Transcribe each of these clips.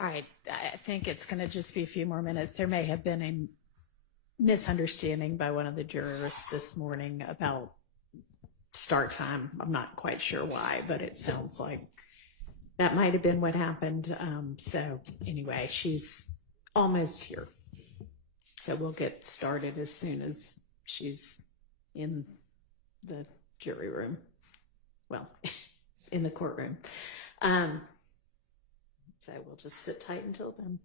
All right, I think it's going to just be a few more minutes. There may have been a misunderstanding by one of the jurors this morning about start time. I'm not quite sure why, but it sounds like that might have been what happened. So anyway, she's almost here. So we'll get started as soon as she's in the jury room. Well, in the courtroom. So we'll just sit tight until then.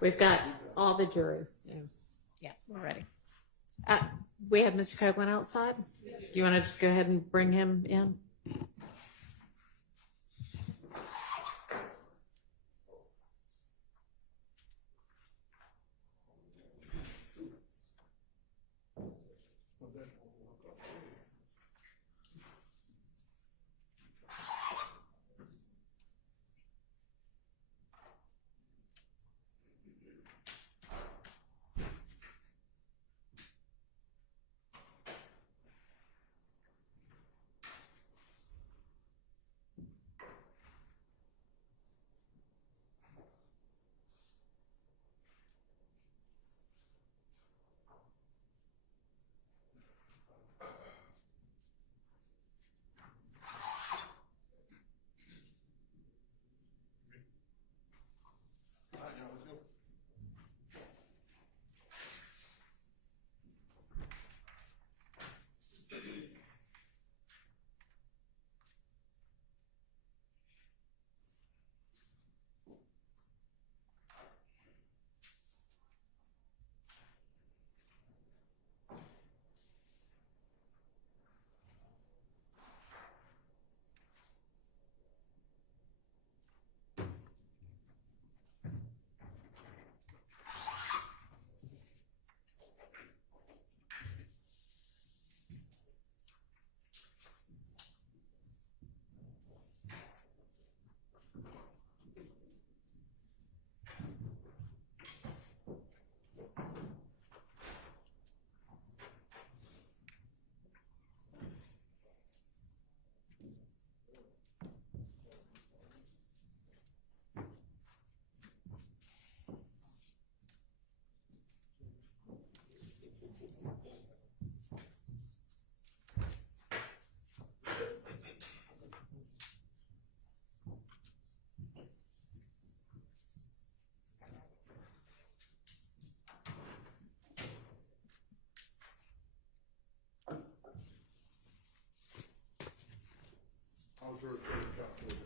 We've got all the juries. So yeah, we're ready. We have Mr. Copeland outside. Do you want to just go ahead and bring him in?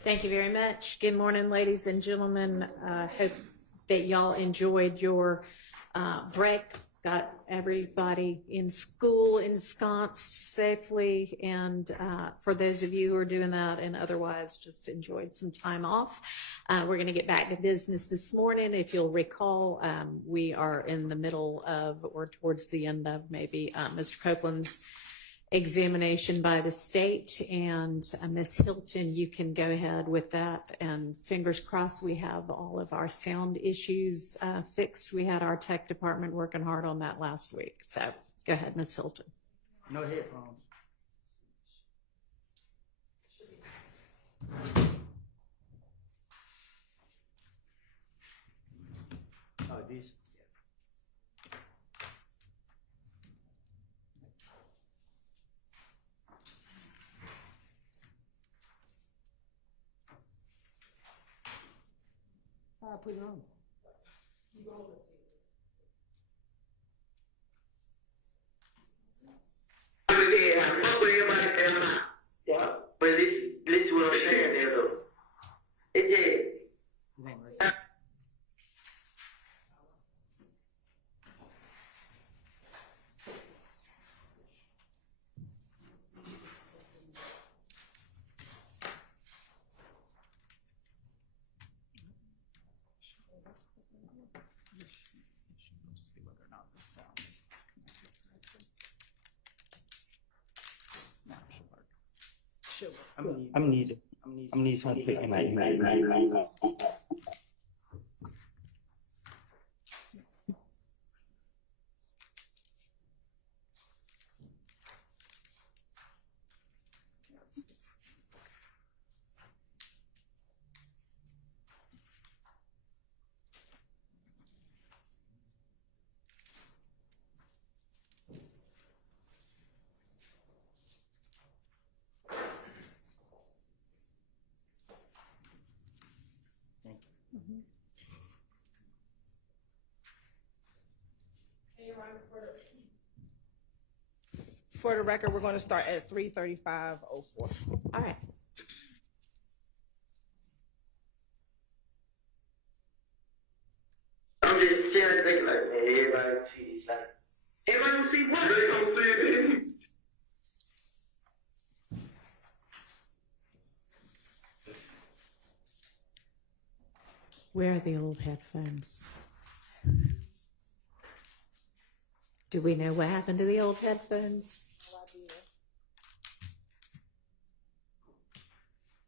Thank you very much. Good morning, ladies and gentlemen. Hope that y'all enjoyed your break got everybody in school ensconced safely. And for those of you who are doing that and otherwise just enjoyed some time off, we're going to get back to business this morning. If you'll recall, we are in the middle of, or towards the end of maybe, Mr. Copeland's examination by the state, and Miss Hilton, you can go ahead with that, and fingers crossed we have all of our sound issues fixed. We had our tech department working hard on that last week, so go ahead, Miss Hilton. No headphones. Oh, these. I put it on. Yeah, but listen what I'm saying there though. It did. I'm need something in my. For the record, we're going to start at 3:35:04. All right. I'm just staring thinking like, man, everybody see this like, everybody gonna see what? They gonna see it. Where are the old headphones? Do we know what happened to the old headphones?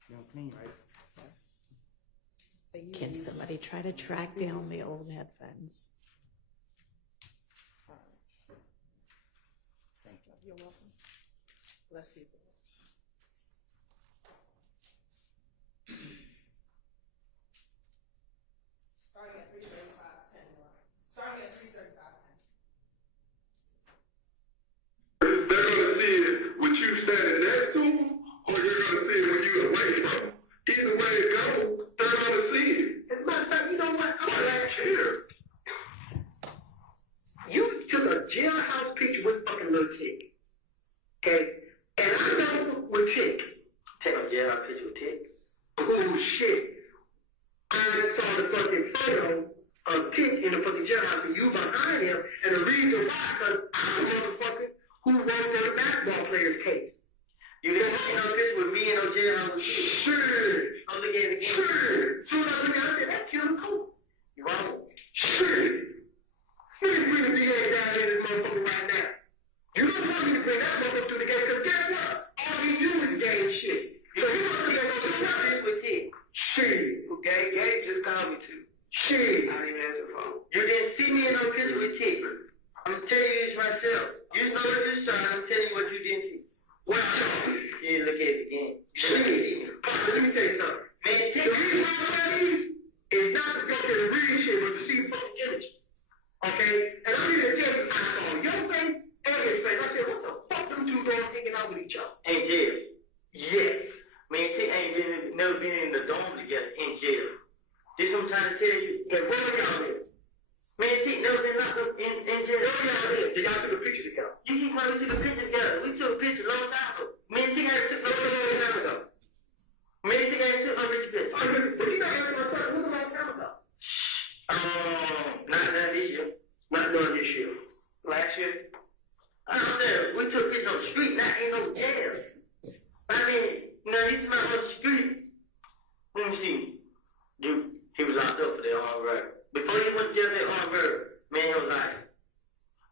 You don't clean, right? Can somebody try to track down the old headphones? Thank you. You're welcome. Let's see if it works. Starting at 3:35:10. Starting at 3:35:10. They're gonna see it with you standing next to them, or you're gonna see it when you away from them. Either way it goes, they're gonna see it. As a matter of fact, you know what? I'm Right here. You took a jailhouse picture with fucking Lil Tick. Okay? And I know with Tick. Take a jailhouse picture with Tick. Oh shit. I saw the fucking photo of Tick in the fucking jailhouse and you behind him, and the reason why, because I'm the motherfucker who wrote down the basketball player's case. You didn't see no picture with me in no jailhouse. Sure. I'm looking at it again. Sure. Soon as I look at it, I said, that's Killer Cope. You wrong. Sure. Please bring the DA down in this motherfucker right now. You don't want me to bring that motherfucker to the game, because guess what? All he do is game shit. So you want to get this with Tick. Shit. Okay, Gabe just called me too. Shit. I didn't even answer the phone. You didn't see me in no picture with Tick. I'm telling you this myself. You know what this time, I'm telling you what you didn't see. Well, you didn't look at it again. Shit. Let me tell you something. Man, the reason why I love these is not to go to the real shit, but to see fucking images. Okay? And I'm here to tell you, I saw your face and his face. I said, what the fuck them two dogs hanging out with each other? In jail. Yes. Man, Tick ain't never been in the dorm together in jail. This what I'm trying to tell you. And where are y'all at? Man, Tick never been locked up in jail. Where y'all at? Did y'all took a picture together? You keep calling me took a picture together. We took a picture a long time ago. Me and Tick ain't took no picture a long time ago. Me and Tick ain't took no picture. But you got to answer my question. What's a long time ago? Not this year. Not during this year. on right. Before he went to jail, that on right, man, he was like,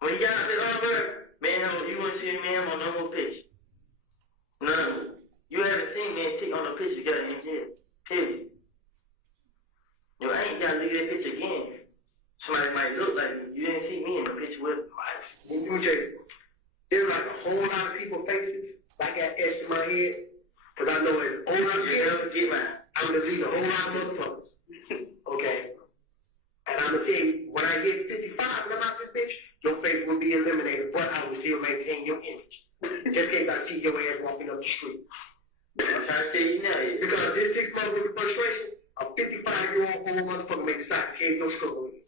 when he got out that on right, man, you wouldn't see me on no more picture. None. You haven't seen me and Tick on a picture together in jail. Period. Yo, I ain't gotta look at that picture again. Somebody might look like me. You didn't see me in the picture with me. There's like a whole lot of people's faces. I got etched in my head. Because I know it's all I'm You never get mine. I'm going to leave a whole lot of motherfuckers. Okay? And I'm going to tell you, when I get 55 and I'm out this bitch, your face will be eliminated, but I will still maintain your image. Just in case I see your ass walking up the street. I'm trying to tell you now. Because this 6 months of frustration, a 55-year-old old motherfucker may decide to carry your struggle with.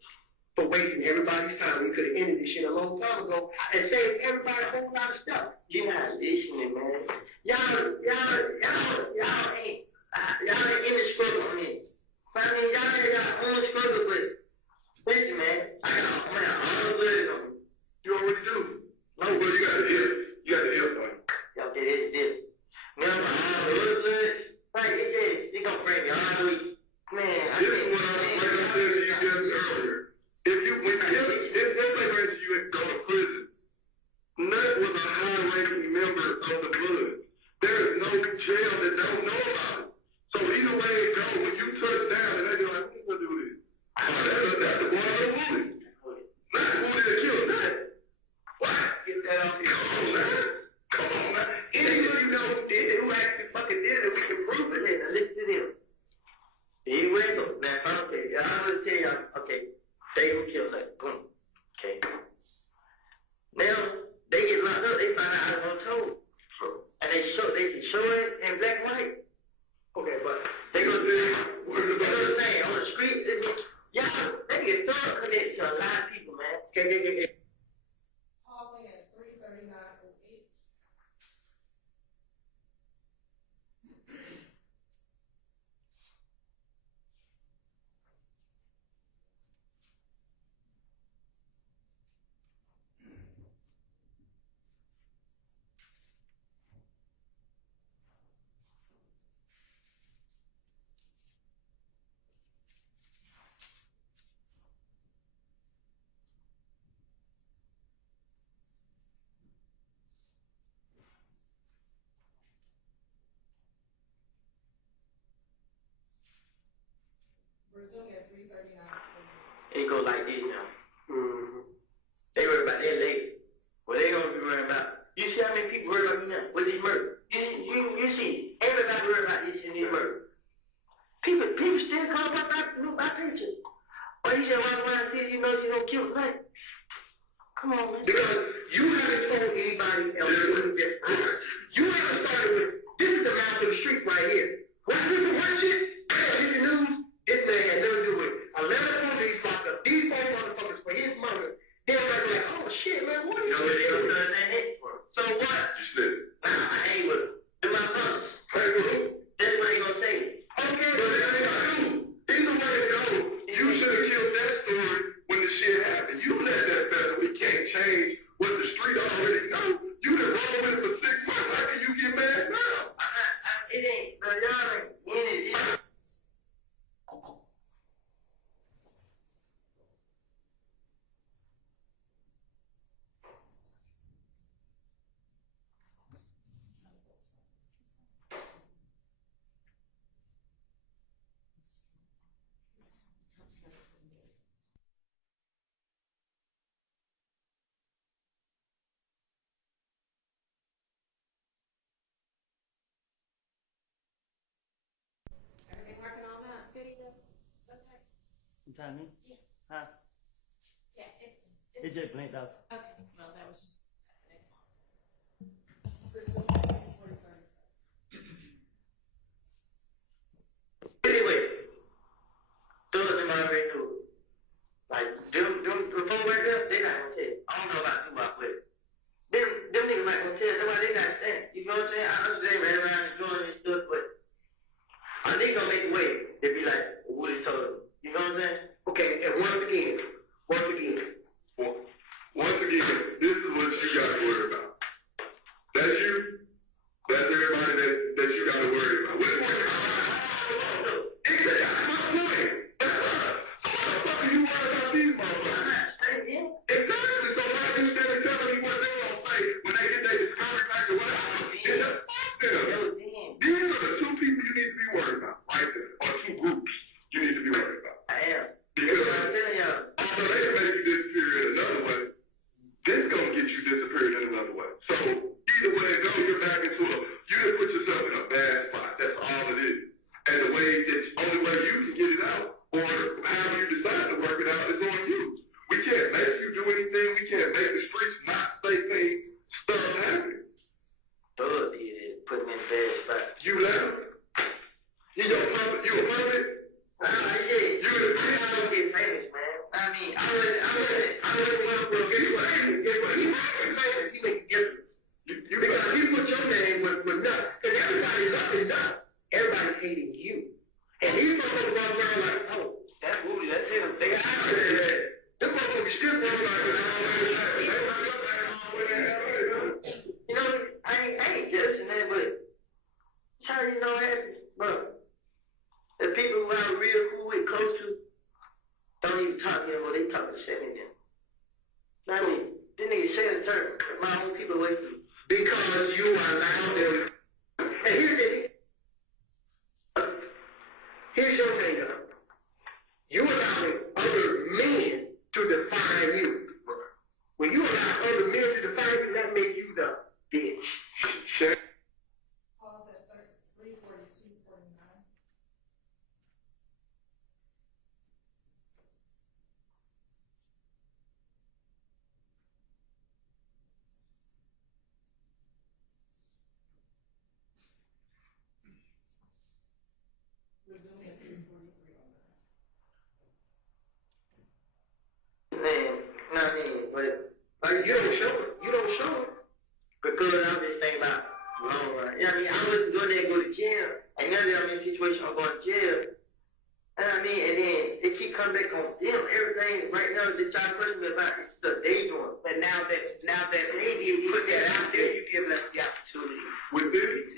For wasting everybody's time. We could have ended this shit a long time ago and saved everybody a whole lot of stuff. You're not listening, man. Y'all ain't in the struggle on it. I mean, y'all ain't got own struggle, but listen, man, I got all the blood on me. You already do. No, but you got the ear. You got the ear for it. Y'all did this. Man, I'm all the blood. Like, it gonna bring me all the way. Man, This is what I said to you just earlier. If they went to you and go to prison, Nut was a high-ranking member of the Blood. There is no jail that don't know about it. So either way it goes, when you touch down, and they be like, what's going to do with this? That's the boy Lil Woody. Not the Woody that killed Nut. Why? Get that off your Come on, man. Anyone you know who did it, who actually fucking did it, we can prove it. Listen, listen to them. He wiggled. Now, okay, I'm gonna tell y'all, okay, they who killed that. Boom. Okay. Now, they get locked up, they find out I was told. And they can show it in black and white. Okay, but They go to say on the street, y'all, they get thorough connected to a lot of people, man. okay. Pausing at 3:39:08. Resuming at 3:39:08. It go like this now. Mm-hmm. They worry about their lady. Well, they don't be worrying about. You see how many people worry about me now with this murder? You see, everybody worry about this in this murder. People still call about my picture. Or you just walk around and see, you know, you don't kill me. Come on, man. Because you haven't told anybody else what is this. You haven't started with, this is the mouth of the street right here. Watch this shit. Hit the news. This man had nothing to do with 11 police locked up. These four motherfuckers for his murder. They're like, oh shit, man, what You know what they gonna turn that head for? So what? You said it. Nah, I ain't with them. They're my brothers. Hey, bro. That's what they gonna say. Okay, But it ain't true. Either way it goes, you should have killed that story when the shit happened. You let that fester. We can't change what the street already know. You done rolled with it for 6 months. How can you get mad now? It ain't, no, y'all ain't in it. Everything working on that video? Okay. You telling me? Yeah. Huh? Yeah, It just blinked off. okay. Well, that was just the next one. Resume at 3:37. Anyway, those in my already knew. Like, them before right there, they not gonna tell. I don't know about too much, but them niggas not gonna tell. That's why they not saying. You know what I'm saying? I understand right around and doing this stuff, but a nigga gonna make the way. They be like, what he told them. You know what I'm saying? okay, and once again, Once again, this is what you got to worry about. That's you. That's everybody that you got to worry about. Which one you got? Exactly. That's my point. That's us. So is on you. We can't make you do anything. We can't make the streets not say things. Stuff happen. Thug did it, put me in a bad spot. You left. You a puppet? You a puppet? Yeah. You the I don't get famous, man. I mean, I wouldn't want to get famous. You make a difference. Because you put your name with nothing. Because everybody's up and down. Everybody's hating you. And these motherfuckers walk around like, oh, that's Woody, that's him. They got out there. Them motherfuckers still walk like, you know, I ain't judging that, but that's how you know it happens, bro. The people who I'm real cool with, close to, don't even talk to them, or they talk to shit in them. I mean, this nigga said in turn, my own people away from me. Because you allow them. And here's your thing, though. You allow other men to define you. When you allow other men to define you, that makes you the bitch. Pause at 3:42:49. Resuming at 3:43 on that. Man, I mean, but like, you don't show it. You don't show it. Because I'm just thinking about long run. You know what I mean? I wasn't going there and go to jail. And now that I'm in a situation I'm going to jail. And I mean, and then they keep coming back on them. Everything right now that y'all pushing me about is stuff they doing. But now that maybe you put that out there, you give us the opportunity. With this,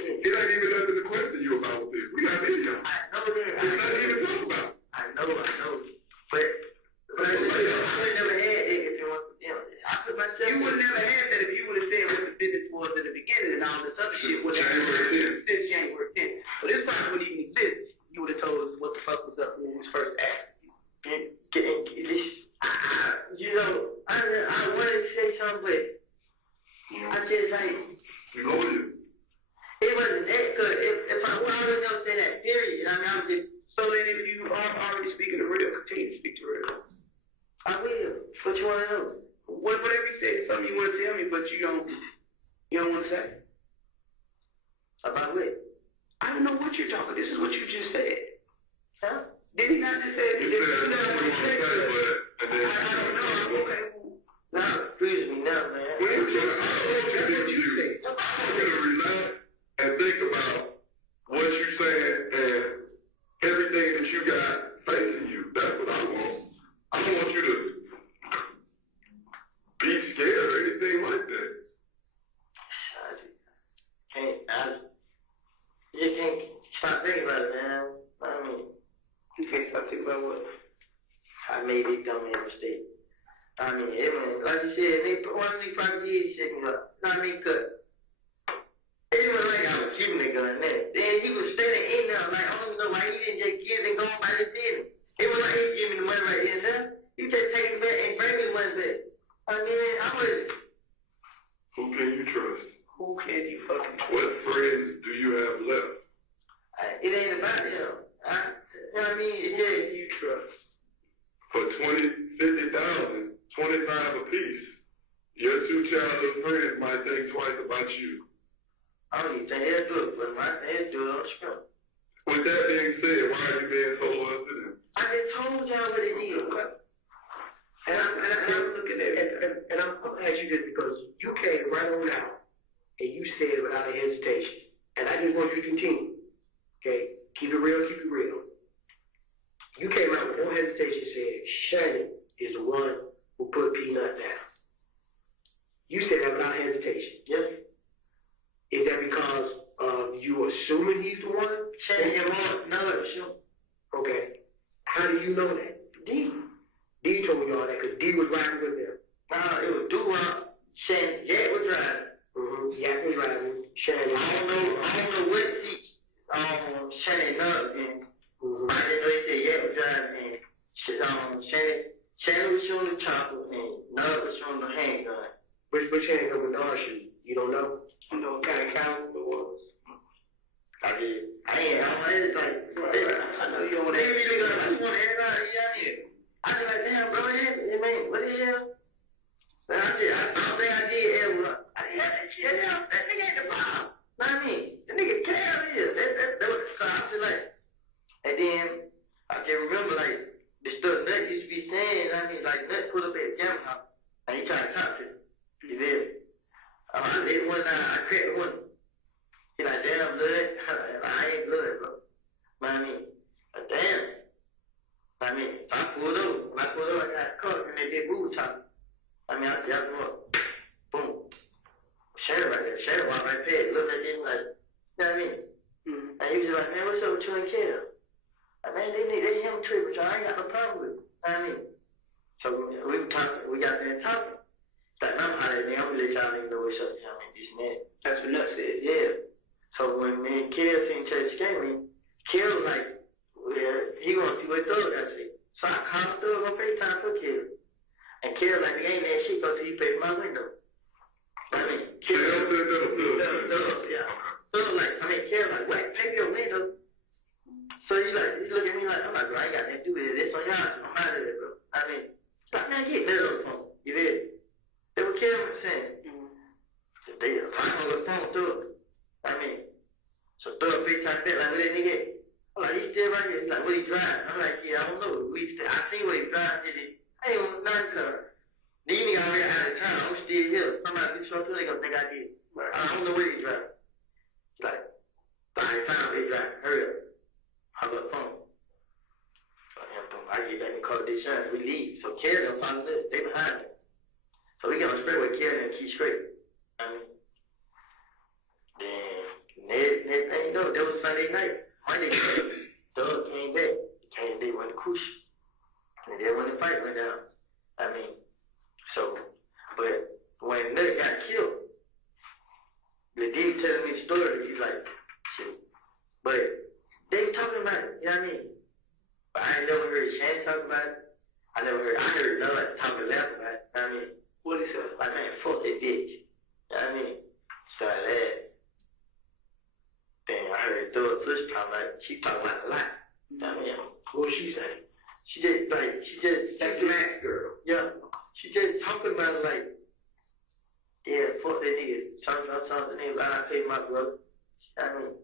it ain't even nothing to question you about this. We got video. I know that. It's not even talk about. I know. But I would never had it if it wasn't them. I put myself. You would never have that if you would have said what the business was at the beginning and all this other shit would have January 10th. since January 10th. But this probably wouldn't even exist. You would have told us what the fuck was up when we was first asked you. You know, I wanted to say something, but I just like. You know what it is. It wasn't that good. If I was gonna say that, period. I mean, I'm just so that if you are already speaking the real, continue to speak the real. I will. What you want to know? Whatever you say, something you want to tell me, but you don't want to say. About what? I don't know what you're talking. This is what you just said. Huh? Did he not just say? You said what you want to say, but and then I don't know. Okay. Now, excuse me now, man. I want you to relax and think about what you're saying and everything that you got facing you. That's what I want. I don't want you to be scared or anything like that. You can't stop thinking about it, man. I mean, you can't stop thinking about what I made these dumb mistake. I mean, like you said, one of these probably did shit me up. I mean, cause it was like I was keeping the gun there. Then he was standing in there, like, I don't know why he didn't just give it and go on by the business. It was like he gave me the money right here and there. You just take it back and bring me the money back. I mean, I was. Who can you trust? Who can you fucking trust? What friends do you have left? It ain't about them. You know what I mean? It's just you trust. For 20, 50,000, 25 apiece, your two childhood friends might think twice about you. I don't even think they'll do it, but my friends do it on the screen. With that being said, why are you being so loyal to them? I just told y'all what it is. And I'm looking at it, and I'm asking you this because you came right on out and you said it without a hesitation. And I just want you to continue. Okay? Keep it real, keep it real. You came out with no hesitation and said, Shannon is the one who put Peanut down. You said that without hesitation. Yes? Is that because you assuming he's the one? Shannon him on? No, sure. Okay. How do you know that? D told y'all that because D was riding with them. Nah, it was Doo-Wop. Shannon, Jack was driving. Jack was driving. Shannon. I don't know what seat Shannon knows in. I didn't know he said Jack was driving and Shannon was showing the chopper and Nug was showing the handgun. Which handgun was Nug shooting? You don't know? You know what kind of caliber it was? I did. I know you don't want to. I just want everybody to hear you. can remember, like, the stuff Nut used to be saying, I mean, like, Nut put up at the gamma house, and he tried to talk to me. You did. I did one night, I cracked one. He like, damn, blood. I ain't blood, bro. But I mean, damn. I mean, I pulled over. When I pulled over, I got caught and they did booty talking. I mean, I jacked him up. Boom. Shadow right there. Shadow walked right there. Looked at him like, you know what I mean? Mm-hmm. And he was like, man, what's up with you and Kel? Like, man, they him trip, but I ain't got no problem with it. You know what I mean? So we were talking. We got there talking. Like, I'm out of there. I'm gonna let y'all niggas know what's up. You know what I mean? This and that. That's what Nut said. Yeah. So when me and Kel seen Church game, Kel was like, well, he gonna see what Thug got to say. So I called Thug on FaceTime for Kel. And Kel like, he ain't that shit until you pay for my window. I mean, Kel, yeah. Thug like, I mean, Kel like, what? Pay your window? So he look at me like, I'm like, bro, I ain't got nothing to do with it. It's on y'all. I'm out of there, bro. I mean, like, man, get rid of the phone. You did. They were Kel was saying. So they hung the phone Thug. I mean, so Thug FaceTime that, like, what that nigga at? I'm like, he's still right here. He's like, what he driving? I'm like, yeah, I don't know. I seen what he driving. I ain't want nothing to her. These niggas already out of town. I'm still here. Somebody be sure they gonna think I did. I don't know what he driving. He's like, I ain't found what he driving. Hurry up. Hung up the phone. So I get back and call the insurance. We leave. So Kel don't follow this. They behind me. So we get on straight with Kel and keep straight. I mean, then next thing you know, that was Sunday night. Monday night, Thug came back. They went to Kush. And then when the fight went down. I mean, so, but when Nut got killed, the dude telling me the story, he's like, shit. But they were talking about it, you know what I mean? But I ain't never heard Shane talk about it. I heard Nut talking loud about it. I mean, what he said? Like, man, fuck that bitch. You know what I mean? So I laughed. Then I heard Thug Push talking about it. She talking about it a lot. You know what I mean? What was she saying? She just, that's the max girl. Yeah. She just talking about it like, yeah, fuck that nigga. Something nigga, I pay my brother. I mean,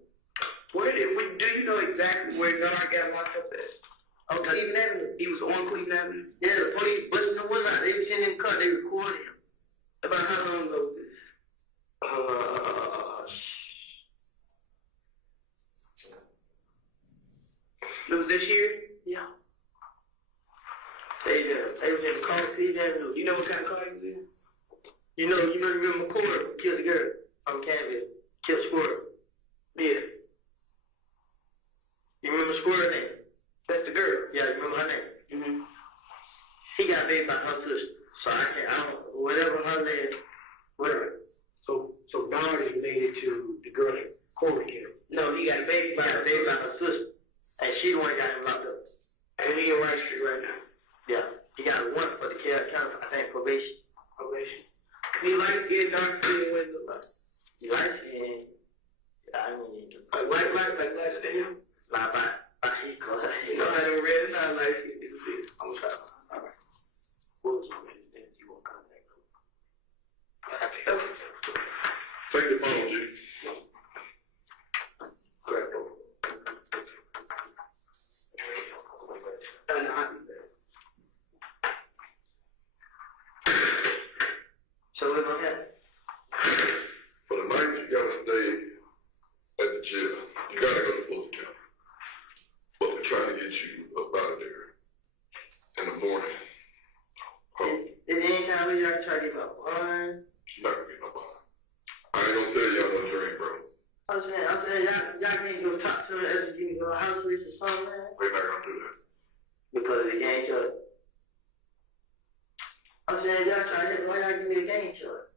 do you know exactly where Don got locked up at? On Cleveland Avenue. He was on Cleveland Avenue? Yeah, the police busting the window out. They was in the car. They recorded him. About how long ago was this? It was this year? Yeah. They was in the car, Cleveland Avenue. You know what kind of car he was in? You remember McCord killed the girl from Canville. Killed Squirt. Yeah. You remember Squirt's name? That's the girl. Yeah, you remember her name? Mm-hmm. He got baby by her sister. So whatever her name, whatever. So Don is related to the girl named Corey killed. No, he got a baby by her sister. And she the one that got him locked up. And he in Rice Street right now. Yeah. He got a warrant for the county, I think, probation. He likes getting dark skin with the light. He likes it. I mean, like white light, like that skin? Nah, but he called it. You know, I never read it. I like it. I'm gonna try. All right. What was your name? You won't contact him. Take the phone, G. Correct. So we're gonna have. For the night, you gotta stay at the jail. You gotta go to Fulton County. But they're trying to get you up out of there in the morning. Is there any time we gotta try to get my wine? You're not gonna get no wine. I ain't gonna tell y'all no drink, bro. I'm saying, y'all can't go talk to them as you can go house with or something, man. We're not gonna do that. Because of the gang shot. I'm saying, y'all trying to, why y'all give me a gang shot?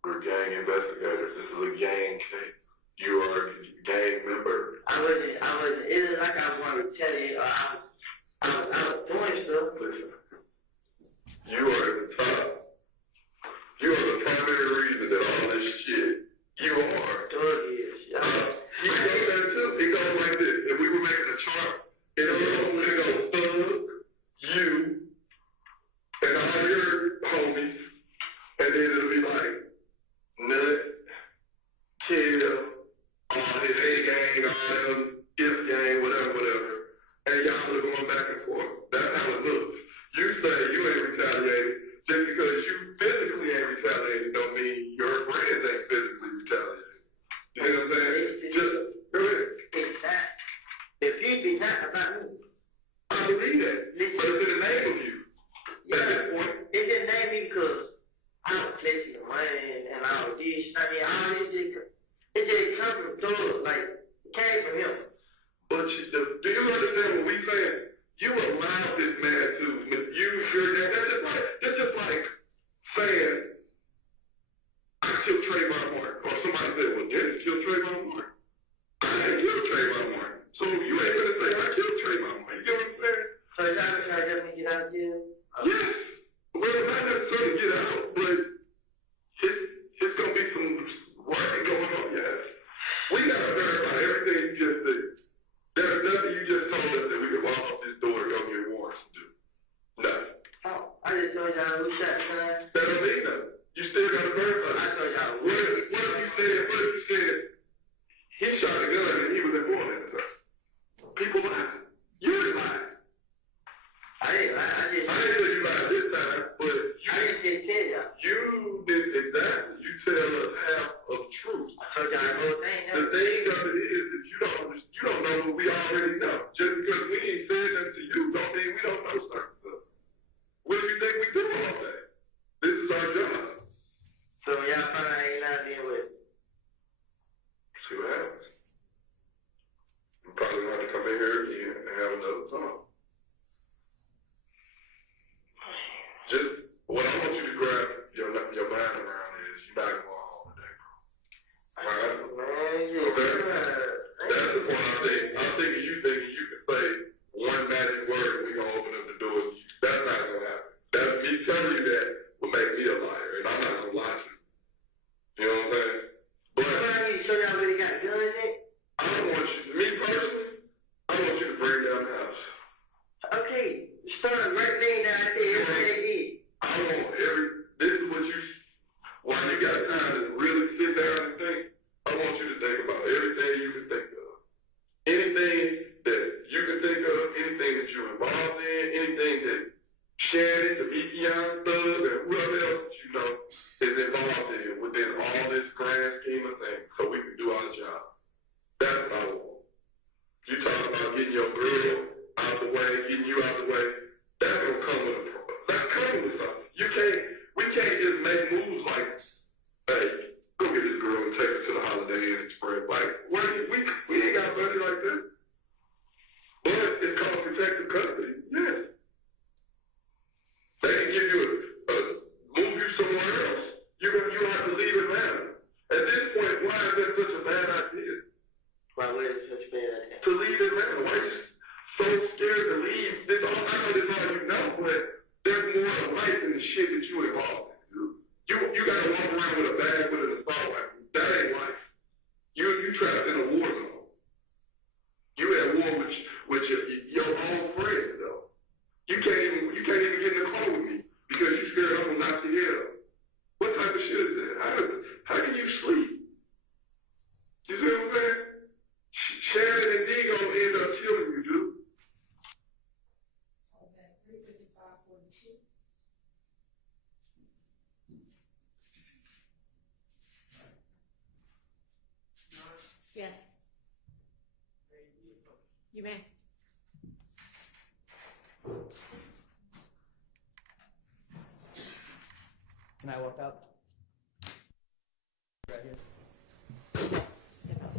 We're gang investigators. This is a gang case. You are a gang member. I wasn't, it was like I wanted to tell you, I was doing stuff. Listen, you are at the top. You are the primary reason that all this shit, you are. Thug is, You know that too. It goes like this. If we were making a chart, it'll go Thug, you, and all your homies, and then it'll be like Nut, Kill, all his A gang, all them If gang, whatever. And y'all are going back back and forth. That's how it looks. You say you ain't retaliated. Just because you physically ain't retaliated don't mean your friends ain't physically retaliated. You know what I'm saying? Just go ahead. Exactly. If you be not about me, I believe that. But it's in the name of you. At this point. it didn't name me because I was flexing the money and all this. I mean, all this it just come from George. Like, it came from him. But do you understand what we saying? You allowed this man to misuse your name. That's just like saying, I killed Trayvon Martin. Or somebody said, well, Dennis killed Trayvon Martin. I didn't kill Trayvon Martin. So you ain't going to say, I killed Trayvon Martin. You get what I'm saying? So y'all trying to help me get out of jail? Yes. Well, not necessarily get out, but it's going to be some working going on, yes. We got to verify everything you just said. There's nothing you just told us that we could walk up this door and go get warrants to do. Nothing. Oh, I just told y'all who shot the man. That don't mean nothing. You still got to verify. I told y'all What if you said he shot a gun and he was involved in it? People lie. You didn't lie. I didn't lie. I didn't say you lied this time, but I didn't just tell y'all. you did exactly. You tell us half of the truth. I told y'all the whole thing. The thing of it is that you don't know what we already know. Just because we ain't said nothing to you don't mean we don't know certain stuff. What do you think we do all day? This is our job. So y'all find I ain't lying then with. See what happens. I'm probably going to have to come in here again and have another talk. Just what I want you to grab your mind around is you're not going to go home today, bro. All right? Man, Okay? That's the point I'm thinking you can say one magic word and we're going to open up the doors. That's not going to happen. That's me telling you that will make me a liar, and I'm not going to lie to you. You know what I'm saying? But so y'all really got guns in? I don't want you, me personally, I want you to bring down the house. Okay, start right thing down there, everything did. I want this is what while you got time to really sit down and think, I want you to think about everything you can think of. Anything that you can think of, anything that you're involved in, anything that Shannon, the Vivian Thug, and whoever else that you know is involved in within all this grand scheme of things so we can do our job. That's what I want. You talk about getting your girl out the way, getting you out the way, that's going to come with a problem. That's coming with something. We can't just make moves like, hey, go get this girl and take her to the Holiday Inn Express. Like, we ain't got money like that. But it's called protective custody. Yes. They can give you move you somewhere else. You have to leave Atlanta. At this point, why is that such a bad idea? Why was it such a bad idea? To leave Atlanta. Why are you so scared to leave? I know this all you know, but there's more to life than the shit that you involved in. You gotta walk around with a bag with an assault rifle. That ain't life. You trapped in a war zone. You at war with your own friends though. You can't even get in the car with me because you scared I'm gonna knock your head up. What type of shit is that? How can you sleep? You see what I'm saying? Shannon and D gonna end up killing you, dude. Yes. You may. Can I walk out? Right here. Step out.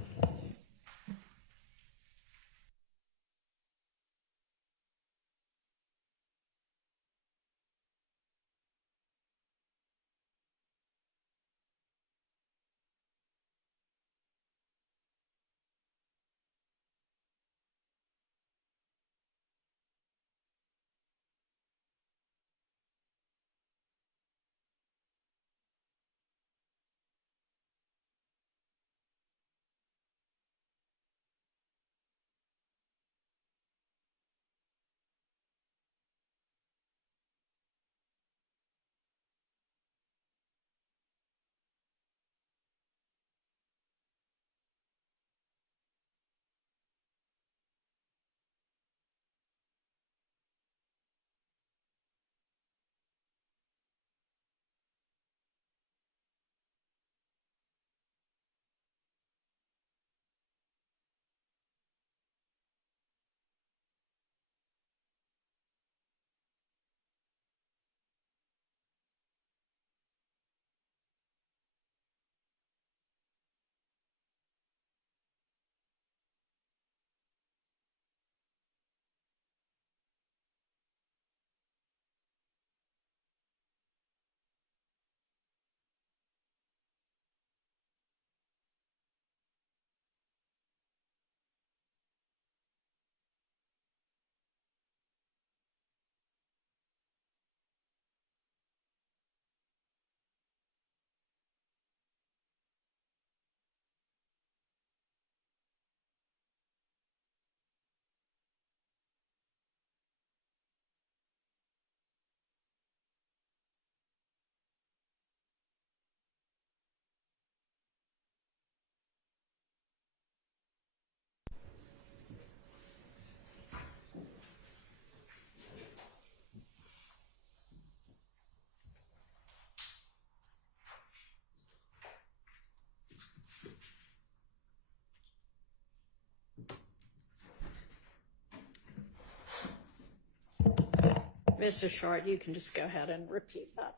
Mr. Short, you can just go ahead and repeat that.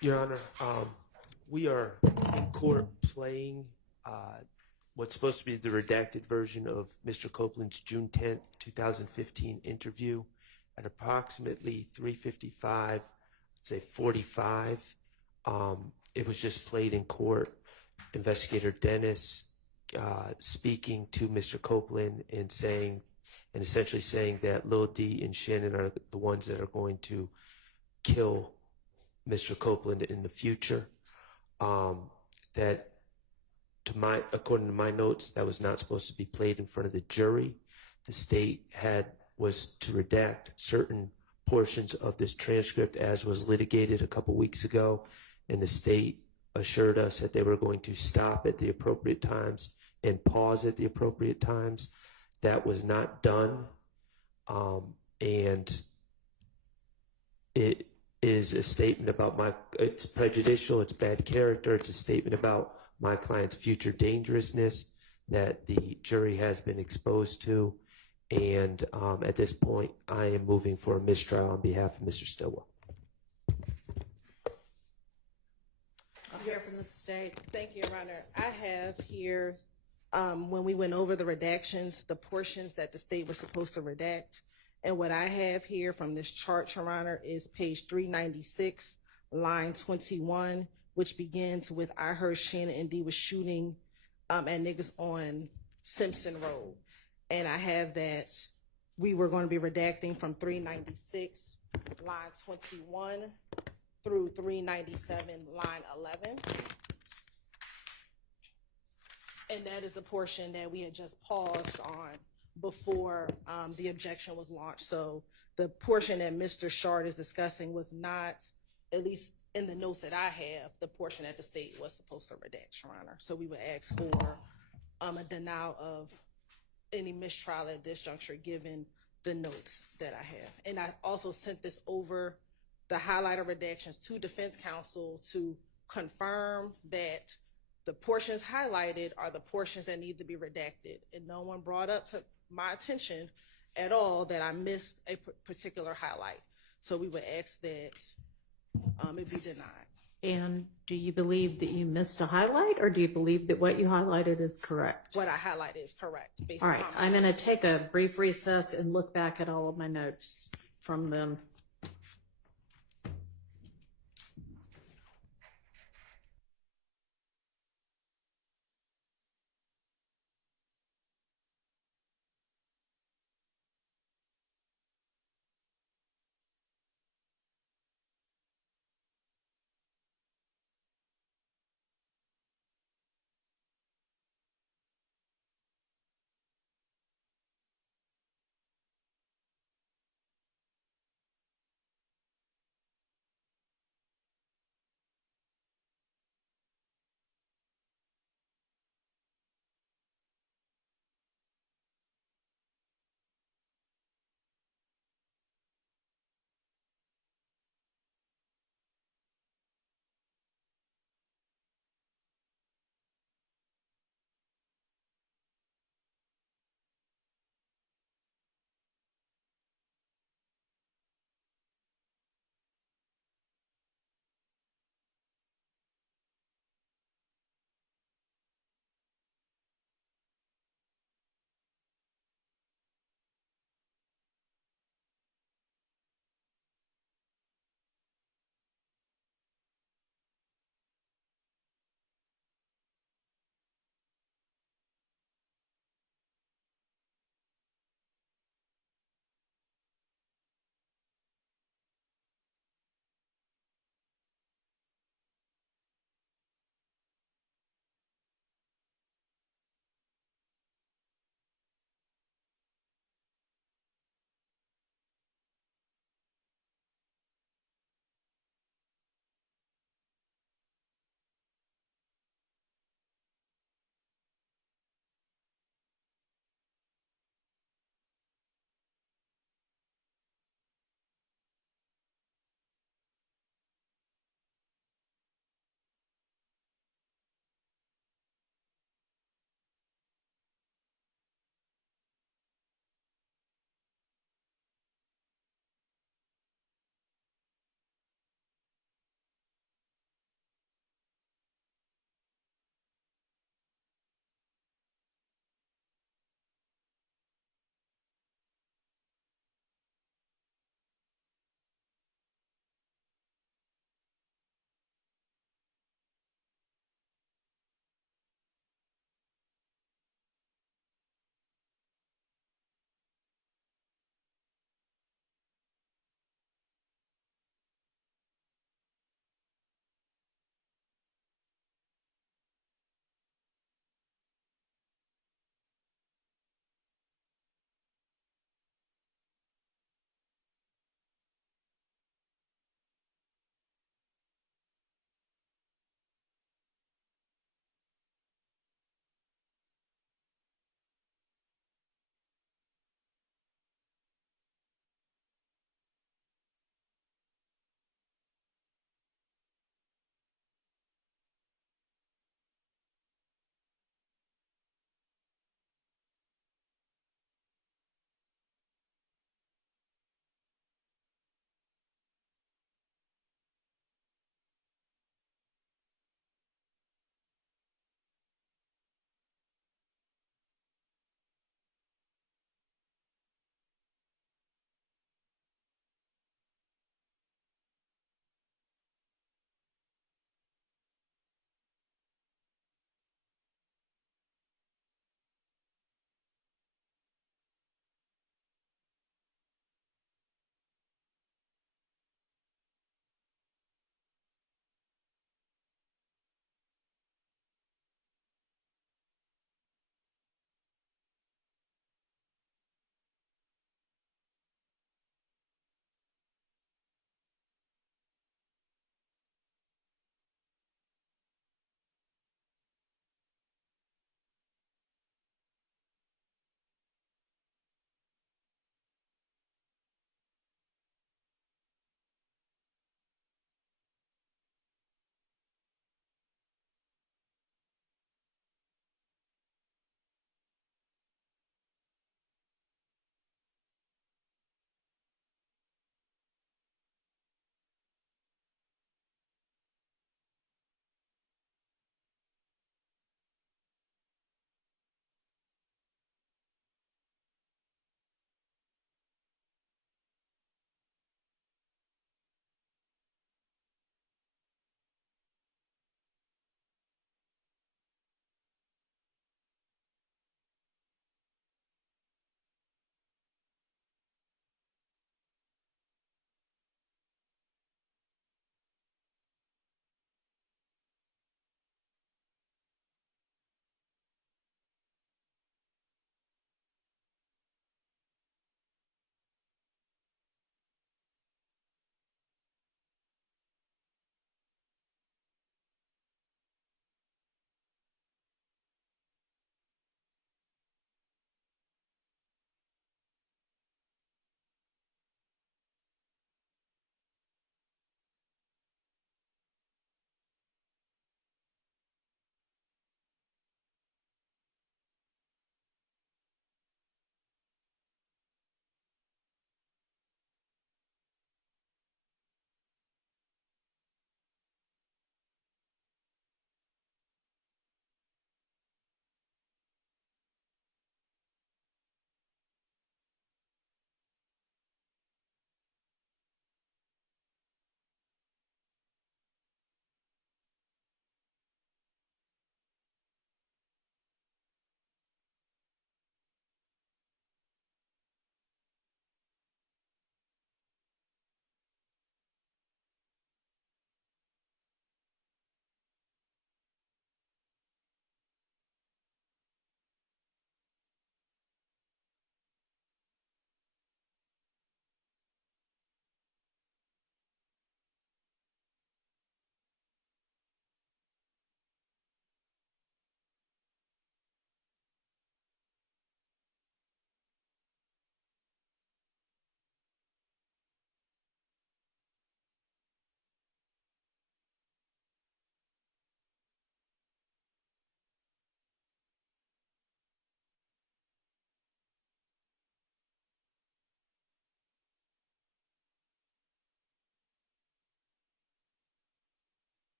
Your Honor, we are in court playing what's supposed to be the redacted version of Mr. Copeland's June 10th, 2015 interview at approximately 3:55, say 45. It was just played in court. Investigator Dennis speaking to Mr. Copeland and essentially saying that Lil D and Shannon are the ones that are going to kill Mr. Copeland in the future. That according to my notes, that was not supposed to be played in front of the jury. The state was to redact certain portions of this transcript as was litigated a couple weeks ago, and the state assured us that they were going to stop at the appropriate times and pause at the appropriate times. That was not done, and it is a statement about it's prejudicial, it's bad character, it's a statement about my client's future dangerousness that the jury has been exposed to, and at this point, I am moving for a mistrial on behalf of Mr. Stillwell. I'll hear from the state. Thank you, Your Honor. I have here, when we went over the redactions, the portions that the state was supposed to redact. And what I have here from this chart, Your Honor, is page 396, line 21, which begins with, I heard Shannon and D was shooting at niggas on Simpson Road. And I have that we were going to be redacting from 396, line 21, through 397, line 11. And that is the portion that we had just paused on before the objection was launched. So the portion that Mr. Shard is discussing was not, at least in the notes that I have, the portion that the state was supposed to redact, Your Honor. So we would ask for a denial of any mistrial at this juncture given the notes that I have. And I also sent this over, the highlighted redactions, to defense counsel to confirm that the portions highlighted are the portions that need to be redacted. And no one brought up to my attention at all that I missed a particular highlight. So we would ask that it be denied. And do you believe that you missed a highlight, or do you believe that what you highlighted is correct? What I highlighted is correct. All right, I'm going to take a brief recess and look back at all of my notes from them.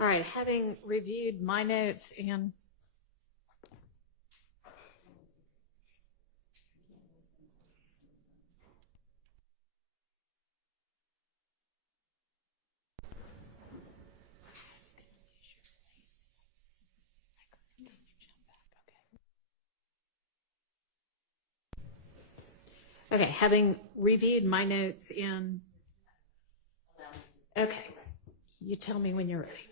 All right, having reviewed my notes and okay, having reviewed my notes in, okay, you tell me when you're ready.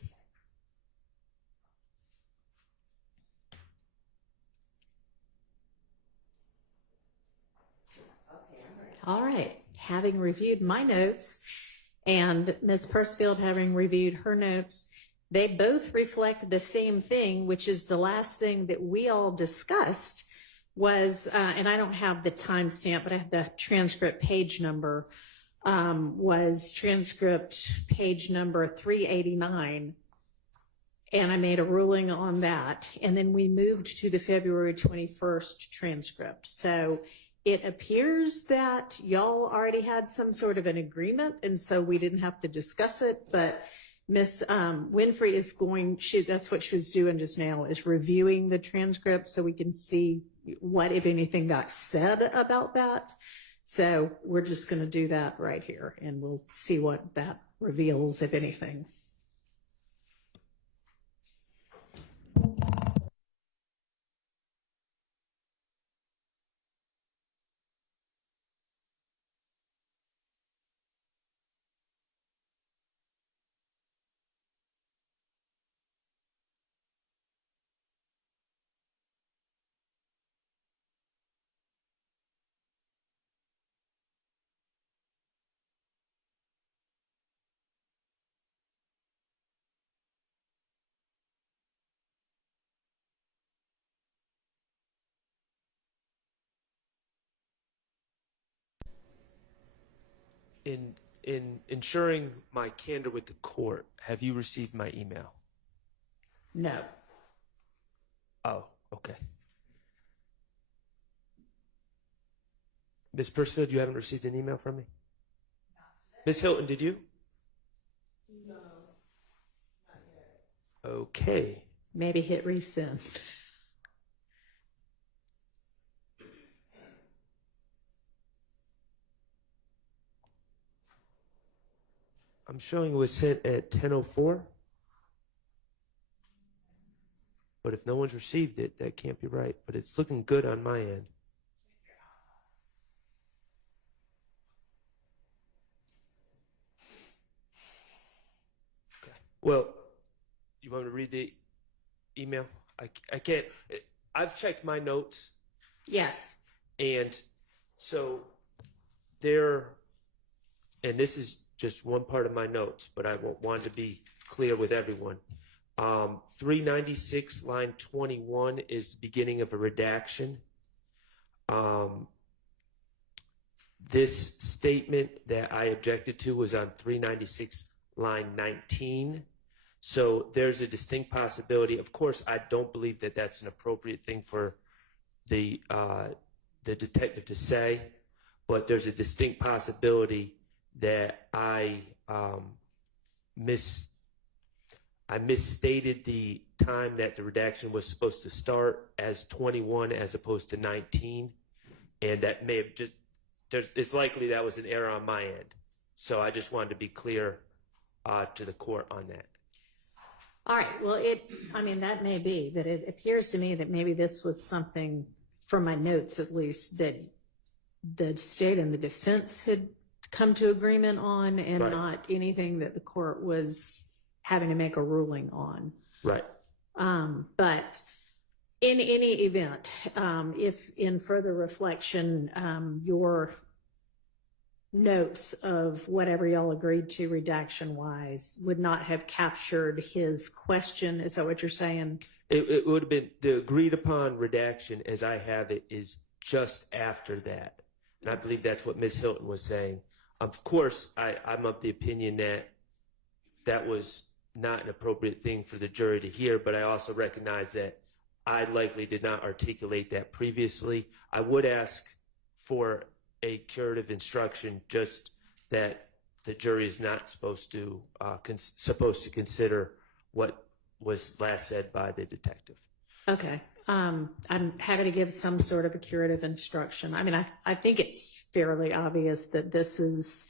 All right, having reviewed my notes and Ms. Persfield having reviewed her notes, they both reflect the same thing, which is the last thing that we all discussed was, and I don't have the timestamp, but I have the transcript page number, was transcript page number 389. And I made a ruling on that. And then we moved to the February 21st transcript. So it appears that y'all already had some sort of an agreement, and so we didn't have to discuss it. But Miss Winfrey is that's what she was doing just now, is reviewing the transcript so we can see what, if anything, got said about that. So we're just going to do that right here, and we'll see what that reveals, if anything. In ensuring my candor with the court, have you received my email? No. Oh, okay. Ms. Persfield, you haven't received an email from me? Ms. Hilton, did you? No, not yet. Okay. Maybe hit resend. I'm showing it was sent at 10:04. But if no one's received it, that can't be right. But it's looking good on my end. Okay. Well, you want me to read the email? I can't. I've checked my notes. Yes. And so there, and this is just one part of my notes, but I want to be clear with everyone. 396 line 21 is the beginning of a redaction. This statement that I objected to was on 396 line 19. So there's a distinct possibility. Of course, I don't believe that that's an appropriate thing for the detective to say, but there's a distinct possibility that I misstated the time that the redaction was supposed to start as 21 as opposed to 19, and that may have just it's likely that was an error on my end. So I just wanted to be clear to the court on that. All right. Well, that may be, but it appears to me that maybe this was something, from my notes at least, that the state and the defense had come to agreement on, and Right. not anything that the court was having to make a ruling on. Right. But in any event, if in further reflection, your notes of whatever y'all agreed to redaction wise would not have captured his question, is that what you're saying? It would have been the agreed upon redaction as I have it is just after that. And I believe that's what Ms. Hilton was saying. Of course, I'm of the opinion that that was not an appropriate thing for the jury to hear, but I also recognize that I likely did not articulate that previously. I would ask for a curative instruction, just that the jury is not supposed to consider what was last said by the detective. Okay. I'm having to give some sort of a curative instruction. I mean, I think it's fairly obvious that this is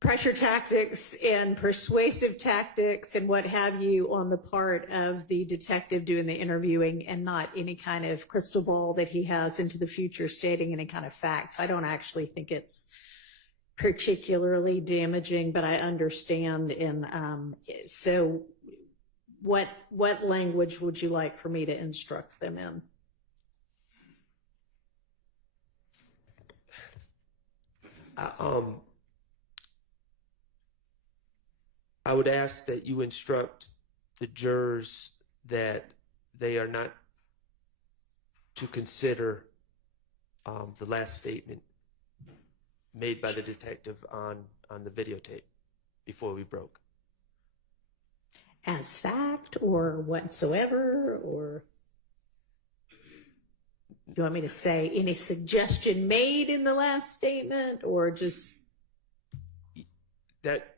pressure tactics and persuasive tactics and what have you on the part of the detective doing the interviewing, and not any kind of crystal ball that he has into the future stating any kind of facts. I don't actually think it's particularly damaging, but I understand. And so what language would you like for me to instruct them in? I would ask that you instruct the jurors that they are not to consider the last statement made by the detective on the videotape before we broke. As fact or whatsoever, or you want me to say any suggestion made in the last statement, or just That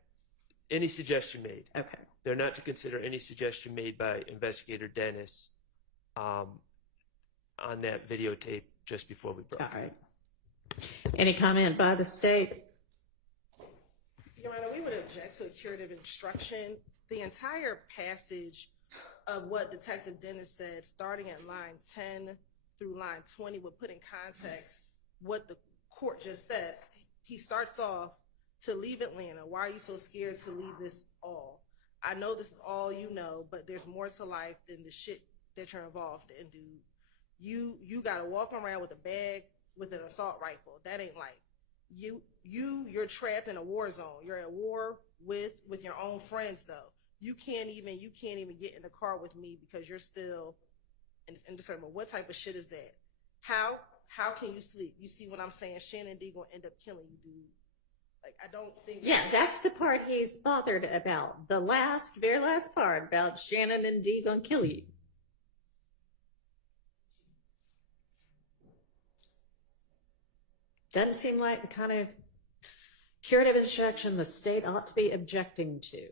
any suggestion made. okay? They're not to consider any suggestion made by Investigator Dennis on that videotape just before we broke. All right. Any comment by the state? Your Honor, we would object to a curative instruction. The entire passage of what Detective Dennis said, starting at line 10 through line 20, would put in context what the court just said. He starts off, to leave Atlanta. Why are you so scared to leave this all? I know this is all you know, but there's more to life than the shit that you're involved in, dude. You gotta walk around with a bag with an assault rifle. That ain't life. You're trapped in a war zone. You're at war with your own friends though. You can't even get in the car with me because you're still indiscernible. What type of shit is that? How can you sleep? You see what I'm saying? Shannon D gonna end up killing you, dude. Like, I don't think. Yeah, that's the part he's bothered about. The very last part about Shannon and Dee gonna kill you. Doesn't seem like the kind of curative instruction the state ought to be objecting to.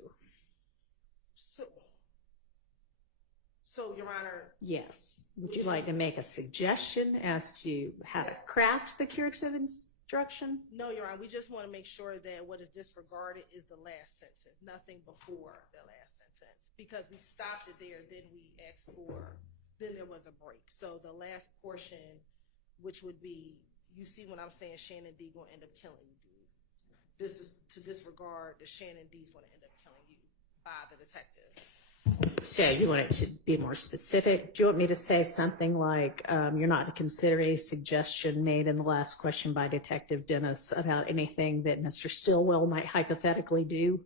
So, Your Honor. Yes. Would you like to make a suggestion as to how to craft the curative instruction? No, Your Honor. We just want to make sure that what is disregarded is the last sentence, nothing before the last sentence. Because we stopped it there, then we asked for, then there was a break. So the last portion, which would be, you see what I'm saying, Shannon D gonna end up killing you, dude. This is to disregard that Shannon D's gonna end up killing you by the detective. So you want it to be more specific? Do you want me to say something like, you're not to consider a suggestion made in the last question by Detective Dennis about anything that Mr. Stillwell might hypothetically do?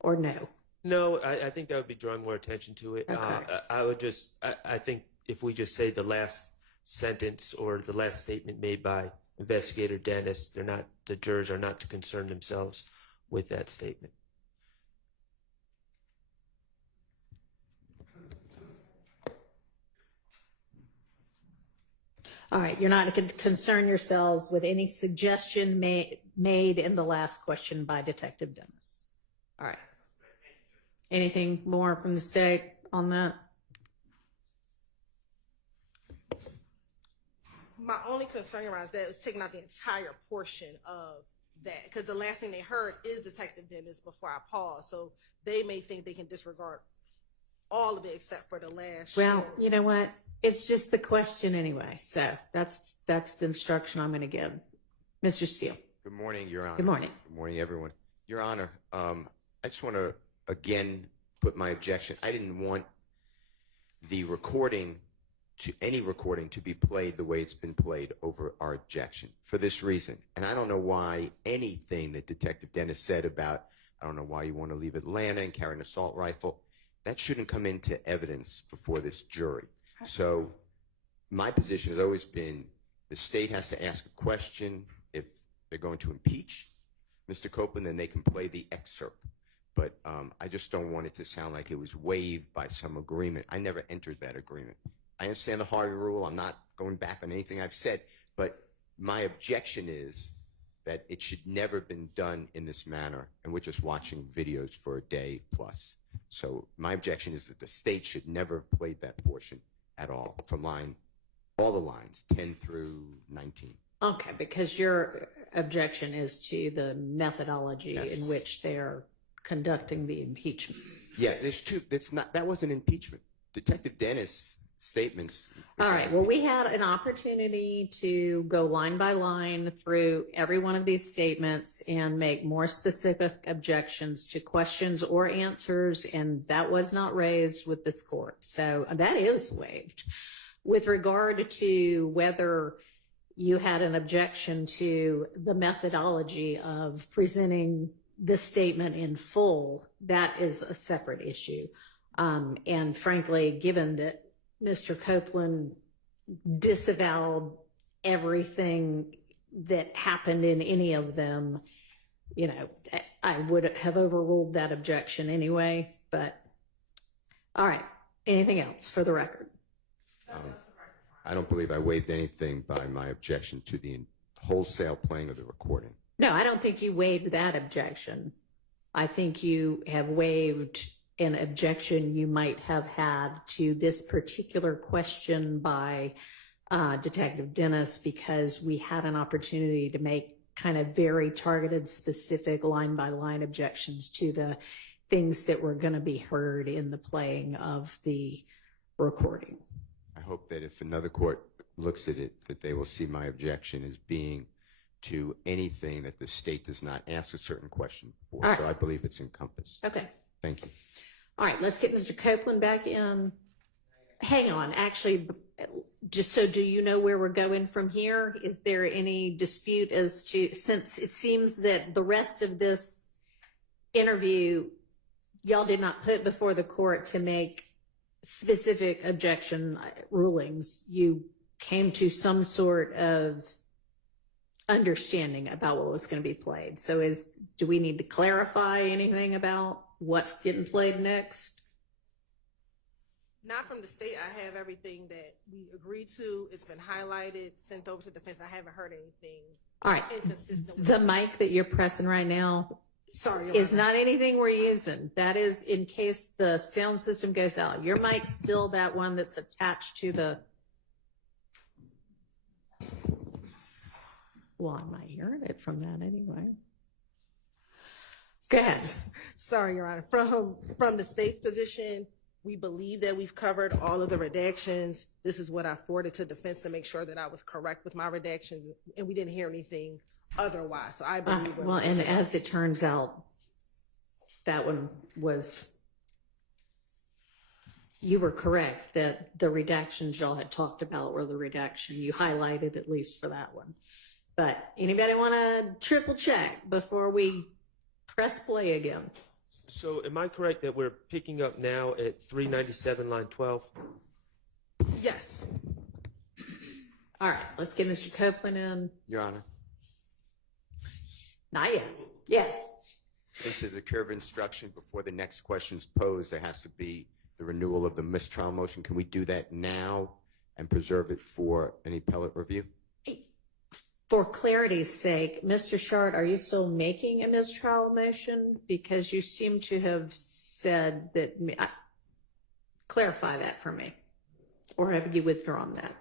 Or no? No, I think that would be drawing more attention to it. Okay. I think if we just say the last sentence or the last statement made by Investigator Dennis, the jurors are not to concern themselves with that statement. All right, you're not to concern yourselves with any suggestion made in the last question by Detective Dennis. All right. Anything more from the state on that? My only concern around is that it's taking out the entire portion of that, because the last thing they heard is Detective Dennis before I pause, so they may think they can disregard all of it except for the last. Well, you know what? It's just the question anyway, so that's the instruction I'm going to give. Mr. Steele. Good morning, Your Honor. Good morning. Good morning, everyone. Your Honor, I just want to again put my objection. I didn't want the any recording to be played the way it's been played over our objection for this reason. And I don't know why anything that Detective Dennis said about, I don't know why you want to leave Atlanta and carry an assault rifle, that shouldn't come into evidence before this jury. So my position has always been the state has to ask a question. If they're going to impeach Mr. Copeland, then they can play the excerpt. But I just don't want it to sound like it was waived by some agreement. I never entered that agreement. I understand the Harvey rule. I'm not going back on anything I've said. But my objection is that it should never have been done in this manner. And we're just watching videos for a day plus. So my objection is that the state should never have played that portion at all, from all the lines, 10 through 19. Okay, because your objection is to the methodology Yes. in which they're conducting the impeachment. Yeah, there's two. That wasn't impeachment. Detective Dennis' statements. All right, well, we had an opportunity to go line by line through every one of these statements and make more specific objections to questions or answers, and that was not raised with this court. So that is waived. With regard to whether you had an objection to the methodology of presenting the statement in full, that is a separate issue. And frankly, given that Mr. Copeland disavowed everything that happened in any of them, you know, I would have overruled that objection anyway. But all right, anything else for the record? I don't believe I waived anything by my objection to the wholesale playing of the recording. No, I don't think you waived that objection. I think you have waived an objection you might have had to this particular question by Detective Dennis, because we had an opportunity to make kind of very targeted, specific line-by-line objections to the things that were going to be heard in the playing of the recording. I hope that if another court looks at it, that they will see my objection as being to anything that the state does not ask a certain question for. All right. So I believe it's encompassed. Okay. Thank you. All right, let's get Mr. Copeland back in. Hang on, actually, just so do you know where we're going from here? Is there any dispute as to, since it seems that the rest of this interview, y'all did not put before the court to make specific objection rulings, you came to some sort of understanding about what was going to be played. So do we need to clarify anything about what's getting played next? Not from the state. I have everything that we agreed to. It's been highlighted, sent over to defense. I haven't heard anything All right, inconsistent with the mic that you're pressing right now Sorry, Your is Honor. not anything we're using. That is in case the sound system goes out. Your mic's still that one that's attached to the... Well, I'm not hearing it from that anyway. Go ahead. Sorry, Your Honor. From the state's position, we believe that we've covered all of the redactions. This is what I forwarded to defense to make sure that I was correct with my redactions, and we didn't hear anything otherwise. So I believe. Well, and as it turns out, that one was, you were correct that the redactions y'all had talked about were the redaction you highlighted, at least for that one. But anybody want to triple check before we press play again? So am I correct that we're picking up now at 397, line 12? Yes. All right, let's get Mr. Copeland in. Your Honor, Not yet. Yes. since there's a curve instruction before the next question's posed, there has to be the renewal of the mistrial motion. Can we do that now and preserve it for an appellate review? For clarity's sake, Mr. Shard, are you still making a mistrial motion? Because you seem to have said that, clarify that for me. Or have you withdrawn that?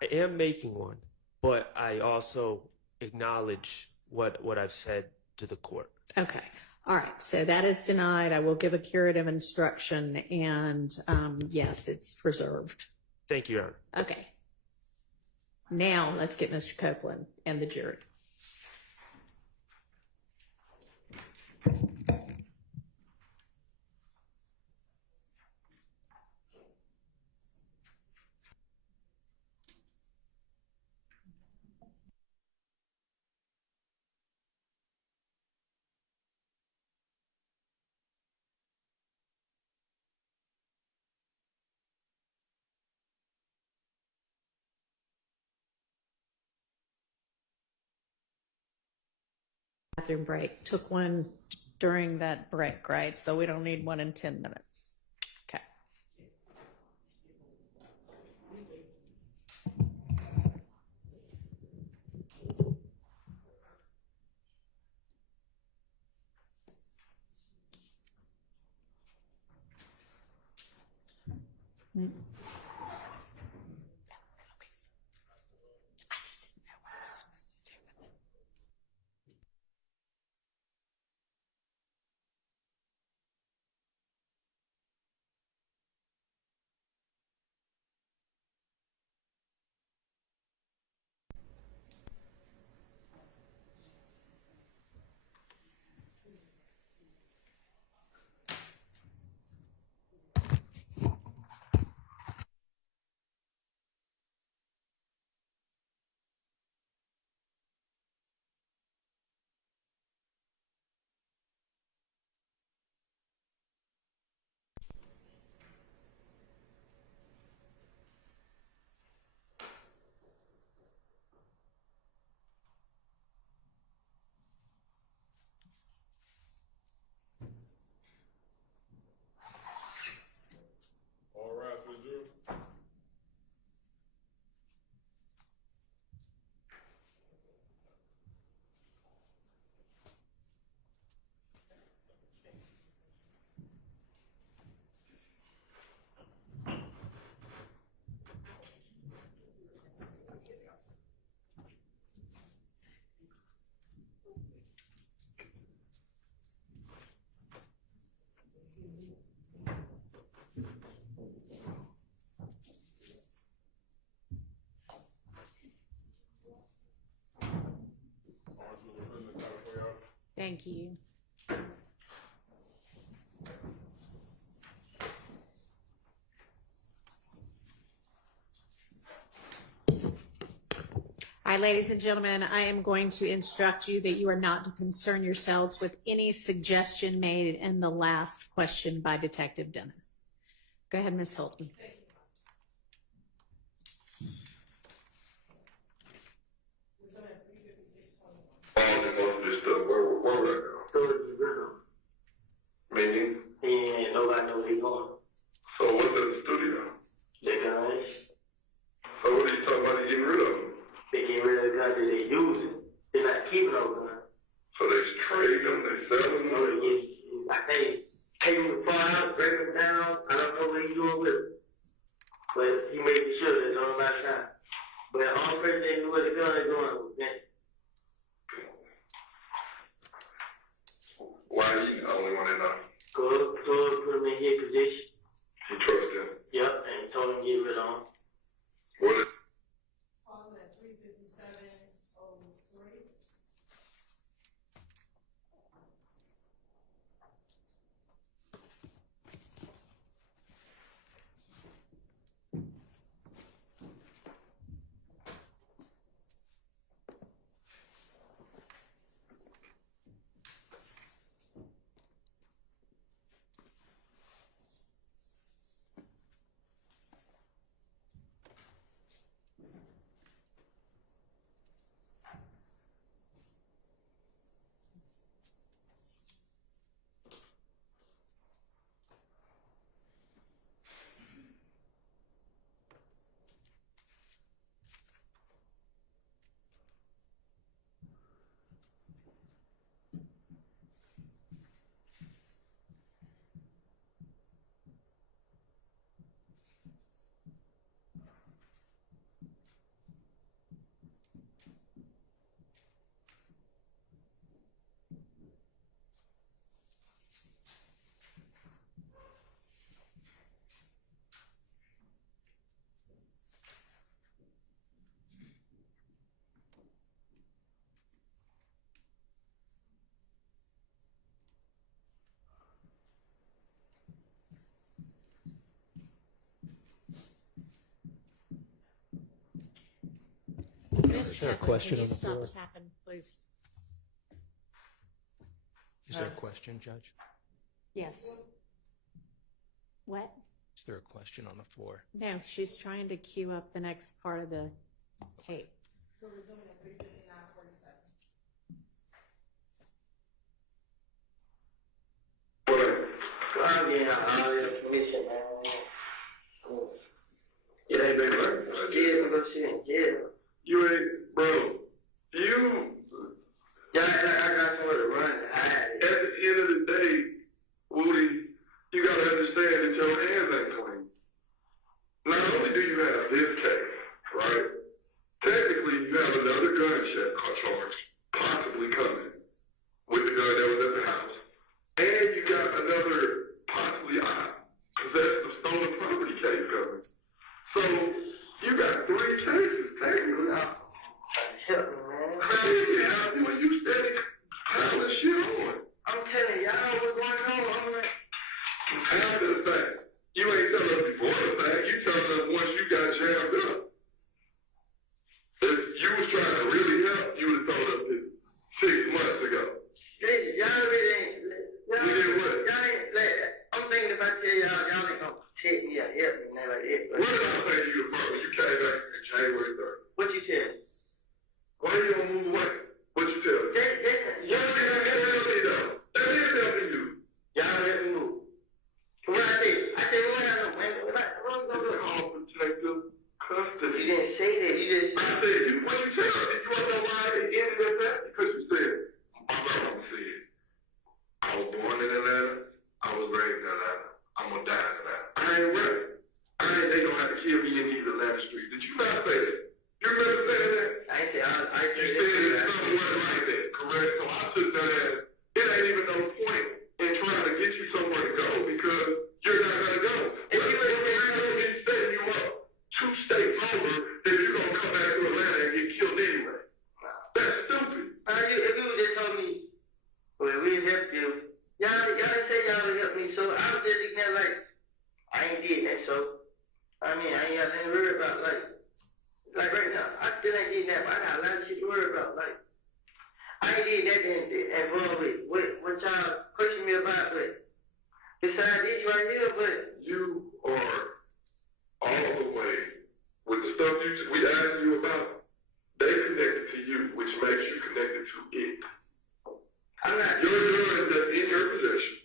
I am making one, but I also acknowledge what I've said to the court. Okay. All right. So that is denied. I will give a curative instruction, and yes, it's preserved. Thank you, Your Honor. Okay. Now let's get Mr. Copeland and the jury. Bathroom break. Took one during that break, right? So we don't need one in 10 minutes. Okay. Mm. I just didn't know what I was supposed to do with it. All right, for the jury. Thank you. All right, ladies and gentlemen, I am going to instruct you that you are not to concern yourselves with any suggestion made in the last question by Detective Dennis. Go ahead, Ms. Hilton. Most of this stuff, where would I go? So it's the rhythm. Meaning? And nobody knows where he's going. So what's at the studio? The guns. So what are you talking about? You getting rid of them? They get rid of the guns that they using. They're not keeping those guns. So they trade them, they sell them? You know, they get, like they take them apart, break them down. I don't know what he's doing with them. But he made sure that they're on my side. But the only person that knew where the gun is going was Ben. Why are you the only one that knows? Go put him in his position. You trust him? Yep, and told him to get rid of him. What is Calling at 3:57:03. Mr. there a Chapman, question can you on the stop floor? tapping, please? Is there a question, Judge? Yes. What? Is there a question on the floor? No, she's trying to queue up the next part of the tape. We're resuming at 3:59:47. Oh, yeah, all your permission, man. Yeah, they been working. Yeah, go shit. Yeah. You ain't, bro, you, Yeah, I got somewhere to run. at the end of the day, Woody, you gotta understand that your hands ain't clean. What did I say to you about when you came back in January 3rd? What you said? Why you don't move away? What you tell me? Y'all didn't help me though. They didn't help me do. Y'all let me move. What I said? I said, what I know, man? What all protective custody. You didn't say that. You just. I said, what you tell me? You want to know why it ended at that? Because you said, I'm not going to say it. I was born in Atlanta. I was raised in Atlanta. I'm going to die in Atlanta. I ain't ready. They don't have to kill me in these Atlanta streets. Did you not say that? You remember saying that? I ain't say I you said it somewhere like that, correct? So I took that as, it ain't even no point in trying to get you somewhere to go because you're not going to go. If you ain't setting you up 2 states over, then you're going to come back to Atlanta and get killed anyway. That's stupid. If you would just told me, well, we helped you. Y'all didn't say y'all would help me, so I was just kind of like, I ain't did that, so, I mean, I ain't got nothing to worry about, like right now, I still ain't did that, but I got a lot of shit to worry about, like, I ain't did that and wrong with what y'all pushing me about, but besides this right here, but you are all the way with the stuff we asked you about, they connected to you, which makes you connected to it. I'm not. Your gun that's in your possession,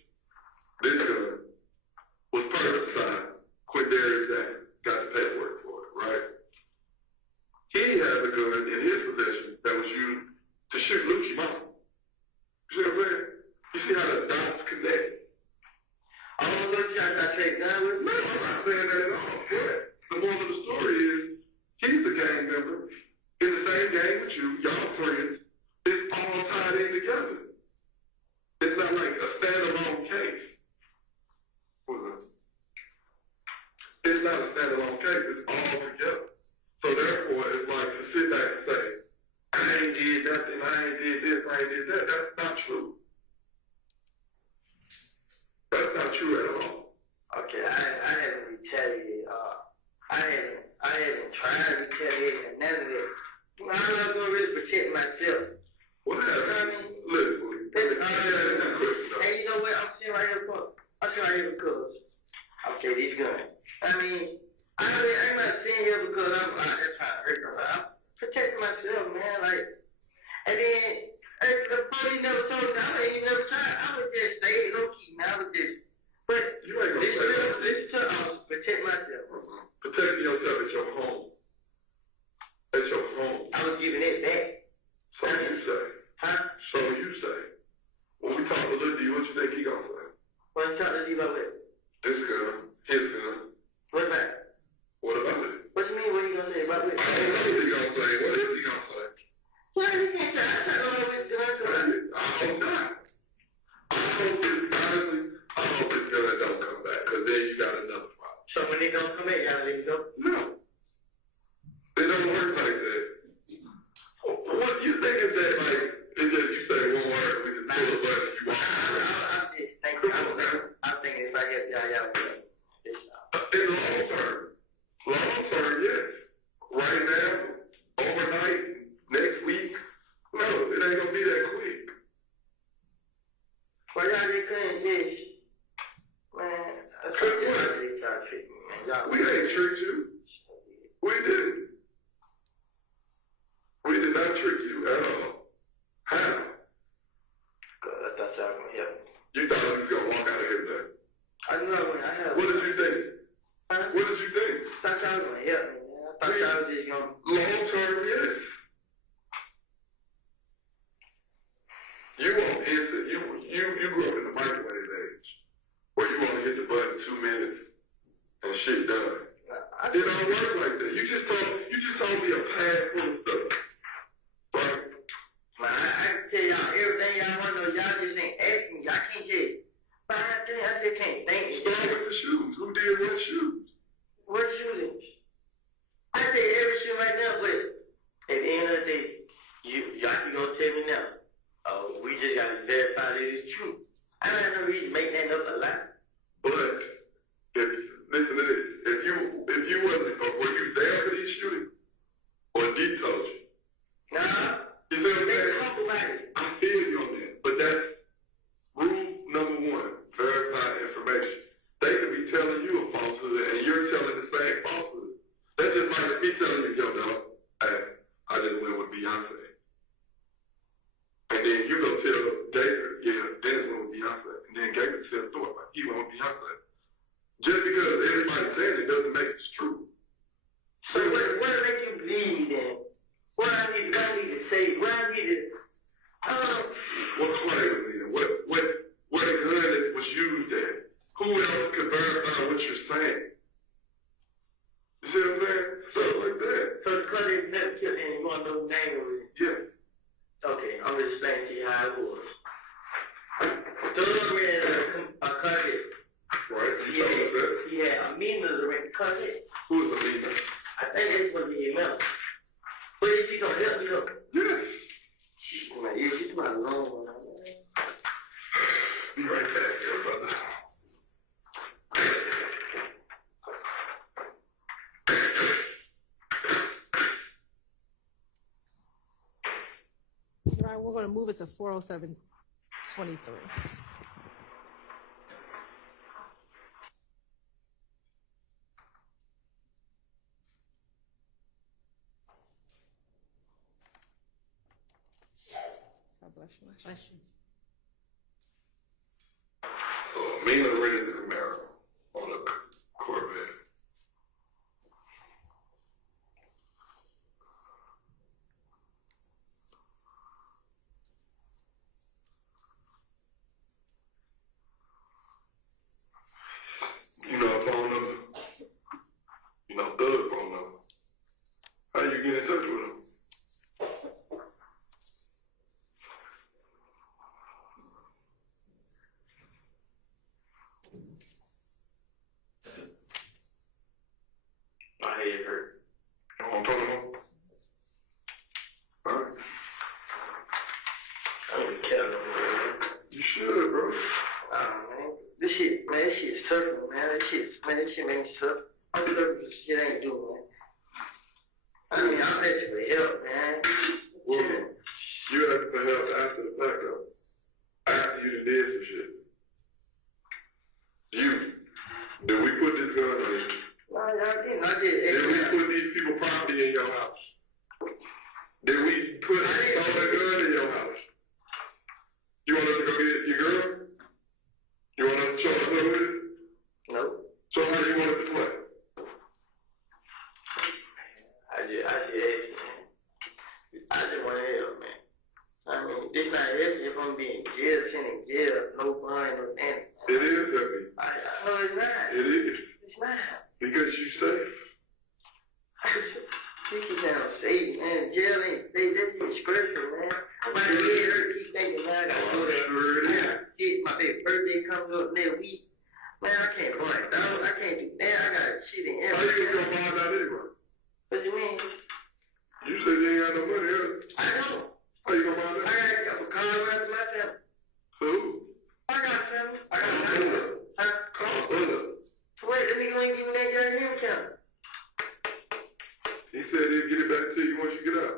this gun, was purchased, Quindarius Jackson got the paperwork for it, right? He has a gun in his possession that was used to shoot Lucci Mama. You see what I'm saying? You see how the dots connect? All those shots I take down with, no, I'm not saying that at all. But the moral of the story is, he's a gang member in the same gang with you, y'all friends. It's all tied in together. It's not like a standalone case. It's not a standalone case. It's all together. So therefore, it's like to sit back and say, I ain't did nothing, I ain't did this, I ain't did that. That's not true. That's not true at all. Okay, I haven't retaliated. I haven't tried to retaliate and none of that. I'm not going to really protect myself. What happened? Listen, I asked that question. Hey, you know what? I'm sitting right here because, okay, these guns. I mean, I'm not sitting here because I'm out there trying to hurt them. I'm protecting myself, man. Like, and then the police never told me. I ain't never tried. I would just stay low key. I would just, but you ain't gonna listen to protect myself. Protect yourself at your home. At your home. I was giving it back. So you say. Huh? So you say. When we talk to Lil D, what you think he gonna say? What you talk to Lil D about what? This gun. His gun. What about it? What about it? What you mean? What are you gonna say about it? I don't know what he gonna say. What is he gonna say? What is he gonna say? I don't know what he's gonna say. I hope not. I hope this gun don't come back, because then you got another problem. So when it don't come back, y'all let me go? No. It don't work like that. What you think is that, like, it's just you say one word, we just pull a button, you walk I'm thinking if I get y'all in long term, yes. Right now, overnight, next week, no, it ain't gonna be that quick. Well, y'all just couldn't just, man, we ain't tricked you. We didn't. We did not trick you at all. How? Because I thought y'all were gonna help me. You thought you was gonna walk out of here today? I knew I was gonna help. What did you think? Huh? What did you think? I thought y'all was gonna help me, man. I thought y'all was just gonna. Long term, yes. You want instant. You grew up in the microwave age, where you want to hit the button 2 minutes and shit done. It don't work like that. You just told me a pad full of stuff. Right? Man, I can tell y'all everything y'all want to know. Y'all just ain't asking. Y'all can't just. But I just can't think. Start with the shoes. Who did what shoes? What shootings? I say every shoe right now, but at the end of the day, y'all can go tell me now. Oh, we just got to verify that it's true. I don't have no reason to make that up a lie. But listen to this. If you wasn't, were you there for these shootings? Or G told you? Nah. You see what I'm saying? I feel you on that. But that's rule number 1. Verify information. They could be telling you a falsehood and you're telling the same falsehood. process. Just because everybody says it doesn't make it true. So what make you believe then? What I need to say? What I need to? What claim then? What gun it was used at? Who else could verify what you're saying? You see what I'm saying? Stuff like that. So because they never killed him, you want to know the name of it? Yeah. Okay, I'm just explaining to you how it was. Thug ran a cousin. Right. You know what that? He had Amina to rent cousin. Who's Amina? I think it's going to be a member. But is she going to help me though? Yes. She's my long one. Be right back, here, brother. All right, we're going to move it to 407-23. God bless you. Question. So Amina rented the Camaro on a Corvette. You know her phone number? You know Thug's phone number? How you get in touch with him? My head hurt. You want to talk to him? Alright. I don't care no more, man. You should, bro. Man. This shit surfing, man. This shit make me surf. I'm surfing this shit ain't doing, man. I mean, I'm asking for help, man. Well, you have to help after the fact, though. After you done did some shit. Did we put this gun on you? No, I didn't. I did. Did we put these people property in your house? Did we put a gun in your house? You want us to go get your girl? You want us to show us who it is? No. So how do you want us to play? I just want to help, man. I mean, this not helping if I'm being jail, sent in jail, no bond, no anything. It is heavy. No, it's not. It is. It's not. Because you safe. People sound safe, man. Jail ain't safe. That's just special, man. My head hurt. Keep thinking, man, I gotta go there. Sure it is. Shit, my baby birthday comes up next week. Man, I can't go out. I can't do that. I got shit in How you everything. gonna find out anyway? What you mean? You said you ain't got no money, huh? I know. How you gonna find I out? got a couple cars after my family. Who? I got family. I got Call family. Buddha. Call Buddha. So wait, the nigga ain't giving that guy him count. He said he'll get it back to you once you get out.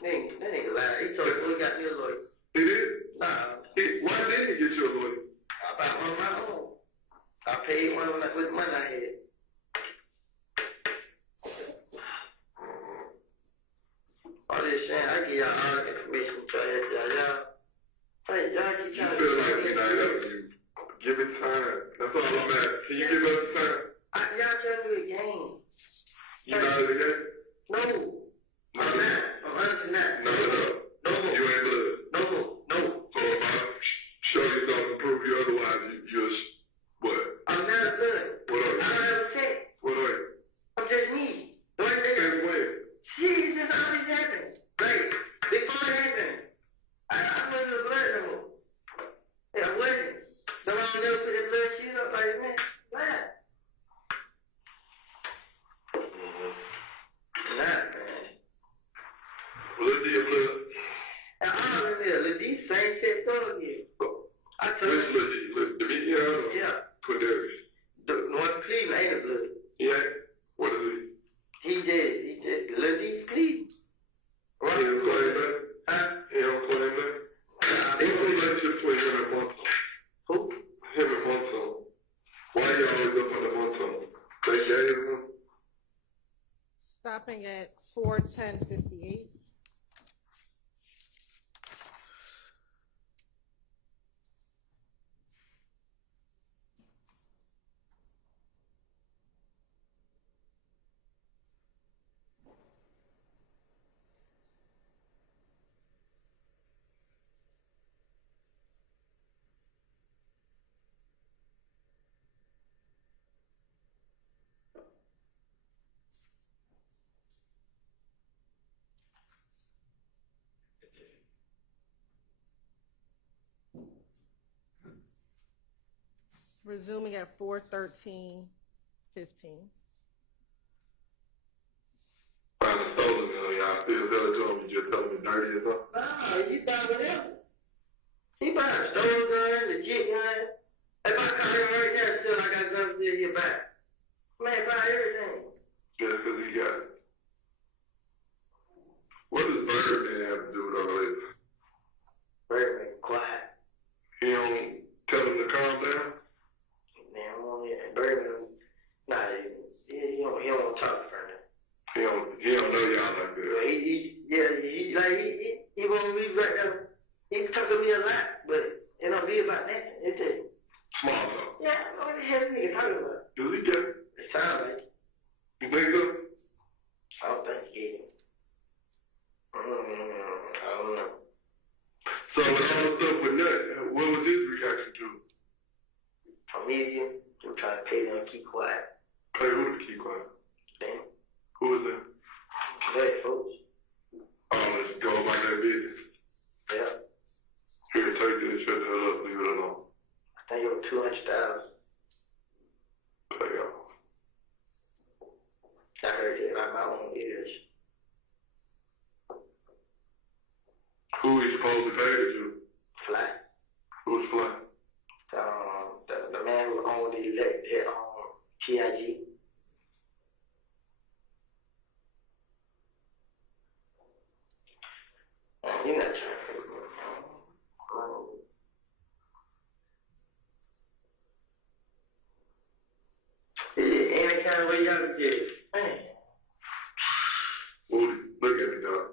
That nigga lied. He told me he got me a lawyer. He did? Nah, Why didn't he get you a lawyer? I bought one of my own. I paid one with the money I had. All this saying, I give y'all all the information to y'all. Hey, y'all keep You trying feel to like tonight of you. Give it time. That's all I'm asking. Can you give us time? y'all trying to do a game. You not in the game? No. I'm not. I'm honestly not. No. No more. You ain't blood. No more. No. So if I show you something to prove you otherwise, you're what? I'm not a blood. What are I don't you? have a check. What are you? I'm just me. The only thing Since when? shit is just always happened. Like, before it happened, I wasn't a blood no more. Yeah, I wasn't. No one never put that blood shit up like, man, why? Nah, man. Well, let's see your blood. And all of them, these same shit told you. I told Which you. blood? Look, Demetrius or Yeah. Quindarius? The one Cleveland ain't a blood. Yeah. What is it? He did. Look, these Cleveland. He don't claim that? Huh? He don't claim that? What's the relationship between him and Monson? Who? Him and Monson. Why you always up on the Monson? They gave him? Stopping at 410-58. Resuming at 4:13:15. Find a stolen gun, y'all still tell it to him, you just tell him it's dirty or something? Nah, you buy whatever. He buy a stolen gun, legit gun. If I call him right now, still I got guns still here back. Man, buy everything. Just because he got it. What does Birdman have to do with all this? Birdman, quiet. He don't tell him to calm down? Man, Birdman, nah, he don't want to talk for him. He don't know y'all like that. He won't be right now. He talk to me a lot, but it don't be about that. It's a Small talk. yeah, what the hell nigga talking about? Does he get it? It sounds like it. You think so? I don't think he did. I don't know. So with all the stuff with Nut, what was his reaction to it? Comedian, I'm trying to pay them to keep quiet. Pay who to keep quiet? Damn. Who was that? Hey, folks. Let's go about that business. Yeah. Here, take this, shut the hell up, leave it alone. I think it was 200,000. Pay off. I heard it by my own ears. Who he supposed to pay it to? Fly. Who's Fly? The man who owned the elected TIG. You're not trying to pay me. Any kind of way y'all can get it. Man, Woody, look at me, dog.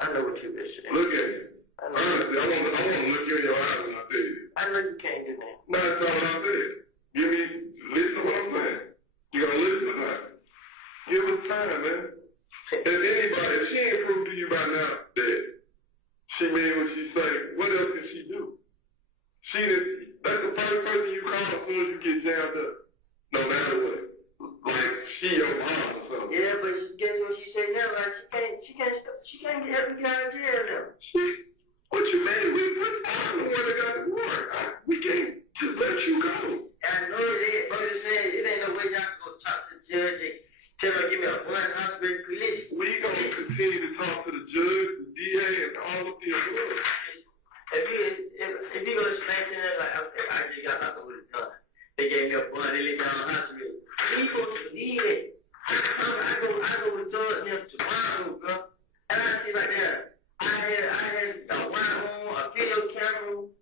I know what you bitch saying. Look at me. I know. Honestly, I want to look you in your eyes when I tell you. I know you can't do that. No, that's not what I said. Listen to what I'm saying. You gonna listen or not? Give us time, man. If anybody, if she ain't proved to you by now that she mean what she say, what else can she do? That's the first person you call as soon as you get jammed up. No matter what. Like, she your mom or something. Yeah, but guess what she said now? Like, she can't help me get out of jail now. What you mean? I'm the one that got the warrant. We can't just let you go. I know it, but I'm saying it ain't no way y'all can go talk to the judge and tell her give me a blunt hospital police. We gonna continue to talk to the judge, the DA, and all of the above. If you go to Spank and like, I just got out with a gun. They gave me a blunt, they let me out of the hospital. We supposed to believe it. I go to judge them tomorrow, bro. And I see right there, I had a wine room, a video camera.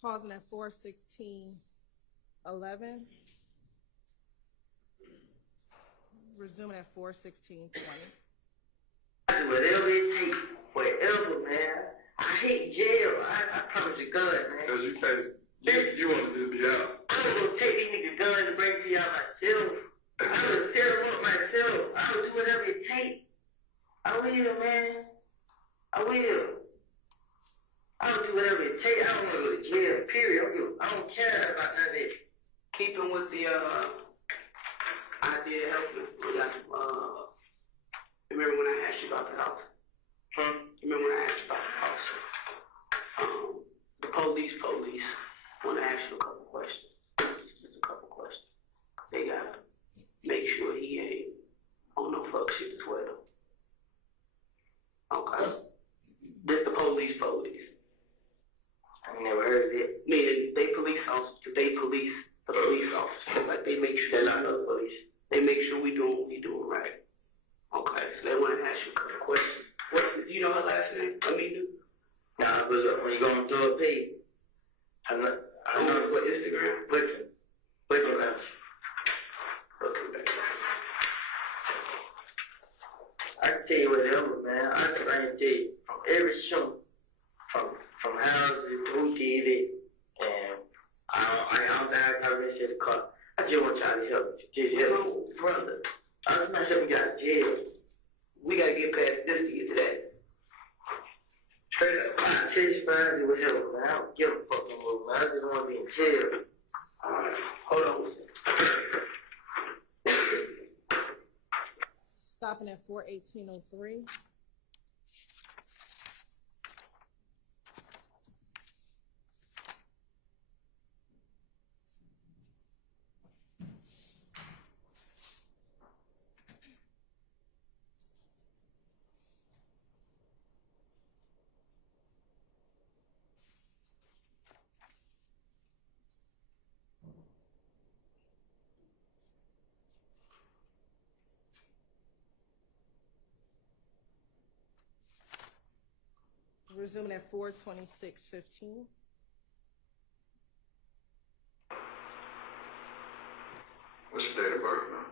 Pausing at 4:16:11. Resuming at 4:16:20. Whatever it takes, whatever, man. I hate jail. I promise you, God, man. Because you can't, you want to just be out. I was gonna take these niggas guns and bring to y'all myself. I would set them up myself. I would do whatever it takes. I will, man. I will. I would do whatever it takes. I don't want to go to jail, period. I don't care about none of that. Keeping with the idea of helping. Remember when I asked you about the house? Remember when I asked you about the house? The police. I want to ask you a couple questions. Just a couple questions. They gotta make sure he ain't on no fuck shit as well. Okay. This the police. I ain't never heard of it. Meaning they police officers, they police the police officers. Like they make sure they're not the police. They make sure we doing what we doing right. Okay, so they want to ask you a couple questions. Do you know her last name? Nah, but look, when you go on through a page, I know what Instagram, but your last. I can tell you whatever, man. I can tell you from every show, from how who did it, and I don't think I really said the car. I just want y'all to help me. Just help me, brother. I'm not sure we got jail. We gotta get past this to get to that. Straight up, I tell you, man, it was help, man. I don't give a fuck no more, man. I just want to be in jail. Alright, hold on. Stopping at 4:18:03. Resuming at 4:26:15. What's your date of birth, man?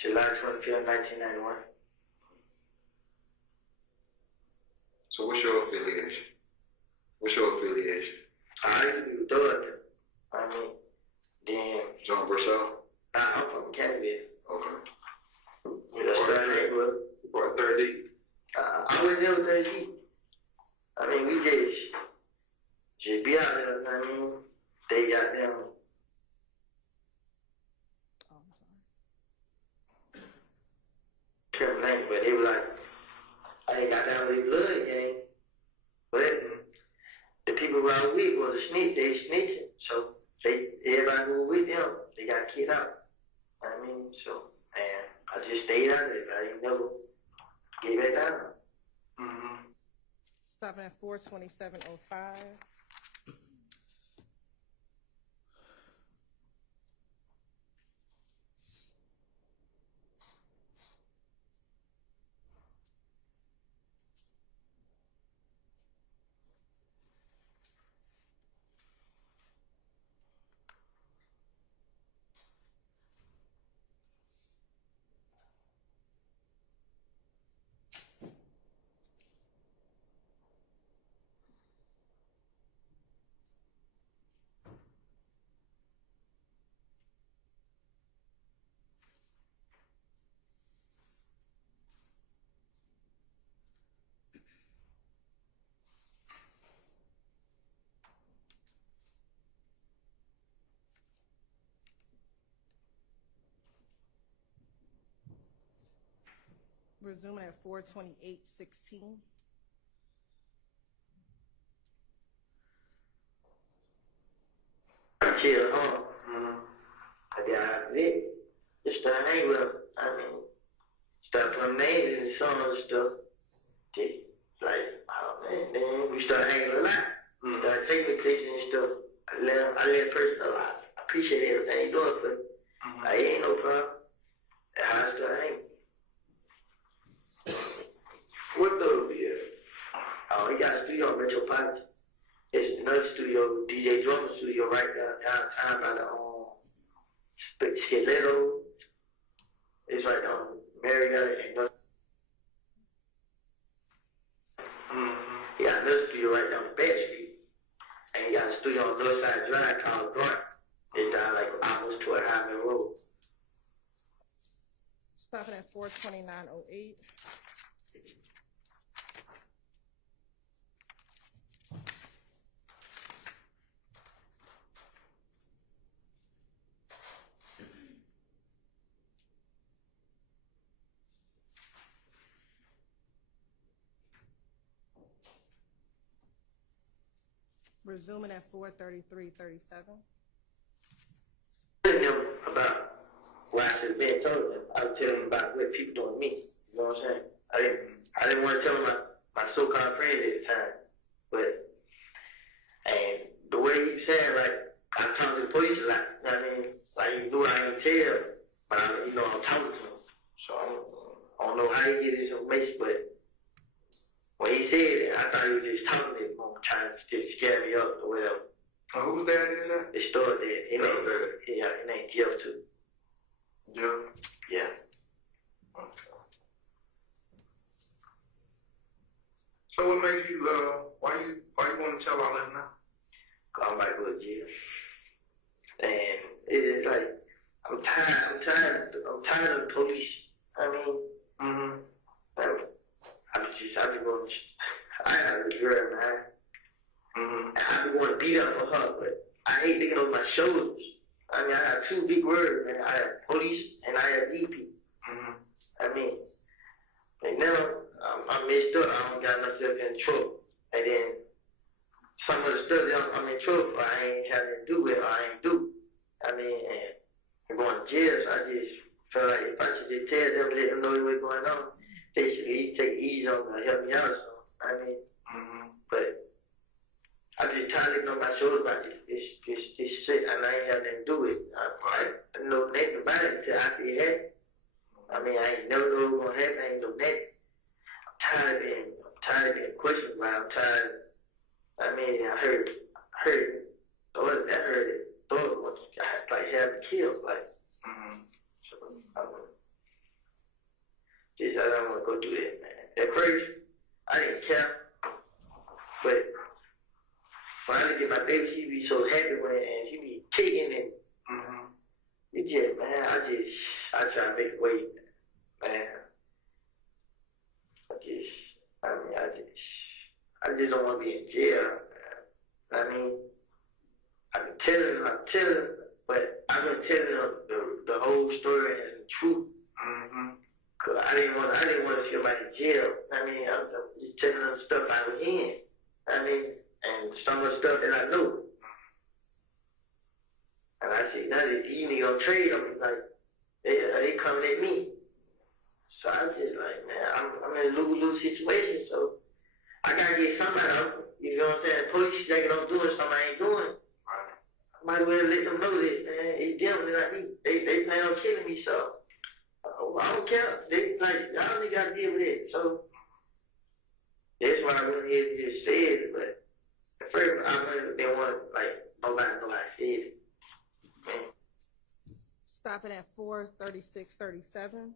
July 25th, 1991. So what's your affiliation? What's your affiliation? I used to be with Dorothy. I mean, then, John Burchell? I'm from Canada. Okay. You know, so I ain't with. What, 30? I was there with 30. I mean, we just be out there, I mean, they got them. Oh, I'm sorry. Couldn't blame, but they were like, I ain't got down with the blood game. But the people who I was with was a snitch, they snitching. So everybody who was with them, they got kicked out. I mean, so, and I just stayed out there. I ain't never get back down. Mm-hmm. Stopping at 4:27:05. Resuming at 4:28:16. Chill, I got it. Just to hang with them. I mean, start putting names in the song and stuff. Just like, oh man, then we start hanging a lot. Start taking pictures and stuff. I let person a lot. I appreciate everything you doing for me. I ain't no problem. That's how I start hanging. What though, yeah? Oh, he got a studio in Metro Park. It's another studio, DJ Drummer studio right downtown by the Skeleto. It's right on Marietta and he got another studio right down Bed Street. And he got a studio on Northside Drive called Grunt. It's down like almost toward Highland Road. Stopping at 4:29:08. Resuming at 4:33:37. Telling him about what I should have been told him. I was telling him about what people doing to me. You know what I'm saying? I didn't want to tell him my so-called friends at the time. But, and the way he said, like, I'm talking to the police a lot. You know what I mean? Like, he knew I didn't tell, but I'm talking to him. So I don't know how he get his information, but when he said it, I thought he was just talking to me, trying to just scare me up or whatever. Who's that in there? The store there. His name Jeff too. Jeff? Yeah. Okay. So what makes you, why you want to tell all that now? I'm like, well, Jeff. And it is like, I'm tired of the police. I mean, I be going, I have a girl, man. And I be going to beat up for her, but I hate thinking on my shoulders. I mean, I have two big words, man. I have police and I have EP. I mean, and now I'm messed up. I don't got myself in trouble. And then some of the stuff that I'm in trouble for, I ain't having to do with, I ain't do. I mean, and I'm going to jail, so I just feel like if I should just tell them, let them know what's going on, they should at least take it easy on me and help me out or something. I mean, but I'm just tired of looking on my shoulders about this shit, and I ain't have nothing to do with it. I know nothing about it until after it happened. I mean, I ain't never know what was going to happen. I ain't know nothing. I'm tired of being questioned about. I'm tired of I mean, I heard it. Thought was like had me killed, like. So I don't want to go do that, man. At first, I didn't care, but when I look at my baby, she be so happy and she be kicking and you just, man, I try to make weight, man. I just don't want to be in jail, man. I mean, I've been telling them, but I've been telling them the whole story and the truth. Cause I didn't want to see somebody in jail. I mean, I'm just telling them stuff I was in. I mean, and some of the stuff that I know. And I see now that these niggas gonna trade them, like they coming at me. So I just like, man, I'm in a lose-lose situation. So I gotta get somebody out. You know what I'm saying? Police thinking I'm doing something I ain't doing. I might as well let them know this, man. It's them, not me. They plan on killing me, so. I don't care. They like y'all niggas gotta deal with it. So that's why I went ahead and just said it. But at first I really didn't want like nobody said it. Stopping at 4:36:37.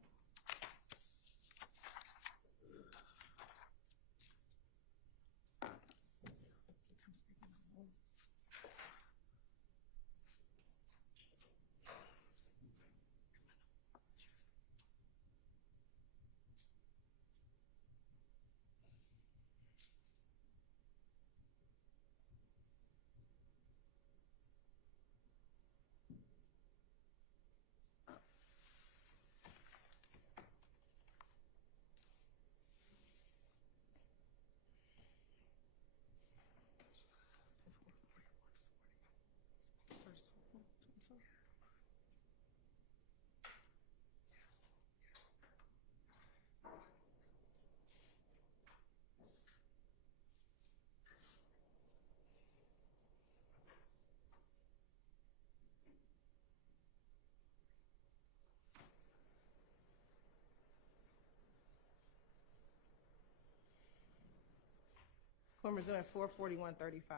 Court resume at 4:41:35.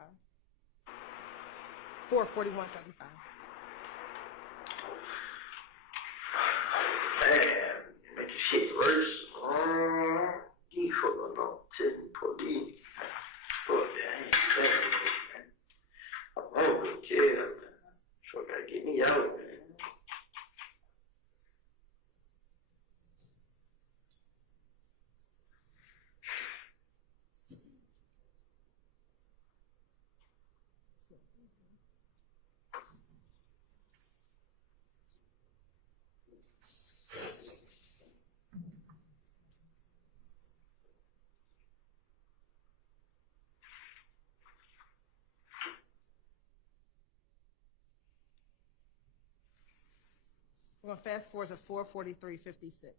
4:41:35. Damn, make the shit worse. You fucking know, telling police. Fuck that, I ain't saying that, man. I'm over in jail, man. So gotta get me out, man. We're going to fast forward to 4:43:56.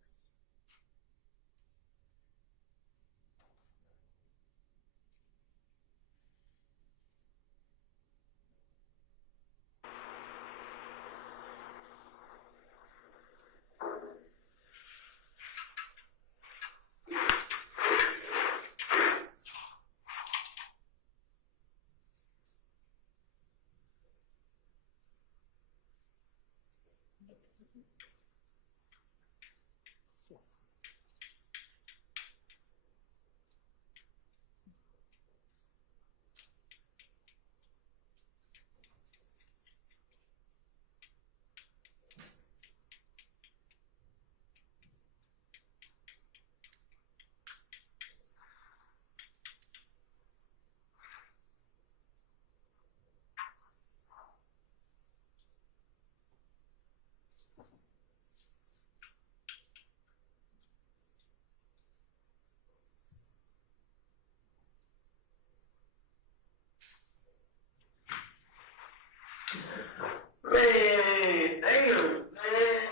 Man, damn, man.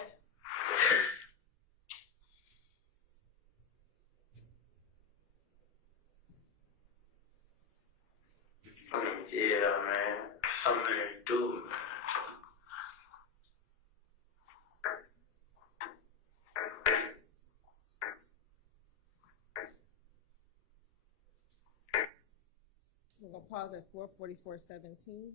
I'm in jail, man. Something to do, man. gonna pause at 4:44:17.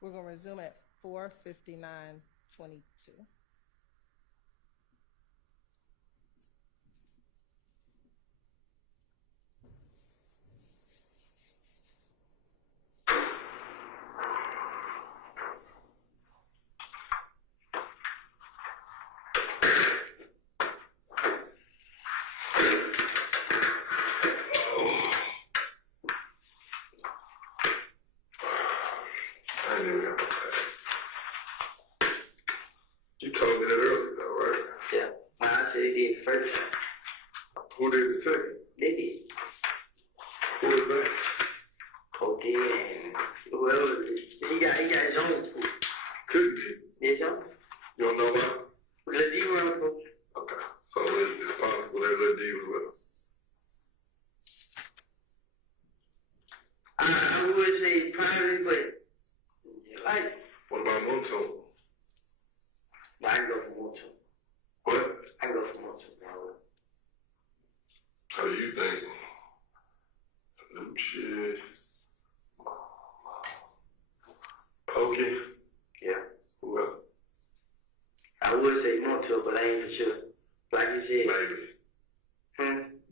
We're gonna resume at 4:59:22. I ain't even got my time. You told me that earlier, though, right? Yeah. I said they did first. Who did the second? They did. Who was that? Okay, and whoever, he got his own school. Could be. His own. You don't know why? Because he run for. Okay. So it's possible that Lil D was with him. I would say private, but like, What about Monto? I can go for Moto. What? I can go for Moto. How do you think? Shit. Pokey? Yeah. Who else? I would say Moto, but I ain't for sure. Like you said. Maybe.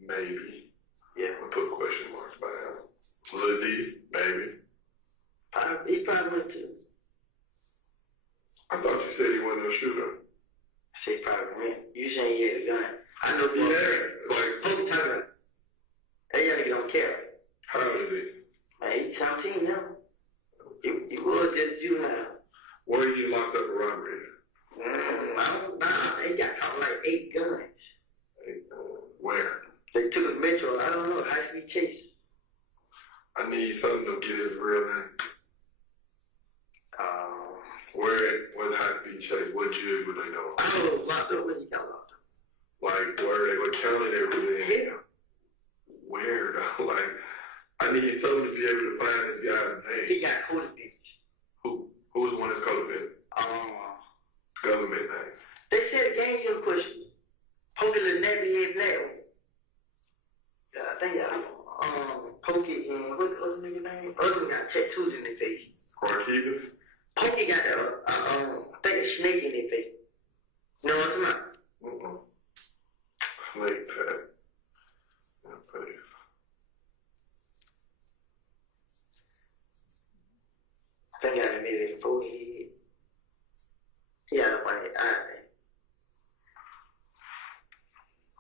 Maybe. Yeah. I'm put question marks by him. Lil D? Maybe. He probably went to. I thought you said he wasn't a shooter. Say probably went. You saying he had a gun. I know for Yeah. sure. Like, Poke talking. That young nigga don't care. how old is he? Man, he's 17 now. He was just juvenile. Where did you locked up a robbery? I don't know. He got caught like 8 guns. Where? They took a metro. I don't know. High speed chase. I need something to get his real name. Where high speed chase? What jig would they know? I don't know. Locked up. What you got locked up? Like what county they was in? Yeah. Where though? Like I need something to be able to find this guy's name. He got Copeland. Who was one that's Copeland? Government name. They said the game you push. Pokey the nappy head black. I think Pokey and what's the other nigga name? Other one got tattoos in their face. Marquivas? Pokey got I think a snake in their face. No, it's not. Snake tag. Face. I think I made it a forehead. He had a funny eye.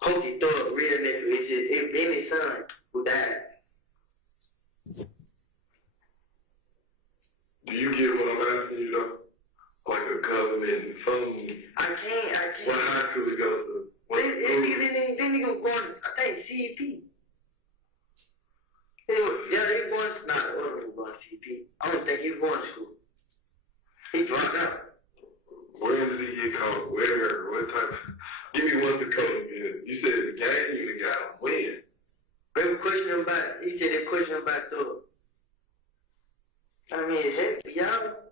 Pokey throw up real nigga. It's just if any son who died. Do you get what I'm asking you though? Like a government something. I can't. What high school to go to? This nigga was going, I think, CEP. They were going, not Oregon was going to CEP. I don't think he was going to school. He dropped out. Where did he get caught? Where? What type? Give me one Dakota again. You said the gang you got him. When? They were questioning him about, he said they questioned him about the, I mean, heck, y'all.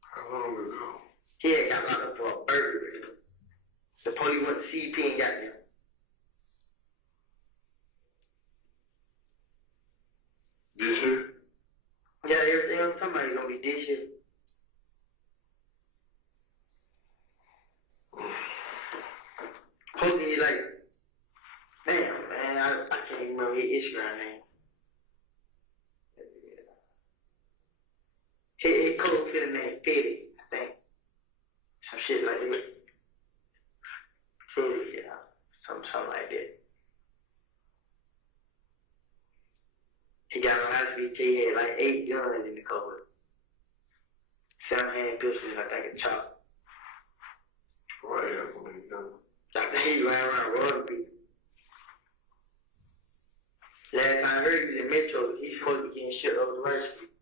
How long ago? He had got locked up for a burglary. The police went to CEP and got him. me this shit. Posting you like, damn, man, I can't even remember his Instagram name. His Copeland name, Fitty, I think. Some shit like that. Fitty, yeah. Something like that. He got on high-speed T, he had like 8 guns in the cover. 7-hand pistols, I think a chop. Why you have so many guns? I think he ran around robbing people. Last time I heard he was in Metro, he's supposed to be getting shit over the right street.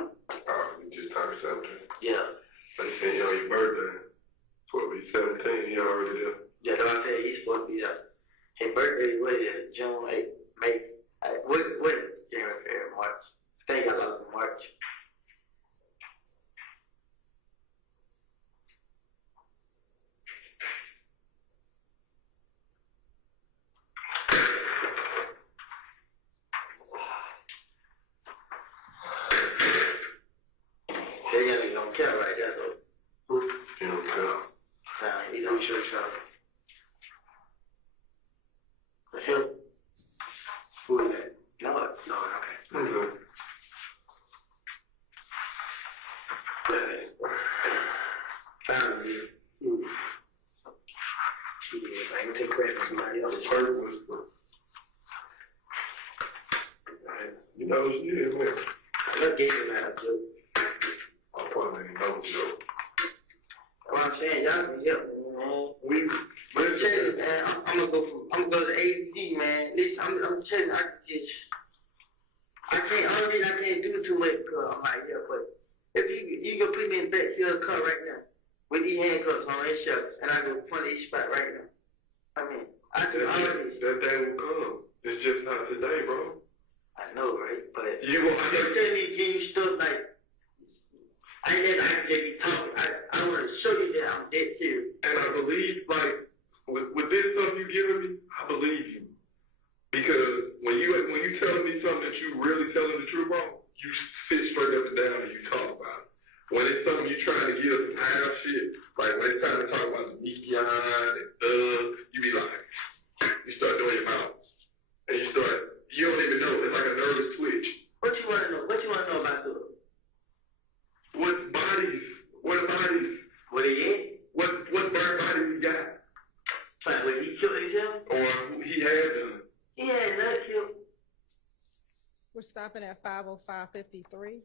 Oh, you just turned 17. Yeah. They seen you on your birthday. Supposed to be 17, he already there. Yeah, that's what I said, he's supposed to be there. His birthday was June 8th, May. What January, February, March? I think I lost in March. They don't care right there, though. You don't care. Nah, he don't sure so. For him? Who is that? No, okay. Okay. Found me. I can take credit for somebody else. Purpose, but you know what you did, man. Let's get him out, too. I probably ain't know so. What I'm saying, y'all can help me, man. But I'm telling you, man, I'm gonna go to AZ, man. Listen, I'm telling you, I can't do too much because I'm like, yeah, but if you can put me in the back seat of the car right now with these handcuffs on and shut, and I go point each spot right now. I mean, I can already. That day will come. It's just not today, bro. I know, right? But You gonna I'm just telling you, give you stuff like I ain't let I just be talking. I want to show you that I'm dead serious. and I believe, like, with this stuff you giving me, I believe you. Because when you telling me something that you really telling the truth on, you sit straight up and down and you talk about it. When it's something you trying to get us some half shit, like when it's time to talk about the neon and you be like, you start doing your mouth. And you don't even know, it's like a nervous twitch. What you want to know? What you want to know about this? What bodies? What bodies? What he did? What burnt bodies he got? Like, what he killed himself? Or who he had done? He had nothing killed. We're stopping at 5:05:53.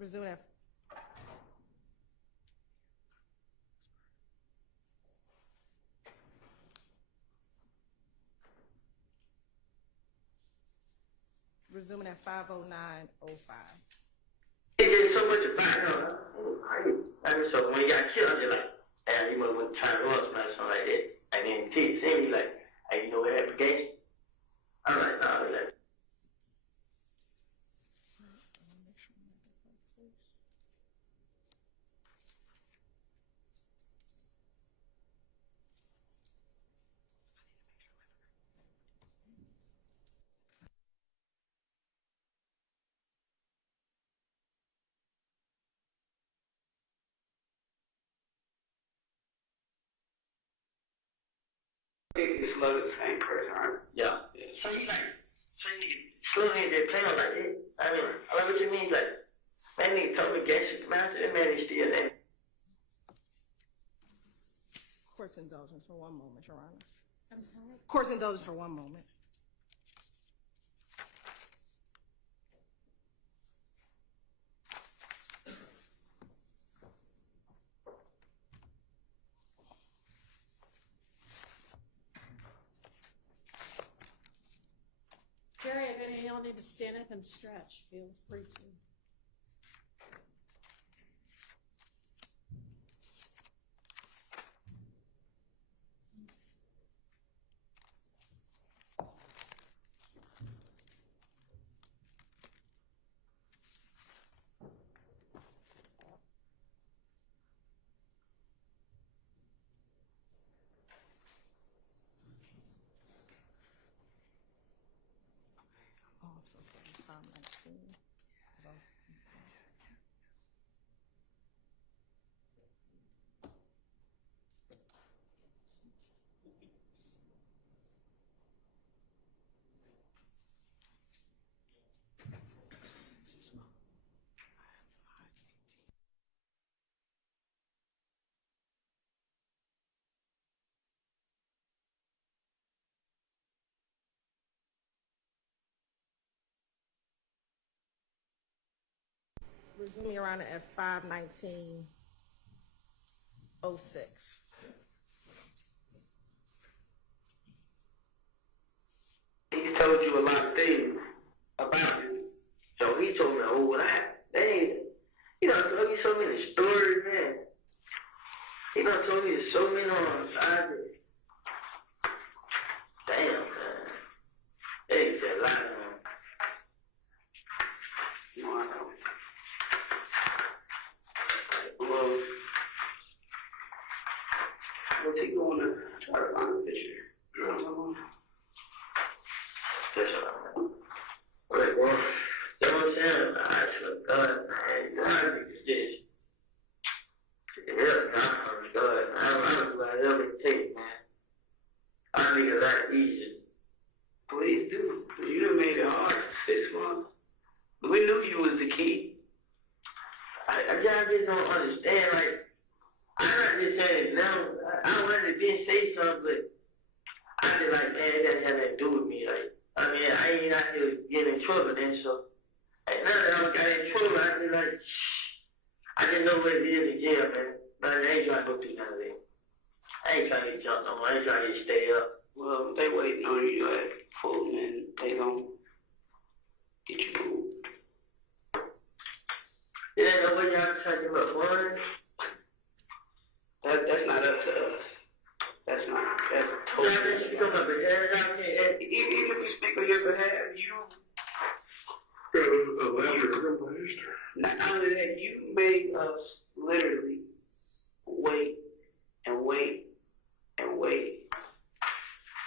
Resuming at resuming at 5:09:05. It's just so much about him. I mean, so when he got killed, I'm just like, damn, you must want to try to run something like that. And then T see me like, hey, you know what application? I'm like, nah, like, think it's Love is the same person, right? Yeah. So you slow nigga that play on like that. I mean, I like what you mean, like, that nigga told me gangster master, that man is still there. Court's indulgence for one moment, Your Honor. I'm sorry. Court's indulgence for one moment. Jerry, if any of y'all need to stand up and stretch, feel free to. Oh, I'm so sorry. 519. Resume, Your Honor, at 519:06. He told you a lot of things about you. So he told me, oh, what happened? Dang. He done told me so many stories, man. He done told me so many on sides. Damn, man. They said a lot, man. No, I don't. Well, What's he going to try to find a picture? that's all right. Right, well, that's what I'm saying. I swear to God, man. You know, I think it's this. Yeah, God, God. I don't know what else it takes, man. I think it's a lot easier. Please do. You done made it hard for 6 months. We knew you was the key. I just don't understand. Like, I'm not just saying it now. I wanted to then say something, but I just like, man, it doesn't have nothing to do with me. Like, I mean, I ain't out here getting in trouble then, so. Like, now that I got in trouble, I just like, I just know what it is in jail, man. But I ain't trying to go through none of that. I ain't trying to get jumped on. I ain't trying to stay up. Well, they waiting on you at Fulton and they gon' get you moved. There ain't no way y'all trying to give up one. That's not up to us. That's So I totally. just speak on my behalf. I can't. Even if we speak on your behalf, you, not only that, you made us literally wait and wait and wait.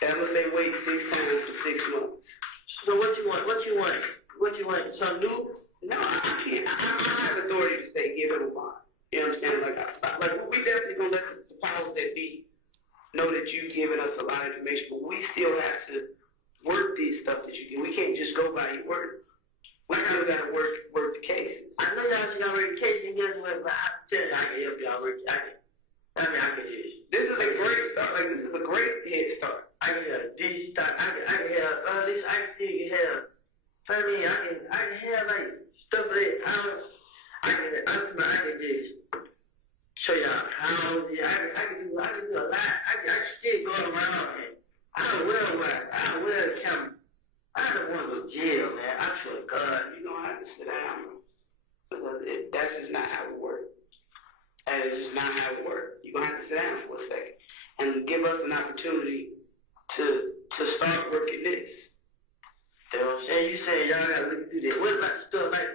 That was they wait 6 times for 6 months. So what you want? What you want? What you want? Some new? No, I can't. I have authority to say give it a bond. You understand? Like we definitely gonna let the powers that be know that you've given us a lot of information, but we still have to work these stuff that you get. We can't just go by your word. We still gotta work the case. I know y'all should already case and guess what? But I'm telling you, I can help y'all work. I can just. This is a great start. Like this is a great head start. I can have this stuff. I can have this. I can still have. I mean, I can have like stuff that I can just show y'all how. I can do a lot. I can still go around and I don't wear a camera. I don't want to go to jail, man. I swear to God. You're gonna have to sit down because that's just not how it works. That is just not how it works. You're gonna have to sit down for a second and give us an opportunity to start working this. You know what I'm saying? You say y'all gotta look through this. What about the stuff like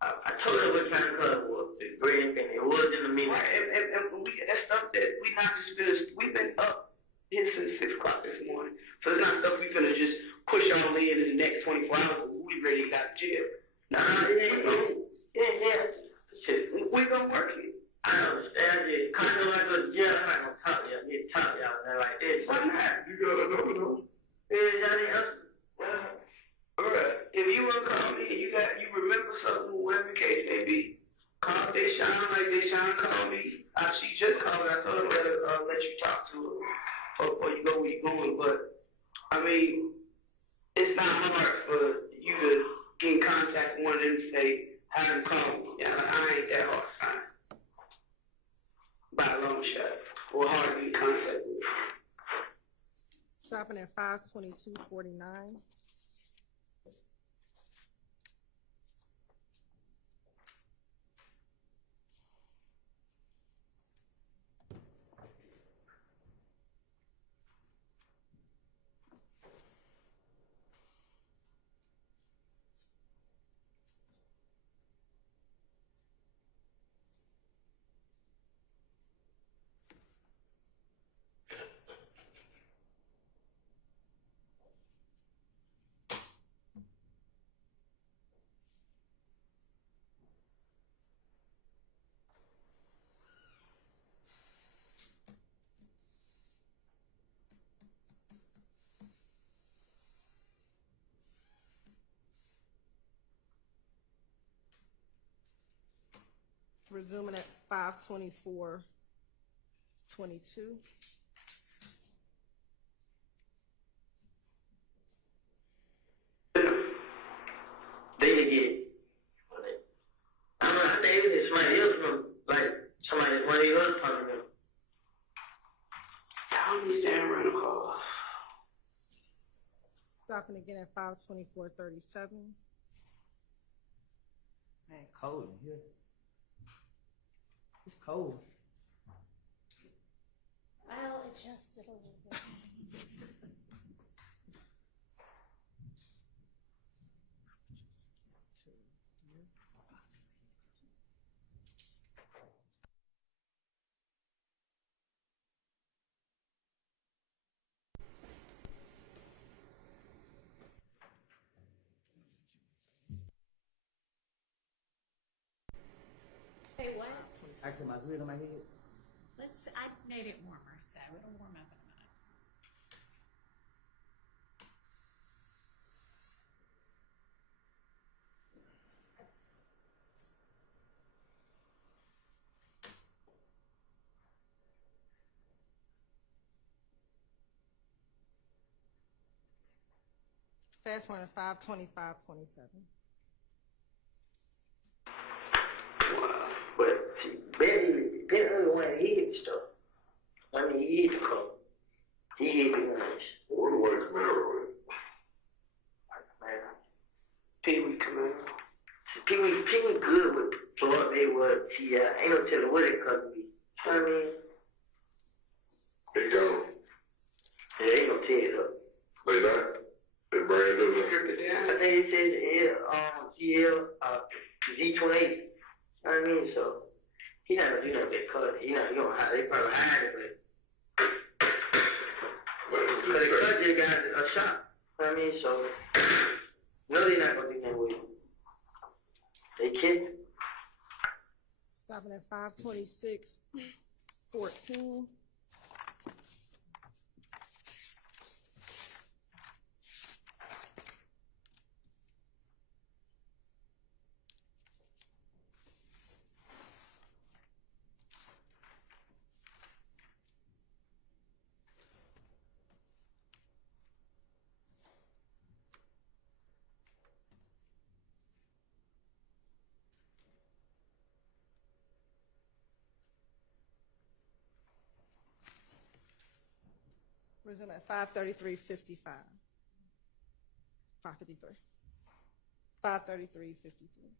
I told her what kind of color it was, the gray and thing. It was in the middle. Right, and that's stuff that we not just finished. We've been up here since 6 o'clock this morning, so it's not stuff we finna just push on in the next 24 hours. We ready to get out of jail. Nah, yeah. Shit, we gonna work it. I understand it. I know I go to jail. I'm not gonna talk to y'all. Get talk to y'all man, like this. Why not? You gotta Stopping at 522:49. Resuming at 524:22. They didn't get it. I don't know, I think it's somebody else from, like, somebody, one of the other talking to them. How many damn rental cars? Stopping again at 524:37. Man, cold in here. It's cold. I'll adjust it a little bit. Say what? I put my hood on my head. I made it warmer, so it'll warm up in a minute. Fast one at 525:27. But see, Benny, the one he hit stuff. I mean, he hit the car. He hit the guns. What do I smell with? Man, Pee-wee coming. Pee-wee good with Floyd Mayweather, T.I. Ain't no telling what it comes to be. I mean, They go. yeah, they gonna tear it up. They not. They brand new. I think they said GL, Z28. I mean, so he not gonna do nothing but cut. He gonna hide. They probably hide it, but the cut just got a shot. I mean, so no, they not gonna do nothing with it. They kidding. Stopping at 526:14. Resume at 533:55. 553. 533:53.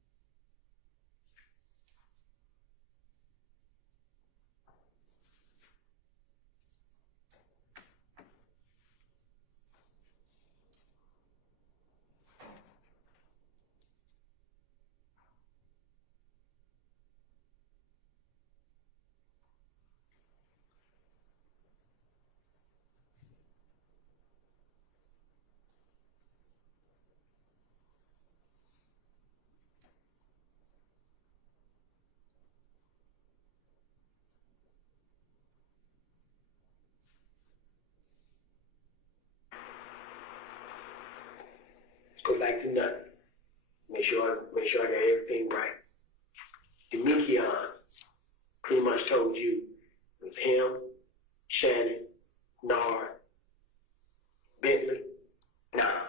Go back to nothing. Make sure I got everything right. Demikion pretty much told you it was him, Shannon, Nard, Bentley. Nah,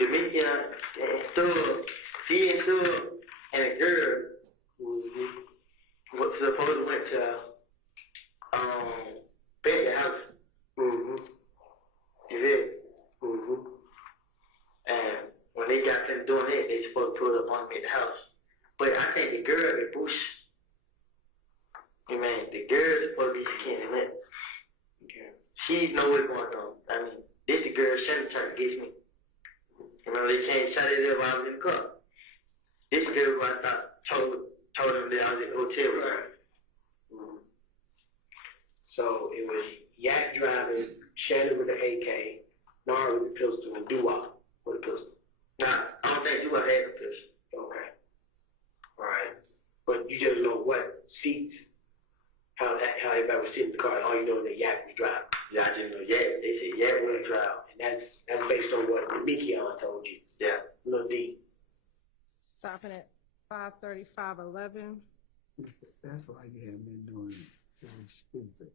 Demikion and Thug, he and Thug and a girl who was supposed to went to Bentley house. Mm-hmm. You did? Mm-hmm. And when they got them doing it, they supposed to put it up on me at the house. But I think the girl at Bush, you mean, the girl's supposed to be skinning it. Okay. She know what's going on. I mean, this the girl Shannon turned against me. Remember they came shot it up while I was in the car. This girl who I thought told them that I was in the hotel room. Right. Mm-hmm. So it was Yak driving, Shannon with the AK, Nara with the pistol, and Doo-Wop with the pistol. Nah, I don't think Doo-Wop had the pistol. Okay. All right. But you just know what seats, how everybody was sitting in the car, all you know is that Yak was driving. Yeah, I just know Yak. They said Yak was driving. And that's based on what Mikion told you. Yeah. Lil D. Stopping at 5:35:11. That's why you haven't been doing stupid.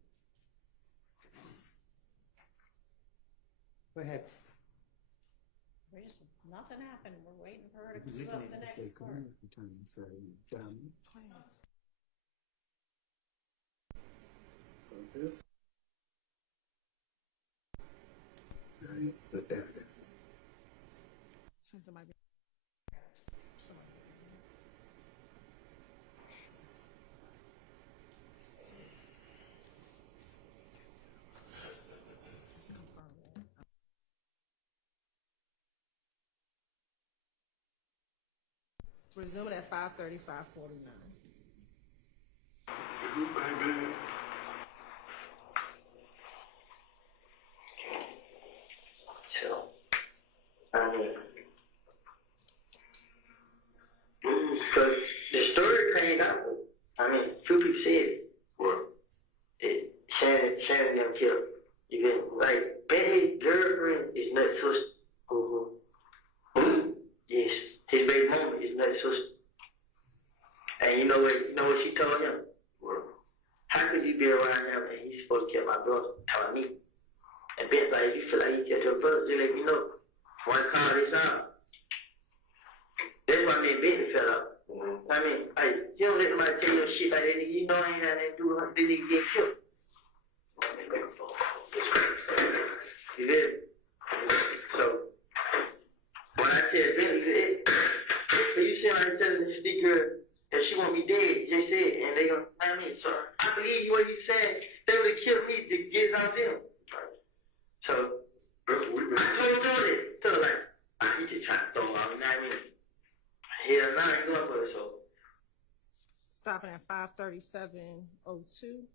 What happened? Nothing happened. We're waiting for her to You come up need the to next say part. community time, so you dummy. So this. Put that in. Something might be. Resuming at 5:35:49. So, I mean, because the story came out. I mean, few people said it. What? Shannon got killed. You get it? Like, Bentley's girlfriend is Nut's sister. Mm-hmm. Yes, his baby mama is Nut's sister. And you know what she told him? What? How could you be around him and he's supposed to kill my brother? Telling me. And Ben's like, if you feel like you killed your brother, just let me know. One call this out. That's why me and Bentley fell out. Mm-hmm. I mean, you don't let somebody tell you shit like that. You know I ain't had nothing to do with it. They need to get killed. You did. So, when I tell Bentley, you see how I'm telling this girl that she won't be dead, just said, and they gonna, I mean, so I believe what you saying. They would have killed me to get it out them. So, That's what we've been. I told her that. Told her, like, he just trying to throw out, you know what I mean? Hell, nah, I ain't going for it, so. Stopping at 5:37:02.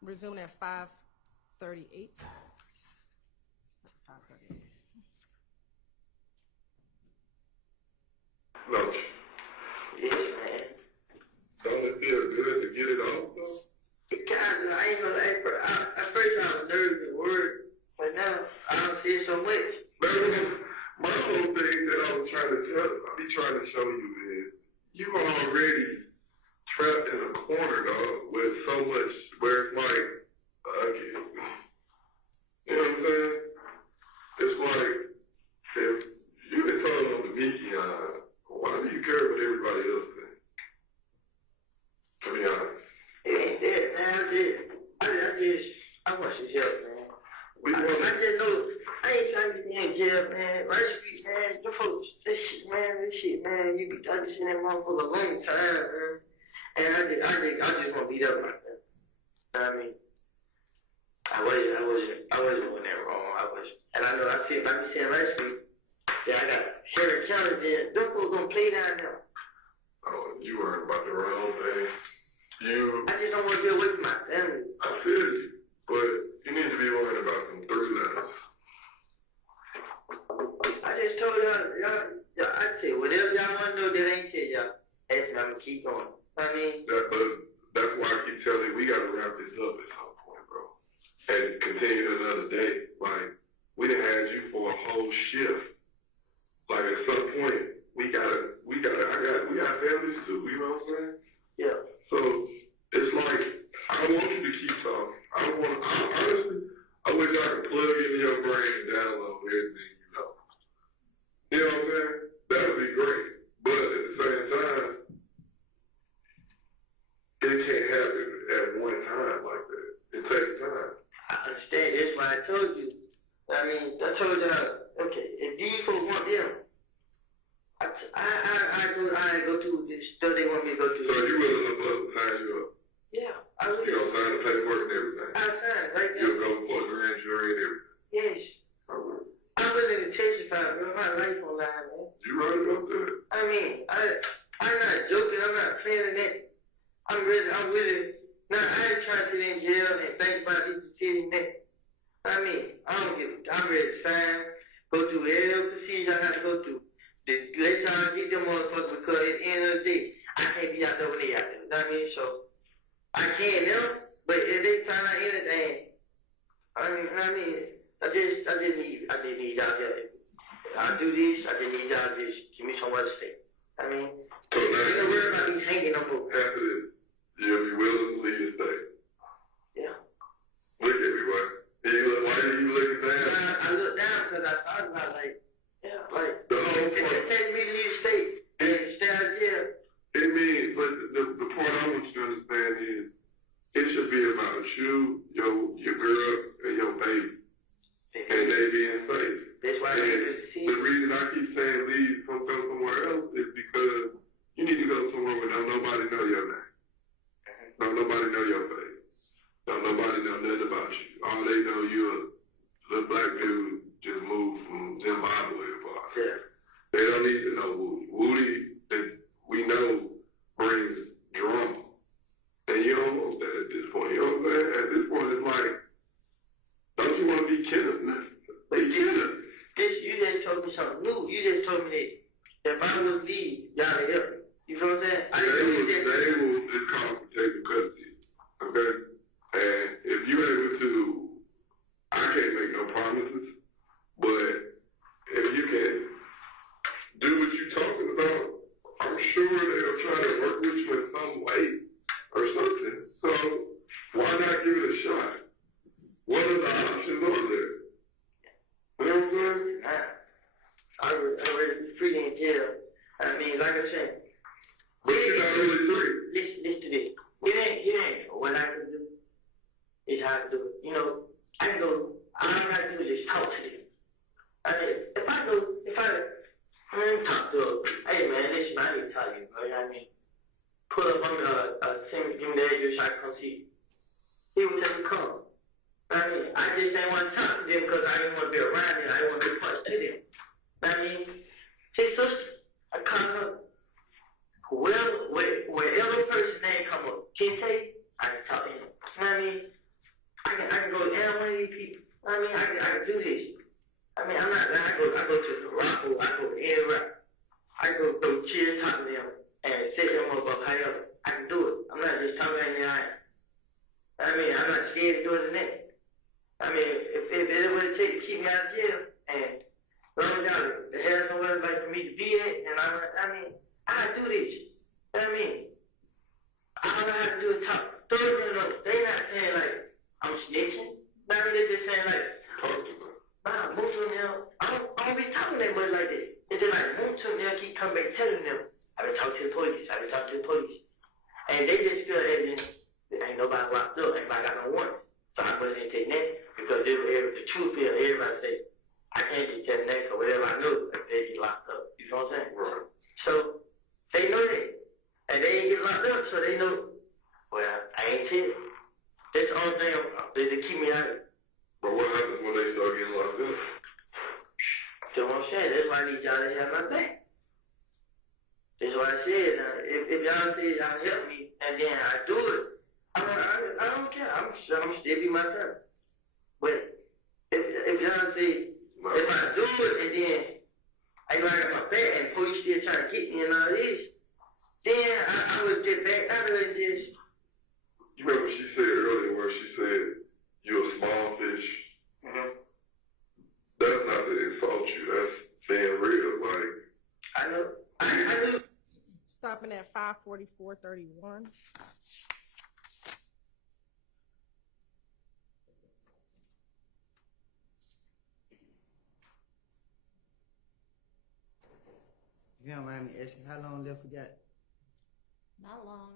Resuming at 5:38. 5:38. No. Yes, man. Don't it feel good to get it off, though? It kind of, I ain't gonna, at first I was nervous and worried, but now I don't see it so much. My whole thing that I was trying to show you is you are already trapped in a corner, dog, with so much where it's like, you know what I'm saying? It's like, if you been told on the Michigan, why do you care what everybody else thinks? To be honest. It ain't that, man. I want some help, man. I just know, I ain't trying to be in jail, man. Right Street, man. The folks, this shit, man. You be talking in that motherfucker a long time, man. And I just want to beat up like that. I mean, I wasn't doing that wrong. And I know I be saying right Street, that I got Sherry County there. Them folks gonna play down there. Oh, you worried about the wrong thing. I just don't want to get away from my family. I feel you, but you need to be worried about them 3 letters. in another day. Like, we done had you for a whole shift. Like, at some point, we got families too, you know what I'm saying? Yeah. So, it's like, I want you to keep talking. Honestly, I wish I could plug into your brain and download everything you know. You know what I'm saying? That would be great. But at the same time, it can't happen at one time like that. It takes time. I understand. That's why I told you. I mean, I told y'all, okay, if these folks want them, I go through this stuff they want me to go through. So you willing to sign you up? Yeah, I will. You gonna sign the paperwork and everything? I sign right now. You'll go for the grand jury and everything? Yes. All right. I'm willing to testify, bro. My life on line, man. You right about that? I mean, I'm not joking. I'm not playing that. I'm really. Now, I ain't trying to sit in jail and think about this sitting there. I mean, I'm ready to sign, go through every procedure I have to go through. Let y'all get them motherfuckers, because at the end of the day, I can't be out there when they out there. You know what I mean? So, I can't now, but if they find out anything, I just need y'all here. I'll do this, I just need y'all to just give me somewhere to stay. I mean, So now, ain't no worry about me hanging no more. after this, you'll be willing to leave the state. Yeah. Look at me, boy. Why are you looking down? I look down because I thought about The whole it point. takes me to leave the state and stay out here. It means, but the point I want you to understand is, it should be about you, your girl, and your baby, and they being safe. That's why I need to see. The reason I keep saying leave, go somewhere else, is because you need to go somewhere where don't nobody know your name. Don't nobody know your face. Don't nobody know nothing about you. All they know you're a little black dude just moved from Zimbabwe or something. Yeah. They don't need to know Woody. Woody, that we know, brings drama. And you don't want that at this point. You know what I'm saying? At this point, it's like, don't you want to be killers? They killers. You just told me something new. You just told me that if I was leave, y'all to help. You feel what I'm saying? They will just call for taking custody. Okay? And if you're able to, I can't make no promises, but if you can do what you're talking about, I'm sure they'll try to work with you in some way or something. So why not give it a shot? What are the options on there? You know what I'm saying? I'm ready to be free in jail. I mean, like I said. But you're not really free. Listen to this. It ain't what I can do. It's how to do it. You know, I can go, all I have to do is just talk to them. I mean, if I talk to them, hey man, listen, I need to tell you, bro. I mean, pull up on send give me the address, I can come see you. He would just come. I mean, I just didn't want to talk to them because I didn't want to be around them. I didn't want to be close to them. I mean, his sister, I call her. Wherever person name come up, Kente, I can talk to him. You know what I mean? I can go down one of these people. I mean, I can do this. I mean, I'm not, I go to Morocco, I go anywhere. I go chill, talk to them, and set them up however. I can do it. I'm not just talking anything. I mean, I'm not scared of doing the next. I mean, if it would take to keep me out of jail, and as long as y'all have somewhere like for me to be at, and I mean, I do this. You know what I mean? All I have to do is talk. Throw them up. They not saying like, I'm snitching. Not really just saying like, nah, move to them. I don't be talking that much like this. It's just like, move to them, keep coming back telling them, I've been talking to the police. And they just feel as if ain't nobody locked up, ain't nobody got no warrant. So I put it in take that because the truth is everybody say, I can't be telling that because whatever I know, they get locked up. You know what I'm saying? Right. So they know that. And they ain't get locked up, so they know, well, I ain't tell. That's the only thing they keep me out of it. But what happens when they start getting locked up? So what I'm saying, that's why I need y'all to have my back. That's why I said, if y'all say y'all help me, and then I do it, I don't care. I'm still be myself. But if y'all say, if I do it, and then I got my back, and police still trying to get me and all this, then I would get back out of it just. You remember she said earlier where she said, you're a small fish 544.31. If you don't mind me asking, how long left we got? Not long.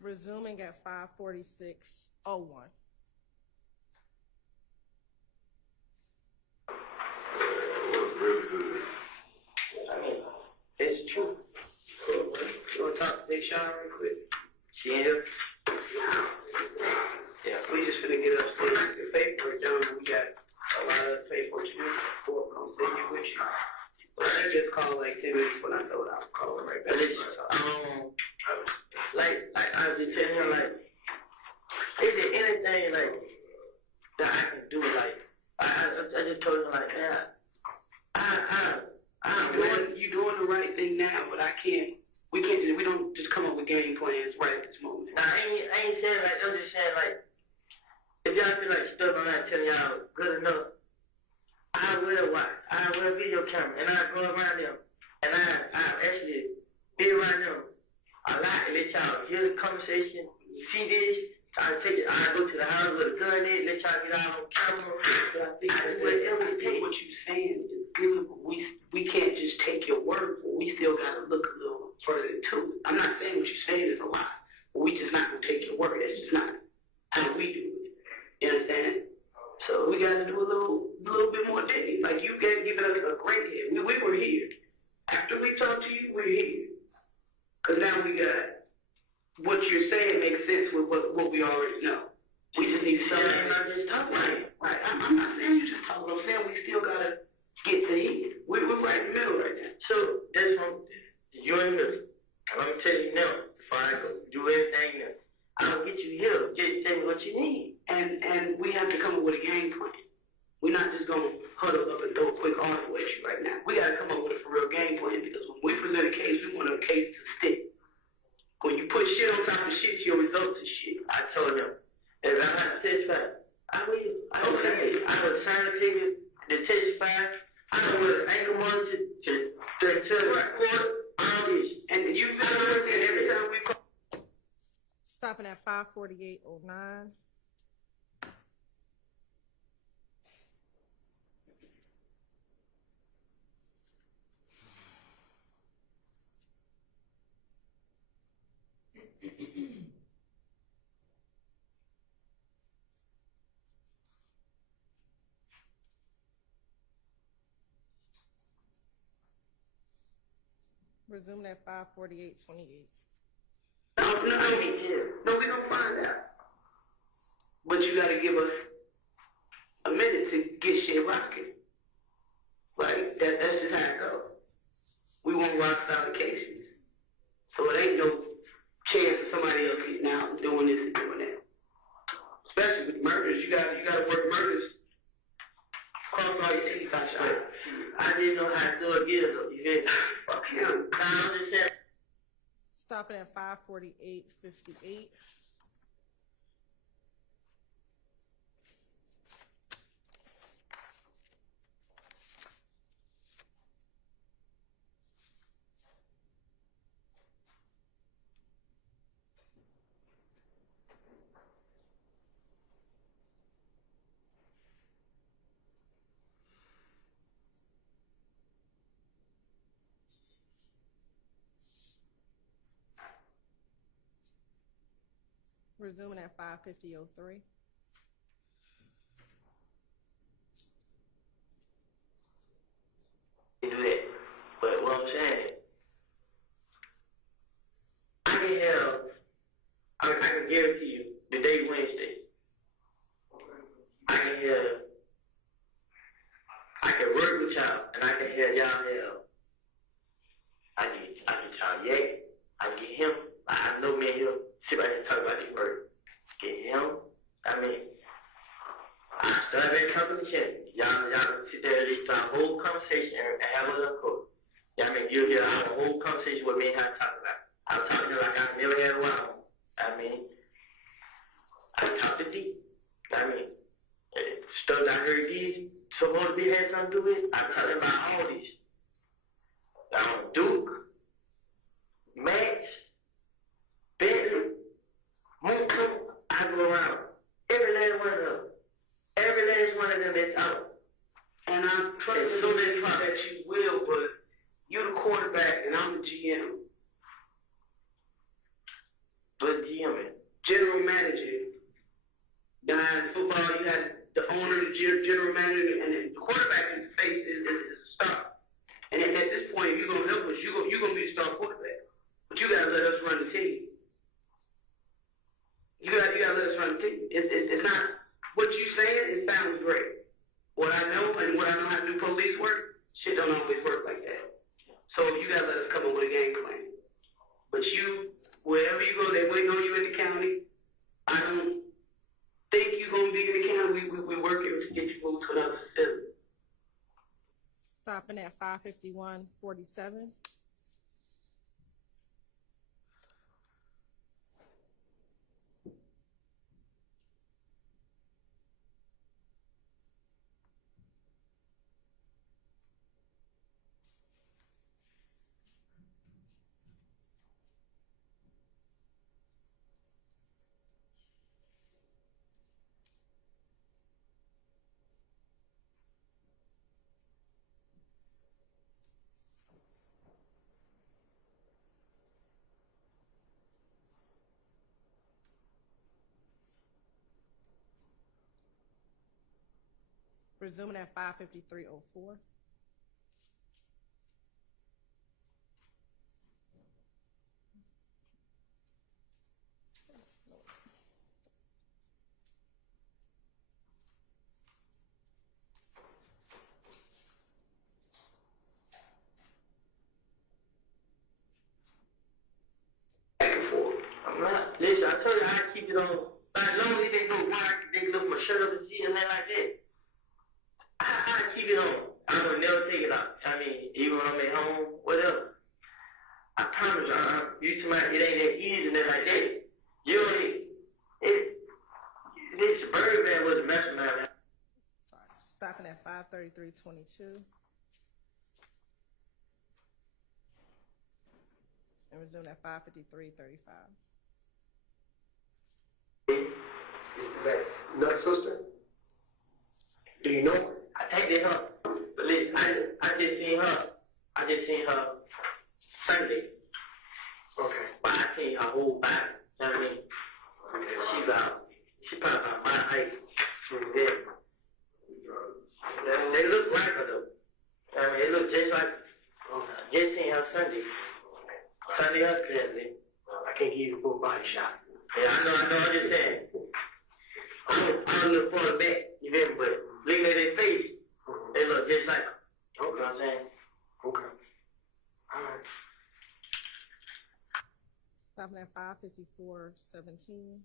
Resuming at 546.01. I mean, it's true. You want to talk to Big Sean real quick? She in here? Yeah, we just finna get upstairs. The paperwork done. We got a lot of paperwork to do for a conversation with you. I just called like 10 minutes when I thought I was calling right back. Like I was just telling her, like, is there anything like that I can do? Like, I just told her, like, yeah, you doing the right thing now, but I can't. We don't just come up with game plans right at this moment. Nah, I ain't saying like, I'm just saying like, if y'all feel like stuff I'm not telling y'all good enough, I will watch. I will video camera, and I go around them, and I actually be around them a lot and let y'all hear the conversation. You see this? I go to the house with a gun in, let y'all get out on camera. So I think whatever it takes, what you're saying is good, but we can't just take your word for it. We still gotta look a little further into it. I'm not saying what you're saying is a lie, but we just not gonna take your word. That's just not how we do it. You understand? So we gotta do a little bit more digging. Like you given us a great head. We were here. After we talked to you, we're here. Cause now we got what you're saying makes sense with what we already know. We just need something not just talk right. Right. I'm not saying you just talk. I'm saying we still gotta get to here. We're right in the middle right now. So that's one. You're in the middle. And I'm gonna tell you now, if I go do everything else, I'll get you here. Just tell me what you need. And we have to come up with a game plan. We're not just gonna huddle up and throw a quick article at you right now. We gotta come up with a for real game plan because when we present a case, we want a case to stick. When you put shit on top of shit, your results is shit. I told them. If I have to testify, I will. I will sign a ticket to testify. I will ankle monitor to record all this. And you've been working every time we call. Stopping at 548.09. Resuming at 548.28. No, we gonna find out. But you gotta give us a minute to get shit rocking. Like that's just how it goes. We won't rock solid cases, so it ain't no chance of somebody else getting out and doing this and doing that. Especially with murders, you gotta work murders across all your teeth. I didn't know how to do it either, though. You hear? Fuck him. I'm just saying. Stopping at 548.58. Resuming at 550.03. Do that. But what I'm saying, I can guarantee you, the day Wednesday, I can work with y'all, and I can hear y'all yell. I get y'all yay. I get him. I know me and him sit right here and talk about this work. Get him. I mean, I start that conversation. Y'all sit there and listen to our whole conversation and have a little quote. I mean, you'll hear our whole conversation with me and how I talk about it. I'm talking to you like I've never had a while. I mean, stuff I heard these supposed to be had something to do with. I tell them about all these. Duke, Max, Bentley, Moonco, I go around. Every last one of them. Every last one of them is out. And I'm trusting so that you will, but you're the quarterback and I'm the GM. But GM, general manager. Now in football, you got the owner, the general manager, and the quarterback is the face is the star. And at this point, if you're gonna help us, you're gonna be the star quarterback. But you gotta let us run the team. You gotta let us run the team. It's not what you saying. It sounds great. What I know and what I know how to do police work, shit don't always work like that. So you gotta let us come up with a game plan. But you, wherever you go, they waiting on you in the county. I don't think you're gonna be in the county. We working to get you moved to another facility. Stopping at 551-47. Resuming at 553-04. Back and forth. I'm not. Listen, I told you I keep it on. As long as they know why they can look my shirt up and see and like that. I keep it on. I will never take it out. I mean, even when I'm at home, whatever. I promise you, you to my, it ain't that easy and that like that. You know, this bird man was messing around. Sorry. Stopping at 533-22. And resuming at 553-35. Is that nut sister? Do you know her? I think it's her. But listen, I just seen her Sunday. Okay. But I seen her whole body. You know what I mean? She probably about my height. Yeah. They look like her though. I mean, they look just like her. Just seen her Sunday. Sunday hospital. I can't give you a full body shot. Yeah, I know, I'm just saying. I don't look for the back, you feel me? But looking at their face, they look just like her. You know what I'm saying? Okay. All right. Stopping at 554-17.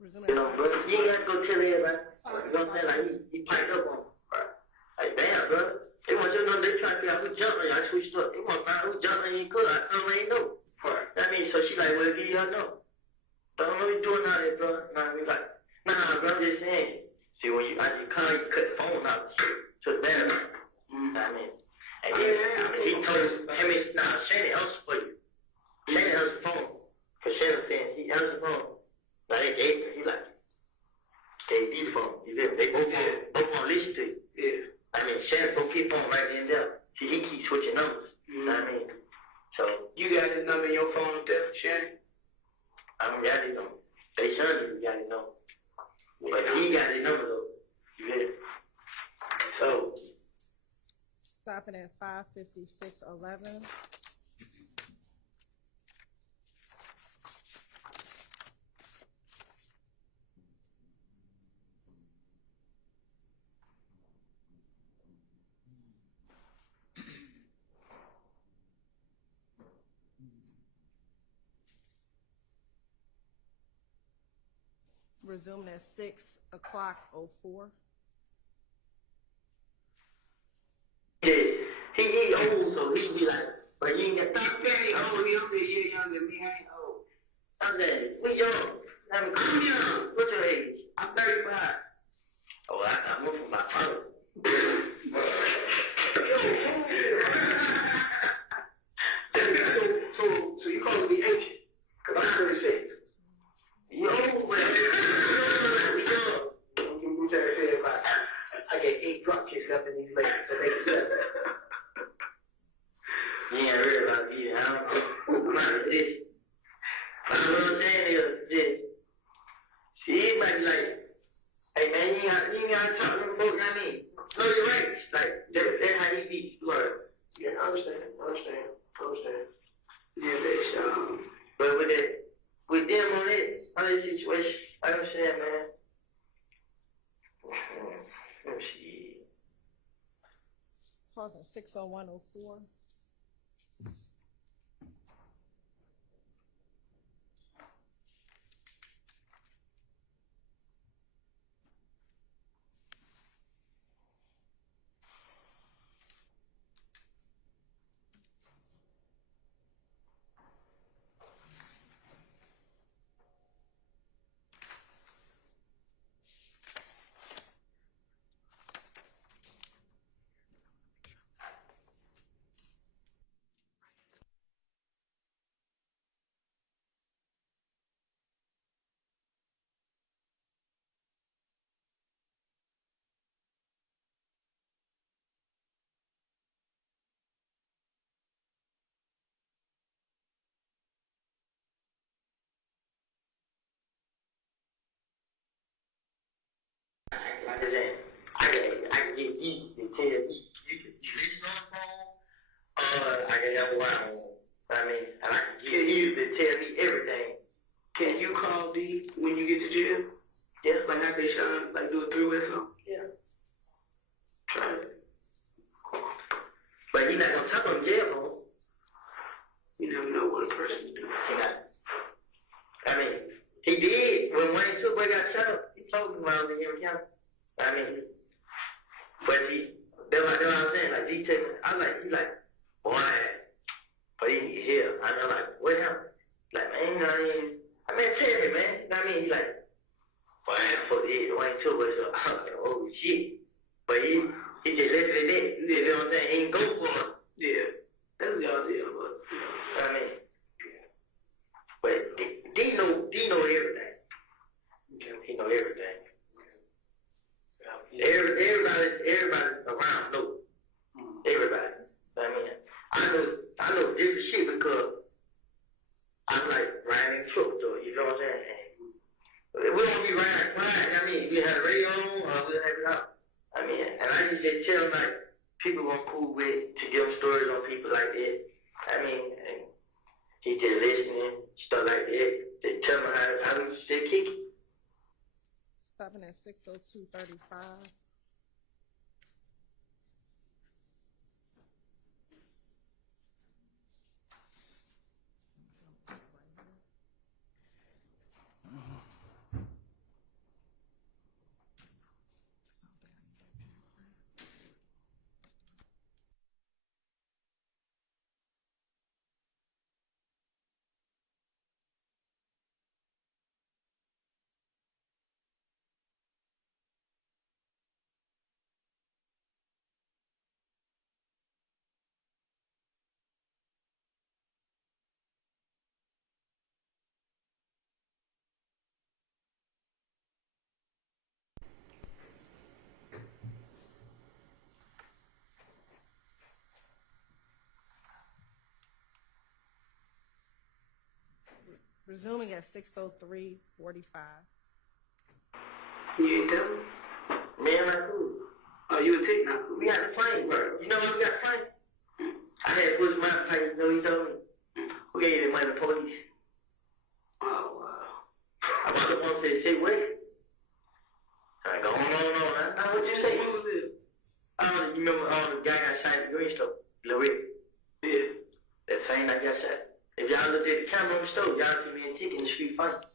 Resuming You know, bro, you ain't got to go tell everybody. You know what I'm saying? Like, he piped up on them. Like, damn, bro. They want you to know they trying to figure out who jumped on you. I switched up. They want to find out who jumped on you in could. I told them I ain't know. I mean, so she like, well, give you her know. Don't know what you doing out there, bro. Nah, we like, nah, bro, I'm just saying. See, when I just call you, cut the phone out. So it's bad. I mean, and then he told him, Shannon answered for you. Shannon answered the phone. Because Shannon saying, he answered the phone. Now they gave him, he like, gave me the phone. You feel me? They both want to listen to you. Yeah. I mean, Shannon both keep on right in there. See, he keeps switching numbers. You know what I mean? So, you got his number in your phone up there, Shannon? I don't got his number. They son got his number. But he got his number though. You feel me? So. Stopping at 556-11. Resuming at 6:04. Yeah, he old, so he be like, but you ain't got stop saying old. He don't be year younger than me. I ain't old. I'm saying we young. I'm young. What's your age? I'm 35. Oh, I moved from my phone. So you call me ancient? Cause I'm 36. You old, man. We young. You trying to say about I get 8 drop kicks up in these legs to make it better. You ain't realize either. I'm out of this. What I'm saying is this. See, it might be like, hey man, you ain't gotta talk to them folks, you know what I mean? No, you're right. Like, that's how he beats blood. Yeah, I understand. Yeah, but with them on this situation, I understand, man. Let me see. Pause at 6:01:04. Like I said, I can get you to tell you can listen on the phone, I can have a line on. I mean, and I can get you to tell me everything. Can you call D when you get to jail? Yes, like I say, Sean, like do a 3-way song? Yeah. Try it. But you're not gonna talk on jail phone. You never know what a person's doing. I mean, he did when Wayne Super got shot up. He told me around in every county. I mean, but that's what I'm saying. Like, he tell me, he's like, boy, but he need help. And I'm like, what happened? Like, man, you know what I mean? I mean, tell me, man. You know what I mean? He's like, boy, fuck it, Wayne Super. So I was like, oh shit. But he just left it at that. You know what I'm saying? He ain't go for it. Yeah. That's what y'all did, but, you know what I mean? But D know everything. He know everything. Everybody around know. Everybody. I mean, I know different shit because I'm like riding in the truck though, you know what I'm saying? We don't be riding, I mean, we have the radio on or we have it out. I mean, and I just tell them like people I'm cool with to give them stories on people like that. I mean, and he just listening, stuff like that. They tell me how we say kick it. Stopping at 6:02:35. Resuming at 6:03:45. You ain't tell me? Man, like who? Oh, you a tick now? We got the plane, bro. You know when we got the plane? I had Bush Mountain Pipe, you know he told me. Who gave you the money to police? Oh, wow. I want to want to say, wait. I go on. Now, what you say? Who was this? You remember the guy got shot at the green store? Lil Woody. Yeah. That same night got shot. If y'all looked at the camera on the stove, y'all see me and Tick in the street fight.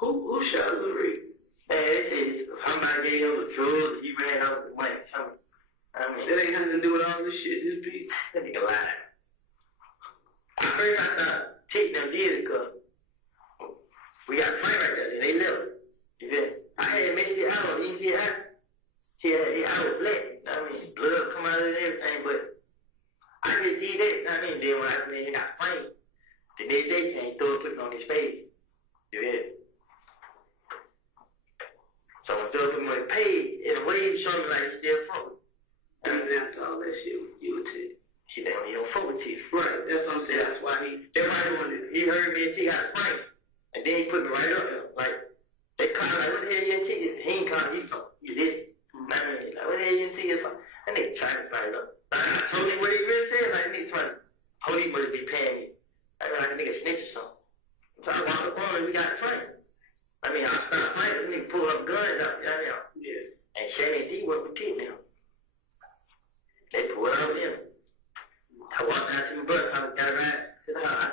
Who shot Lil Reed? Man, they say somebody gave him the drugs, he ran out with the money. I mean, that ain't nothing to do with all this shit. This be that nigga lying. At first I thought taking them did because we got a fight right there, and they never. You feel me? I had made it out. You see, I was black. I mean, blood come out and everything, but I just see that. I mean, then when I said he got framed, the next day he threw a put on his face. You feel me? So when Phil put money paid, in a way he showed me like he still fuck. And after all that shit with you too. He don't fuck with you. Right, that's what I'm saying. That's why he heard me and he got framed. And then he put me right up there. Like, they called like, what the hell you in tickets? He ain't calling you for. You did. I mean, like, what the hell you in tickets for? That nigga tried to fight up. I told him what he really said. Like, nigga trying to, police must be paying me. I mean, like a nigga snitch or something. So I walked up on him and we got framed. I mean, I stopped fighting. This nigga pulled up guns out. You know? Yeah. And Shannon and D were protecting him. They pulled out him. I walked down to my brother's house, got right to the house.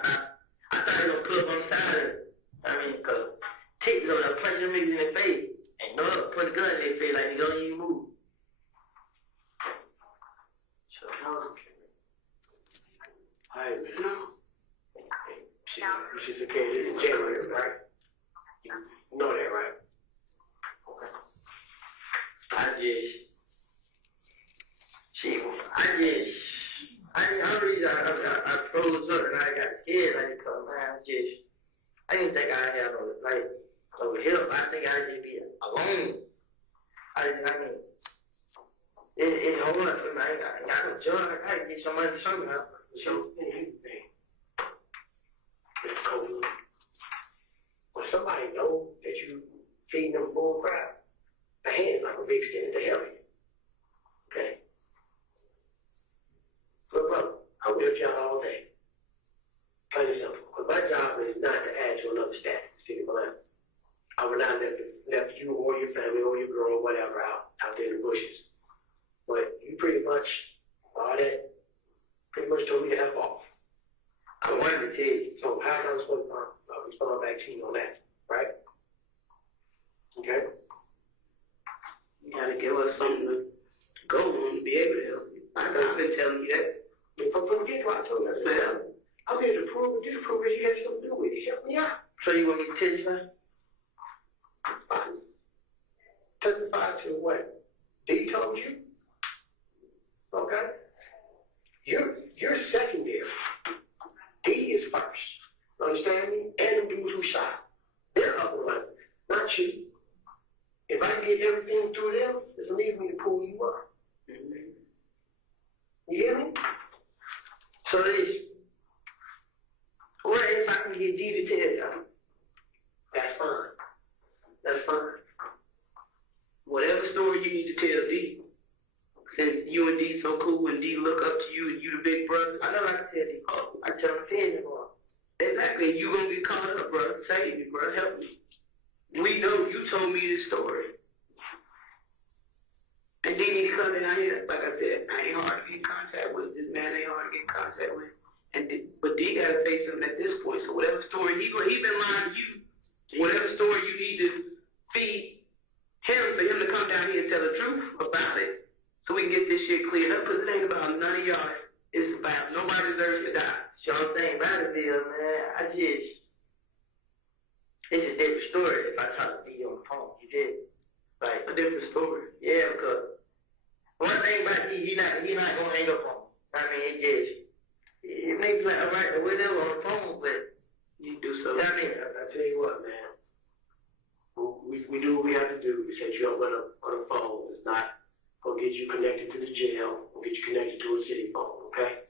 I thought he was gonna pull up on the side of it. I mean, cause Tick was over there punching them niggas in the face. And no, put a gun in their face like they don't even move. So, Alright, man. You should have came in January, right? You know that, right? Okay. I froze up and I got scared like because man, I didn't think I had no help. I think I'd just be alone. It's hard for me. I got no job. I gotta get somebody to show me how. So Here's the thing. It's cold. When somebody knows that you feeding them bull crap, the hand's not gonna be extended to help you. Okay? Look, brother, I work with y'all all day. Plain and simple. Because my job is not to add to another staff in the city of Atlanta. I would not left you or your family or your girl or whatever out there in the bushes. But you pretty much, all that, pretty much told me to F off. I wanted to tell you. So how am I supposed to respond back to you on that, right? Okay? you gotta give us something to go on to be able to help you. I've been telling you that. From the get-go, I told you, I said, I'm here to prove that you had something to do with it. Help me out. So you want me to testify? Testify to what? D told you? Okay? You're secondary. D is first. Understand me? And the dudes who shot. They're up on it, not you. If I get everything through them, it's leave me to pull you up. Mm-hmm. You hear me? So what if I can get D to tell y'all? That's fine. That's fine. Whatever story you need to tell D, since you and D so cool and D look up to you and you the big brother, I know I can tell D. I tell him 10 more. Exactly, you gonna get caught up, bro. Save me, bro. Help me. We know you told me this story. And D need to come in out here. Like I said, I ain't hard to get in contact with. This man ain't hard to get in contact with. But D gotta say something at this point. So whatever story he been lying to you, whatever story you need to feed him for him to come down here and tell the truth about it, so we can get this shit cleared up. Because it ain't about none of y'all. It's about nobody deserves to die. You know what I'm saying? Battlefield, man. It's a different story if I talk to D on the phone. You did. Like a different story. Yeah, because one thing about D, he not gonna hang up on me. I mean, it makes like alright to whatever on the phone, but you do so. I mean, I tell you what, man. We do what we have to do. We set you up on a phone. It's not gonna get you connected to the jail. We'll get you connected to a city phone, okay?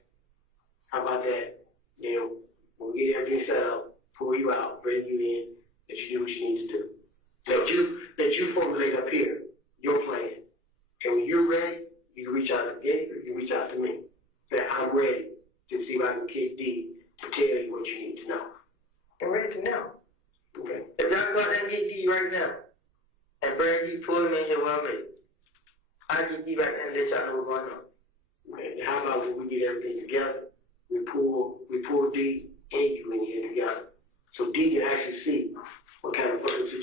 How about that? Then when we get everything set up, pull you out, bring you in, let you do what you need to do. Let you formulate up here your plan. And when you're ready, you can reach out to Gator, you can reach out to me. Say, I'm ready to see if I can kick D to tell you what you need to know. I'm ready to know. Okay? If y'all go out and get D right now, and bring D, pull him in here while I'm ready, I'll get D right now and let y'all know what's going on. Okay, now how about when we get everything together, we pull D and you in here together. So D can actually see what kind of person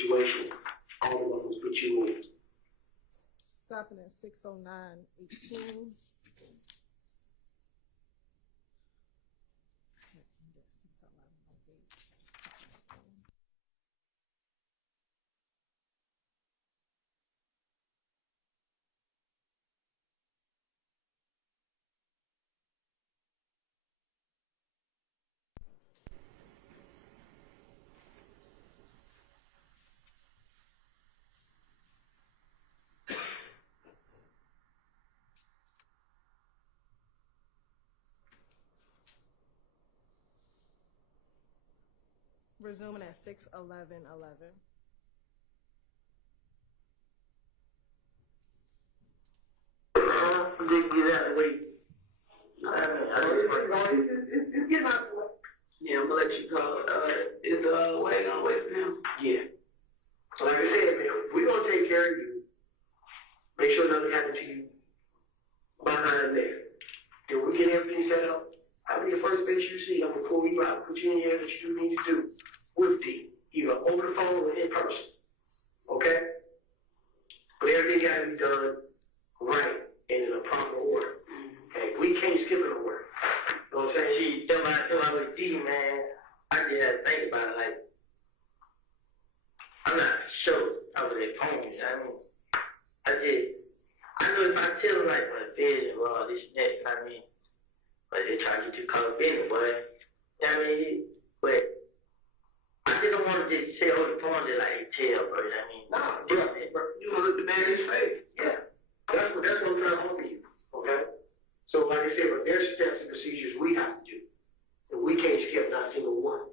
609:18. Resuming at 6:11:11. Just get out of the way. Just get out of the way. Yeah, I'm gonna let you go. Is Wayne gonna wait for him? Yeah. So like I said, man, we're gonna take care of you. Make sure nothing happens to you behind there. Then we get everything set up. I'll be the first bitch you see. I'm gonna pull you out, put you in here that you need to do with D, either over the phone or in person. Okay? But everything gotta be done right and in a proper order. Okay? We can't skip it nowhere. You know what I'm saying? Tell I was D, man, I just had to think about it. Like, I'm not sure I was at home. I know if I tell them, like, my vision, well, this and that, but they try to get you caught up in it, boy. But I just don't want to just say over the phone that like tell, bro. Nah, bro, you want to look the man in his face. Yeah. That's what I'm trying to help you. Okay? So like I said, but there's steps and procedures we have to do. And we can't skip not a single one.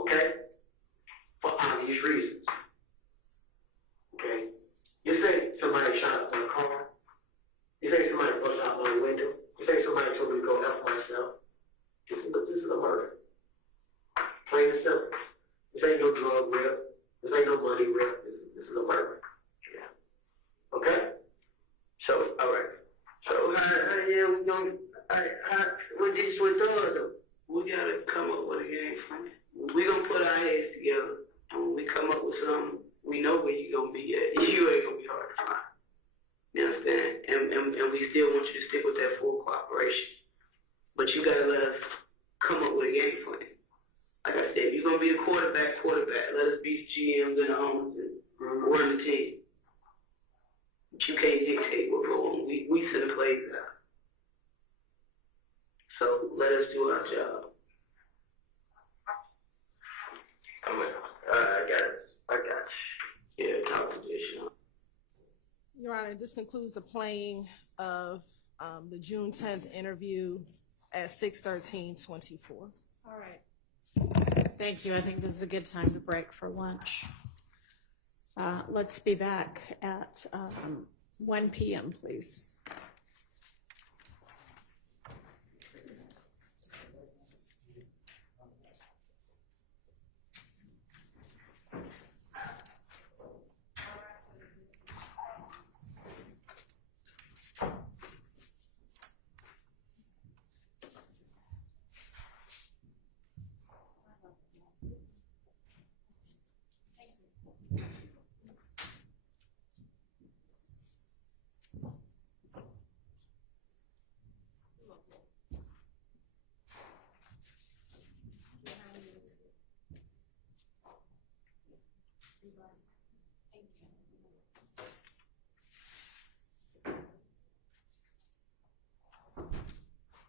Okay? For obvious reasons. Okay? You think somebody shot up my car? You think somebody pushed out my window? You think somebody told me to go F myself? This is a murder. Plain and simple. This ain't no drug rip. This ain't no money rip. This is a murder. Yeah. Okay? So, alright. So, yeah, we gonna, what this was done, though? We gotta come up with a game plan. We gonna put our heads together. And when we come up with something, we know where you're gonna be at. You ain't gonna be hard to find. You understand? And we still want you to stick with that full cooperation. But you gotta let us come up with a game plan. Like I said, if you're gonna be a quarterback. Let us be the GMs and the owners and run the team. But you can't dictate what we're on. We send the plays out. So let us do our job. I got you. Yeah, talk to this. Your Honor, this concludes the playing of the June 10th interview at 6:13:24. All right. Thank you. I think this is a good time to break for lunch. Let's be back at 1 p.m., please.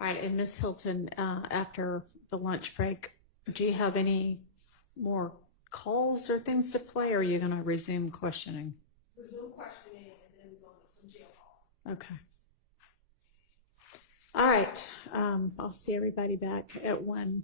All right, and Ms. Hilton, after the lunch break, do you have any more calls or things to play, or are you going to resume questioning? Resume questioning, and then we're going to some jail calls. Okay. All right, I'll see everybody back at 1.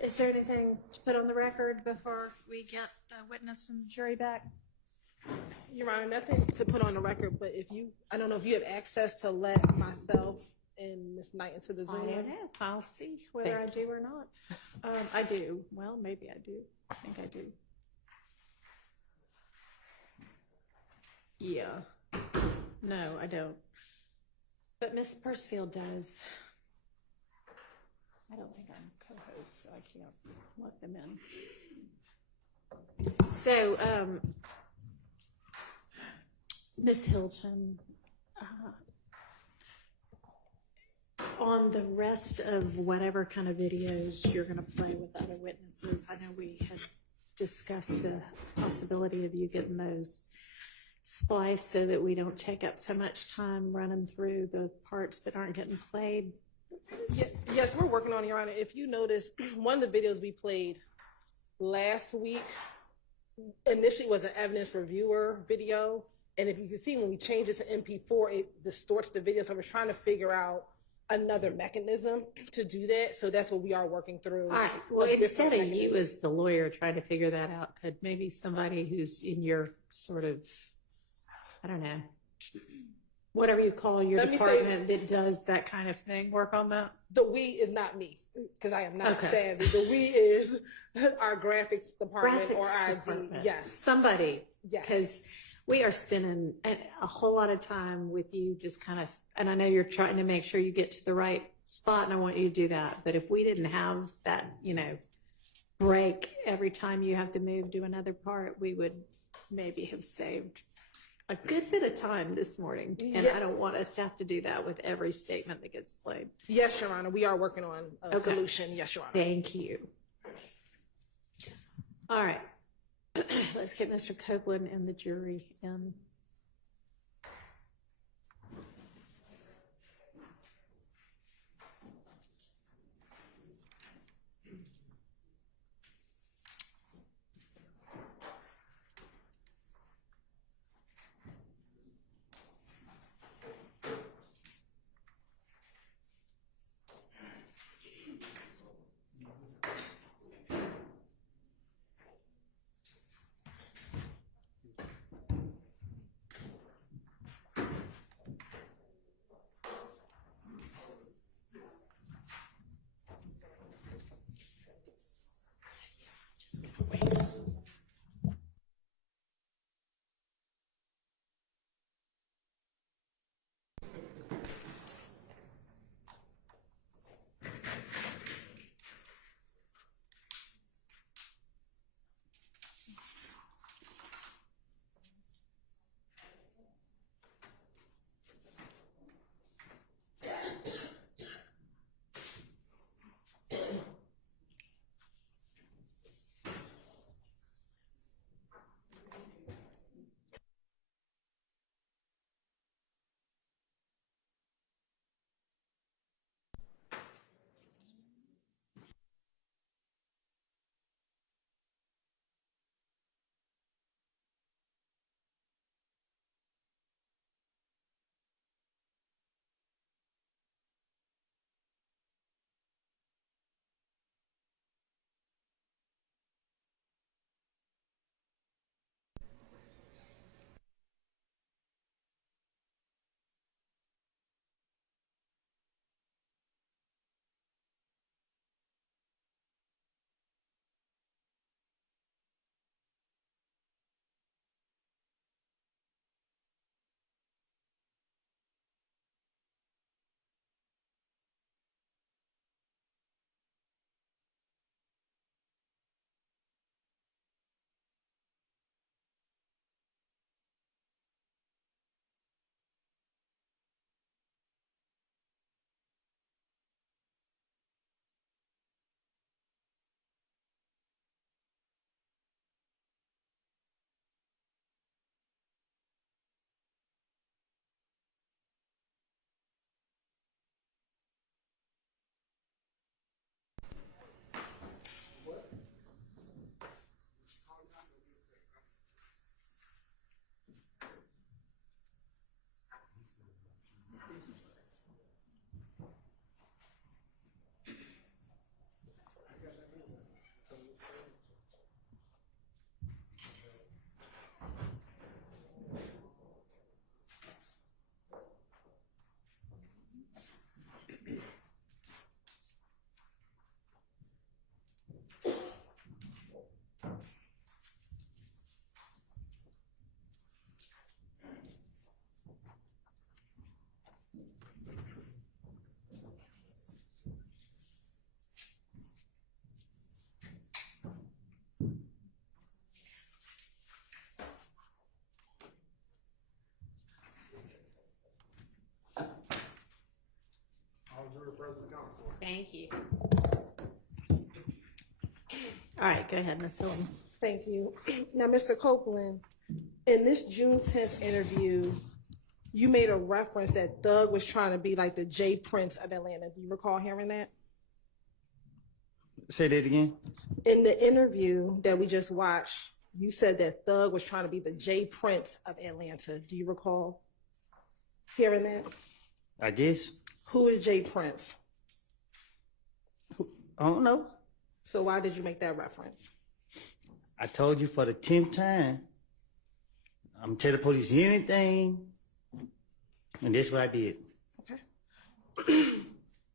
Is there anything to put on the record before we get the witness and jury back? Your Honor, nothing to put on the record, but I don't know if you have access to let myself and Ms. Knight into the I Zoom. don't know. I'll see whether I do or not. I do. Well, maybe I do. I think I do. Yeah. No, I don't. But Miss Persefield does. I don't think I'm co-host, so I can't let them in. So, Miss Hilton, on the rest of whatever kind of videos you're going to play with other witnesses, I know we had discussed the possibility of you getting those spliced so that we don't take up so much time running through the parts that aren't getting played. Yes, we're working on it, Your Honor. If you notice, one of the videos we played last week initially was an evidence reviewer video. And if you can see, when we change it to MP4, it distorts the video. So we're trying to figure out another mechanism to do that. So that's what we are working through. All right. Well, instead of you as the lawyer trying to figure that out, could maybe somebody who's in your sort of, I don't know, whatever you call your department that does that kind of thing, work on that? The we is not me, because I am not Okay. savvy. The we is our graphics department or ID. Department. Yes. Somebody. Yes. Because we are spending a whole lot of time with you just kind of, and I know you're trying to make sure you get to the right spot, and I want you to do that. But if we didn't have that, break every time you have to move to another part, we would maybe have saved a good bit of time this morning. And I don't want us to have to do that with every statement that gets played. Yes, Your Honor. We are working on a solution. Yes, Your Honor. Thank you. All right. Let's get Mr. Copeland and the jury in. Go ahead, Ms. Hilton. Thank you. Now, Mr. Copeland, in this June 10th interview, you made a reference that Thug was trying to be like the Jay Prince of Atlanta. Do you recall hearing that? Say that again. In the interview that we just watched, you said that Thug was trying to be the Jay Prince of Atlanta. Do you recall hearing that? I guess. Who is Jay Prince? I don't know. So why did you make that reference? I told you for the 10th time. I'm tell the police anything, and that's what I did. Okay.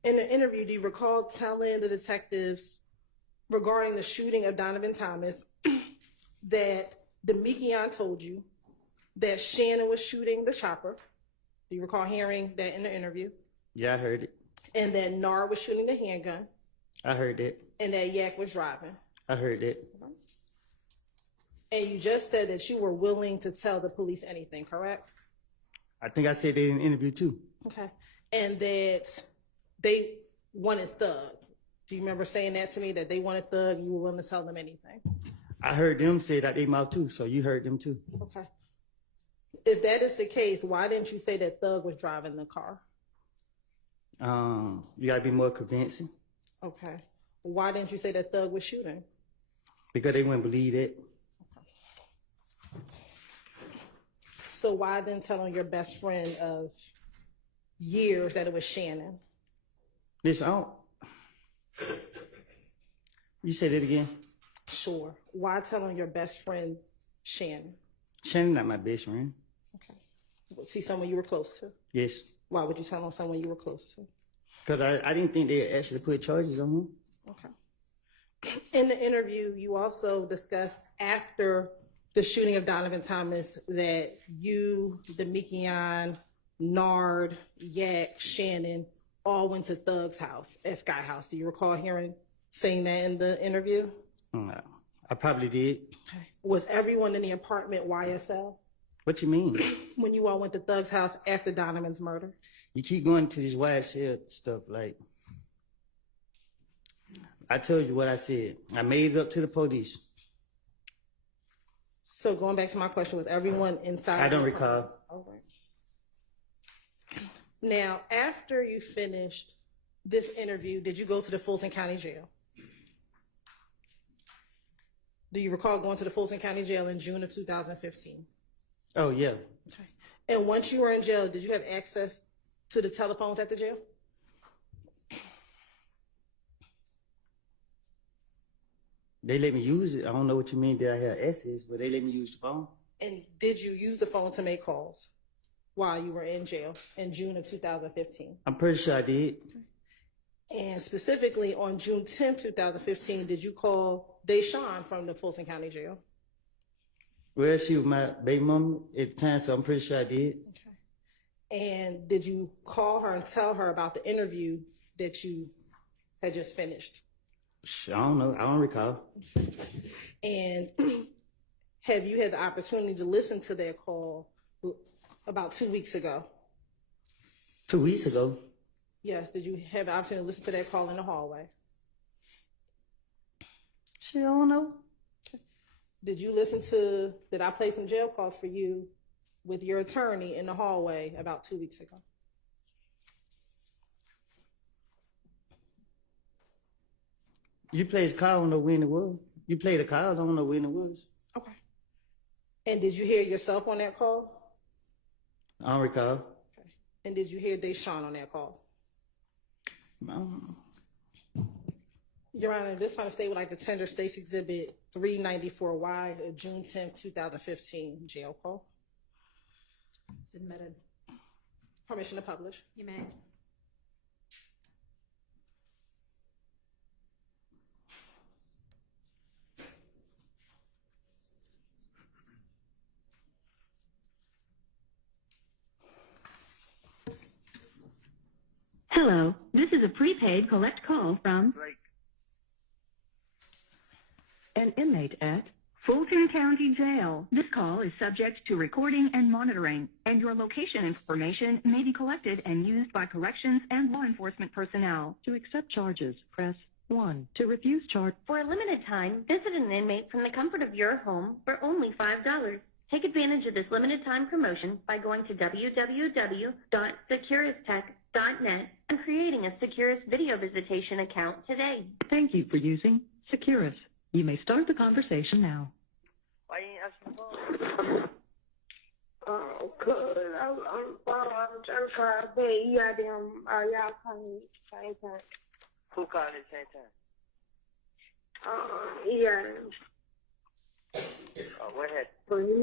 In the interview, do you recall telling the detectives regarding the shooting of Donovan Thomas that Demekion told you that Shannon was shooting the chopper? Do you recall hearing that in the interview? Yeah, I heard it. And that Nar was shooting the handgun? I heard that. And that Yak was driving? I heard that. And you just said that you were willing to tell the police anything, correct? I think I said that in the interview too. Okay. And that they wanted Thug. Do you remember saying that to me, that they wanted Thug, you were willing to tell them anything? I heard them say that they mouth too, so you heard them too. Okay. If that is the case, why didn't you say that Thug was driving the car? You gotta be more convincing. Okay. Why didn't you say that Thug was shooting? Because they wouldn't believe it. So why then telling your best friend of years that it was Shannon? Listen, I don't... You said it again? Sure. Why telling your best friend Shannon? Shannon not my best friend. Okay. Was he someone you were close to? Yes. Why would you tell on someone you were close to? Because I didn't think they actually put charges on him. Okay. In the interview, you also discussed after the shooting of Donovan Thomas that you, Demekion, Nard, Yak, Shannon all went to Thug's house at Sky House. Do you recall saying that in the interview? No, I probably did. Okay. Was everyone in the apartment YSL What you mean? when you all went to Thug's house after Donovan's murder? You keep going to this YSL stuff like... I told you what I said. I made it up to the police. So going back to my question, was everyone inside? I don't recall. All right. Now, after you finished this interview, did you go to the Fulton County Jail? Do you recall going to the Fulton County Jail in June of 2015? Oh, yeah. Okay. And once you were in jail, did you have access to the telephones at the jail? They let me use it. I don't know what you mean that I have access, but they let me use the phone. And did you use the phone to make calls while you were in jail in June of 2015? I'm pretty sure I did. And specifically on June 10th, 2015, did you call Deshawn from the Fulton County Jail? Well, she was my baby mama at the time, so I'm pretty sure I did. Okay. And did you call her and tell her about the interview that you had just finished? I don't know. I don't recall. And have you had the opportunity to listen to that call about 2 weeks ago? 2 weeks ago? Yes. Did you have the opportunity to listen to that call in the hallway? Shit, I don't know. Okay. Did I play some jail calls for you with your attorney in the hallway about 2 weeks ago? You played the call, I don't know when it was. You played the call, I don't know when it was. Okay. And did you hear yourself on that call? I don't recall. Okay. And did you hear Deshawn on that call? I don't know. Your Honor, this time stay with like the Tender States Exhibit 394Y, June 10th, 2015 jail call. It's admitted. Permission to publish. You may. Hello, this is a prepaid collect call from an inmate at Fulton County Jail. This call is subject to recording and monitoring, and your location information may be collected and used by corrections and law enforcement personnel. To accept charges, press 1. To refuse charge. For a limited time, visit an inmate from the comfort of your home for only $5. Take advantage of this limited time promotion by going to www.securistech.net and creating a Securus video visitation account today. Thank you for using Securus. You may start the conversation now. Why you ain't answering the phone? Oh, cause I'm trying to call back. You got them, y'all calling at the same time. Who calling at the same time? Yeah. Oh, what happened? But he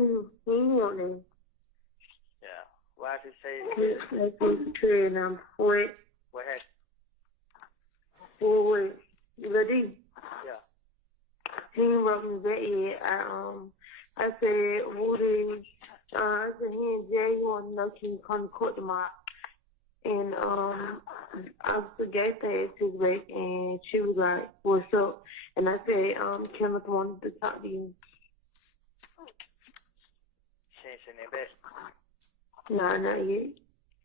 want them. Yeah. Why did say Let's go to trade them. What? What happened? What? You ready? Yeah. He wrote me back yet. I said, Woody, I said, he and Jay, he want to know, can you come to court tomorrow? And Officer Gay passed his back, and she was like, what's up? And I said, Kenneth wanted to talk to you. She ain't seen that back. Nah, not yet.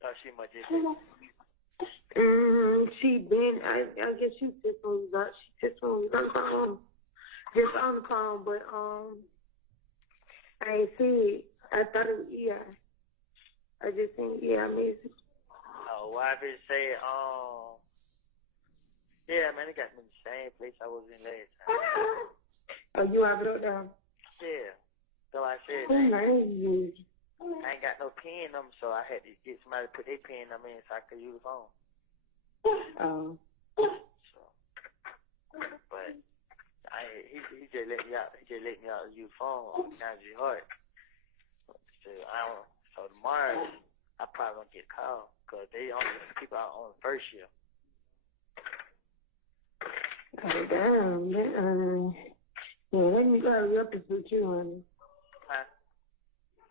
Oh, she must just She been, I guess she just was on the phone. Just on the phone, but I ain't see it. I thought it was EI. I just seen EI message. Oh, why did it say, yeah, man, it got me in the same place I was in last time. Oh, you have it up there? Yeah. So I said, Who named you? I ain't got no pen number, so I had to get somebody to put their pen number in so I could use the phone. Oh. So, but he just let me out. He just let me out to use the phone on Nancy Hart. So tomorrow I probably gonna get a call because they only people out on the first shift. Oh, damn. Yeah, let me hurry up and switch you, honey. Huh?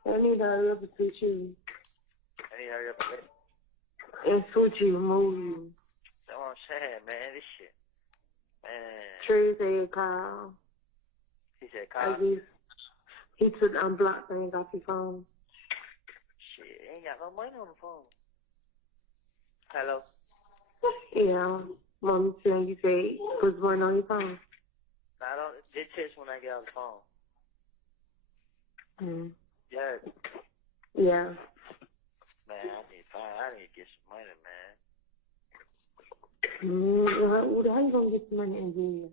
Let me hurry up and switch you. I need to hurry up And switch you, move you. That's what I'm saying, man. This shit. Man. Trey said call. He said I call? guess he took the unblocked thing off your phone. Shit, ain't got no money on the phone. Hello? Yeah. Mommy said you said put one on your phone. No, I don't. They text when I get off the phone. Yeah. Yeah. Man, I need to get some money, man. How you gonna get some money in jail?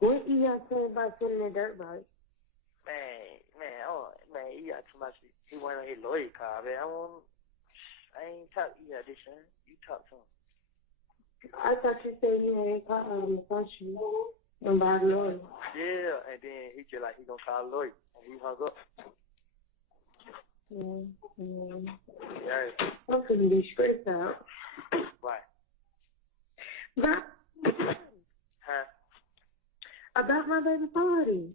What you got to say about sitting in dirt bike? Man, he got too much. He went on his lawyer car, man. I ain't talk to you this, man. You talk to him. I thought you said you ain't called him first you about a lawyer. Yeah, and then he just like he gonna call a lawyer, and he hung up. Yeah. I'm gonna be stressed out. Why? Huh? About my baby party.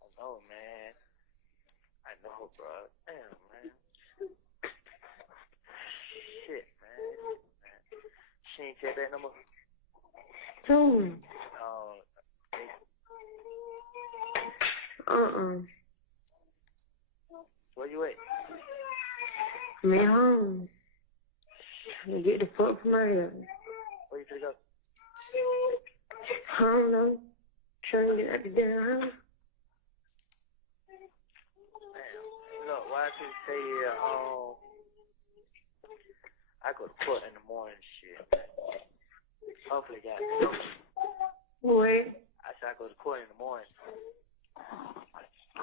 I know, man. I know, bro. Damn, man. Shit, man. She ain't said that no more. Who? Where you at? Me home. Get the fuck from my head. Where you finna go? I don't know. Trying to get out the damn house. Look, why I should say, I go to court in the morning, shit. Hopefully, got it. What? I said I go to court in the morning.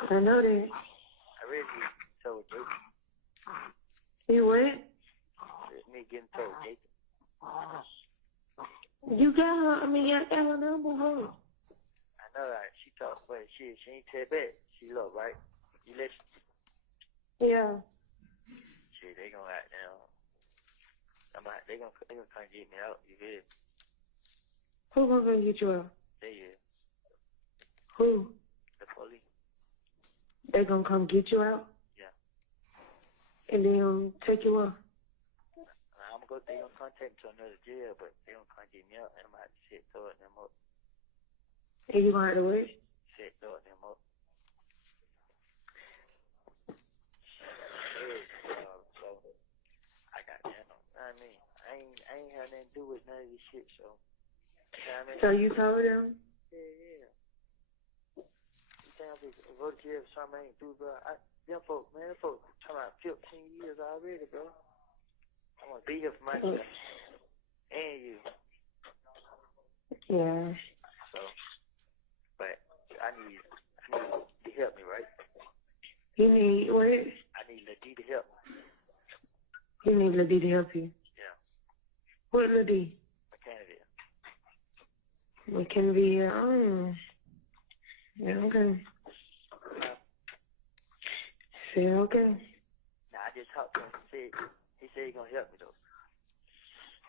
I know that. I really told Jacob. You what? Me getting told Jacob. You got her, I got her number, huh? I know that. She talked, but she ain't tell back. She look, right? You listen? Yeah. Shit, they gonna act now. They gonna come get me out. You hear? Who gonna get you out? They hear. Who? The police. They gonna come get you out? Yeah. And then take you out? They gonna contact me to another jail, but they gonna come get me out, and I'm gonna have to sit throwing them up. And you gonna have to wait? Sit throwing them up. So I got them. I mean, I ain't had nothing to do with none of shit, so. You know what I mean? So you told him? Yeah. You think I just go to jail for something I ain't do, bro? Them folks, man, them folks talking about 15 years already, bro. I'm gonna be here for myself. And you. Yeah. So, but I need to help me, right? You need what? I need Lil D to help me. You need Lil D to help you. Yeah. What Lil D? McKenna. It can be, yeah, okay. Yeah, okay. Nah, I just talked to him. He said he gonna help me, though.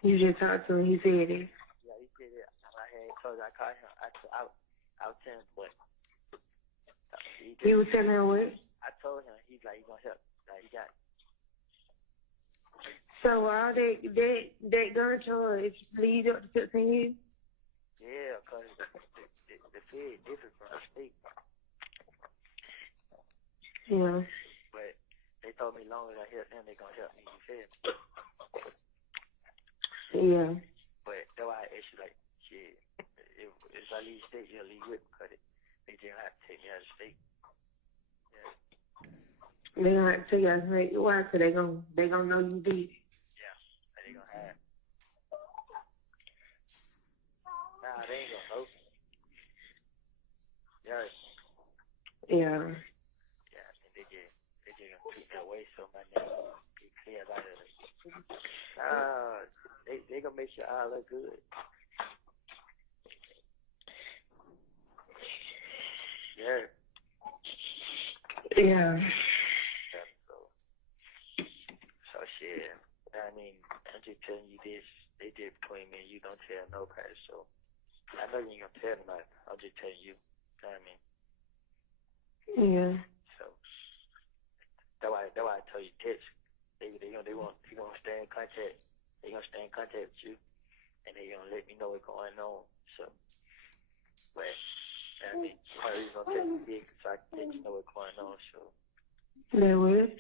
You just talked to him, he said it. Yeah, he said it. I had told I called him. I was telling him what. He was telling her what? I told him, he's like, he's gonna help. Like, he got it. So all that gun charge lead up to 15 years? Yeah, because the Fed different from the state. Yeah. But they told me as long as I help them, they're gonna help me. You feel me? Yeah. But that's why I asked you, like, shit, if I leave state, you'll leave with me, because they just have to take me out of state. Yeah. They gonna have to tell you how to make it. Why? So they gonna know you did. Yeah, they gonna have. Nah, they ain't gonna know. Yeah. Yeah. Yeah, I think they just gonna treat me away so my name get clear out of it. They gonna make sure I look good. Yeah. Yeah. So shit. I mean, I'm just telling you this. They did between me and you. Don't tell nobody. So I know you ain't gonna tell nobody. I'm just telling you. You know what I mean? Yeah. So that's why I tell you text. They gonna stay in contact. They gonna stay in contact with you, and they gonna let me know what's going on. So, but I mean, part of the reason I'm telling you big, so I can let you know what's going on. So. They would.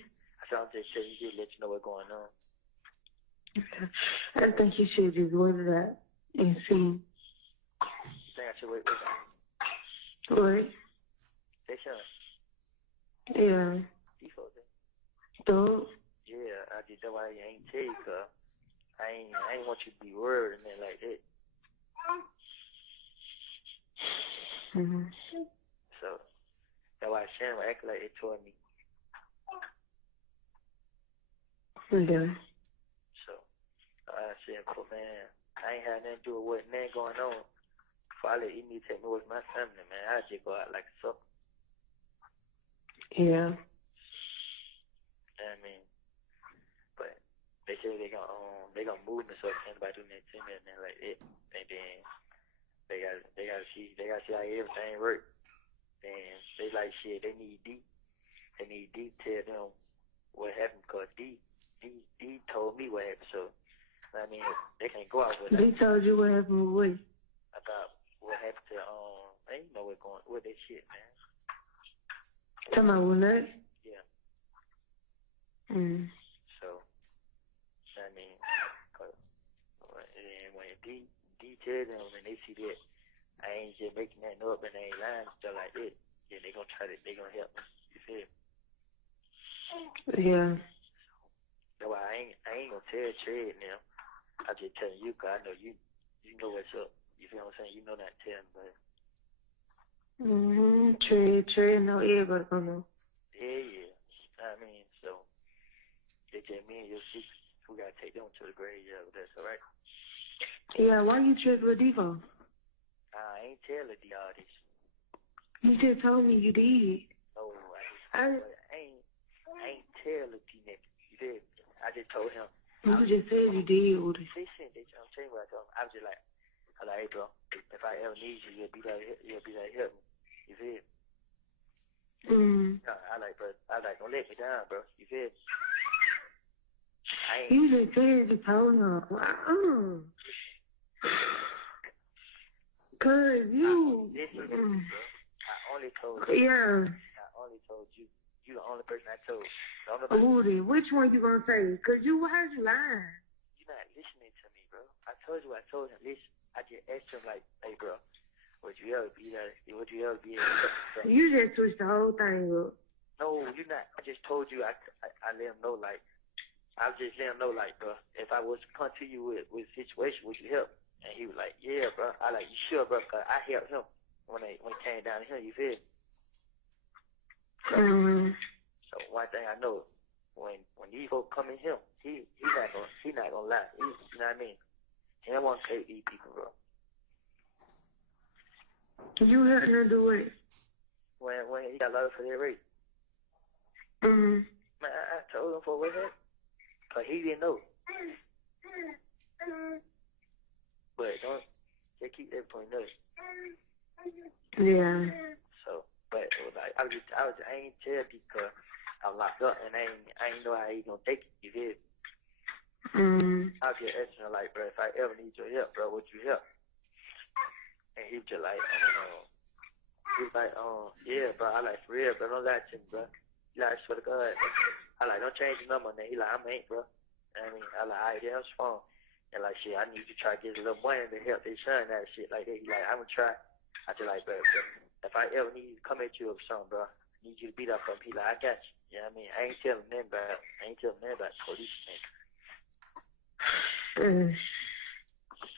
So I'm just telling you, let you know what's going on. I think you should just wait it out and see. You think I should wait? What? They should. Yeah. Default. Don't. Yeah, I just that's why I ain't tell you, cause I ain't want you to be worried and then like that. Mm-hmm. So that's why Shannon would act like they told me. Yeah. So I said, "Cool, man, I ain't had nothing to do with what man going on. If I let you take me with my family, man, I just go out like a sucker." Yeah. I mean, but they say they gonna move me so anybody do that to me and then like it, and then they gotta see how everything work. And they like shit. They need D to tell them what happened because D told me what happened. So I mean, they can't go out with They told you what happened with about what happened to they know what's going with that shit, man. Talking about with that? Yeah. Mm. So I mean, and when D tell them and they see that I ain't just making that up and they ain't lying stuff like that, then they gonna help me. You feel? Yeah. That's why I ain't gonna tell Trey now. I'm just telling you, cause I know you know what's up. You feel what I'm saying? You know not to tell me, but. Trey, no, everybody gonna know. Yeah. I mean, so they just me and your secret. We gotta take them to the grave. Yeah, but that's all right. Yeah, why you trip with Devo? I ain't telling D all this. You just told me you did. No, I ain't telling D nigga. You did. I just told him. You just said you did. Listen, I'm telling you what I told him. I was just like, hey bro, if I ever need you, you'll be like help me. You feel? No, I like, don't let me down, bro. You feel? You just said you told him. Cause you. I only told you. Yeah. I only told you. You the only person I told. Woody, which one you gonna say? Cause you, why's you lying? You're not listening to me, bro. I told you, I told him, listen, I just asked him like, hey, bro, would you ever be that? Would you ever be able to? You just switched the whole thing up. No, you're not. I just told you, I let him know, like, I just let him know, like, bro, if I was to come to you with a situation, would you help? And he was like, yeah, bro. I like, you sure, bro? Cause I helped him when it came down to him, you feel? So one thing I know, when these folks come in him, he not gonna lie. You know what I mean? He don't want to take these people, bro. You helped him do it. When he got love for their race. Mm-hmm. Man, I told him for what that. Cause he didn't know. But don't just keep that between us. Yeah. So, but it was like I ain't tell because I'm locked up and I ain't know how he gonna take it. You feel? I was just asking him like, bro, if I ever need your help, bro, would you help? And he was just like, yeah, bro. I like, for real, bro. Don't lie to me, bro. He like, I swear to God. I like, don't change your number, man. He like, I ain't, bro. I mean, I like, all right, yeah, that's fine. And like, shit, I need to try to get a little money to help their son and shit like that. He like, I'm gonna try. I just like, bro, if I ever need to come at you or something, bro, I need you to beat up on me. He like, I got you. You know what I mean? I ain't telling them about the police, man.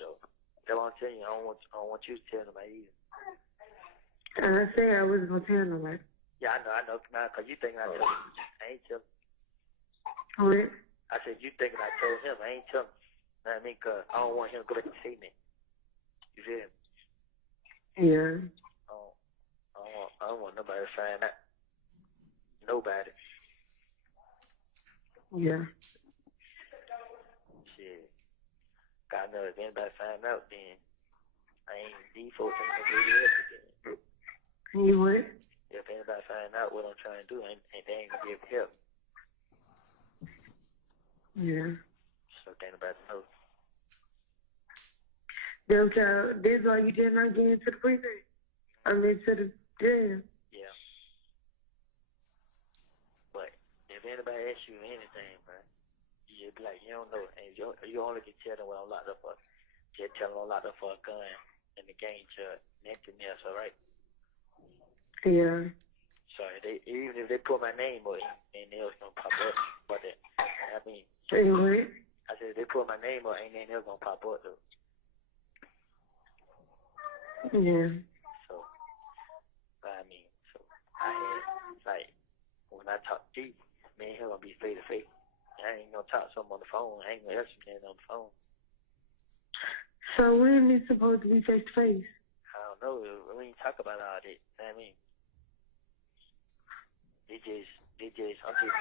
So that's what I'm telling you. I don't want you to tell nobody either. I said I wasn't gonna tell nobody. Yeah, I know. Now, cause you thinking I told him. I ain't telling. What? I said you thinking I told him. I ain't telling. You know what I mean? Cause I don't want him to go back and see me. You feel me? Yeah. I don't want nobody to find out. Nobody. Yeah. Shit. God knows if anybody find out, then I ain't default ain't gonna do it again. You what? If anybody find out what I'm trying to do, and they ain't gonna be able to help. Yeah. So can't nobody know. This why you did not get into the prison. I mean, to the jail. Yeah. But if anybody asks you anything, man, you be like, you don't know, and you only can tell them what I'm locked up for. Just tell them I'm locked up for a gun and the game to nothing else, all right? Yeah. So even if they put my name on it, ain't else gonna pop up. But I mean, Anyway. I said if they put my name on, ain't nothing else gonna pop up though. Yeah. So, I mean, I had like when I talk to you, me and him gonna be face to face. I ain't gonna talk to him on the phone. I ain't gonna ask him on the phone. So when is it supposed to be face to face? I don't know. We ain't talk about all that. You know what I mean? I'm just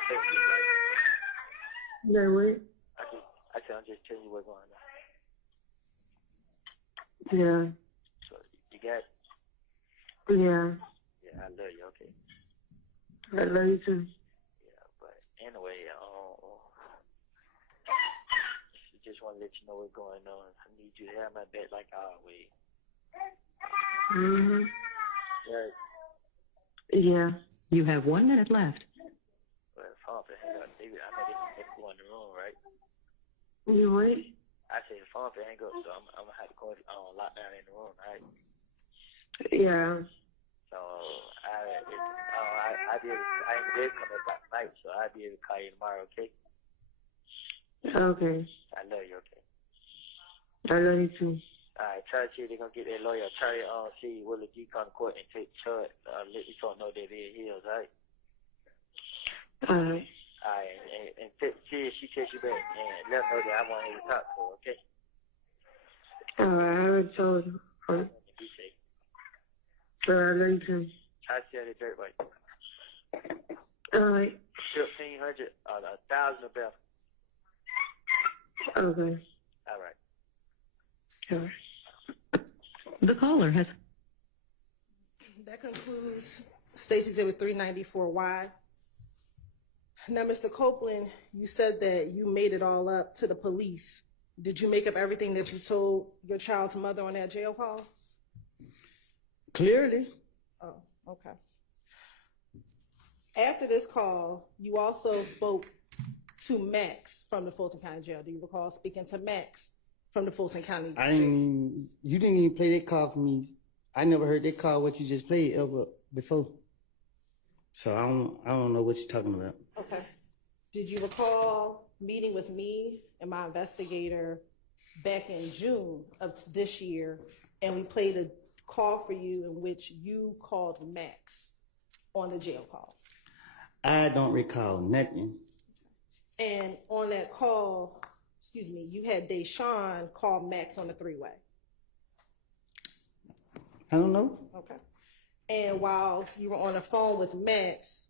telling you, like. No, what? I said, I'm just telling you what's going on. Yeah. So, you got it? Yeah. Yeah, I love you, okay? I love you too. Yeah, but anyway, just want to let you know what's going on. I need you to have my back like always. Mm-hmm. Right. Yeah. You have 1 minute left. Well, phone for hang up, David. I know they can go in the room, right? You what? I said the phone for hang up, so I'm gonna have to go lock down in the room, right? Yeah. So I ain't be able to come back tonight, so I'll be able to call you tomorrow, okay? Okay. I love you, okay? I love you too. Alright, try to see if they're gonna get that lawyer. Try to see will the G come to court and take charge. Let the court know that they're heels, alright? Alright. Alright, and see if she takes you back and let her know that I want her to talk to her, okay? Alright, I already told you. Be safe. I love you too. Try to see how they dirt right. Alright. 1,500, 1,000 or better. Okay. Alright. Alright. The caller has. That concludes State's Exhibit 394Y. Now, Mr. Copeland, you said that you made it all up to the police. Did you make up everything that you told your child's mother on that jail call? Clearly. Oh, okay. After this call, you also spoke to Max from the Fulton County Jail. Do you recall speaking to Max from the Fulton County. You didn't even play that call for me. I never heard that call what you just played ever before. So I don't know what you're talking about. Okay. Did you recall meeting with me and my investigator back in June of this year, and we played a call for you in which you called Max on the jail call? I don't recall nothing. And on that call, you had Deshaun call Max on the three-way. I don't know. Okay. And while you were on the phone with Max,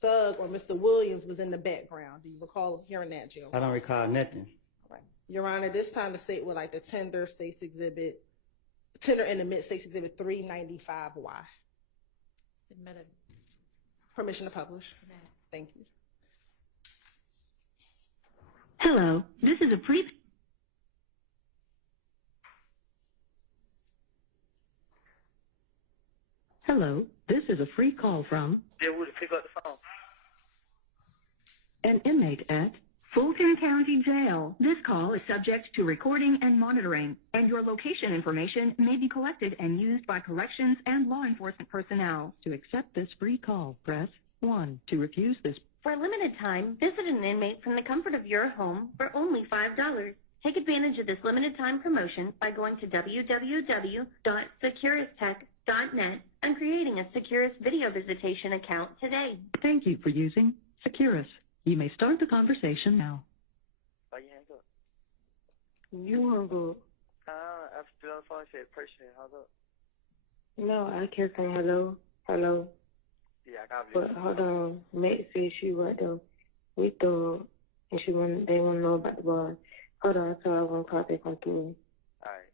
Thug or Mr. Williams was in the background. Do you recall hearing that, Jill? I don't recall nothing. All right. Your Honor, this time the state would like the tender in the mid states exhibit 395Y. Submitted. Permission to publish. Thank you. Hello, this is a Hello, this is a free call from Yeah, Woody, pick up the phone. an inmate at Fulton County Jail. This call is subject to recording and monitoring, and your location information may be collected and used by corrections and law enforcement personnel. To accept this free call, press 1. To refuse this. For a limited time, visit an inmate from the comfort of your home for only $5. Take advantage of this limited time promotion by going to www.securistech.net and creating a Securus video visitation account today. Thank you for using Securus. You may start the conversation now. Why you hang up? You hung up. After the phone, said person hung up. No, I kept saying hello, hello. Yeah, I got it. But hold on, Matt said she right there with Thug, and they want to know about the bar. Hold on, so I want to call back on through. All right.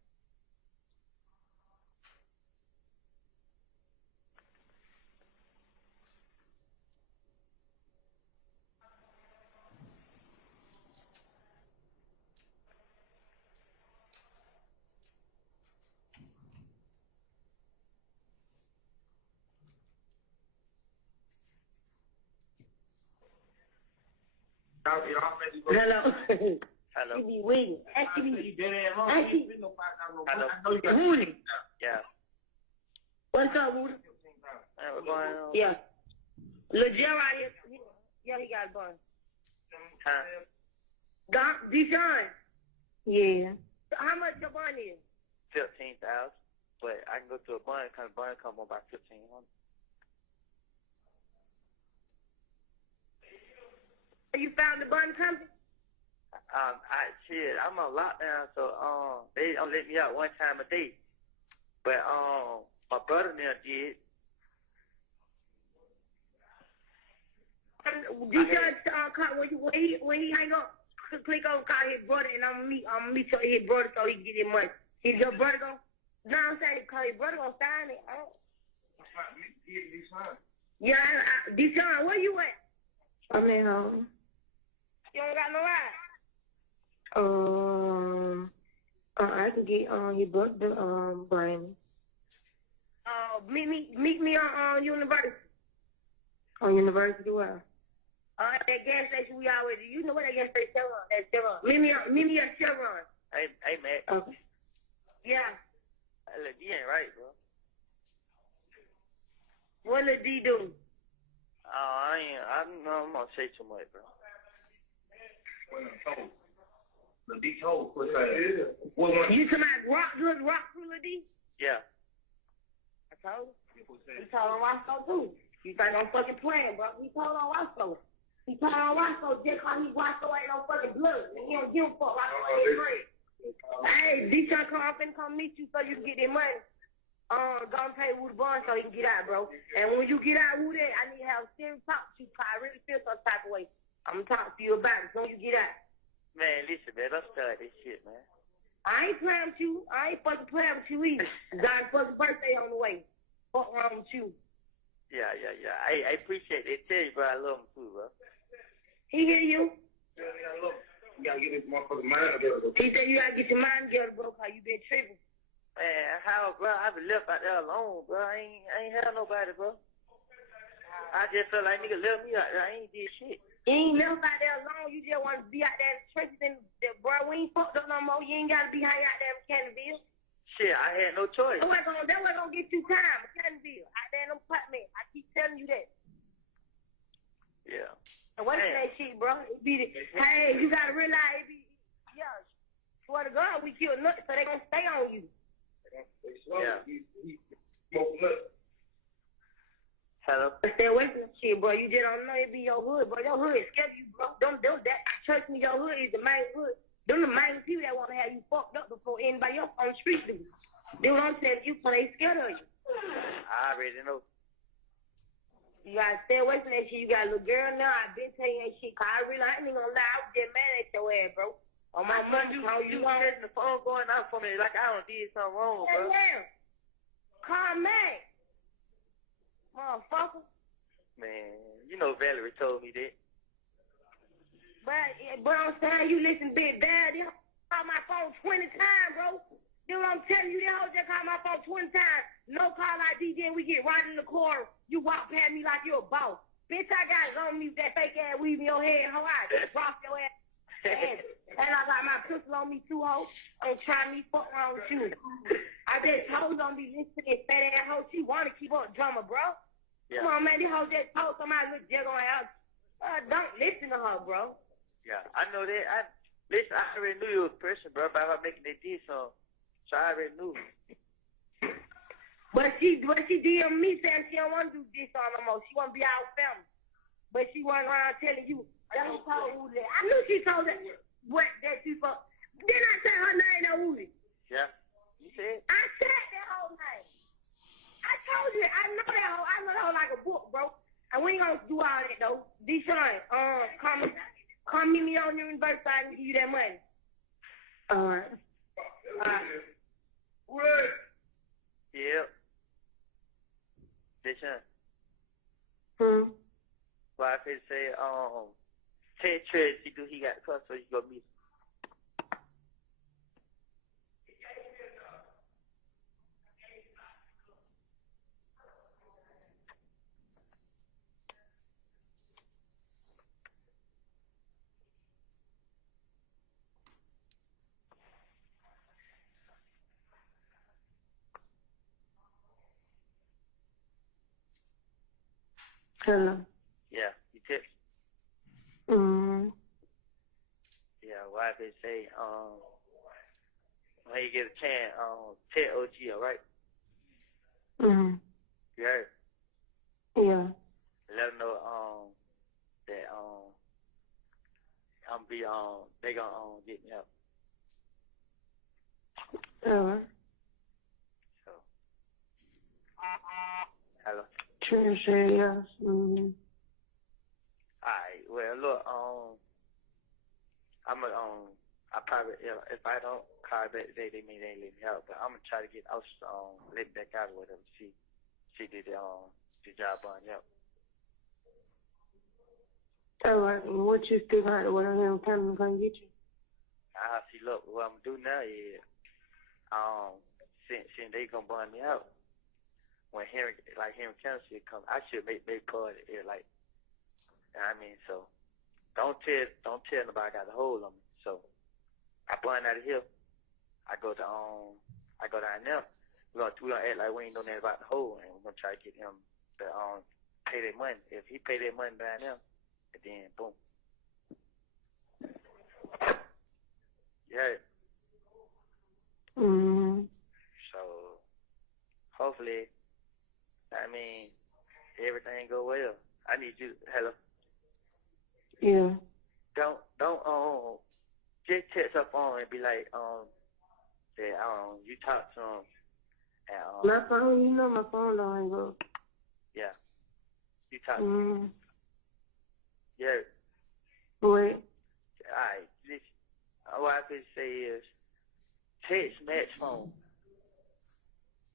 Hello. Hello. She be waiting. Actually, Woody. Yeah. What's up, Woody? Hey, what's going on? Yeah. Lil Jerry out here. Yeah, he got a bun. Huh? Deshaun. Yeah. How much your bun is? 15,000. But I can go to a bun, come about 1,500. You found the bun company? I'm on lockdown, so they don't let me out one time a day. But my brother now did. Deshaun, when he hang up, click on call his brother, and I'm gonna meet his brother so he can get his money. Is your brother gonna? No, I'm saying, call his brother gonna sign it. Yeah, Deshaun, where you at? I'm at home. You don't got no ride? I can get he booked the Brandon. Meet me on University. On University where? At that gas station we always do. You know what that gas station Chevron? That's Chevron. Meet me at Chevron. Hey, Matt. Okay. Yeah. Hey, look, you ain't right, bro. What did D do? I'm gonna say too much, bro. The D told. What's that? You talking about rock through the D? Yeah. I told you. He told on Roscoe too. You think I'm fucking playing, bro? He told on Roscoe. He told on Roscoe just cause Roscoe ain't no fucking blood. And he don't give a fuck. Roscoe ain't great. Hey, D-Shot, I'm finna come meet you so you can get their money. Go and pay Woody Bond so he can get out, bro. And when you get out, Woody, I need to have a serious talk to you because I really feel some type of way. I'm gonna talk to you about it so you get out. Man, listen, man, don't start this shit, man. I ain't playing with you. I ain't fucking playing with you either. Got a fucking birthday on the way. Fuck wrong with you. Yeah. I appreciate it. Tell you, bro, I love him too, bro. He hear you? Yeah, I love him. You gotta get this motherfucking mind together. He said you gotta get your mind together, bro, because you been tripping. Man, how, bro? I been left out there alone, bro. I ain't had nobody, bro. I I just felt like nigga left me out there. I ain't did shit. You ain't left out there alone. You just want to be out there in the trenches and bro, we ain't fucked up no more. You ain't gotta be hanging out there in Canterville. Shit, I had no choice. That wasn't gonna get you time, Canterville. Out there in them apartments. I keep telling you that. Yeah. And what's that shit, bro? It be hey, you gotta realize it be swear to God, we kill nuts, so they gonna stay on you. Yeah. Hello. Stay away from that shit, bro. You just don't know it be your hood, bro. Your hood is scared of you, bro. That trust me, your hood is the main hood. Them the main people that want to have you fucked up before anybody else on the street do. They don't tell you because they scared of you. I already know. You gotta stay away from that shit. You got a little girl now. I been telling you that shit. Cause I ain't gonna lie. I was just mad at your ass, bro. On my money, you getting the phone going out for me like I don't did something wrong, bro. Yeah. Call man. Motherfucker. Man, you know Valerie told me that. But I'm saying you listen big bad. They call my phone 20 times, bro. You know what I'm telling you? They all just call my phone 20 times. No call ID, then we get right in the car. You walk past me like you're a boss. Bitch, I got it on me with that fake ass weave in your head. How I just drop your ass. And I got my pistol on me too, ho. Don't try me, fuck wrong with you. I bet hoes don't be listening to this fat ass hoe. She want to keep up drama, bro. Yeah. Come on, man. This hoe just told somebody look just on house. Don't listen to her, bro. Yeah, I know that. I already knew you was a person, bro, about her making that diss song. So I already knew. But she DM me saying she don't want to do this on no more. She want to be our family. But she wasn't around telling you. That who told Woody that. I knew she told that what that she fuck. Didn't I say her name though, Woody? Yeah. You said? I said that whole name. I told you, I know that whole. I know that whole like a book, bro. And we ain't gonna do all that though. Deshaun, come meet me on the reverse side and give you that money. Alright. What? Yep. Deshaun. Well, I could say, Ted Tracy do he got cussed, so you go meet him. Hello. Yeah, you text. Yeah, well, I could say, when you get a chance, Ted OG, all right? You heard? Yeah. Let them know, that, they gonna, get me up. Alright. So. Hello. Sure, yes. Alright, well, look, I probably, if I don't call back today, they may they let me out, but I'm gonna try to get out, let back out or whatever. She did the job on, yep. Alright, and what you still got, what I'm coming to get you? See, look, what I'm gonna do now is, since they gonna burn me out, when Henry County come, I should make part of it, like, you know what I mean? So, don't tell nobody I got a hold on me. So, I burn out of here. I go down there. We're gonna act like we ain't know nothing about the hole, and we're gonna try to get him to pay that money. If he pay that money down there, and then boom. Yeah. So, hopefully, I mean, everything go well. I need you. Hello. Yeah. Don't just text up on and be like that you talk to him and my phone, you know my phone don't hang up. Yeah. You talk to him. Yeah. Wait. Alright, what I could say is text Matt's phone.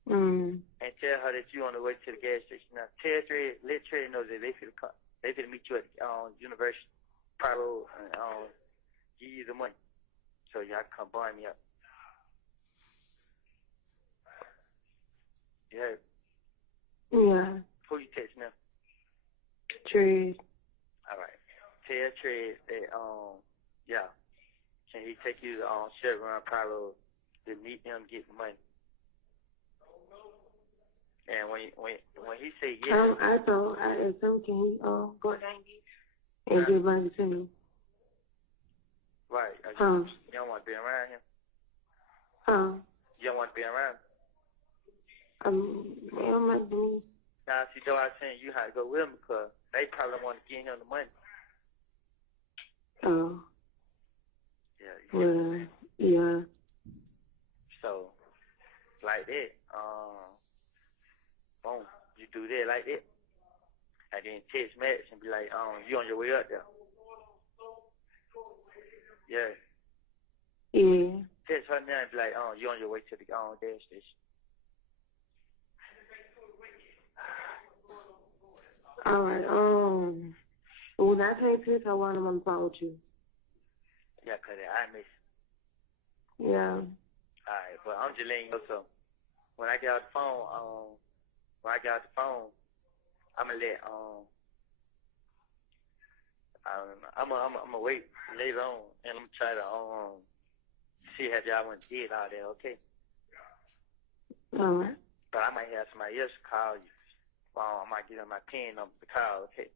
And tell her that you on the way to the gas station. Now, let Trey know that they finna meet you at University, probably, give you the money, so y'all can come buy me up. Yeah. Yeah. Who you text now? Trez. All right. Tell Trez that, yeah. Can he take you to Chevron Palo to meet him, get the money? And when he say yes, I asked him, can he go down and get money to me? right? You don't want to be around him. You don't want to be around him. Now, see, though I was saying you had to go with him because they probably don't want to give him the money. Oh. Yeah. Well, yeah. So, like that, boom, you do that like that, and then text Max and be like, you on your way up there? Yeah. Yeah. Text her now and be like, you on your way to the gas station? All right. When I can't text, I want him on the phone with you. Yeah, cause I miss. Yeah. Alright, but I'm just letting you know something. When I get out the phone, I'ma let I'ma wait later on and I'm try to see how y'all went did all that, okay? All right. But I might have somebody else call you. I might give them my PIN number to call, okay?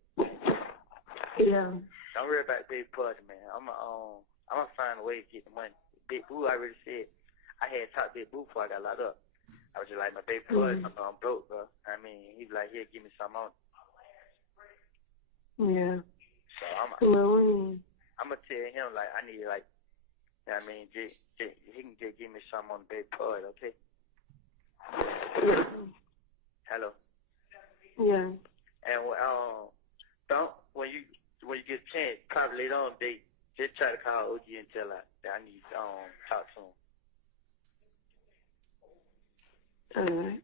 Yeah. Don't worry about Big Pudge, man. I'm gonna find a way to get the money. Big Boo already said I had talked to Big Boo before I got locked up. I was just like, my Big Pudge, I'm broke, bro. I mean, he was like, here, give me some on. Yeah. So I'm gonna tell him like I need like, you know what I mean, he can just give me some on the Big Pudge, okay? Yeah. Hello. Yeah. And don't when you get a chance, probably later on today, just try to call OG and tell her that I need to talk to him. Alright.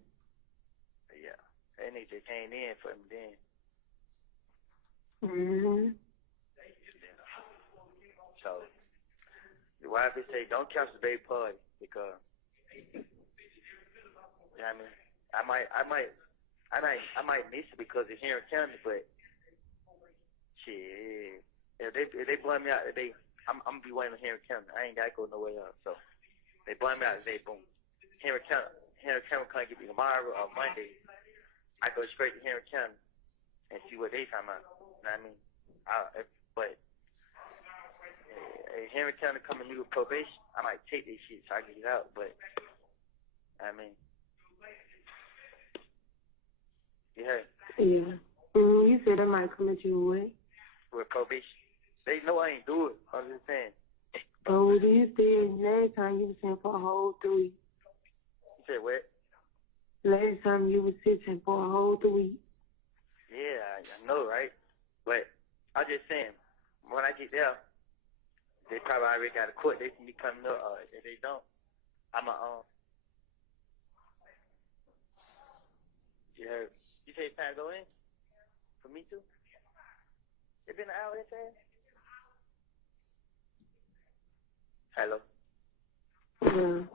Yeah. That nigga just came in for me then. So the wife say don't cancel the baby party because you know what I mean? I might miss it because it's here in County, but shit, if they blame me out today, I'm gonna be waiting here in County. I ain't gotta go nowhere else. So they blame me out today, boom. Here in County can't get me tomorrow or Monday. I go straight to here in County and see what they talking about. You know what I mean? But Henry County coming to me with probation, I might take this shit so I can get out. But I mean, you heard? Yeah. You said I might come at you with probation. They know I ain't do it. I'm just saying. Oh, you said last time you was sitting for a whole 3 weeks. You said what? Last time you was sitting for a whole 3 weeks. Yeah, I know, right? But I'm just saying, when I get there, they probably already got a court date for me coming up. If they don't, I'm you heard? You say it's time to go in? For me too? It been an hour that fast? Hello? Yeah.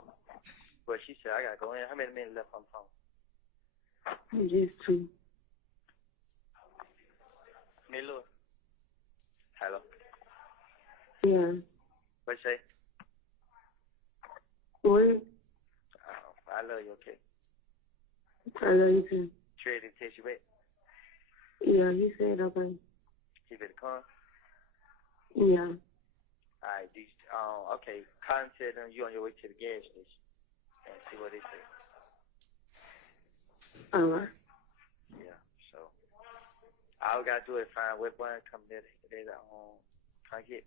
Well, she said I gotta go in. How many minutes left on the phone? Just 2. Milo? Hello? Yeah. What you say? What? I love you, okay? I love you too. Trey didn't text you back? Yeah, he said okay. He better come? Yeah. Alright, okay. Colin said you on your way to the gas station and see what they say. Alright. Yeah, so all we gotta do is find what button come there try to get.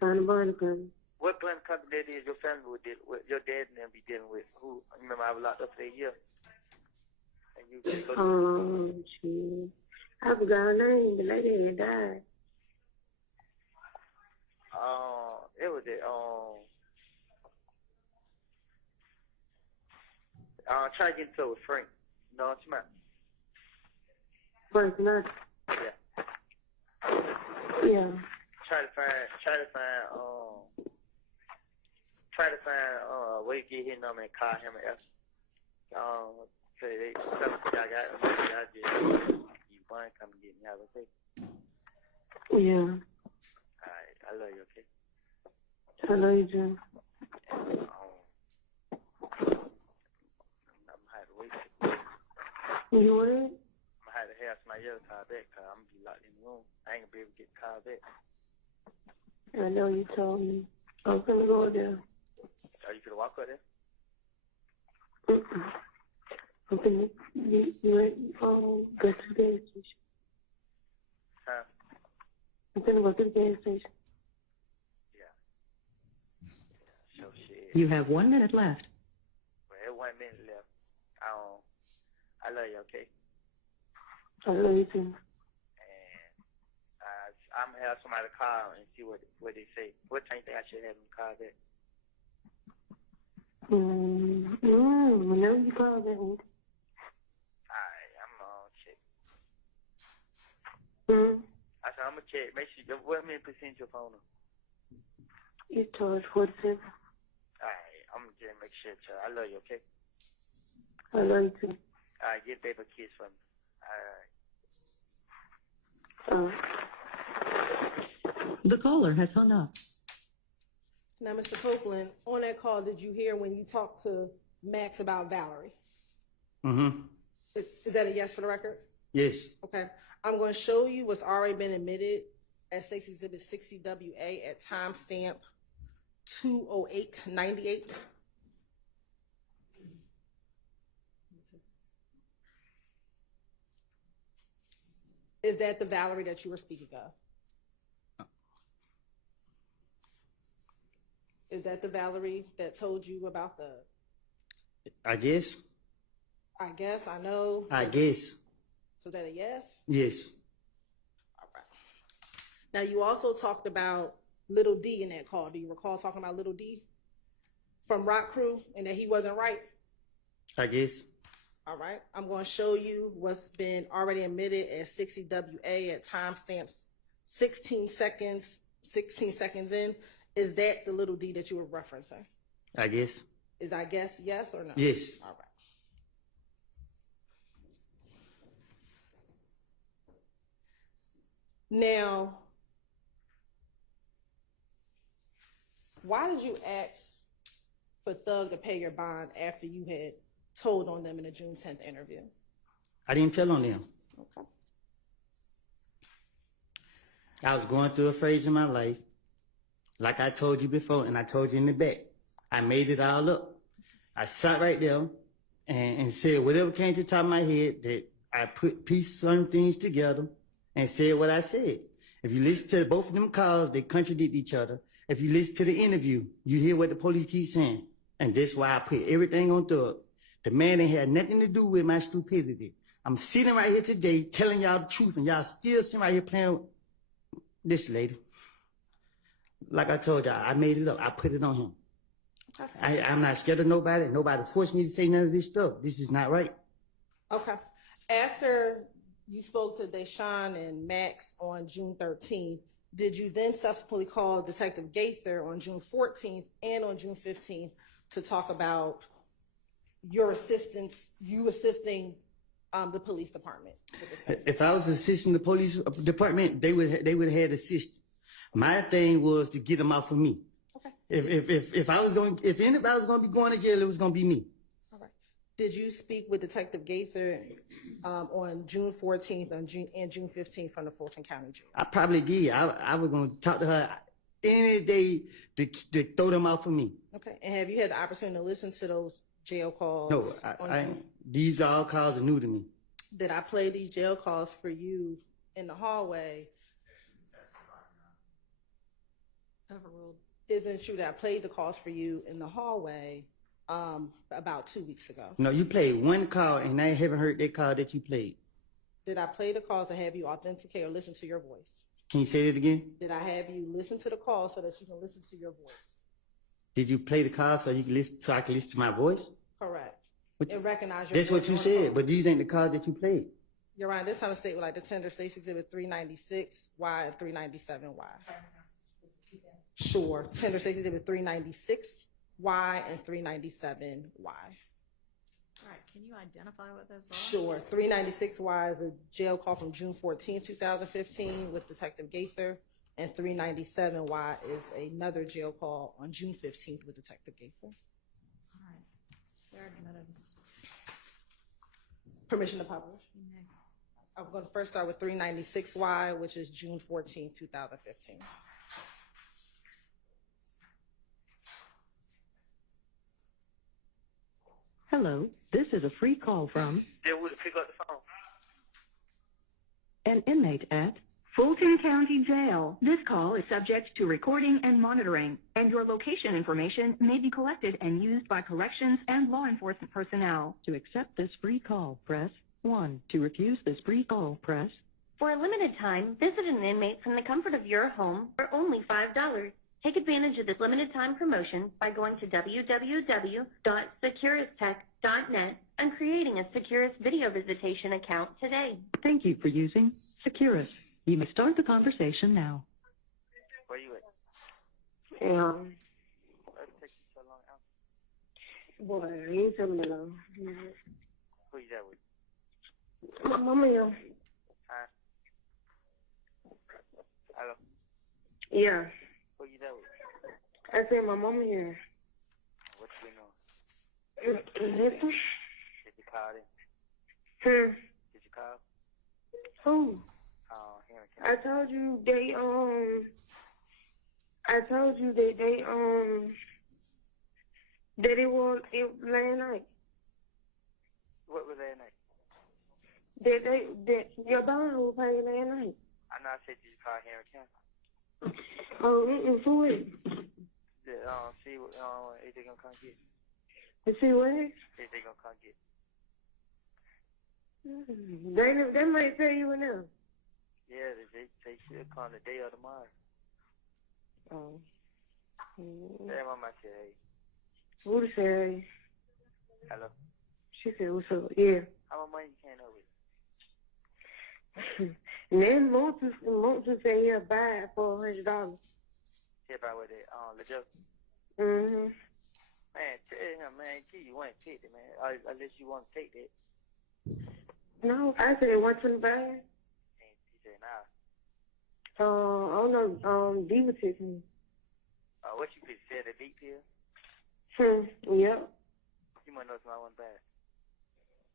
Find a bond company. What button company that is your family would deal with, your dad and them be dealing with? Who? Remember I was locked up for a year. And you just go shit. I forgot her name. The lady had died. It was the try to get into it with Frank. You know what I'm talking Frank Nuts. about? Yeah. Yeah. Try to find a way to get his number and call him and ask. say they something I got. I just you fine. Come and get me out, okay? Yeah. All right. I love you, okay? I love you, Jim. And, I'm gonna have to wait. You what? I'm gonna have to have somebody else call back because I'm gonna be locked in the room. I ain't gonna be able to get the call back. I know you told me. I'm gonna go there. Are you gonna walk up there? I'm gonna go to the gas station. Huh? I'm gonna go to the gas station. So shit. You have 1 minute left. Well, there's 1 minute left. I love you, okay? I love you too. And I'm gonna have somebody call and see what they say. What time you think I should have them call back? Whenever you call that one. Alright, I'm gonna check. I said I'm gonna check. Make sure what many percent your phone on? It's charged 47. Alright, I'm gonna just make sure. I love you, okay? I love you too. Alright, get baby a kiss for me. Alright. The caller has hung up. Now, Mr. Copeland, on that call, did you hear when you talked to Max about Valerie? Mm-hmm. Is that a yes for the record? Yes. Okay. I'm going to show you what's already been admitted as State's Exhibit 60WA at timestamp 2:08:98. Is that the Valerie that you were speaking of? Is that the Valerie that told you about the? I guess. I guess, I know. I guess. So is that a yes? Yes. All right. Now, you also talked about Little D in that call. Do you recall talking about Little D from Rock Crew and that he wasn't right? I guess. All right. I'm going to show you what's been already admitted as 60WA at timestamps 16 seconds in. Is that the Little D that you were referencing? I guess. Is I guess yes or no? Yes. All right. Now, why did you ask for Thug to pay your bond after you had told on them in the June 10th interview? I didn't tell on them. Okay. I was going through a phase in my life, like I told you before, and I told you in the back. I made it all up. I sat right there and said whatever came to the top of my head, that I pieced some things together and said what I said. If you listen to both of them calls, they contradict each other. If you listen to the interview, you hear what the police keep saying. And that's why I put everything on Thug. The man ain't had nothing to do with my stupidity. I'm sitting right here today telling y'all the truth, and y'all still sitting right here playing with this lady. Like I told y'all, I made it up. I put it on him. Okay. I'm not scared of nobody. Nobody forced me to say none of this stuff. This is not right. Okay. After you spoke to Deshaun and Max on June 13th, did you then subsequently call Detective Gaither on June 14th and on June 15th to talk about your assistance, you assisting the police department? If I was assisting the police department, they would have had assistance. My thing was to get them out for me. Okay. If anybody was going to be going to jail, it was going to be me. All right. Did you speak with Detective Gaither on June 14th and June 15th from the Fulton County Jail? I probably did. I was going to talk to her any day to throw them out for me. Okay. And have you had the opportunity to listen to those jail calls? No, these all calls are new to me. Did I play these jail calls for you in the hallway? Overruled. Isn't it true that I played the calls for you in the hallway about 2 weeks ago? No, you played one call, and I haven't heard that call that you played. Did I play the calls and have you authenticate or listen to your voice? Can you say that again? Did I have you listen to the call so that you can listen to your voice? Did you play the call so you can listen, so I can listen to my voice? Correct. And recognize your That's voice what you on the said, phone. but these ain't the calls that you played. You're right. This time of state with like the tender States Exhibit 396Y and 397Y. Sure. Tender States Exhibit 396Y and 397Y. All right. Can you identify what those are? Sure. 396Y is a jail call from June 14, 2015 with Detective Gaither. And 397Y is another jail call on June 15th with Detective Gaither. All right. They're admitted. Permission to publish? I'm going to first start with 396Y, which is June 14, 2015. Hello, this is a free call from Then we'll pick up the phone. an inmate at Fulton County Jail. This call is subject to recording and monitoring, and your location information may be collected and used by corrections and law enforcement personnel. To accept this free call, press 1. To refuse this free call, press. For a limited time, visit an inmate from the comfort of your home for only $5. Take advantage of this limited time promotion by going to www.securistech.net and creating a Securus video visitation account today. Thank you for using Securus. You may start the conversation now. Where you at? Yeah. Why it take you so long out? Boy, you tell me though. Who you that with? My mama here. Huh? Hello? Yeah. Who you that with? I said my mama here. What you know? Listen. Did you call them? Hmm. Did you call? Who? Here I told you they that it was last night. What was that night? That your daughter was paid last night. I know I said did you call Henry County? Oh, for it. See what if they gonna come get. To see what? If they gonna come get. They might tell you now. Yeah, they should come today or tomorrow. Oh. Tell mama I said hey. Who said? Hello. She said, "What's up?" Yeah. How much money you came up with? And then Monty said he'll buy it for $100. Tell about what that legit. Mhm. Man, tell him, man, gee, you want to take it, man. Unless you want to take that. No, I said 125. He said nah. I don't know. Diva took me. What you could say, the beat pill? Yep. You might know somebody want to buy it.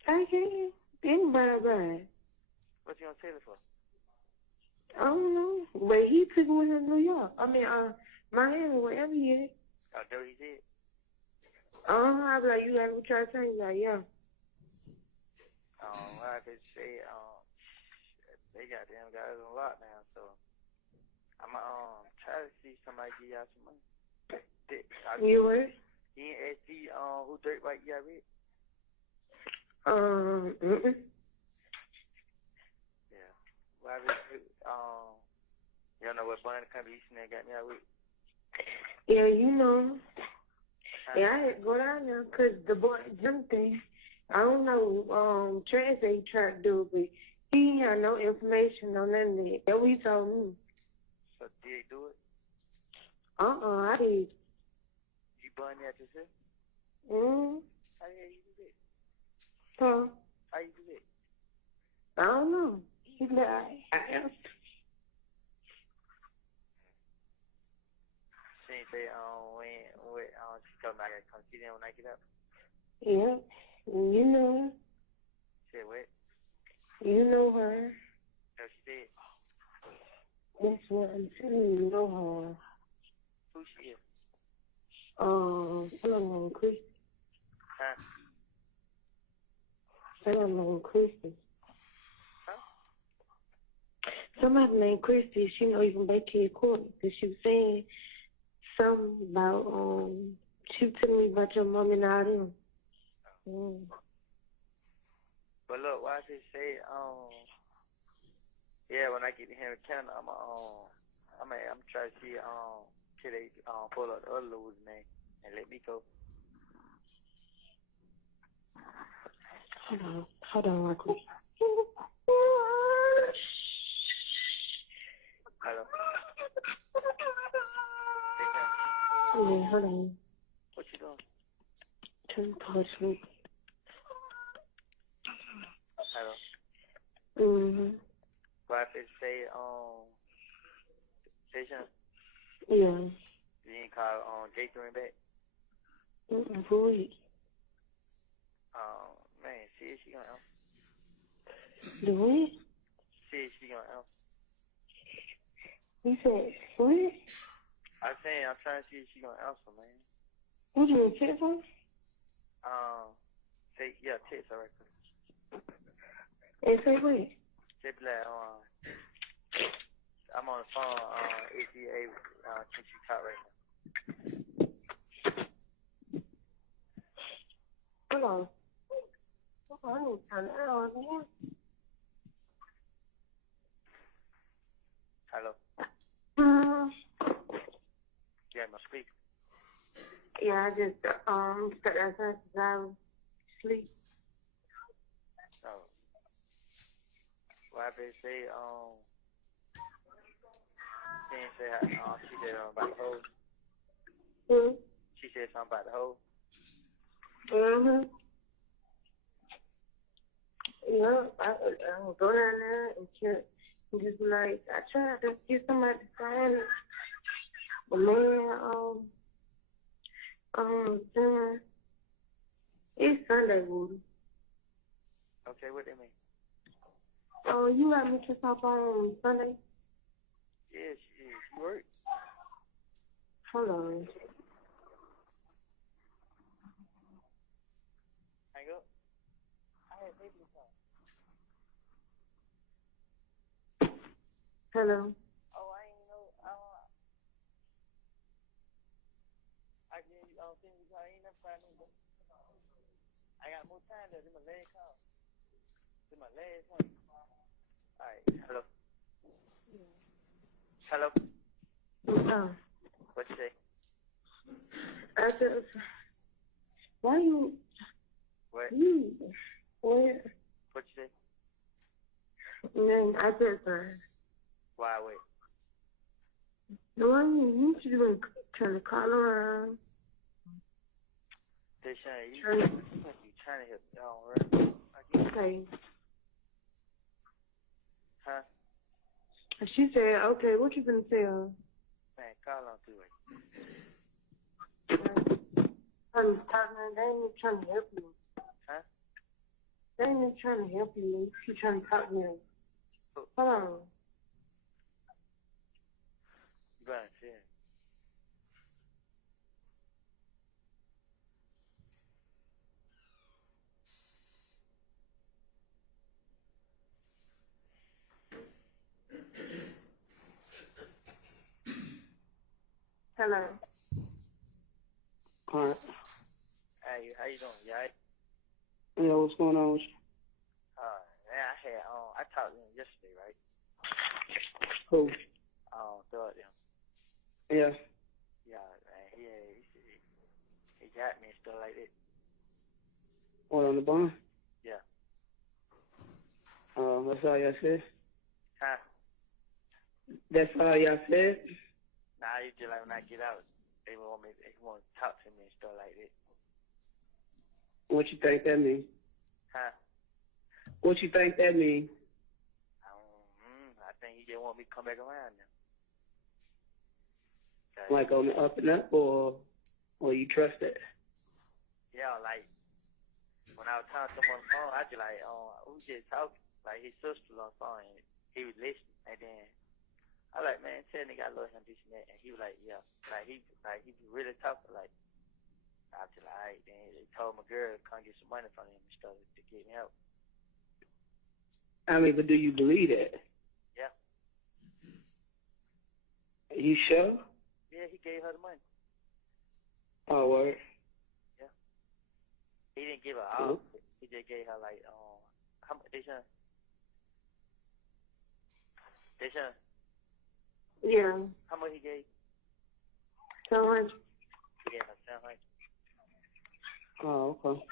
I can't. Anybody buy it. What you gonna sell it for? I don't know. But he took me to New York. I mean, Miami, wherever he is. Oh, there he said. I be like, you gotta try to change that, yeah. I could say, they got them guys on lockdown, so I'm try to see somebody give y'all some money. You what? He ain't asked you, who dirt bike you got rid? Yeah. Well, you don't know what bond contribution they got me out with? Yeah, you know. Yeah, I had to go down there because the boy jumped in. I don't know, Trey said he tried to do it, but he ain't had no information on none of that. That's what he told me. So did he do it? I did. You bond that yourself? How the hell you do that? Huh? How you do that? I don't know. He like, I asked. She ain't say, she told me I gotta come see them when I get up. Yeah, you know. Said what? You know her. No, she said. That's what I'm telling you. You know her. Who she is? Somebody named Christy. Huh? Somebody named Christy. Huh? Somebody named Christy. She know you can back to your court because she was saying something about she was telling me about your mom and all them. But look, why she say, yeah, when I get to Henry County, I'm trying to see, till they pull out the other Lil Woody name and let me go. Hold on, real quick. Hello. Yeah, hold on. What you doing? Turn the polish me. Mm-hmm. What if it say, station? Yeah. You didn't call, J3 back? Mm-hmm. Who is? Man, see if she gonna answer. The what? See if she gonna answer. You said, what? I'm saying, I'm trying to see if she gonna answer, man. What you mean, text her? Text her right quick. And say what? Say like, I'm on the phone, ACA, can she talk right now? Hold on. I need to turn it on here. Hello? Mm-hmm. Yeah, my speaker. Yeah, I just, stepped outside because I was asleep. Oh. What if it say, she didn't say, she said about the hole. Hmm? She said something about the hole. Mm-hmm. Yeah, I would go down there and check. And just like, I tried to get somebody to sign it. But man, it's Sunday, Woody. Okay, what they mean? Oh, you got me to stop on Sunday? Yeah, she worked. Hold on. Hang up. I had baby time. Hello. Oh, I ain't know. I ain't never found no. I got more time there. This my last call. This my last one. All right. Hello. Hello. Oh. What you say? I just. Why you? What? What? What you say? Man, I just. Why wait? No, you should have been trying to call around. Deshaun, you trying to help me out, right? Okay. Huh? She said, okay, what you gonna tell? Man, call on through it. They ain't trying to help you. Huh? They ain't trying to help you. She trying to talk to you. Hold on. You better see it. Hello. All right. Hey, how you doing? You alright? Yeah, what's going on with you? Man, I talked to him yesterday, right? Who? Thought him. Yeah. Yeah, man, he got me and stuff like that. What, on the bond? Yeah. That's all y'all said? Huh? That's all y'all said? Nah, you just like when I get out, they want to talk to me and stuff like that. What you think that means? Huh? What you think that means? I think he just want me to come back around now. Like on the up and up, or you trust it? Yeah, like when I was talking to him on the phone, I just like, we just talking. Like his sister was on the phone, and he was listening, and then I like, man, tell nigga I love him, this and that, and he was like, yeah, like he really talking. Like I was just like, alright, then they told my girl to come get some money from him and stuff to get me help. I mean, but do you believe that? Yeah. You sure? Yeah, he gave her the money. Oh, word. Yeah. He didn't give her all. He just gave her like, how much? Deshaun? Yeah. How much he gave? 700. He gave her 700. Oh, okay.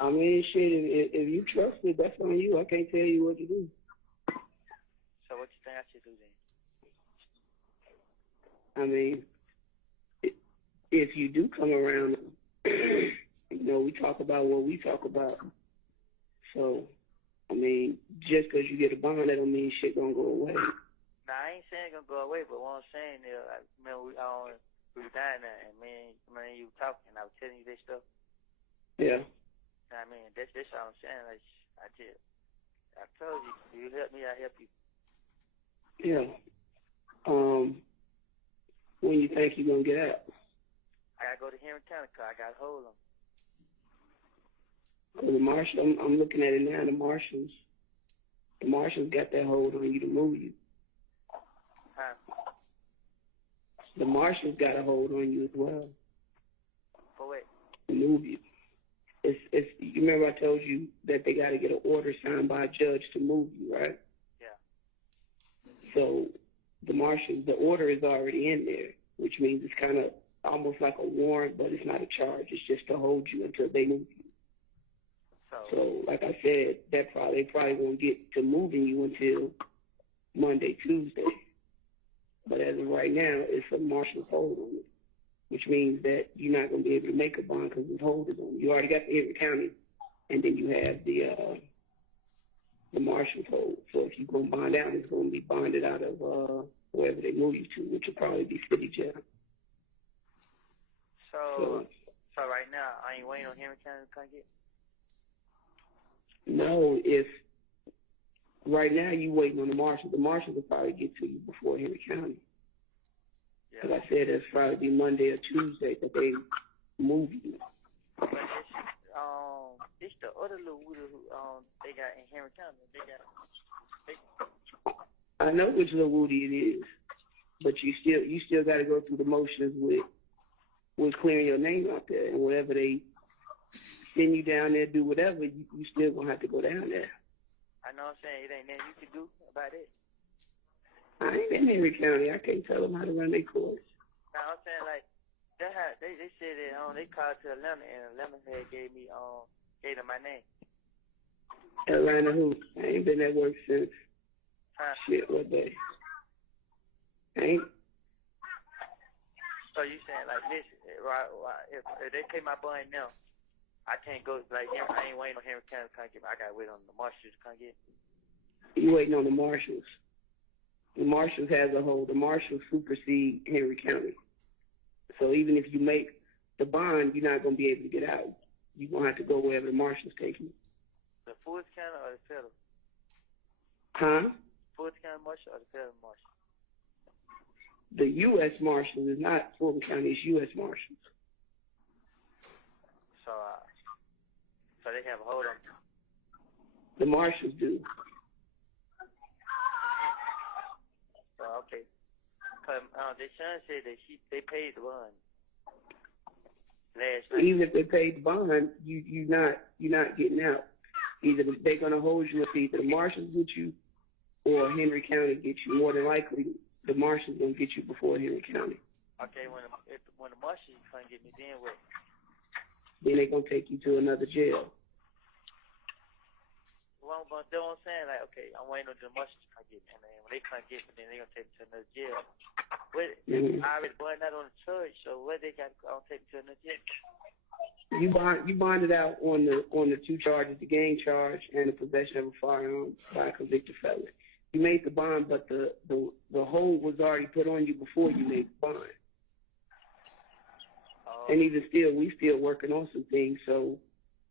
I mean, shit, if you trust it, that's on you. I can't tell you what to do. So what you think I should do then? I mean, if you do come around, you know, we talk about what we talk about. So, I mean, just because you get a bond, that don't mean shit gonna go away. Nah, I ain't saying it's gonna go away, but what I'm saying is, like, man, we were down there, and man, you were talking, I was telling you this stuff. Yeah. I mean, that's all I'm saying. Like, I told you, you help me, I help you. Yeah. When you think you're gonna get out? I gotta go to Henry County, cause I got a hold on. Well, the marshal, I'm looking at it now. The marshals got that hold on you to move you. Huh? The marshals got a hold on you as well. For what? To move you. It's. You remember I told you that they got to get an order signed by a judge to move you, right? Yeah. So the marshals, the order is already in there, which means it's kind of almost like a warrant, but it's not a charge. It's just to hold you until they move you. So, like I said, they probably won't get to moving you until Monday, Tuesday. But as of right now, it's a marshal's hold on you, which means that you're not going to be able to make a bond because this hold is on you. You already got the Henry County, and then you have the marshal's hold. So if you go bond out, it's going to be bonded out of wherever they move you to, which will probably be city jail. So right now, I ain't waiting on Henry County to come get. No, if right now you waiting on the marshal will probably get to you before Henry County. Yeah. Like I said, it's probably be Monday or Tuesday that they move you. But it's the other Lil Woody who they got in Henry County. I know which Lil Woody it is, but you still got to go through the motions with clearing your name out there, and whatever they send you down there, do whatever, you still gonna have to go down there. I know what I'm saying. It ain't nothing you can do about it. I ain't in Henry County. I can't tell them how to run their course. No, I'm saying, like, they said that they called to Atlanta, and Atlanta had gave them my name. Atlanta who? I ain't been at work since shit, what day? Ain't. So you saying, like, listen, if they pay my bond now, I can't go, like, I ain't waiting on Henry County to come get me. I got to wait on the marshals to come get me. You waiting on the marshals. The marshals has a hold. The marshals supersede Henry County. So even if you make the bond, you're not going to be able to get out. You're going to have to go wherever the marshals take you. The Fulton County or the federal? Huh? Fulton County marshal or the federal marshal? The U.S. Marshals is not Fulton County, it's U.S. Marshals. So they have a hold on me. The marshals do. So, okay. Cause their son said that they paid the bond last night. Even if they paid the bond, you're not getting out. Either they're gonna hold you if either the marshals get you or Henry County gets you. More than likely, the marshals gonna get you before Henry County. Okay, when the marshals come get me, then what? Then they're gonna take you to another jail. Well, but that's what I'm saying. Like, okay, I'm waiting on the marshals to come get me, and then when they come get me, then they're gonna take me to another jail. I already bonded out on the charge, so what they got to take me to another jail? You bonded out on the two charges, the gang charge and the possession of a firearm by a convicted felon. You made the bond, but the hold was already put on you before you made the bond. And even still, we still working on some things, so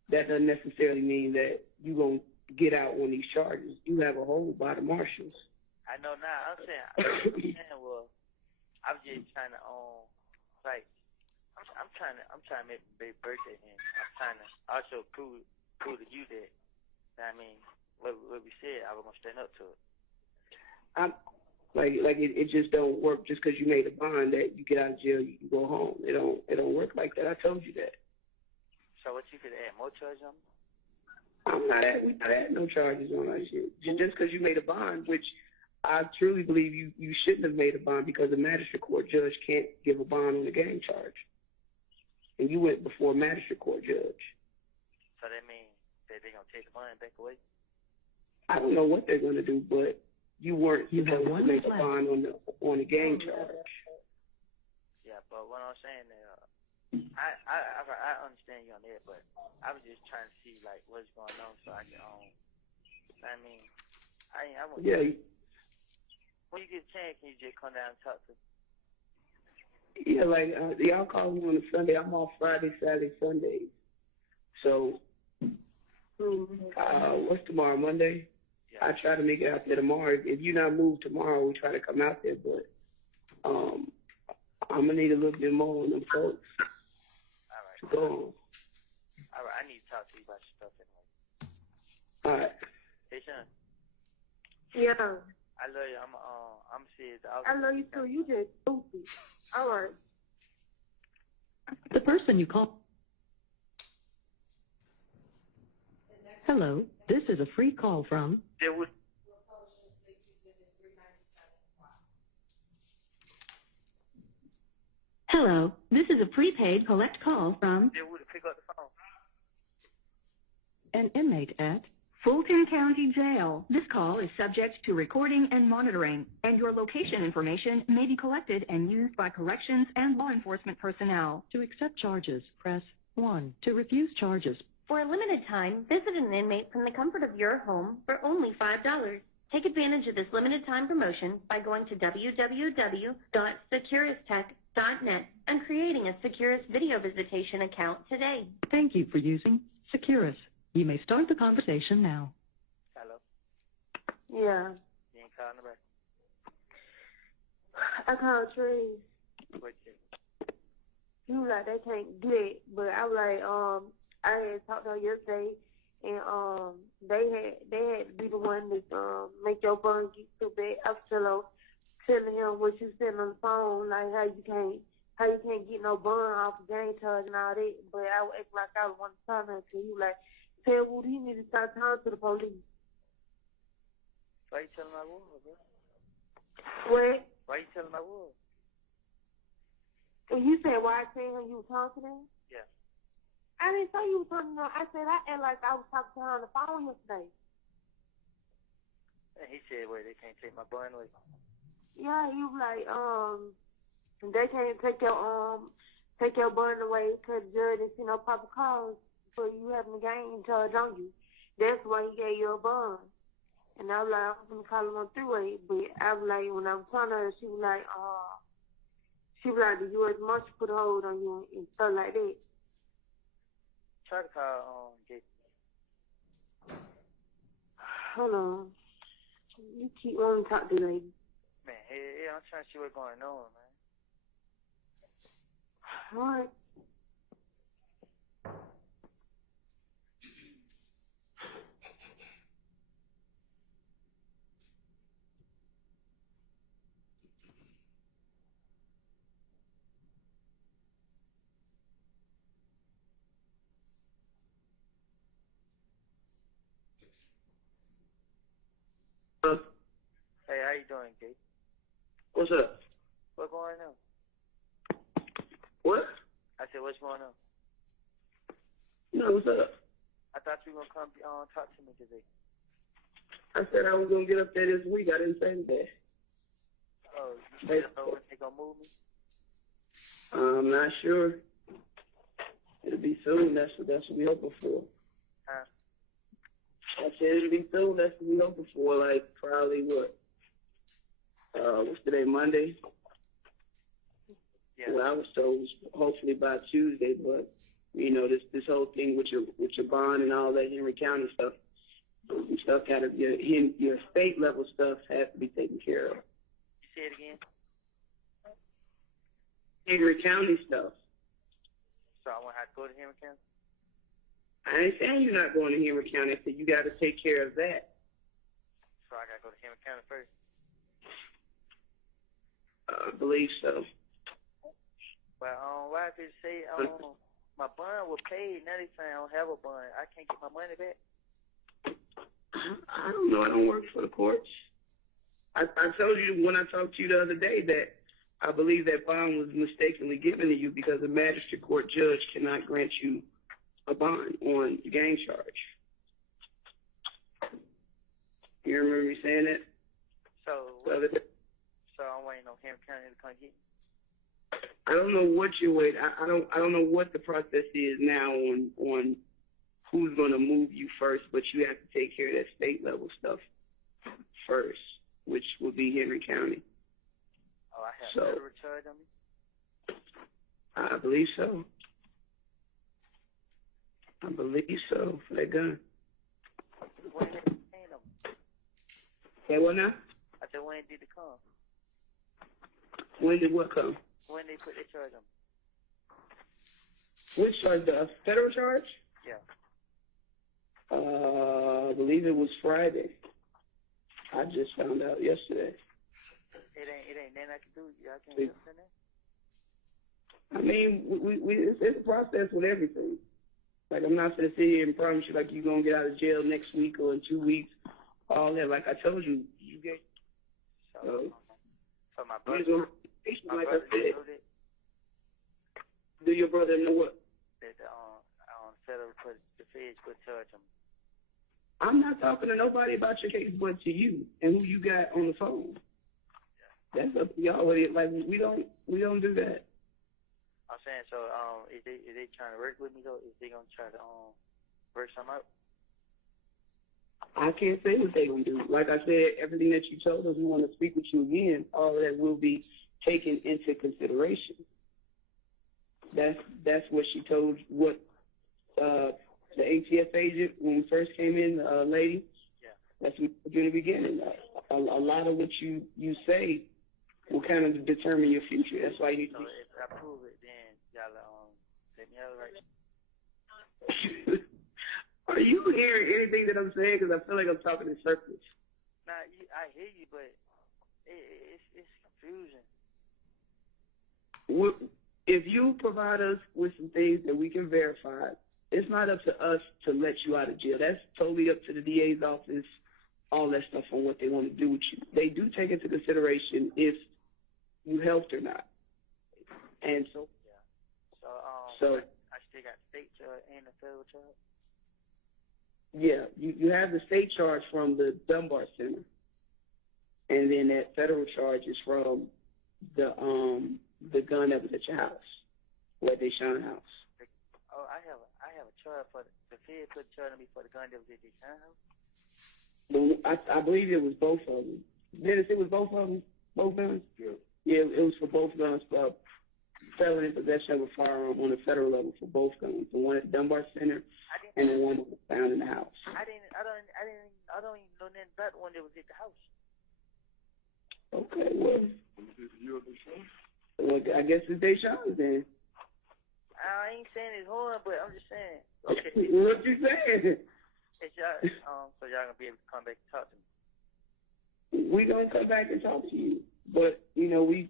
that doesn't necessarily mean that you're going to get out on these charges. You have a hold by the marshals. I know now. I'm saying, well, I'm just trying to, like, I'm trying to make a big birthday, and I'm trying to also prove to you that, I mean, what we said, I was going to stand up to it. It just don't work just because you made a bond that you get out of jail, you can go home. It don't work like that. I told you that. So what, you could add more charges on me? We not adding no charges on our shit. Just because you made a bond, which I truly believe you shouldn't have made a bond because a magistrate court judge can't give a bond on a gang charge. And you went before a magistrate court judge. So that means that they're going to take the bond back away? I don't know what they're going to do, but you weren't supposed to make a bond on the gang charge. Yeah, but what I'm saying is, I understand you on that, but I was just trying to see, like, what's going on so I can, I mean, I want. Yeah. When you get a chance, can you just come down and talk to me? Yeah, like y'all call me on a Sunday. I'm off Friday, Saturday, Sundays. So, what's tomorrow? Monday. Yeah. I try to make it out there tomorrow. If you not move tomorrow, we try to come out there. But I'm gonna need a little bit more on them folks. All right. To go on. All right. I need to talk to you about your stuff anyway. All right. Hey, Sean. Yeah. I love you. I'm serious. I love you too. You just stupid. All right. The person you call. Hello, this is a free call from. There would. Hello, this is a prepaid collect call from There would pick up the phone. an inmate at Fulton County Jail. This call is subject to recording and monitoring, and your location information may be collected and used by corrections and law enforcement personnel. To accept charges, press 1. To refuse charges. For a limited time, visit an inmate from the comfort of your home for only $5. Take advantage of this limited time promotion by going to www.securistech.net and creating a Securus video visitation account today. Thank you for using Securus. You may start the conversation now. Hello. Yeah. You ain't calling back. I called Tree. What you? He was like, they can't get it. But I was like, I had talked to her yesterday, and they had to be the one that make your bun get too bad. I was telling him what you said on the phone, like how you can't get no bun off of gang charge and all that. But I was acting like I was one time to he was like, tell Woody he need to start talking to the police. Why you telling my wood, bro? What? Why you telling my wood? And you said why I tell him you was talking to him? Yeah. I didn't say you was talking to him. I said I act like I was talking to her on the phone yesterday. And he said, wait, they can't take my bun away. Yeah, he was like, they can't take your bun away because the judge didn't see no proper cause for you having a gang charge on you. That's why he gave you a bun. And I was like, I'm gonna call him on three-way, but I was like, when I was telling her, she was like, the U.S. Marshal put a hold on you and stuff like that. Try to call Jake. Hold on. You keep wanting to talk to the lady. Man, hey, I'm trying to see what's going on, man. All right. Hey, how you doing, Jake? What's up? What's going on? What? I said, what's going on? No, what's up? I thought you were going to come talk to me today. I said I was gonna get up there this week. I didn't say that. Oh, you still know when they going to move me? I'm not sure. It'll be soon. That's what we hoping for. Huh? I said it'll be soon. That's what we hoping for. Like probably what? What's today? Monday. Yeah. Well, I was told hopefully by Tuesday, but you know this whole thing with your bond and all that Henry County stuff got to your state level stuff has to be taken care of. You say it again? Henry County stuff. So I won't have to go to Henry County? I ain't saying you're not going to Henry County. I said you got to take care of that. So I got to go to Henry County first? I believe so. Well, why did you say my bond was paid? Now they saying I don't have a bond. I can't get my money back? I don't know. I don't work for the courts. I told you when I talked to you the other day that I believe that bond was mistakenly given to you because a magistrate court judge cannot grant you a bond on the gang charge. You remember me saying that? So I'm waiting on Henry County to come get me. I don't know what you wait. I don't know what the process is now on who's going to move you first, but you have to take care of that state level stuff first, which would be Henry County. Oh, I have So- federal charge on me? I believe so. I believe so for that gun. When they paying them? Hey, what now? I said, when did it come? When did what come? When they put their charge on me? Which charge? The federal charge? Yeah. I believe it was Friday. I just found out yesterday. It ain't nothing I can do. Y'all can't do nothing. I mean, it's a process with everything. Like, I'm not going to sit here and promise you, like, you're going to get out of jail next week or in 2 weeks. All that. Like I told you, you get. So my brother, like I said, do your brother know what? that federal put the feds put charge on me. I'm not talking to nobody about your case but to you and who you got on the phone. That's up to y'all. Like, we don't do that. I'm saying, so is they trying to work with me though? Is they gonna try to work something out? I can't say what they gonna do. Like I said, everything that you told us, we want to speak with you again. All of that will be taken into consideration. That's what she told what the ATF agent when we first came in, lady. Yeah. That's what we did in the beginning. A lot of what you say will kind of determine your future. That's why you need to So be. if I prove it, then y'all let me have it right. Are you hearing anything that I'm saying? Because I feel like I'm talking in circles. Nah, I hear you, but it's confusing. If you provide us with some things that we can verify, it's not up to us to let you out of jail. That's totally up to the DA's office, all that stuff on what they want to do with you. They do take into consideration if you helped or not. And so, So I still got state charge and the federal charge. Yeah, you have the state charge from the Dunbar Center, and then that federal charge is from the gun that was at your house, or at Deshaun house. Oh, I have a charge for the Fed put charge on me for the gun that was at Deshaun house. I believe it was both of them. Dennis, it was both of them, both guns. Yeah, it was for both guns. Felon in possession of a firearm on the federal level for both guns. The one at Dunbar Center and the one that was found in the house. I don't even know nothing about the one that was at the house. Okay, well, I guess it's Deshaun's then. I ain't saying it's horn, but I'm just saying. Okay. What you saying? It's y'all, so y'all gonna be able to come back and talk to me. We gonna come back and talk to you, but we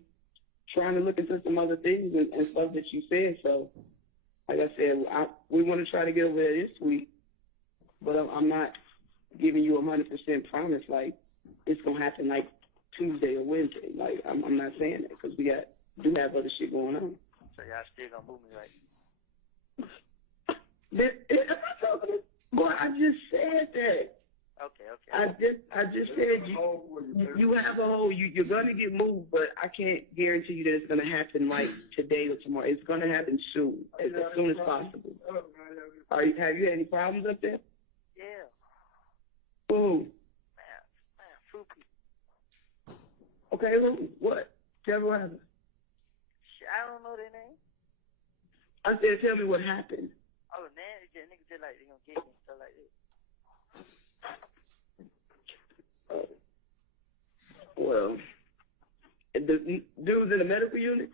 trying to look into some other things and stuff that you said. So, like I said, we want to try to get over there this week, but I'm not giving you 100% promise like it's gonna happen like Tuesday or Wednesday. Like I'm not saying that because we do have other shit going on. So y'all still gonna move me right? Boy, I just said that. Okay. I just said you have a hole. You're gonna get moved, but I can't guarantee you that it's gonna happen like today or tomorrow. It's gonna happen soon, as soon as possible. Have you had any problems up there? Yeah. Who? Man, fruit people. Okay, what? Tell me what happened. I don't know their name. I said, tell me what happened. Oh, man, niggas just like they gonna get me and stuff like that. Well, the dudes in the medical unit?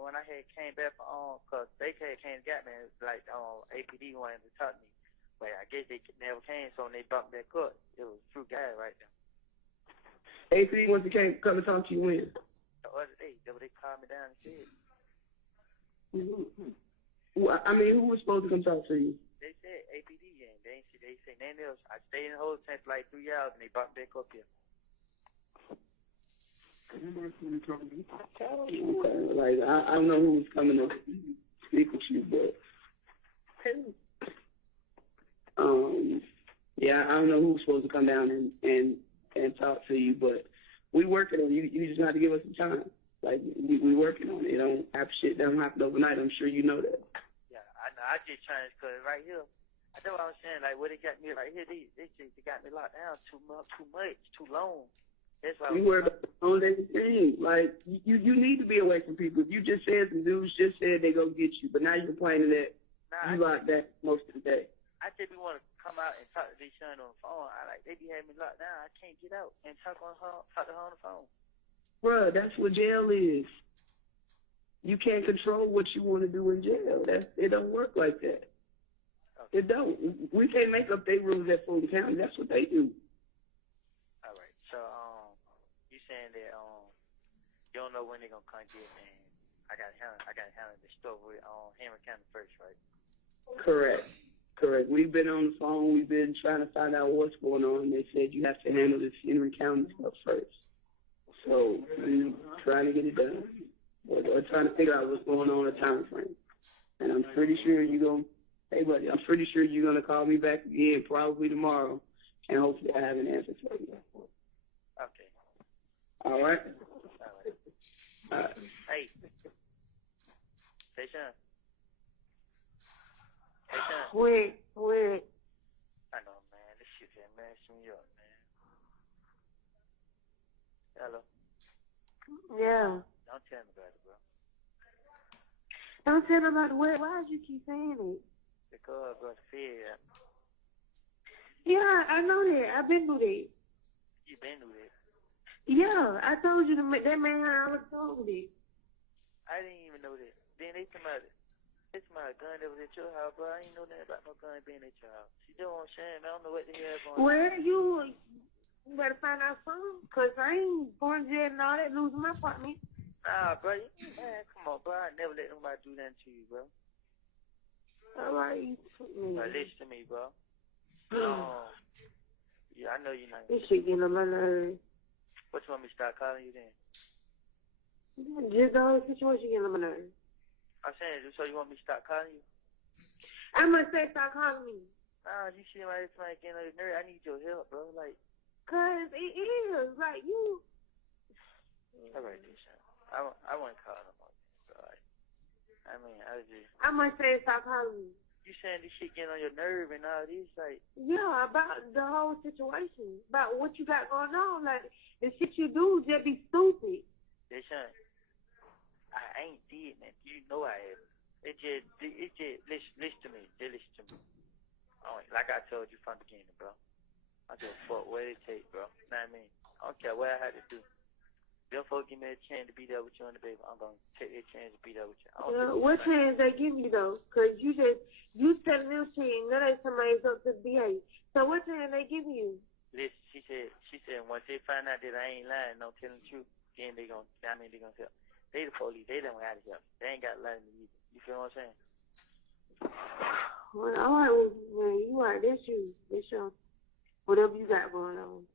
When I came back from cause they came and got me, like APD wanted to talk to me, but I guess they never came, so when they bumped that cut, it was true guy right there. APD wants to come and talk to you when? The other day, they called me down and said. Well, I mean, who was supposed to come talk to you? They said APD game. They said nothing else. I stayed in the whole tent for like 3 hours and they bumped back up here. Okay, like I don't know who was coming to speak with you, but yeah, I don't know who was supposed to come down and talk to you, but we working on it. You just have to give us some time. Like we working on it. It don't happen overnight. I'm sure you know that. Yeah, I just trying to, cause right here, that's what I'm saying. Like, what they got me right here, they got me locked down too much, too long. That's why. You worry about the only thing. Like, you need to be away from people. If you just said some dudes just said they go get you, but now you're complaining that you locked that most of the day. I just be want to come out and talk to these son on the phone. They be having me locked down. I can't get out and talk to her on the phone. Bruh, that's what jail is. You can't control what you want to do in jail. It don't work like that. Okay. It don't. We can't make up their rules at Fulton County. That's what they do. All right. So, you saying that you don't know when they're gonna come get me? I got handle the store with Henry County first, right? Correct. We've been on the phone. We've been trying to find out what's going on. They said you have to handle this Henry County stuff first. So we're trying to get it done. We're trying to figure out what's going on in the time frame. And I'm pretty sure hey buddy, I'm pretty sure you're gonna call me back again probably tomorrow, and hopefully I have an answer for you. Okay. All right. All right. Hey. Hey, Sean. Wait. I know, man. This shit just messing me up, man. Hello. Yeah. Don't tell me about it, bro. Don't tell nobody what. Why do you keep saying it? Because, bro, fear. Yeah, I know that. I've been through that. You been through that? Yeah, I told you that man I was told me. I didn't even know that. Then they come out. It's my gun that was at your house, bro. I ain't know nothing about no gun being at your house. You know what I'm saying? I don't know what the hell going on. Well, you better find out something, because I ain't going to jail and all that, losing my apartment. Nah, bro. Man, come on, bro. I never let nobody do that to you, bro. All right. But listen to me, bro. Yeah, I know you're not. This shit getting on my nerves. What, you want me to start calling you then? Just the whole situation getting on my nerves. I'm saying, so you want me to start calling you? I must say stop calling me. Nah, you see my like getting on your nerve. I need your help, bro. Like, cause it is like you. All right, Deshaun. I won't call no more, bro. I mean, I must say stop calling me. You saying this shit getting on your nerve and all this, like. Yeah, about the whole situation, about what you got going on. Like the shit you do just be stupid. Deshaun, I ain't did, man. You know I have. It just listen to me. Just listen to me. Like I told you from the beginning, bro. I just fuck what it take, bro. You know what I mean? I don't care what I had to do. Them folks give me a chance to be there with you on the baby. I'm gonna take that chance to be there with you. What chance they give you though? Cause you telling them shit and now they somebody's up to behave. So what chance they give you? Listen, she said once they find out that I ain't lying, no telling the truth, then they gonna tell. They the police. They don't out of here. They ain't got lying to you. You feel what I'm saying? Well, all right, man, you right. That's you. That's your whatever you got going on.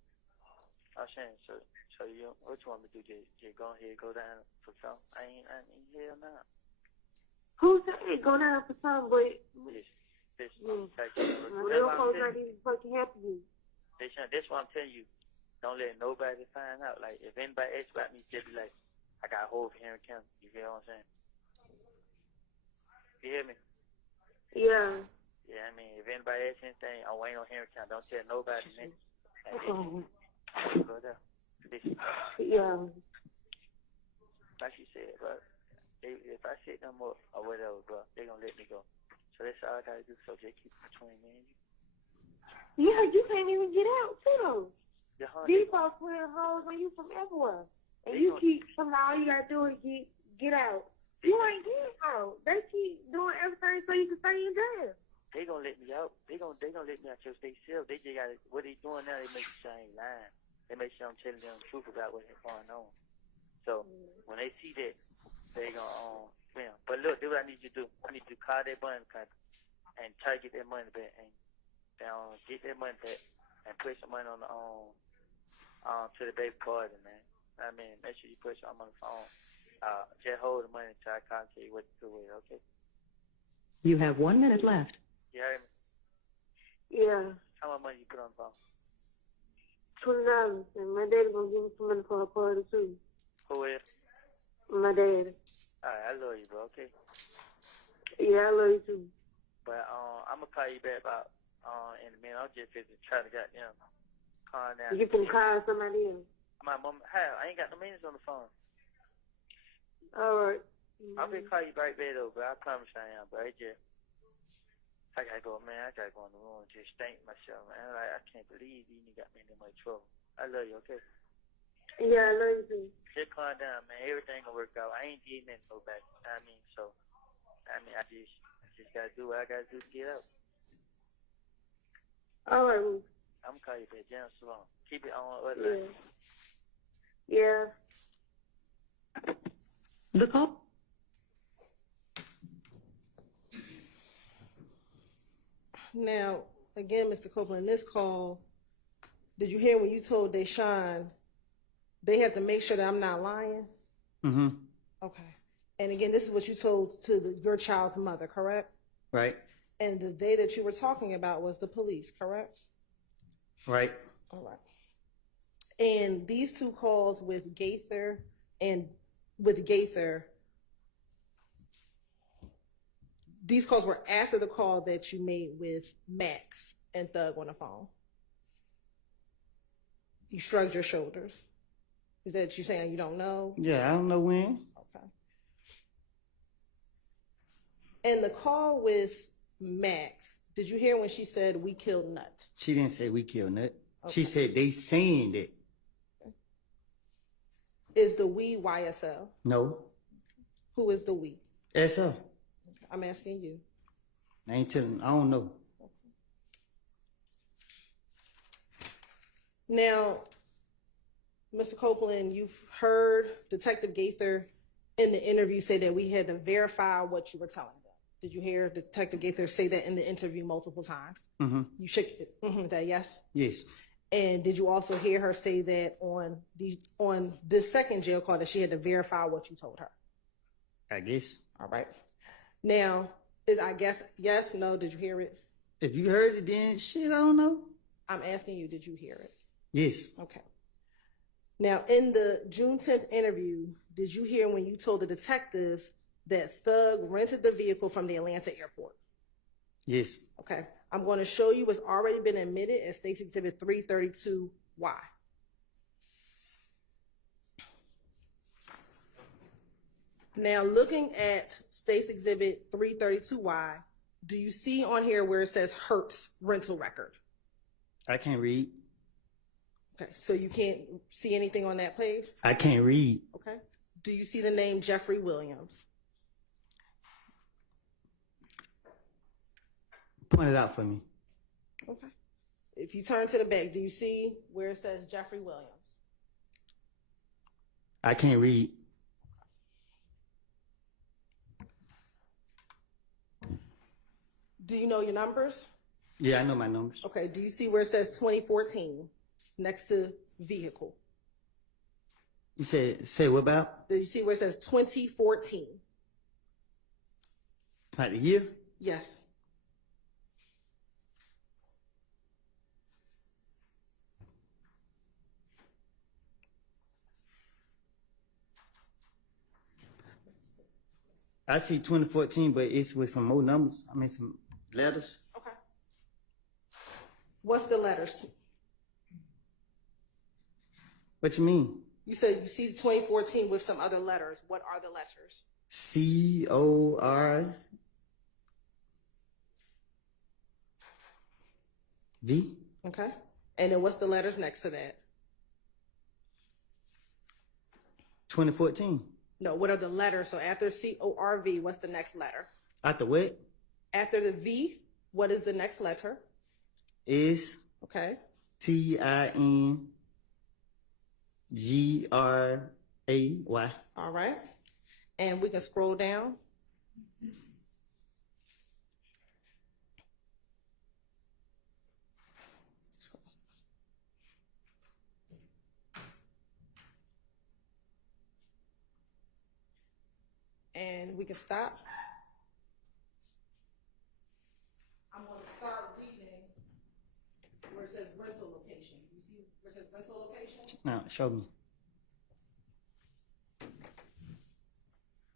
I'm saying, so you, what you want me to do? Just go ahead, go down for something? I ain't hell nah. Who said go down for something? But this little folks not even fucking helping you. That's what I'm telling you. Don't let nobody find out. Like, if anybody asks about me, just be like, I got a hold of Henry County. You feel what I'm saying? You hear me? Yeah. Yeah, I mean, if anybody asks anything, I'm waiting on Henry County. Don't tell nobody, man. Go there. Yeah. Like you said, bro, if I set them up or whatever, bro, they gonna let me go. So that's all I gotta do. So just keep it between me and you. Yeah, you can't even get out, too. These folks putting holes on you from everywhere. And you keep, somehow all you gotta do is get out. You ain't getting out. They keep doing everything so you can stay in jail. They gonna let me out. They gonna let me out your state self. They just gotta, what they doing now, they make sure I ain't lying. They make sure I'm telling them the truth about what's going on. So when they see that, they gonna film. But look, this what I need you to do. I need you to call that money company and try to get that money back and get that money back and put some money on the to the baby party, man. I mean, make sure you put some on the phone. Just hold the money until I can't tell you what to do with it, okay? You have 1 minute left. You heard me? Yeah. How much money you put on the phone? $20, and my daddy gonna give me some money for a party too. Who is? My dad. Alright, I love you, bro, okay? Yeah, I love you too. But I'm gonna call you back about in a minute. I'm just trying to goddamn calm down. You can call somebody else. My mom, hey, I ain't got no minutes on the phone. All right. I'm gonna call you right back though, but I promise I am. But I gotta go, man. I gotta go in the room and just thank myself, man. Like, I can't believe you got me in that much trouble. I love you, okay? Yeah, I love you too. Just calm down, man. Everything gonna work out. I ain't did nothing to nobody. I just gotta do what I gotta do to get up. All right. Well, I'm gonna call you back. Jam so long. Keep it on. Yeah. The call. Now, again, Mr. Copeland, this call, did you hear when you told Deshaun they have to make sure that I'm not lying? Mm-hmm. Okay. And again, this is what you told to your child's mother, correct? Right. And the day that you were talking about was the police, correct? Right. All right. And these two calls with Gaither, these calls were after the call that you made with Max and Thug on the phone. You shrugged your shoulders. Is that you saying you don't know? Yeah, I don't know when. Okay. And the call with Max, did you hear when she said we killed Nut? She didn't say we killed Nut. Okay. She said they saying that. Is the we YSL? No. Who is the we? SL. I'm asking you. I ain't telling. I don't know. Now, Mr. Copeland, you've heard Detective Gaither in the interview say that we had to verify what you were telling them. Did you hear Detective Gaither say that in the interview multiple times? Mm-hmm. You shook that, yes? Yes. And did you also hear her say that on this second jail call that she had to verify what you told her? I guess. All right. Now, I guess, yes, no, did you hear it? If you heard it, then shit, I don't know. I'm asking you, did you hear it? Yes. Okay. Now, in the June 10th interview, did you hear when you told the detectives that Thug rented the vehicle from the Atlanta airport? Yes. Okay. I'm going to show you what's already been admitted as State's Exhibit 332Y. Now, looking at State's Exhibit 332Y, do you see on here where it says Hertz rental record? I can't read. Okay, so you can't see anything on that page? I can't read. Okay. Do you see the name Jeffrey Williams? Point it out for me. Okay. If you turn to the back, do you see where it says Jeffrey Williams? I can't read. Do you know your numbers? Yeah, I know my numbers. Okay. Do you see where it says 2014 next to vehicle? You say what about? Do you see where it says 2014? Like the year? Yes. I see 2014, but it's with some more numbers. I mean, some letters. Okay. What's the letters? What you mean? You said you see 2014 with some other letters. What are the letters? CORV. Okay. And then what's the letters next to that? 2014. No, what are the letters? So after CORV, what's the next letter? After what? After the V, what is the next letter? Is Okay. TINGRAY. All right. And we can scroll down. And we can stop. I'm going to start reading where it says rental location. You see where it says rental location? Now, show me.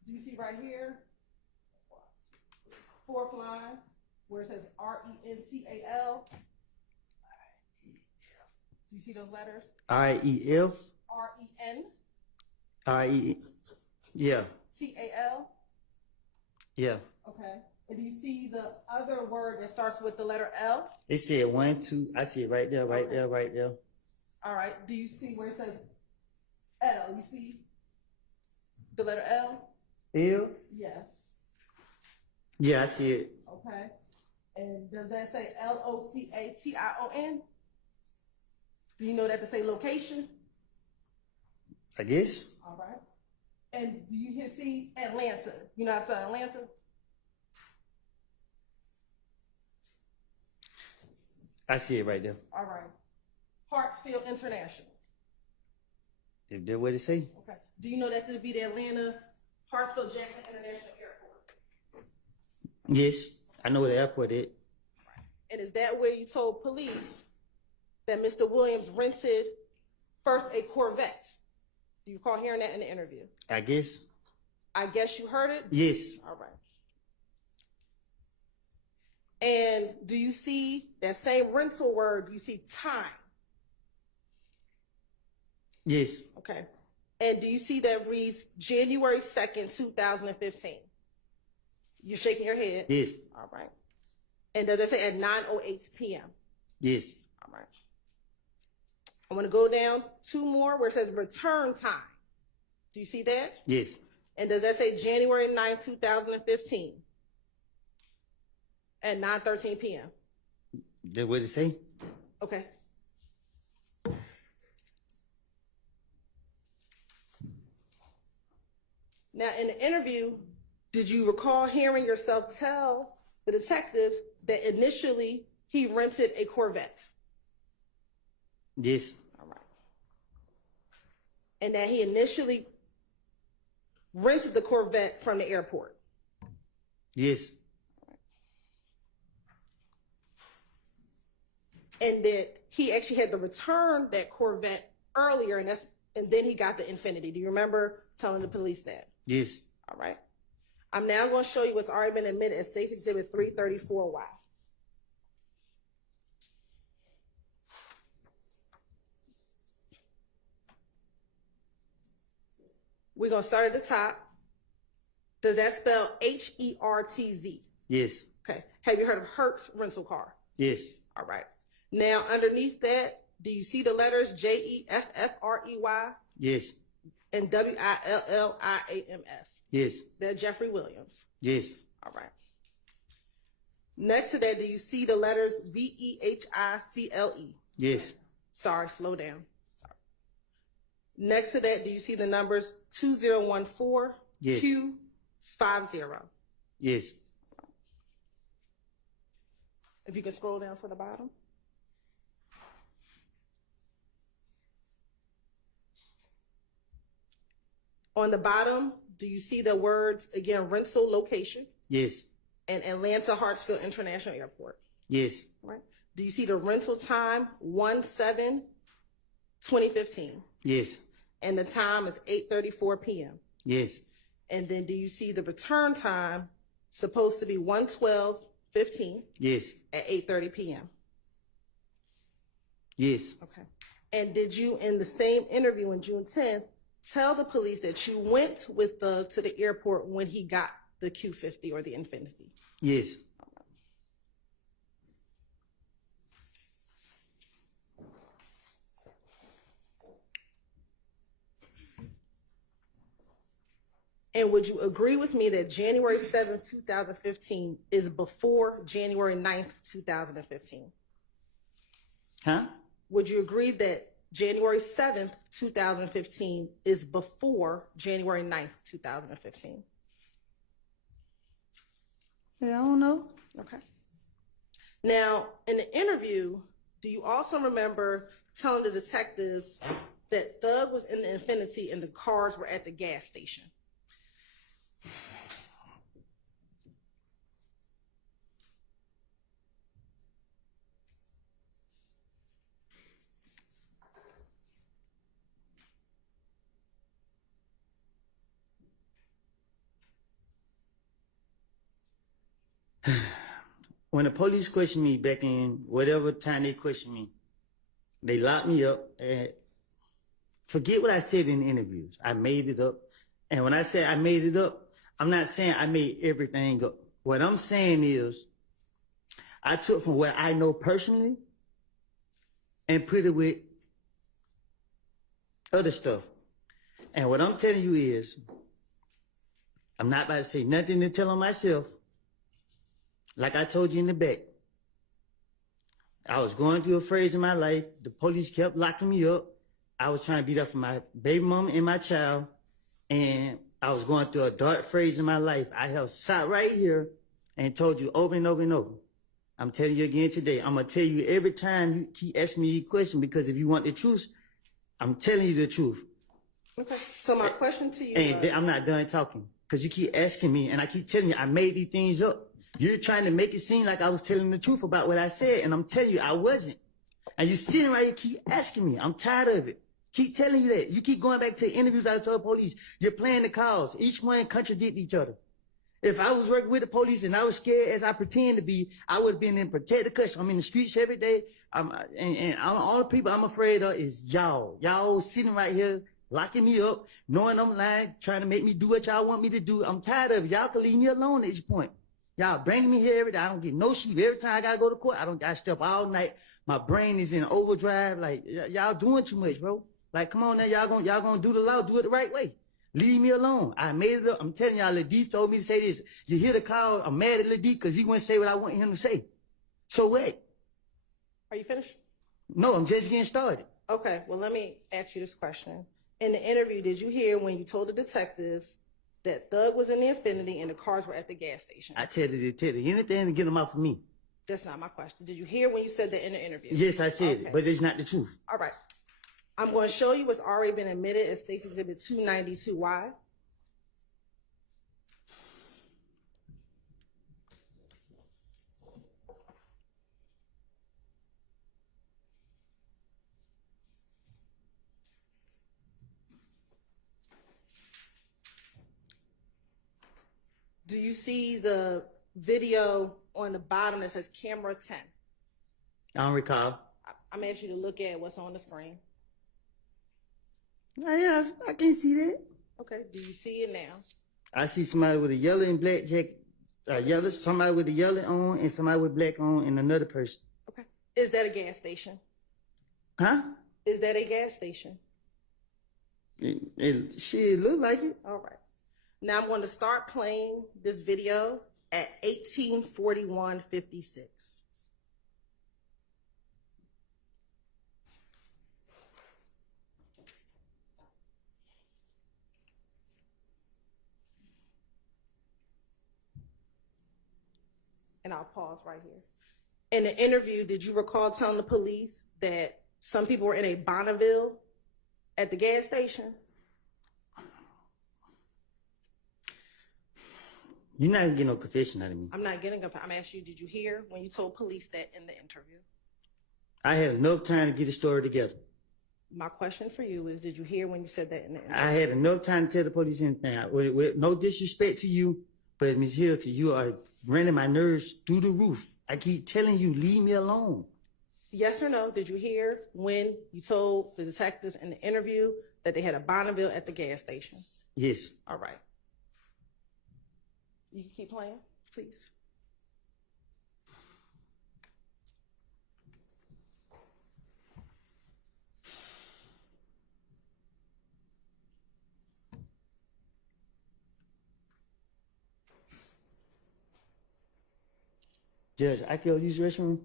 Do you see right here? Fourth line, where it says RENTAL. Do you see those letters? REF. REN. RE. Yeah. TAL. Yeah. Okay. And do you see the other word that starts with the letter L? It said 1, 2. I see it right there, right there, right there. All right. Do you see where it says L? You see the letter L? L? Yes. Yeah, I see it. Okay. And does that say LOCATION? Do you know that to say location? I guess. All right. And do you see Atlanta? You know how to spell Atlanta? I see it right there. All right. Hartsfield International. If that's what it say. Okay. Do you know that to be the Atlanta Hartsfield Jackson International Airport? Yes, I know where the airport is. And is that where you told police that Mr. Williams rented first a Corvette? Do you recall hearing that in the interview? I guess. I guess you heard it? Yes. All right. And do you see that same rental word? Do you see time? Yes. Okay. And do you see that reads January 2nd, 2015? You're shaking your head? Yes. All right. And does it say at 9:08 p.m.? Yes. All right. I want to go down 2 more where it says return time. Do you see that? Yes. And does that say January 9th, 2015? At 9:13 p.m.? That's what it say. Okay. Now, in the interview, did you recall hearing yourself tell the detective that initially he rented a Corvette? Yes. All right. And that he initially rented the Corvette from the airport? Yes. And that he actually had to return that Corvette earlier, and then he got the Infinity. Do you remember telling the police that? Yes. All right. I'm now going to show you what's already been admitted as State's Exhibit 334Y. We're going to start at the top. Does that spell Hertz? Yes. Okay. Have you heard of Hertz rental car? Yes. All right. Now, underneath that, do you see the letters JEFFREY Yes. and WILLIAMS? Yes. They're Jeffrey Williams. Yes. All right. Next to that, do you see the letters VEHICLE? Yes. Sorry, slow down. Sorry. Next to that, do you see the numbers 2014 Yes. Q50? Yes. If you can scroll down to the bottom. On the bottom, do you see the words, again, rental location Yes. and Atlanta Hartsfield International Airport? Yes. Right. Do you see the rental time 1/7/2015? Yes. And the time is 8:34 p.m. Yes. And then do you see the return time supposed to be 1/12/15 Yes. at 8:30 p.m.? Yes. Okay. And did you, in the same interview on June 10th, tell the police that you went with Thug to the airport when he got the Q50 or the Infinity? Yes. And would you agree with me that January 7th, 2015 is before January 9th, 2015? Huh? Would you agree that January 7th, 2015 is before January 9th, 2015? Yeah, I don't know. Okay. Now, in the interview, do you also remember telling the detectives that Thug was in the Infinity and the cars were at the gas station? when the police questioned me back in whatever time they questioned me, they locked me up. And forget what I said in the interviews. I made it up. And when I say I made it up, I'm not saying I made everything up. What I'm saying is I took from what I know personally and put it with other stuff. And what I'm telling you is, I'm not about to say nothing to tell on myself. Like I told you in the back, I was going through a phase in my life. The police kept locking me up. I was trying to be there for my baby mama and my child. And I was going through a dark phase in my life. I have sat right here and told you over and over and over. I'm telling you again today. I'm going to tell you every time you keep asking me a question, because if you want the truth, I'm telling you the truth. Okay. So my question to you, And I'm not done talking, because you keep asking me, and I keep telling you I made these things up. You're trying to make it seem like I was telling the truth about what I said, and I'm telling you I wasn't. And you sitting right here keep asking me. I'm tired of it. Keep telling you that. You keep going back to interviews I told police. You're playing the cards. Each one contradict each other. If I was working with the police and I was scared as I pretend to be, I would have been in protective custody. I'm in the streets every day. And all the people I'm afraid of is y'all. Y'all sitting right here locking me up, knowing I'm lying, trying to make me do what y'all want me to do. I'm tired of it. Y'all can leave me alone at this point. Y'all bring me here every day. I don't get no sleep. Every time I gotta go to court, I stay up all night. My brain is in overdrive. Like, y'all doing too much, bro. Like, come on now, y'all gonna do the law, do it the right way. Leave me alone. I made it up. I'm telling y'all, Lil D told me to say this. You hear the call, I'm mad at Lil D because he wouldn't say what I want him to say. So what? are you finished? No, I'm just getting started. Okay, well, let me ask you this question. In the interview, did you hear when you told the detectives that Thug was in the Infinity and the cars were at the gas station? I tell you, anything to get them off of me. That's not my question. Did you hear when you said that in the interview? Yes, I said it, but it's not the truth. All right. I'm going to show you what's already been admitted as State's Exhibit 292Y. Do you see the video on the bottom that says camera 10? I don't recall. I'm going to ask you to look at what's on the screen. Yeah, I can see that. Okay, do you see it now? I see somebody with a yellow and black jacket, somebody with a yellow on and somebody with black on and another person. Okay. Is that a gas station? Huh? Is that a gas station? It look like it. All right. Now I'm going to start playing this video at 18:41:56. And I'll pause right here. In the interview, did you recall telling the police that some people were in a Bonneville at the gas station? You're not gonna get no confession out of me. I'm not getting a. I'm asking you, did you hear when you told police that in the interview? I had enough time to get the story together. My question for you is, did you hear when you said that in the interview? I had enough time to tell the police anything. With no disrespect to you, but Ms. Hilton, you are running my nerves through the roof. I keep telling you, leave me alone. Yes or no, did you hear when you told the detectives in the interview that they had a Bonneville at the gas station? Yes. All right. You can keep playing, please. Judge, I can go use the restroom?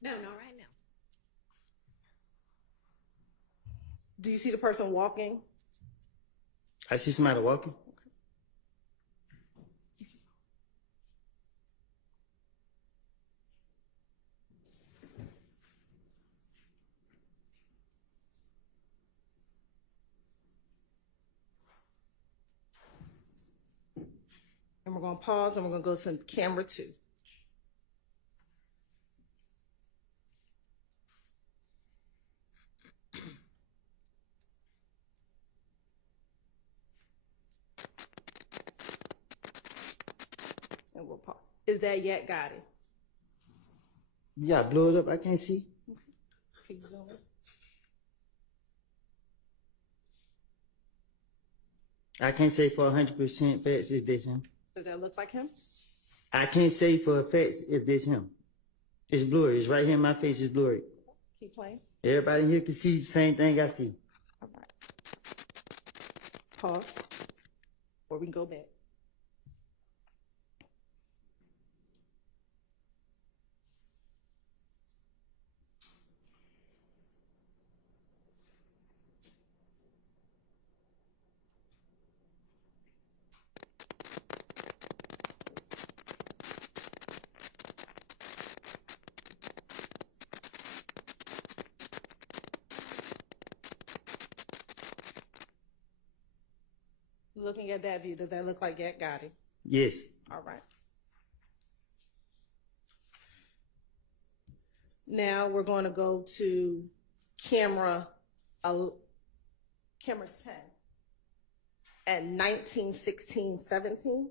No, not right now. Do you see the person walking? I see somebody walking. And we're going to pause and we're going to go to camera 2. And we'll pause. Is that yet Gotti? You gotta blow it up. I can't see. Keep zooming. I can't say for 100% facts if this him. Does that look like him? I can't say for a fact if this him. It's blurry. It's right here. My face is blurry. Keep playing. Everybody here can see the same thing I see. All right. Pause. Or we can go back. Looking at that view, does that look like Gat Gotti? Yes. All right. Now we're going to go to camera 10 at 19:16:17.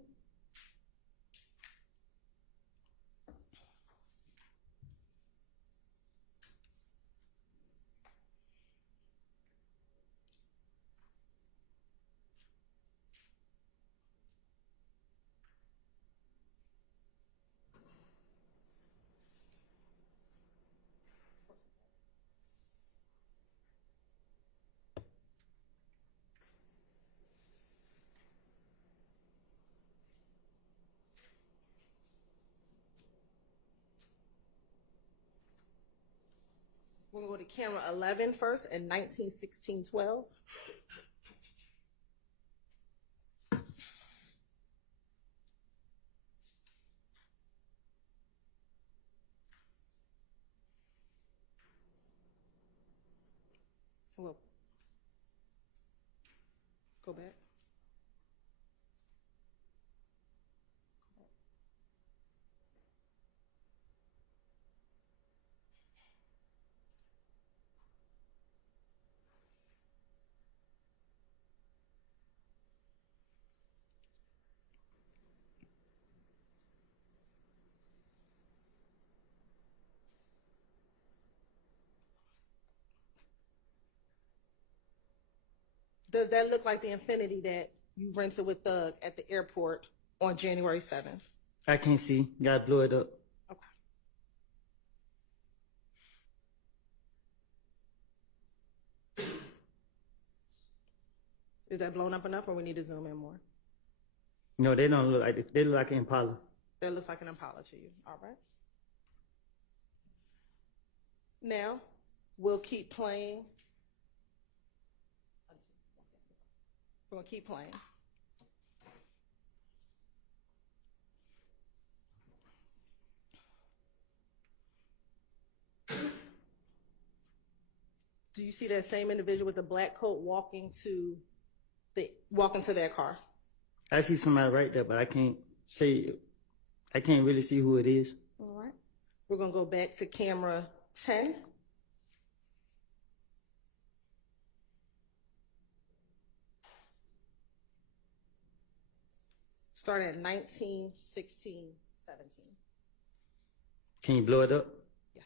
We're going to go to camera 11 first in 19:16:12. Well, go back. Does that look like the Infinity that you rented with Thug at the airport on January 7th? I can't see. You gotta blow it up. Okay. Is that blown up enough or we need to zoom in more? No, they don't look like it. They look like an Impala. That looks like an Impala to you. All right. Now, we'll keep playing. We're going to keep playing. Do you see that same individual with the black coat walking to their car? I see somebody right there, but I can't really see who it is. All right. We're going to go back to camera 10. Start at 19:16:17. Can you blow it up? Yes.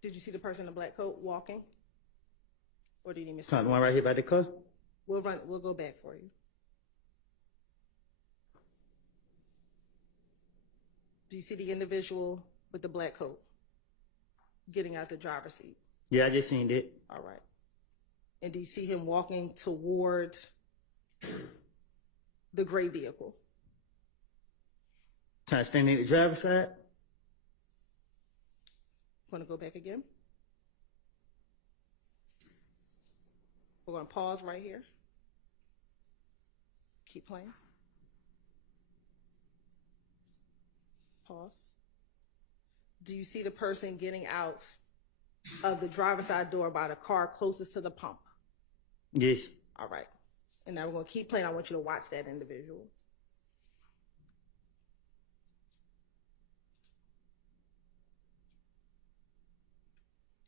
Did you see the person in the black coat walking? Or did you miss The one right here by the car? We'll go back for you. Do you see the individual with the black coat getting out the driver's seat? Yeah, I just seen it. All right. And do you see him walking towards the gray vehicle? Trying to stand in the driver's side? Want to go back again? We're going to pause right here. Keep playing. Pause. Do you see the person getting out of the driver's side door by the car closest to the pump? Yes. All right. And now we're going to keep playing. I want you to watch that individual.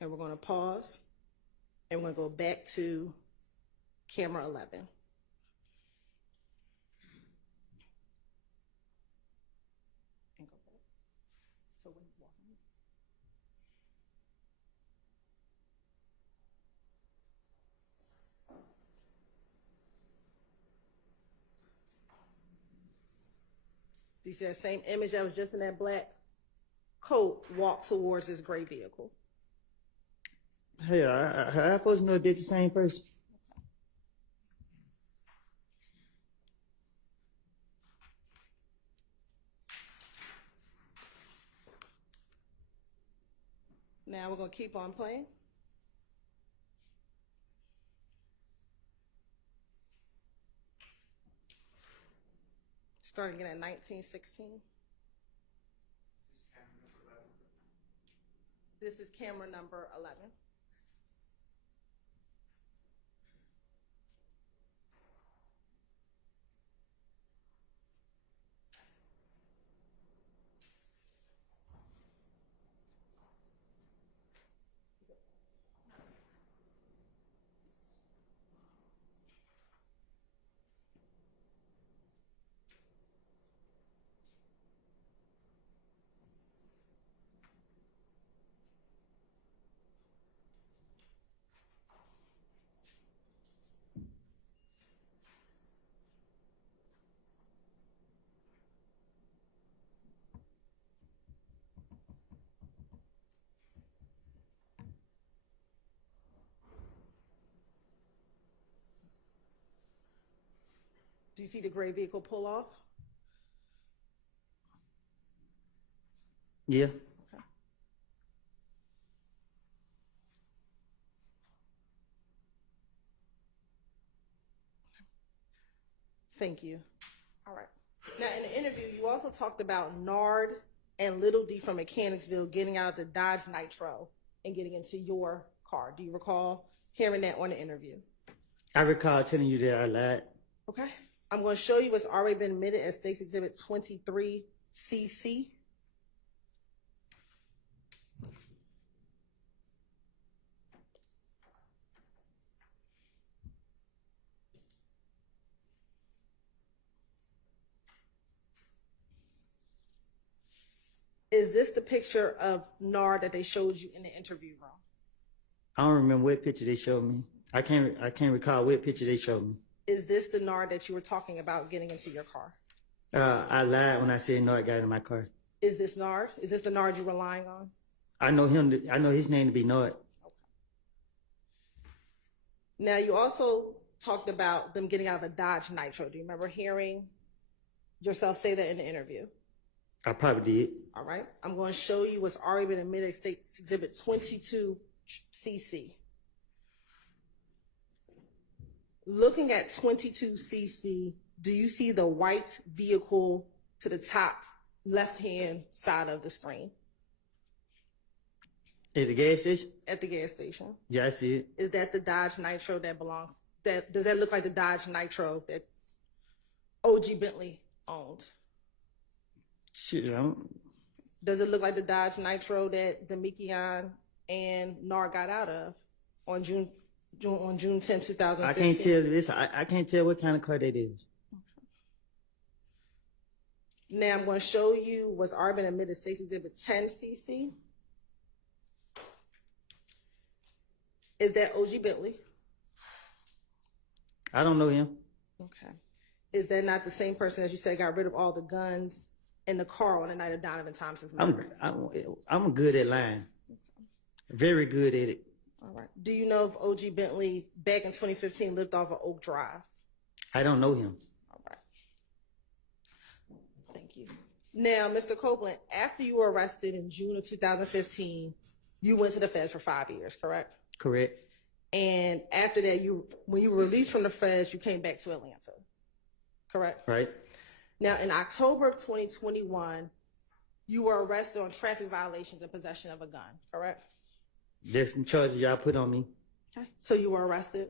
And we're going to pause. And we're going to go back to camera 11. And go back. So when he's walking. Do you see that same image that was just in that black coat walk towards this gray vehicle? Hey, I supposed to know they're the same person. Now we're going to keep on playing. Starting again at 1916. This is camera number 11. Do you see the gray vehicle pull off? Yeah. Okay. Thank you. All right. Now, in the interview, you also talked about Nard and Little D from Mechanicsville getting out of the Dodge Nitro and getting into your car. Do you recall hearing that on the interview? I recall telling you that I lied. Okay. I'm going to show you what's already been admitted as State's Exhibit 23CC. Is this the picture of Nard that they showed you in the interview room? I don't remember what picture they showed me. I can't recall what picture they showed me. Is this the Nard that you were talking about getting into your car? I lied when I said Nard got in my car. Is this Nard? Is this the Nard you're relying on? I know him. I know his name to be Nard. Okay. Now, you also talked about them getting out of a Dodge Nitro. Do you remember hearing yourself say that in the interview? I probably did. All right. I'm going to show you what's already been admitted State's Exhibit 22CC. Looking at 22CC, do you see the white vehicle to the top left-hand side of the screen? At the gas station? At the gas station. Yeah, I see it. Is that the Dodge Nitro that belongs? Does that look like the Dodge Nitro that OG Bentley owned? Shit, I don't... Does it look like the Dodge Nitro that Demikian and Nard got out of on June 10, 2015? I can't tell this. I can't tell what kind of car that is. Now I'm going to show you what's already been admitted State's Exhibit 10CC. Is that OG Bentley? I don't know him. Okay. Is that not the same person as you said got rid of all the guns in the car on the night of Donovan Thompson's murder? I'm good at lying. Very good at it. All right. Do you know if OG Bentley back in 2015 lived off of Oak Drive? I don't know him. All right. Thank you. Now, Mr. Copeland, after you were arrested in June of 2015, you went to the feds for 5 years, correct? Correct. And after that, when you were released from the feds, you came back to Atlanta, correct? Right. Now, in October of 2021, you were arrested on traffic violations and possession of a gun, correct? There's some charges y'all put on me. Okay. So you were arrested?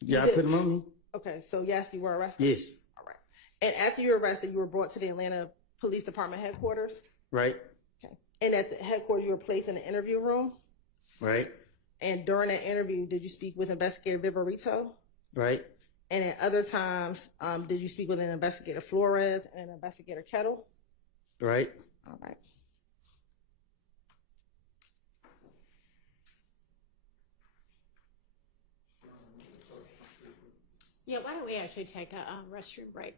Y'all put them on me? Okay, so yes, you were arrested? Yes. All right. And after you were arrested, you were brought to the Atlanta Police Department headquarters? Right. Okay. And at the headquarters, you were placed in the interview room? Right. And during that interview, did you speak with Investigator Viverito? Right. And at other times, did you speak with an Investigator Flores and an Investigator Kettle? Right. All right. Yeah, why don't we actually take a restroom break?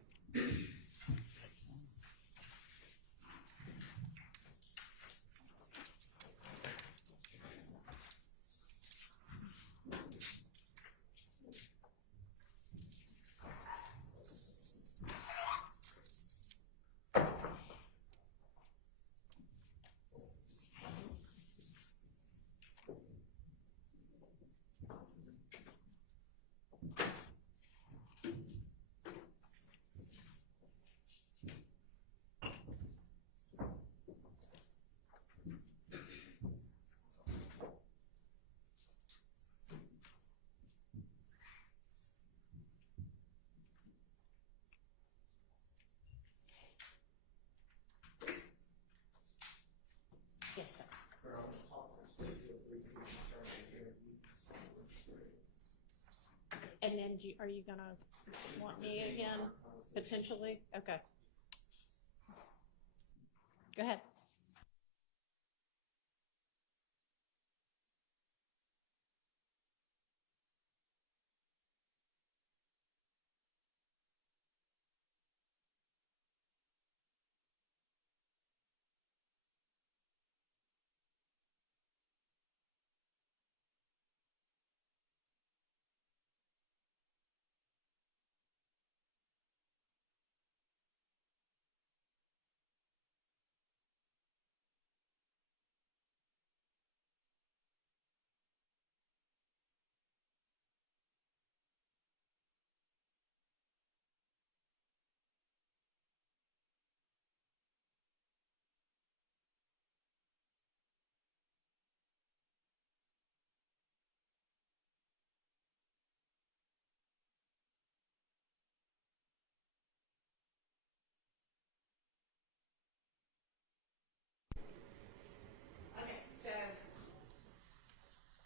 Yes, sir. And then are you gonna want me again, potentially? Okay. Go ahead.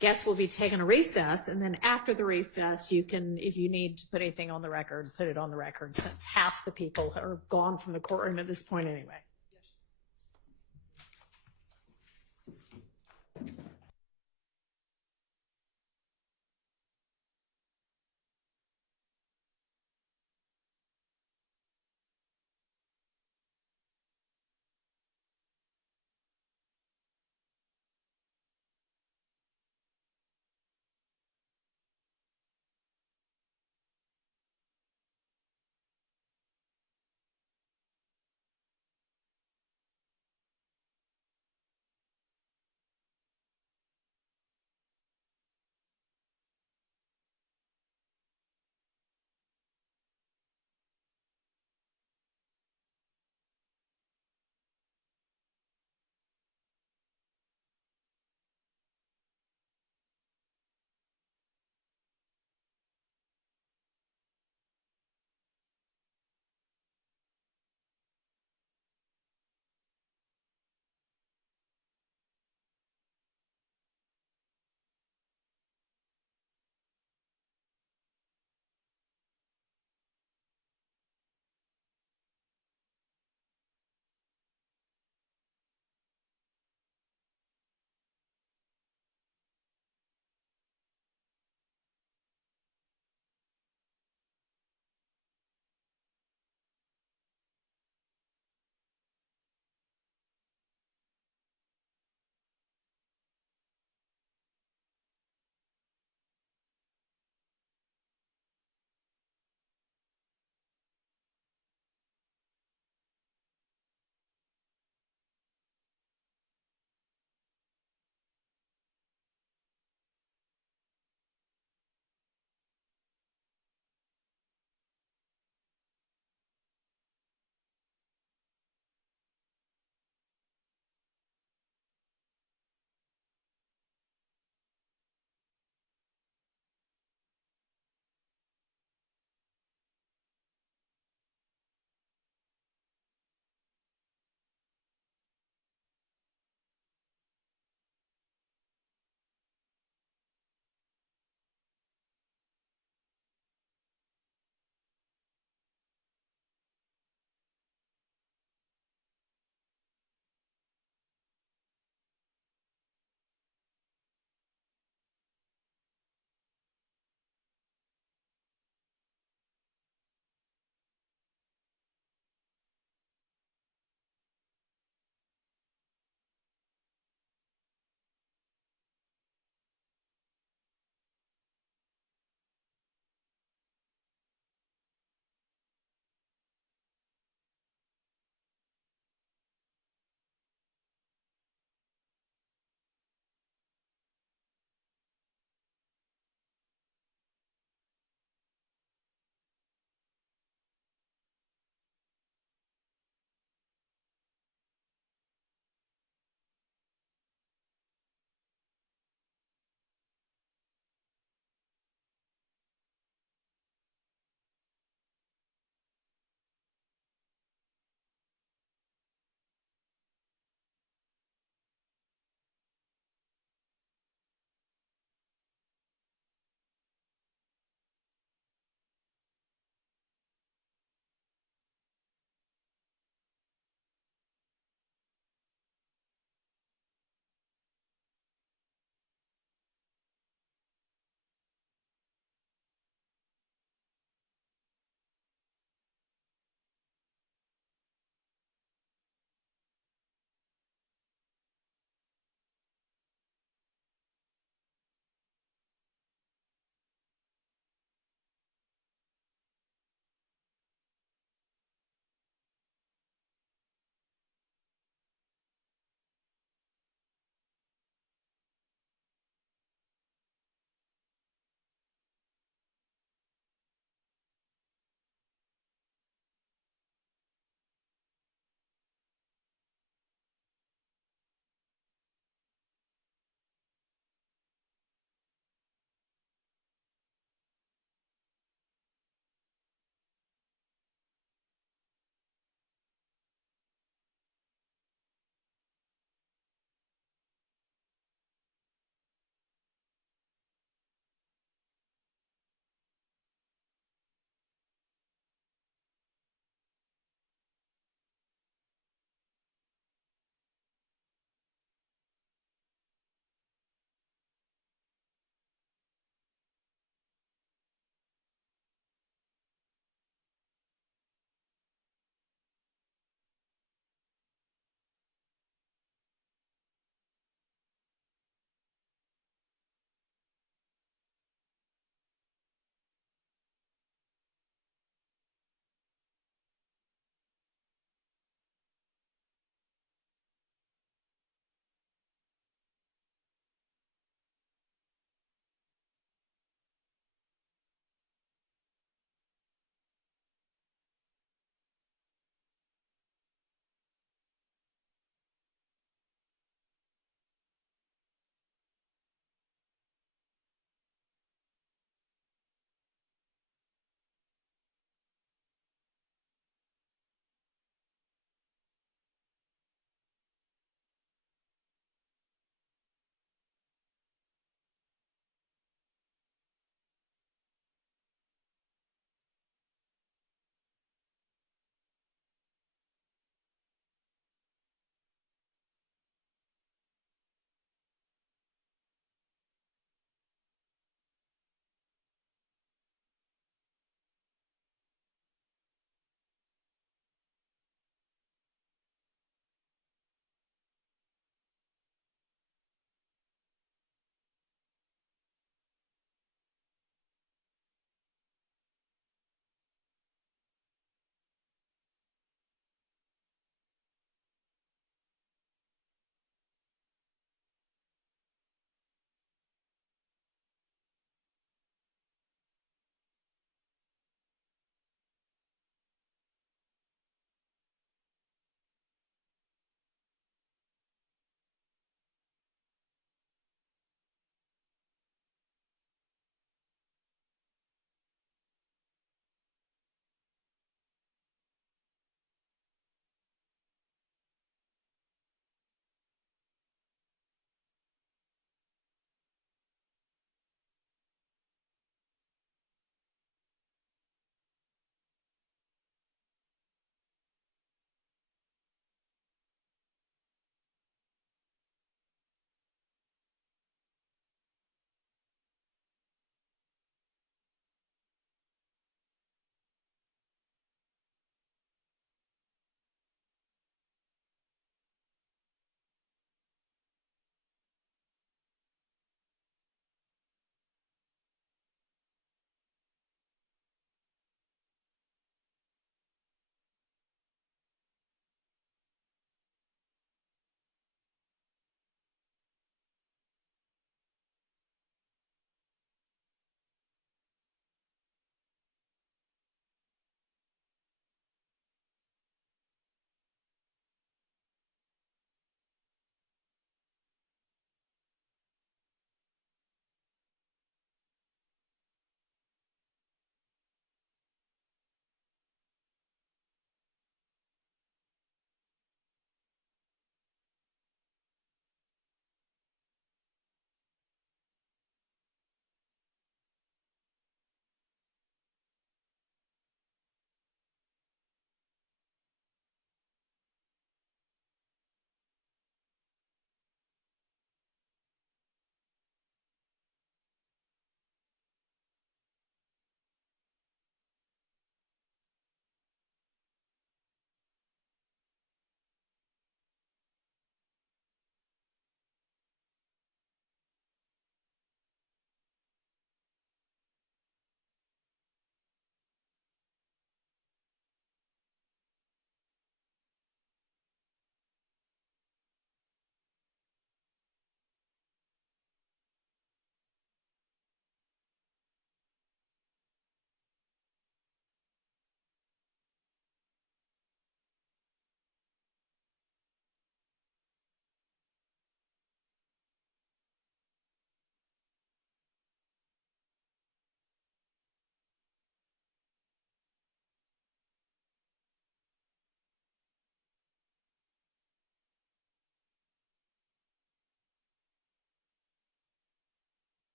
Guests will be taking a recess, and then after the recess, you can, if you need to put anything on the record, put it on the record, since half the people are gone from the courtroom at this point anyway.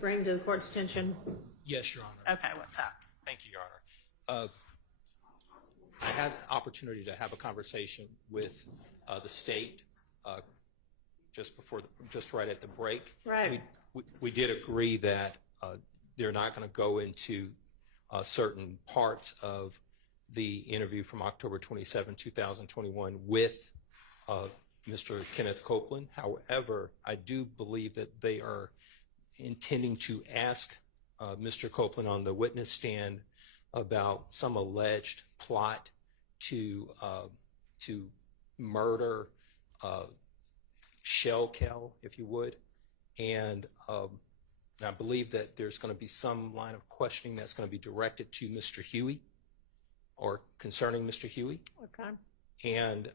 bring to the court's attention? Yes, Your Honor. Okay, what's up? Thank you, Your Honor. I had the opportunity to have a conversation with the state just right at the break. Right. We did agree that they're not going to go into certain parts of the interview from October 27, 2021 with Mr. Kenneth Copeland. However, I do believe that they are intending to ask Mr. Copeland on the witness stand about some alleged plot to murder Shell Kell, if you would. And I believe that there's going to be some line of questioning that's going to be directed to Mr. Huey or concerning Mr. Huey. Okay. And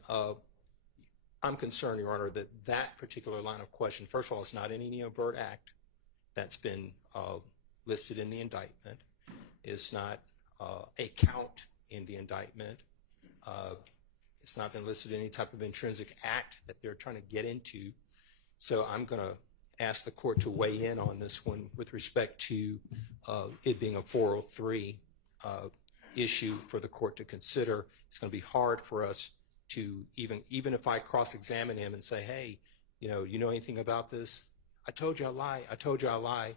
I'm concerned, Your Honor, that that particular line of question, first of all, it's not in any overt act that's been listed in the indictment. It's not a count in the indictment. It's not been listed in any type of intrinsic act that they're trying to get into. So I'm going to ask the court to weigh in on this one with respect to it being a 403 issue for the court to consider. It's going to be hard for us to even if I cross-examine him and say, hey, you know anything about this? I told you I lie.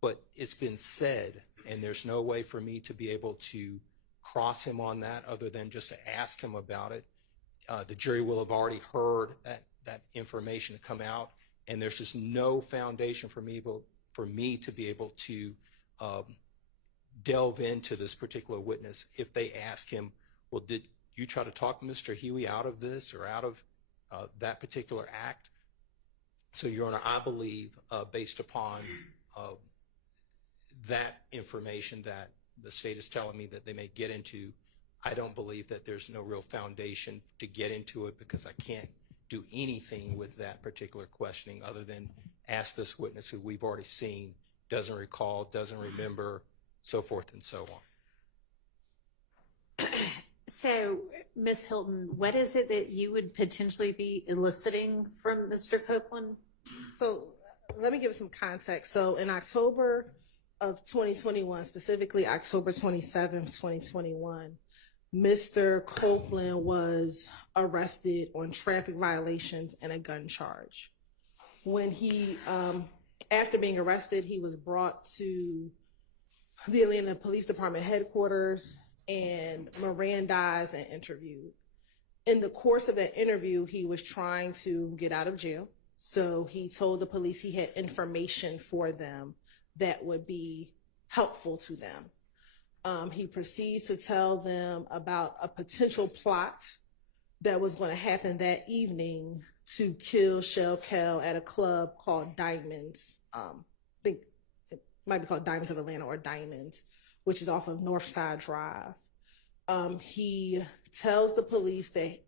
But it's been said, and there's no way for me to be able to cross him on that other than just to ask him about it. The jury will have already heard that information come out, and there's just no foundation for me to be able to delve into this particular witness if they ask him, well, did you try to talk Mr. Huey out of this or out of that particular act? So, Your Honor, I believe based upon that information that the state is telling me that they may get into, I don't believe that there's no real foundation to get into it because I can't do anything with that particular questioning other than ask this witness who we've already seen, doesn't recall, doesn't remember, so forth and so on. So, Ms. Hilton, what is it that you would potentially be eliciting from Mr. Copeland? So let me give some context. So in October of 2021, specifically October 27th, 2021, Mr. Copeland was arrested on traffic violations and a gun charge. When he, after being arrested, he was brought to the Atlanta Police Department headquarters and Mirandized and interviewed. In the course of that interview, he was trying to get out of jail. So he told the police he had information for them that would be helpful to them. He proceeds to tell them about a potential plot that was going to happen that evening to kill Shell Kell at a club called Diamonds. I think it might be called Diamonds of Atlanta or Diamonds, which is off of Northside Drive. He tells the police that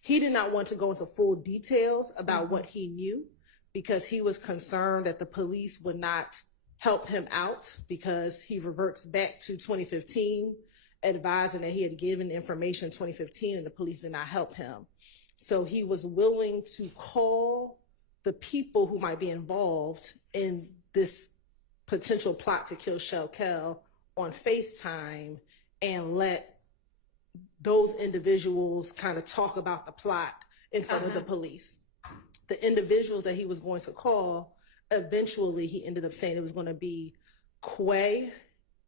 he did not want to go into full details about what he knew because he was concerned that the police would not help him out because he reverts back to 2015, advising that he had given information in 2015 and the police did not help him. So he was willing to call the people who might be involved in this potential plot to kill Shell Kell on FaceTime and let those individuals kind of talk about the plot in front of the police. The individuals that he was going to call, eventually he ended up saying it was going to be Quay,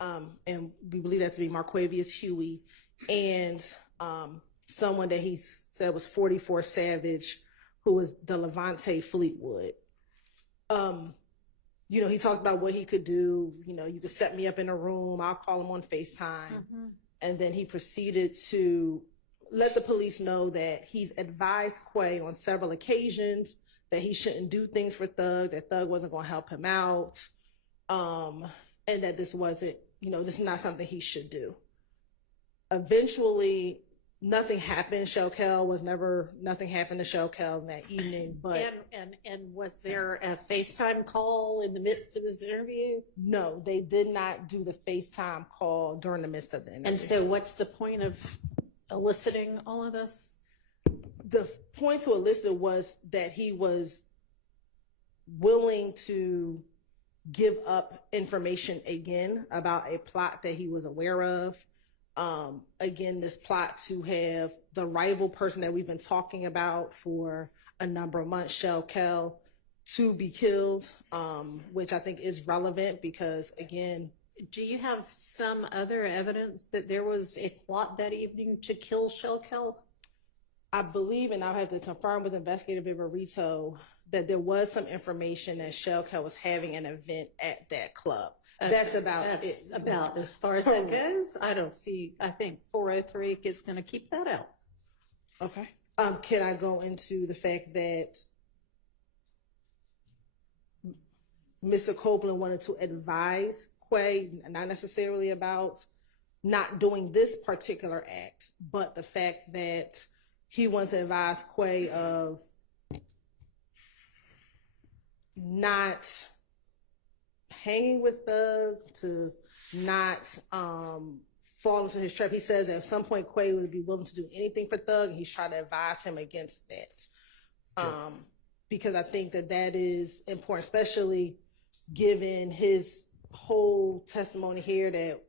and we believe that to be Marquavius Huey, and someone that he said was 44 Savage, who was Delevante Fleetwood. He talked about what he could do. You could set me up in a room. I'll call him on FaceTime. And then he proceeded to let the police know that he's advised Quay on several occasions that he shouldn't do things for Thug, that Thug wasn't going to help him out, and that this wasn't, this is not something he should do. Eventually, nothing happened. Nothing happened to Shell Kell that evening. But and was there a FaceTime call in the midst of this interview? No, they did not do the FaceTime call during the midst of the interview. And so what's the point of eliciting all of this? The point to elicit was that he was willing to give up information again about a plot that he was aware of. Again, this plot to have the rival person that we've been talking about for a number of months, Shell Kell, to be killed, which I think is relevant because, again, do you have some other evidence that there was a plot that evening to kill Shell Kell? I believe, and I'll have to confirm with investigator Viverito, that there was some information that Shell Kell was having an event at that club. That's about as far as that goes. I think 403 is going to keep that out. Okay. Can I go into the fact that Mr. Copeland wanted to advise Quay, not necessarily about not doing this particular act, but the fact that he wants to advise Quay of not hanging with Thug, to not fall into his trap. He says that at some point Quay would be willing to do anything for Thug, and he's trying to advise him against that. Because I think that is important, especially given his whole testimony here that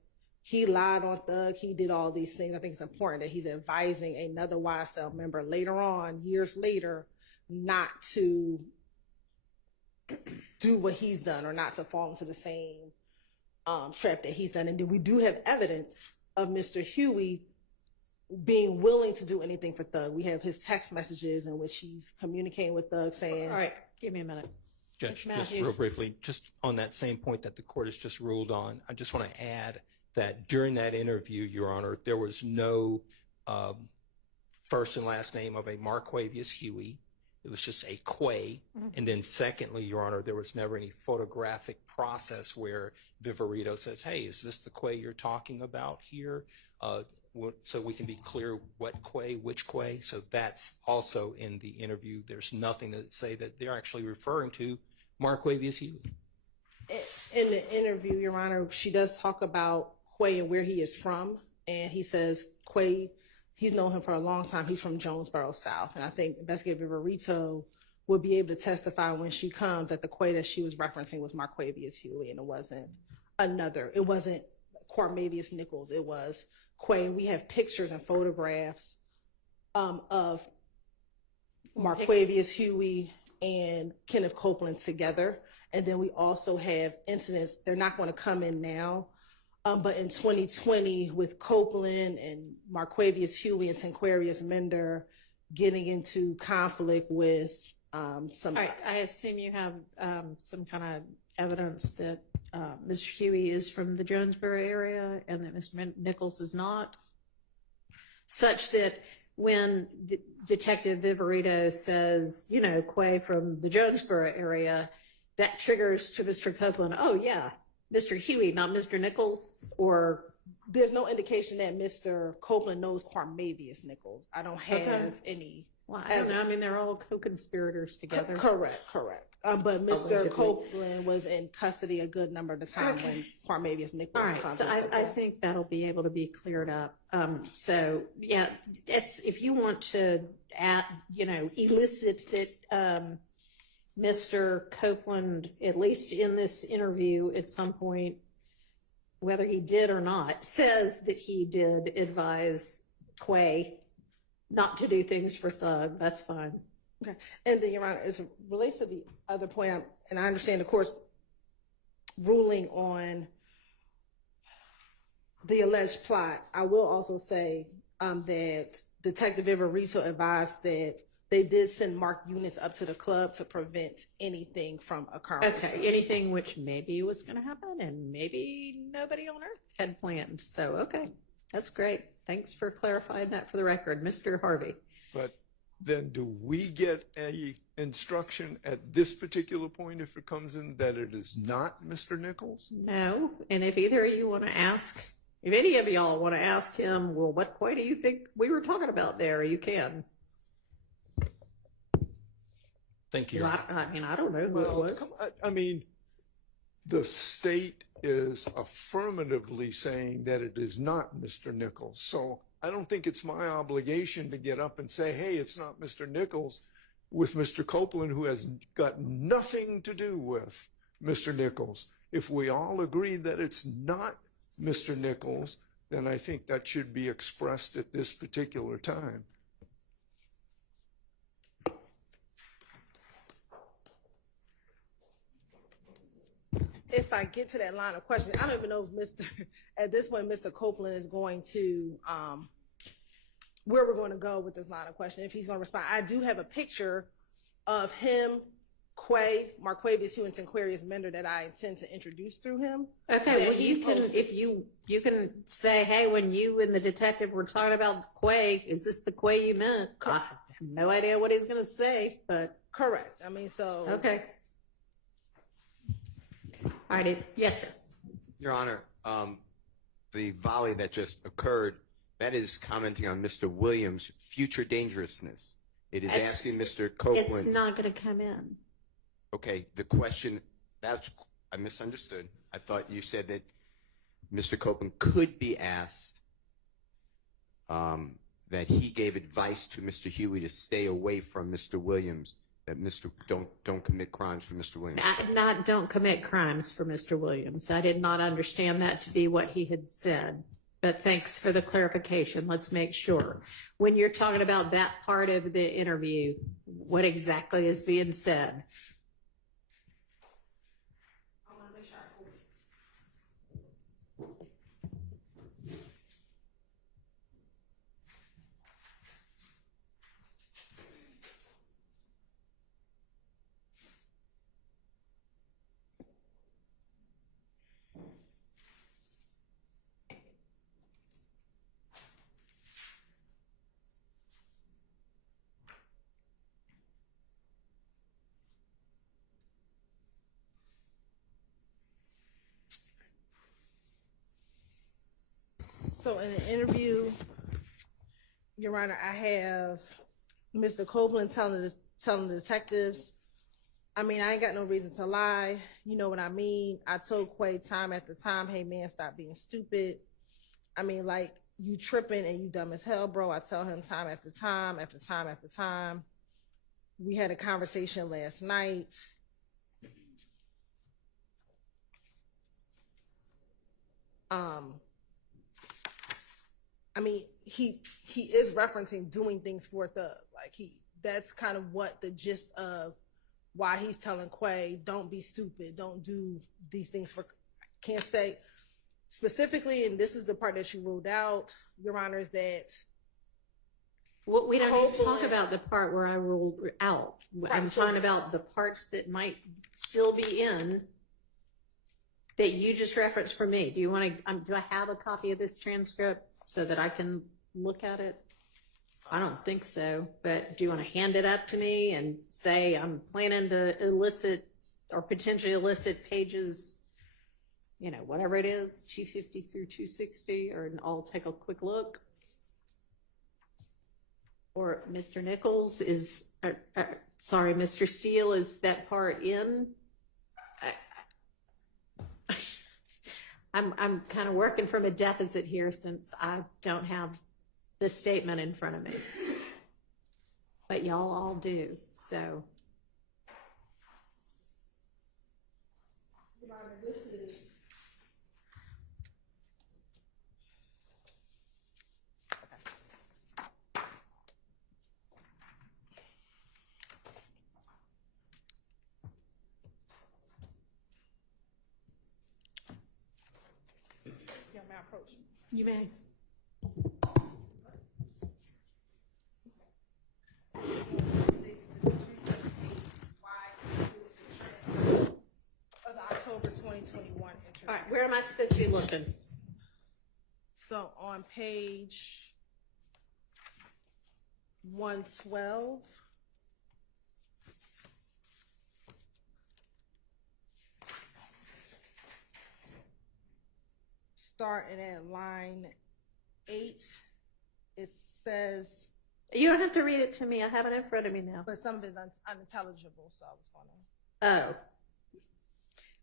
he lied on Thug, he did all these things. I think it's important that he's advising another YSL member later on, years later, not to do what he's done or not to fall into the same trap that he's done. And then we do have evidence of Mr. Huey being willing to do anything for Thug. We have his text messages in which he's communicating with Thug saying... All right, give me a minute. Judge, just real briefly, just on that same point that the court has just ruled on, I just want to add that during that interview, Your Honor, there was no first and last name of a Marquavius Huey. It was just a Quay. And then secondly, Your Honor, there was never any photographic process where Viverito says, hey, is this the Quay you're talking about here? So we can be clear what Quay, which Quay. So that's also in the interview. There's nothing to say that they're actually referring to Marquavius Huey. In the interview, Your Honor, she does talk about Quay and where he is from. And he says Quay, he's known him for a long time. He's from Jonesboro South. And I think Investigator Viverito will be able to testify when she comes that the Quay that she was referencing was Marquavius Huey, and it wasn't Cormavius Nichols. It was Quay. We have pictures and photographs of Marquavius Huey and Kenneth Copeland together. And then we also have incidents. They're not going to come in now, but in 2020 with Copeland and Marquavius Huey and Tanquarius Mender getting into conflict with some... I assume you have some kind of evidence that Mr. Huey is from the Jonesboro area and that Mr. Nichols is not, such that when Detective Viverito says, Quay from the Jonesboro area, that triggers to Mr. Copeland, oh yeah, Mr. Huey, not Mr. Nichols? Or there's no indication that Mr. Copeland knows Cormavius Nichols. I don't have any. Well, I don't know. I mean, they're all co-conspirators together. Correct. But Mr. Copeland was in custody a good number of the time when Cormavius Nichols comes. All right, so I think that'll be able to be cleared up. So yeah, if you want to elicit that Mr. Copeland, at least in this interview at some point, whether he did or not, says that he did advise Quay not to do things for Thug, that's fine. Okay. And then, Your Honor, as it relates to the other point, and I understand, of course, ruling on the alleged plot, I will also say that Detective Viverito advised that they did send marked units up to the club to prevent anything from occurring. Okay, anything which maybe was going to happen and maybe nobody on earth had planned. So, okay, that's great. Thanks for clarifying that for the record. Mr. Harvey. But then do we get a instruction at this particular point, if it comes in, that it is not Mr. Nichols? No, and if either of you want to ask, if any of y'all want to ask him, well, what Quay do you think we were talking about there, you can. Thank you. Well, I mean, I don't know who it was. I mean, the state is affirmatively saying that it is not Mr. Nichols. So I don't think it's my obligation to get up and say, hey, it's not Mr. Nichols, with Mr. Copeland, who has got nothing to do with Mr. Nichols. If we all agree that it's not Mr. Nichols, then I think that should be expressed at this particular time. If I get to that line of questioning, I don't even know if at this point, Mr. Copeland is going to, where we're going to go with this line of questioning, if he's going to respond. I do have a picture of him, Quay, Marquavius Hew, and Tinquarius Mender that I intend to introduce through him. Okay, well, you can, if you can say, hey, when you and the detective were talking about Quay, is this the Quay you meant? I have no idea what he's going to say, but. Correct. I mean, so. Okay. All right. Yes, sir. Your Honor, the volley that just occurred, that is commenting on Mr. Williams' future dangerousness. It is asking Mr. Copeland. It's not going to come in. Okay, the question, I misunderstood. I thought you said that Mr. Copeland could be asked that he gave advice to Mr. Huey to stay away from Mr. Williams, that don't commit crimes for Mr. Williams. Don't commit crimes for Mr. Williams. I did not understand that to be what he had said. But thanks for the clarification. Let's make sure. When you're talking about that part of the interview, what exactly is being said? So in the interview, Your Honor, I have Mr. Copeland telling the detectives, I mean, I ain't got no reason to lie. You know what I mean? I told Quay time after time, hey man, stop being stupid. I mean, like, you tripping and you dumb as hell, bro. I tell him time after time after time after time. We had a conversation last night. I mean, he is referencing doing things for a thug. Like, that's kind of what the gist of why he's telling Quay, don't be stupid, don't do these things for, I can't say specifically, and this is the part that you ruled out, Your Honor, is that we don't need to talk about the part where I ruled out. Right, I'm talking about the parts that might still be in that you just referenced for me. Do you want to, do I have a copy of this transcript so that I can look at it? I don't think so, but do you want to hand it up to me and say I'm planning to elicit or potentially elicit pages, you know, whatever it is, 250 through 260, or I'll take a quick look? Or Mr. Nichols is, sorry, Mr. Steele, is that part in? I'm kind of working from a deficit here since I don't have the statement in front of me, but y'all all do, so. Your Honor, this is may I approach? You may. Of the October 2021 interview. All right, where am I supposed to be looking? So on page 112. Starting at line 8, it says. You don't have to read it to me. I have it in front of me now. But some of it's unintelligible, so I was going to. Oh.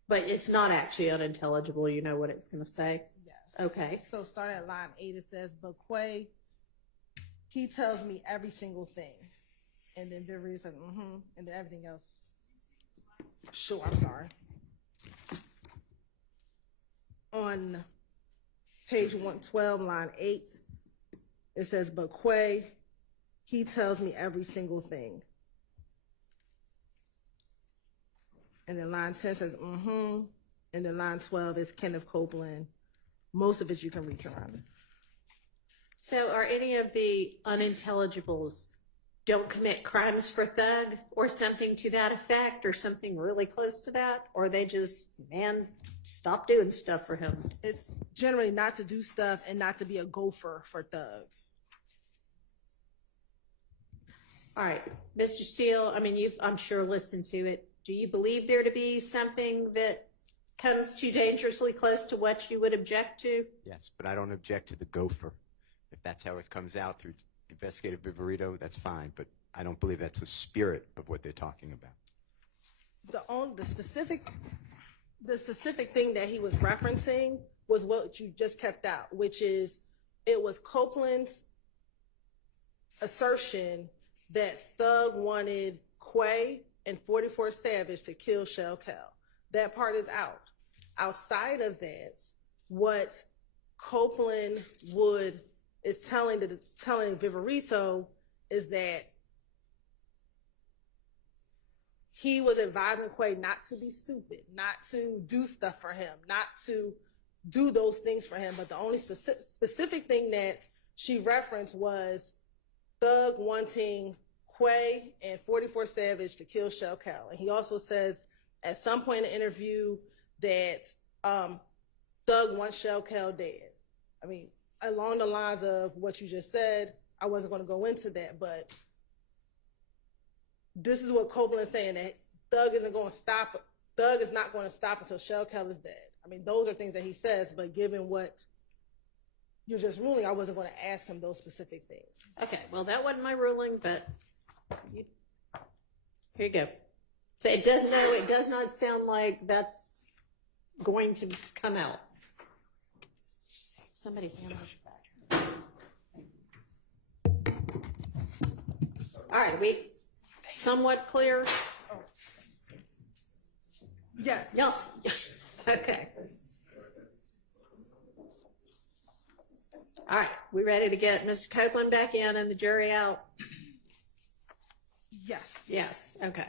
But it's not actually unintelligible. You know what it's going to say? Yes. Okay. So starting at line 8, it says, but Quay, he tells me every single thing. And then Vivery said, and then everything else. Sure, I'm sorry. On page 112, line 8, it says, but Quay, he tells me every single thing. And then line 10 says, and then line 12 is Kenneth Copeland. Most of it you can read, Your Honor. So are any of the unintelligibles don't commit crimes for thug or something to that effect or something really close to that? Or they just, man, stop doing stuff for him? It's generally not to do stuff and not to be a gopher for thug. All right, Mr. Steele, I mean, you've, I'm sure, listened to it. Do you believe there to be something that comes too dangerously close to what you would object to? Yes, but I don't object to the gopher. If that's how it comes out through Investigator Viverito, that's fine, but I don't believe that's the spirit of what they're talking about. The specific thing that he was referencing was what you just kept out, which is it was Copeland's assertion that Thug wanted Quay and 44 Savage to kill Shell Cal. That part is out. Outside of that, what Copeland is telling Viverito is that he was advising Quay not to be stupid, not to do stuff for him, not to do those things for him. But the only specific thing that she referenced was Thug wanting Quay and 44 Savage to kill Shell Cal. And he also says at some point in the interview that Thug wants Shell Cal dead. I mean, along the lines of what you just said, I wasn't going to go into that, but this is what Copeland is saying, that Thug is not going to stop until Shell Cal is dead. I mean, those are things that he says, but given what you're just ruling, I wasn't going to ask him those specific things. Okay, well, that wasn't my ruling, but here you go. So it does not sound like that's going to come out. Somebody hand us back. All right, we somewhat clear? Yeah. Yes. Okay. All right, we ready to get Mr. Copeland back in and the jury out? Yes. Yes, okay.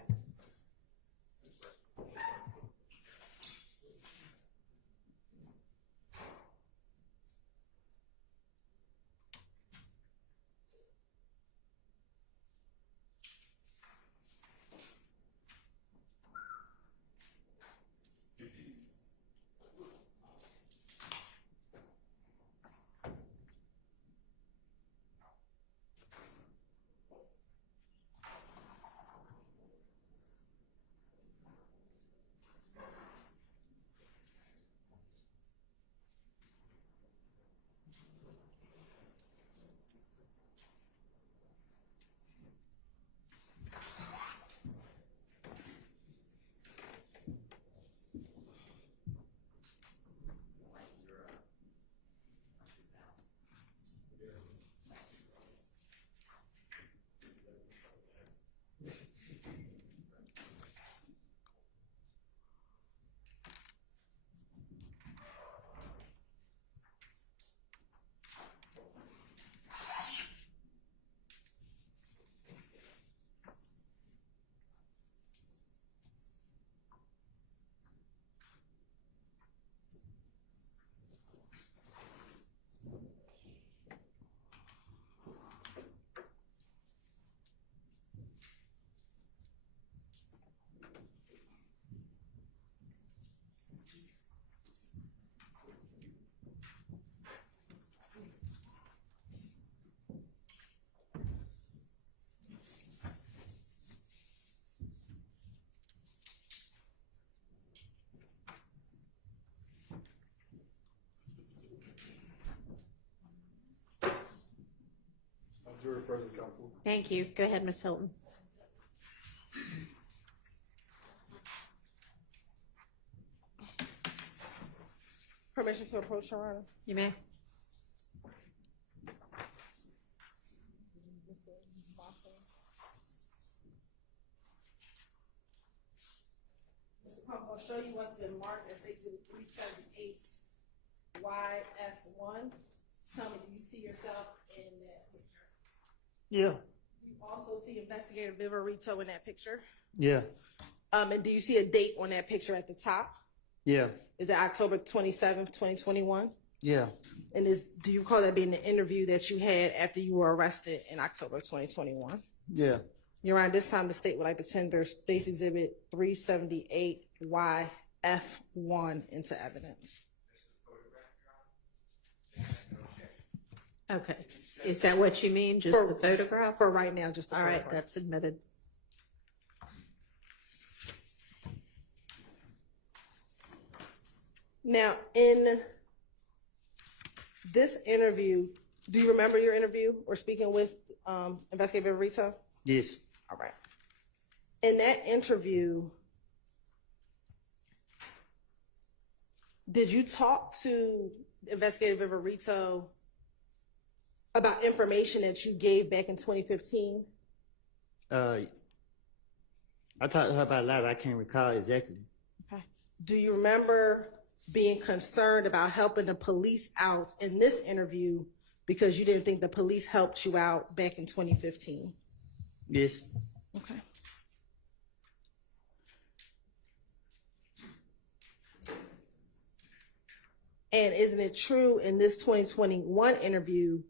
Jury present, counsel. Thank you. Go ahead, Ms. Hilton. Permission to approach, Your Honor. You may. I'm gonna show you what's been marked as Exhibit 378 YF1. Tell me, do you see yourself in that picture? Yeah. You also see Investigator Viverito in that picture? Yeah. And do you see a date on that picture at the top? Yeah. Is it October 27th, 2021? Yeah. And do you recall that being the interview that you had after you were arrested in October 2021? Yeah. Your Honor, this time the state would like to tender State's Exhibit 378 YF1 into evidence. Okay. Is that what you mean? Just the photograph? For right now, just the All right, photograph. that's admitted. Now, in this interview, do you remember your interview or speaking with Investigator Viverito? Yes. All right. In that interview, did you talk to Investigator Viverito about information that you gave back in 2015? I talked to her about a lot. I can't recall exactly. Okay. Do you remember being concerned about helping the police out in this interview because you didn't think the police helped you out back in 2015? Yes. Okay. And isn't it true in this 2021 interview,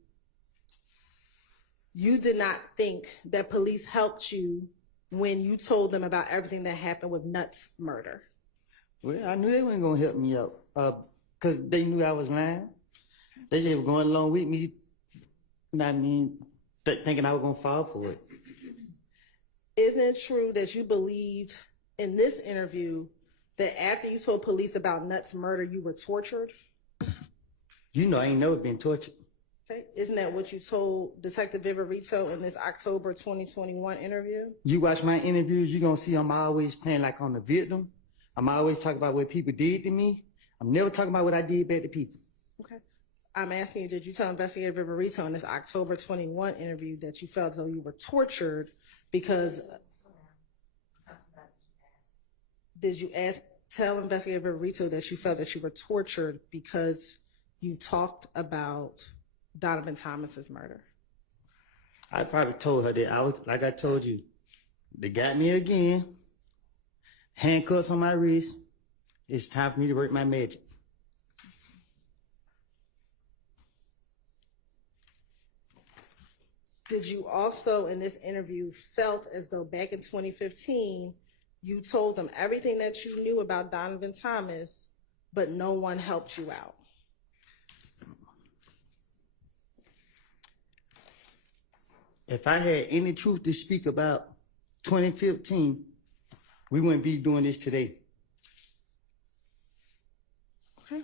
you did not think that police helped you when you told them about everything that happened with Nutt's murder? Well, I knew they weren't going to help me out because they knew I was lying. They just were going along with me, thinking I was going to fall for it. Isn't it true that you believed in this interview that after you told police about Nutt's murder, you were tortured? You know I ain't never been tortured. Okay. Isn't that what you told Detective Viverito in this October 2021 interview? You watch my interviews, you're going to see I'm always playing like I'm the victim. I'm always talking about what people did to me. I'm never talking about what I did back to people. Okay. I'm asking you, did you tell Investigator Viverito in this October 21 interview that you felt as though you were tortured because... Did you tell Investigator Viverito that you felt that you were tortured because you talked about Donovan Thomas's murder? I probably told her that. I was, like I told you, they got me again. Handcuffs on my wrist. It's time for me to work my magic. Did you also, in this interview, felt as though back in 2015, you told them everything that you knew about Donovan Thomas, but no one helped you out? If I had any truth to speak about 2015, we wouldn't be doing this today. Okay.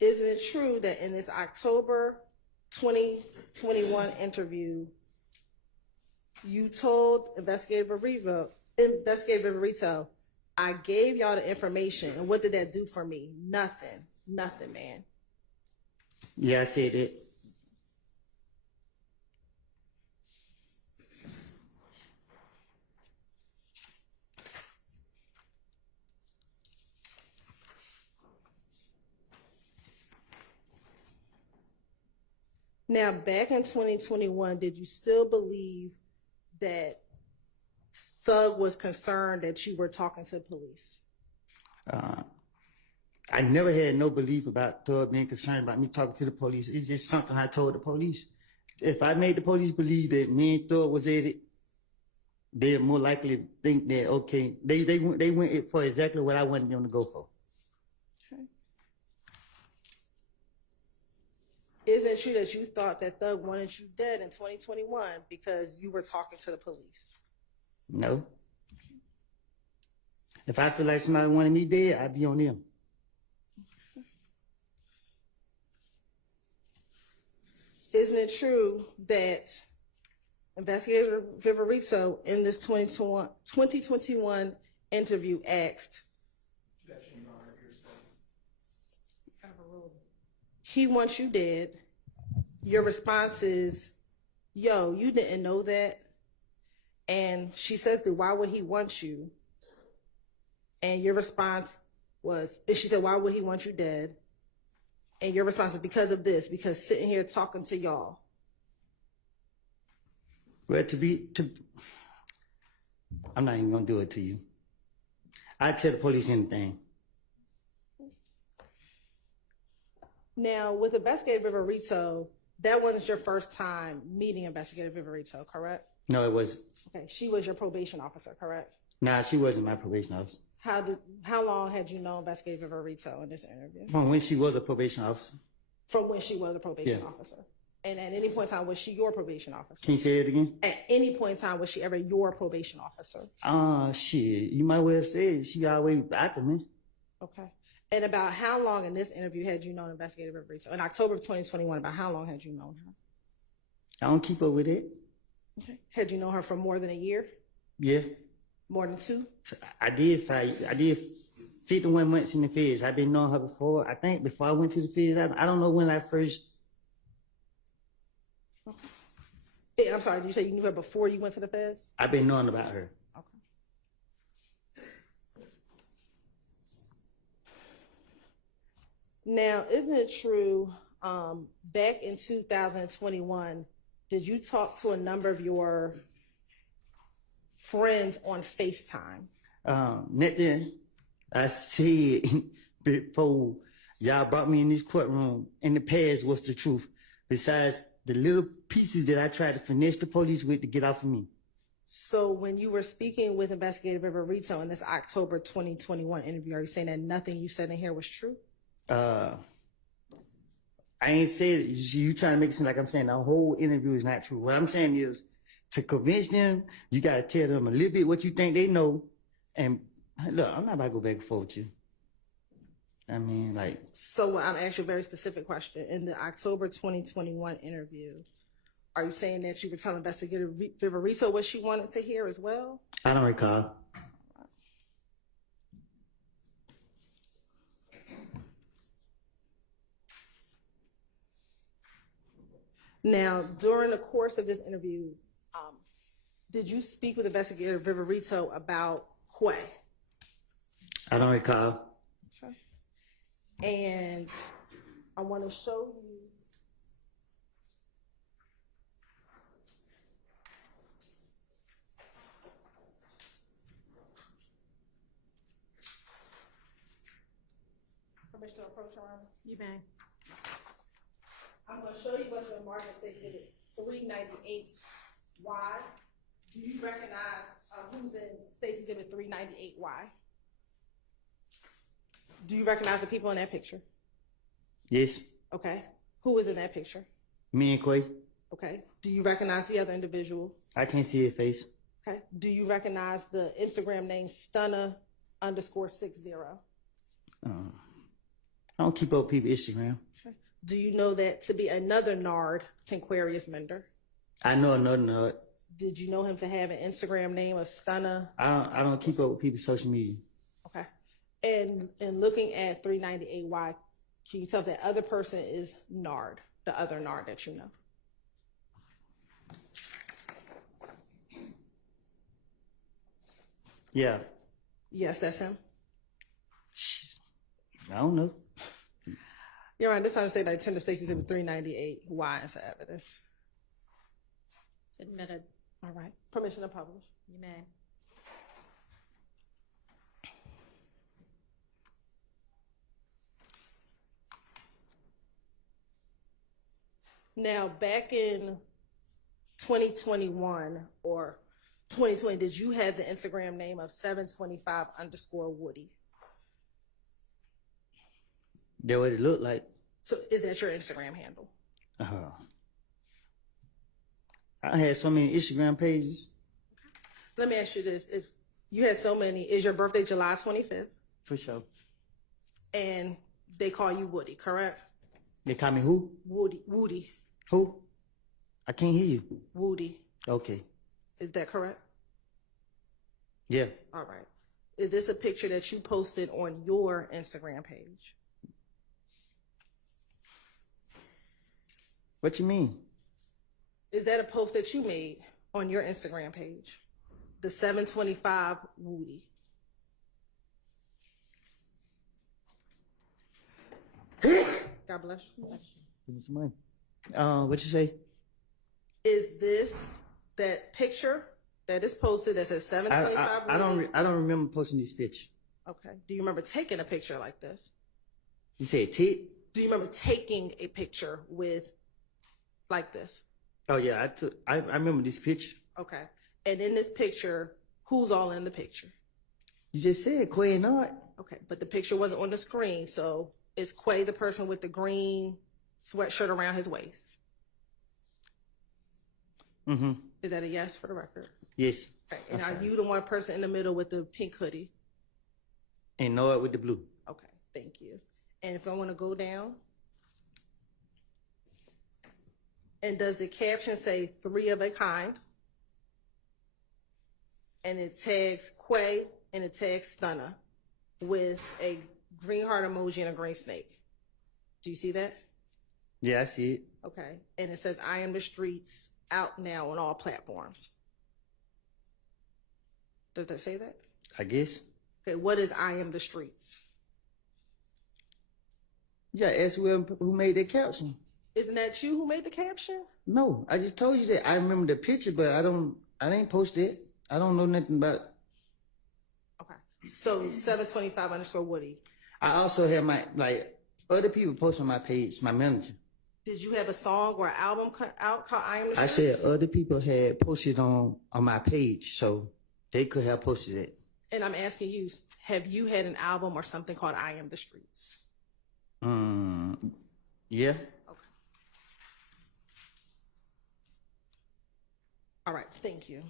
Isn't it true that in this October 2021 interview, you told Investigator Viverito, I gave y'all the information, and what did that do for me? Nothing. Nothing, man. Yeah, I said it. Now, back in 2021, did you still believe that Thug was concerned that you were talking to the police? I never had no belief about Thug being concerned about me talking to the police. It's just something I told the police. If I made the police believe that me and Thug was at it, they'd more likely think that, okay, they went for exactly what I wanted them to go for. Isn't it true that you thought that Thug wanted you dead in 2021 because you were talking to the police? No. If I feel like somebody wanted me dead, I'd be on them. Isn't it true that Investigator Viverito in this 2021 interview asked, he wants you dead. Your response is, yo, you didn't know that. And she says, why would he want you? And your response was, and she said, why would he want you dead? And your response is because of this, because sitting here talking to y'all. Well, I'm not even gonna do it to you. I tell the police anything. Now, with Investigator Viverito, that wasn't your first time meeting Investigator Viverito, correct? No, it was. Okay, she was your probation officer, correct? Nah, she wasn't my probation officer. How long had you known Investigator Viverito in this interview? From when she was a probation officer. From when she was a probation officer. And at any point in time, was she your probation officer? Can you say it again? At any point in time, was she ever your probation officer? Shit. You might well say she always after me. Okay. And about how long in this interview had you known Investigator Viverito? In October of 2021, about how long had you known her? I don't keep up with it. Okay. Had you known her for more than a year? Yeah. More than 2? I did 51 months in the feds. I've been knowing her before. I think before I went to the feds. I don't know when I first. Okay. I'm sorry, did you say you knew her before you went to the feds? I've been knowing about her. Okay. Now, isn't it true, back in 2021, did you talk to a number of your friends on FaceTime? Nothing I said before y'all brought me in this courtroom in the past was the truth. Besides the little pieces that I tried to finesse the police with to get off of me. So when you were speaking with Investigator Viverito in this October 2021 interview, are you saying that nothing you said in here was true? I ain't said it. You trying to make it seem like I'm saying the whole interview is not true. What I'm saying is, to convince them, you got to tell them a little bit what you think they know. And look, I'm not about to go back and forth with you. I mean, like. So I'm asking you a very specific question. In the October 2021 interview, are you saying that you were telling Investigator Viverito what she wanted to hear as well? I don't recall. Now, during the course of this interview, did you speak with Investigator Viverito about Quay? I don't recall. Okay. And I want to show you. Permission to approach her? You may. I'm going to show you what's been marked as Exhibit 398Y. Do you recognize who's in State's Exhibit 398Y? Do you recognize the people in that picture? Yes. Okay. Who is in that picture? Me and Quay. Okay. Do you recognize the other individual? I can't see her face. Okay. Do you recognize the Instagram name Stunner_60? I don't keep up with people's Instagram. Okay. Do you know that to be another Nard, Tinquarius Mender? I know another Nard. Did you know him to have an Instagram name of Stunner? I don't keep up with people's social media. Okay. And looking at 398Y, can you tell if that other person is Nard, the other Nard that you know? Yeah. Yes, that's him. I don't know. You're right. This time to say that Tender Stacy's Exhibit 398Y as evidence. It's admitted. All right. Permission to publish. You may. Now, back in 2021 or 2020, did you have the Instagram name of 725_Woody? That what it looked like. So is that your Instagram handle? I had so many Instagram pages. Let me ask you this. If you had so many, is your birthday July 25th? For sure. And they call you Woody, correct? They call me who? Woody. Who? I can't hear you. Woody. Okay. Is that correct? Yeah. All right. Is this a picture that you posted on your Instagram page? What you mean? Is that a post that you made on your Instagram page? The 725 Woody. God bless you. Give me some money. What you say? Is this that picture that is posted that says 725? I don't remember posting this picture. Okay. Do you remember taking a picture like this? You said tit? Do you remember taking a picture with like this? Oh yeah, I remember this picture. Okay. And in this picture, who's all in the picture? You just said Quay and Art. Okay, but the picture wasn't on the screen, so is Quay the person with the green sweatshirt around his waist? Mm-hmm. Is that a yes for the record? Yes. Okay. And are you the one person in the middle with the pink hoodie? And Noah with the blue. Okay, thank you. And if I want to go down, and does the caption say 3 of a kind? And it tags Quay and it tags Stunner with a green heart emoji and a green snake. Do you see that? Yeah, I see it. Okay. And it says, I am the streets, out now on all platforms. Does that say that? I guess. Okay, what is I am the streets? Yeah, ask who made that caption. Isn't that you who made the caption? No, I just told you that. I remember the picture, but I didn't post it. I don't know nothing about. Okay. So 725_Woody. I also have other people post on my page, my manager. Did you have a song or an album out called I Am the Streets? I said other people had posted on my page, so they could have posted it. And I'm asking you, have you had an album or something called I Am the Streets? Yeah. Okay. All right, thank you.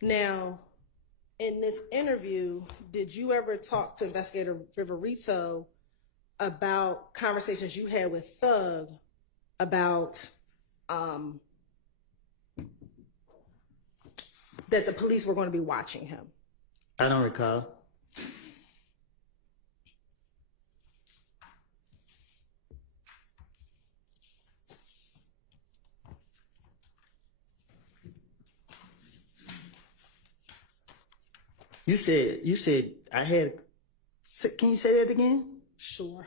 Now, in this interview, did you ever talk to Investigator Viverito about conversations you had with Thug about that the police were going to be watching him? I don't recall. You said I had. Can you say that again? Sure.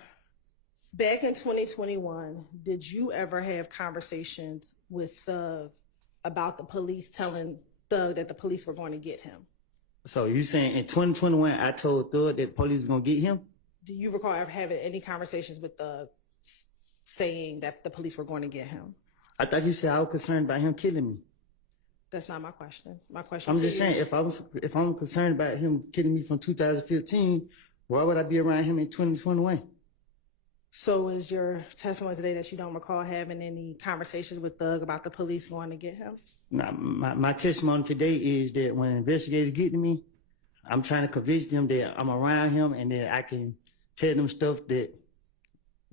Back in 2021, did you ever have conversations with Thug about the police telling Thug that the police were going to get him? So you saying in 2021 I told Thug that the police was gonna get him? Do you recall ever having any conversations with Thug saying that the police were going to get him? I thought you said I was concerned about him killing me. That's not my question. My question. I'm just saying if I'm concerned about him killing me from 2015, why would I be around him in 2021? So is your testimony today that you don't recall having any conversations with Thug about the police going to get him? Now, my testimony today is that when investigators get to me, I'm trying to convince them that I'm around him and that I can tell them stuff that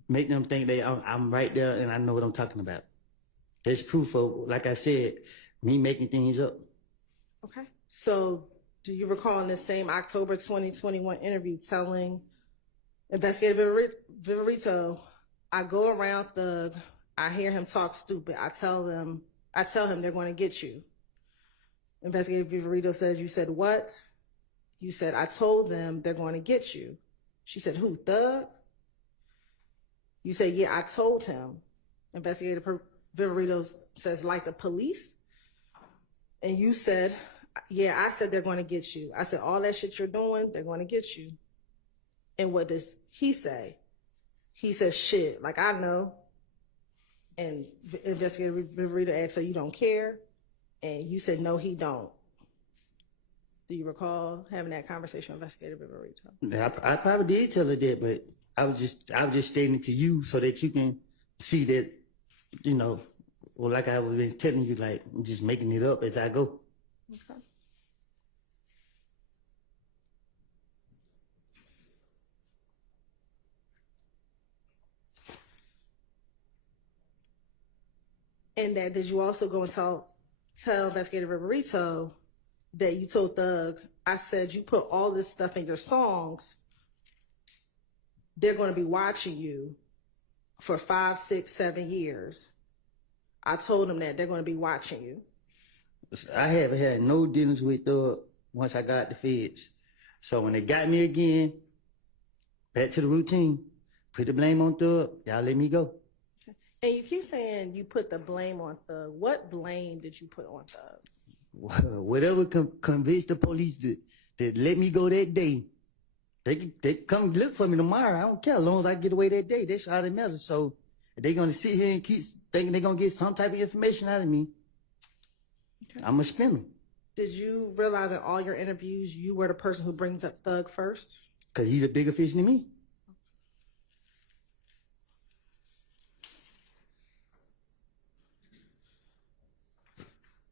make them think that I'm right there and I know what I'm talking about. There's proof of, like I said, me making things up. Okay. So do you recall in the same October 2021 interview telling Investigator Viverito, I go around Thug, I hear him talk stupid, I tell him they're going to get you. Investigator Viverito says, you said what? You said, I told them they're going to get you. She said, who, Thug? You said, yeah, I told him. Investigator Viverito says, like the police? And you said, yeah, I said they're going to get you. I said, all that shit you're doing, they're going to get you. And what does he say? He says, shit, like I know. And Investigator Viverito asked, so you don't care? And you said, no, he don't. Do you recall having that conversation with Investigator Viverito? I probably did tell her that, but I was just stating it to you so that you can see that, you know, well, like I was telling you, like I'm just making it up as I go. Okay. And that did you also go and tell Investigator Viverito that you told Thug, I said you put all this stuff in your songs, they're going to be watching you for 5, 6, 7 years. I told them that they're going to be watching you. I haven't had no dealings with Thug once I got the feds. So when they got me again, back to the routine. Put the blame on Thug. Y'all let me go. And you keep saying you put the blame on Thug. What blame did you put on Thug? Whatever convinced the police that let me go that day, they come look for me tomorrow. I don't care. As long as I get away that day, that's all that matters. So if they going to sit here and keep thinking they're going to get some type of information out of me, okay, I'm going to spin them. Did you realize in all your interviews you were the person who brings up Thug first? Because he's a bigger fish than me.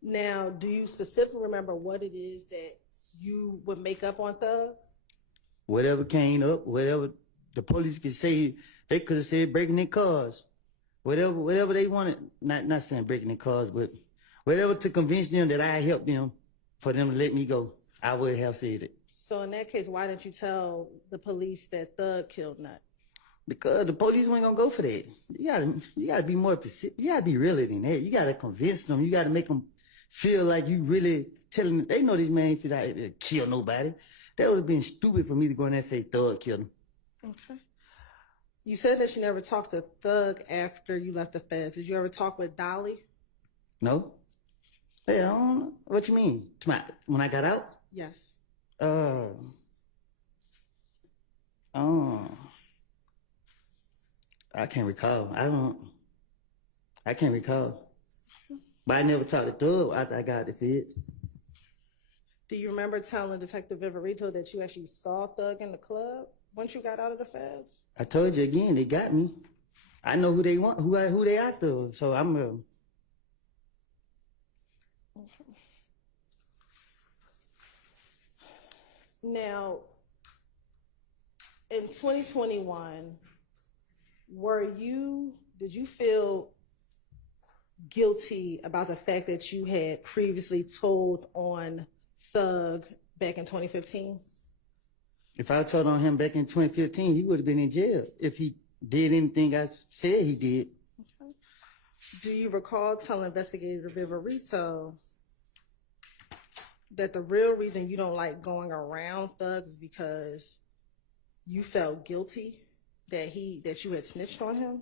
Now, do you specifically remember what it is that you would make up on Thug? Whatever came up, whatever the police could say, they could have said breaking their cars. Whatever they wanted, not saying breaking their cars, but whatever to convince them that I helped them for them to let me go, I would have said it. So in that case, why didn't you tell the police that Thug killed Nut? Because the police weren't gonna go for that. You gotta be more specific. You gotta be realer than that. You gotta convince them. You gotta make them feel like you really telling them. They know this man feel like to kill nobody. That would have been stupid for me to go in there and say Thug killed him. Okay. You said that you never talked to Thug after you left the feds. Did you ever talk with Dolly? No. Hey, I don't know. What you mean? When I got out? Yes. I can't recall. I can't recall. But I never talked to Thug after I got the feds. Do you remember telling Detective Viverito that you actually saw Thug in the club once you got out of the feds? I told you again, they got me. I know who they want, who they after. So I'm Now, in 2021, did you feel guilty about the fact that you had previously told on Thug back in 2015? If I told on him back in 2015, he would have been in jail if he did anything I said he did. Okay. Do you recall telling investigator Viverito that the real reason you don't like going around Thug is because you felt guilty that you had snitched on him?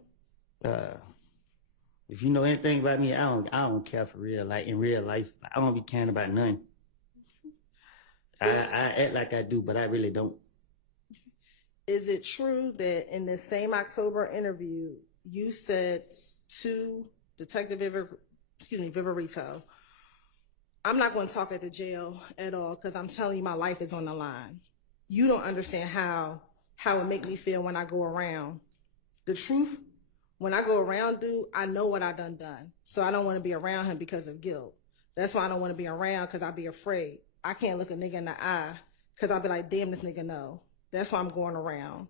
If you know anything about me, I don't care for real. Like in real life, I don't be caring about nothing. I act like I do, but I really don't. Is it true that in this same October interview, you said to Detective Viverito, I'm not going to talk at the jail at all because I'm telling you my life is on the line. You don't understand how it make me feel when I go around. The truth, when I go around, dude, I know what I done. So I don't want to be around him because of guilt. That's why I don't want to be around because I'll be afraid. I can't look a nigga in the eye because I'll be like, damn, this nigga know. That's why I'm going around.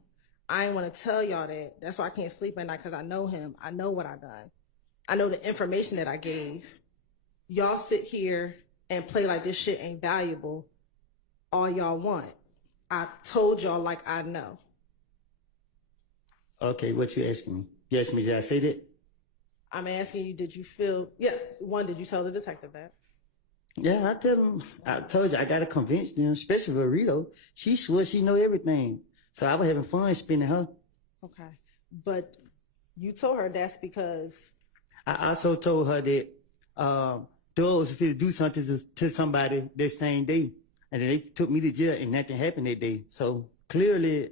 I ain't want to tell y'all that. That's why I can't sleep at night because I know him. I know what I done. I know the information that I gave. Y'all sit here and play like this shit ain't valuable all y'all want. I told y'all like I know. Okay, what you asking me? You asked me, did I say that? I'm asking you, did you feel, yes, one, did you tell the detective that? Yeah, I told you, I got to convince them, especially Rito. She swore she know everything. So I was having fun spinning her. Okay. But you told her that's because... I also told her that Thug was going to do something to somebody that same day. And then they took me to jail and nothing happened that day. So clearly,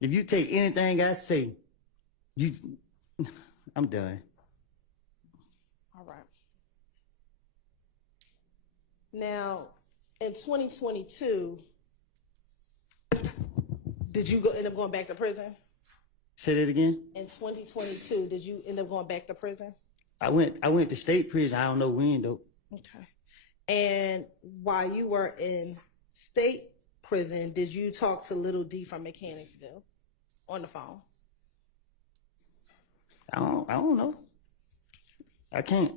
if you take anything I say, I'm done. All right. Now, in 2022, did you end up going back to prison? Say that again? In 2022, did you end up going back to prison? I went to state prison. I don't know when though. Okay. And while you were in state prison, did you talk to Little D from Mechanicsville on the phone? I don't know. I can't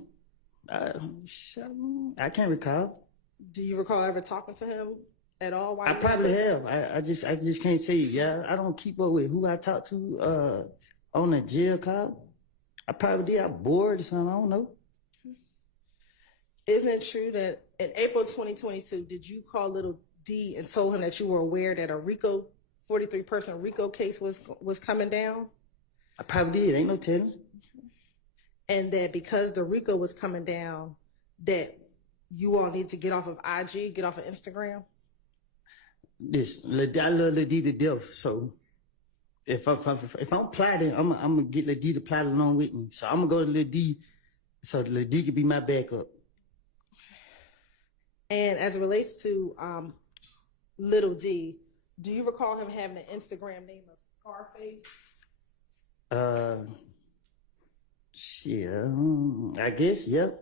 recall. Do you recall ever talking to him at all? I probably have. I just can't say. Yeah, I don't keep up with who I talk to on the jail call. I probably did. I'm bored or something. I don't know. Isn't it true that in April 2022, did you call Little D and told him that you were aware that a RICO 43-person RICO case was coming down? I probably did. Ain't no telling. And that because the RICO was coming down, that you all need to get off of IG, get off of Instagram? I love Lil D to death, so if I'm plotting, I'm gonna get Lil D to plot along with me. So I'm gonna go to Lil D, so Lil D can be my backup. And as it relates to Little D, do you recall him having an Instagram name of Scarface? Shit, I guess, yep.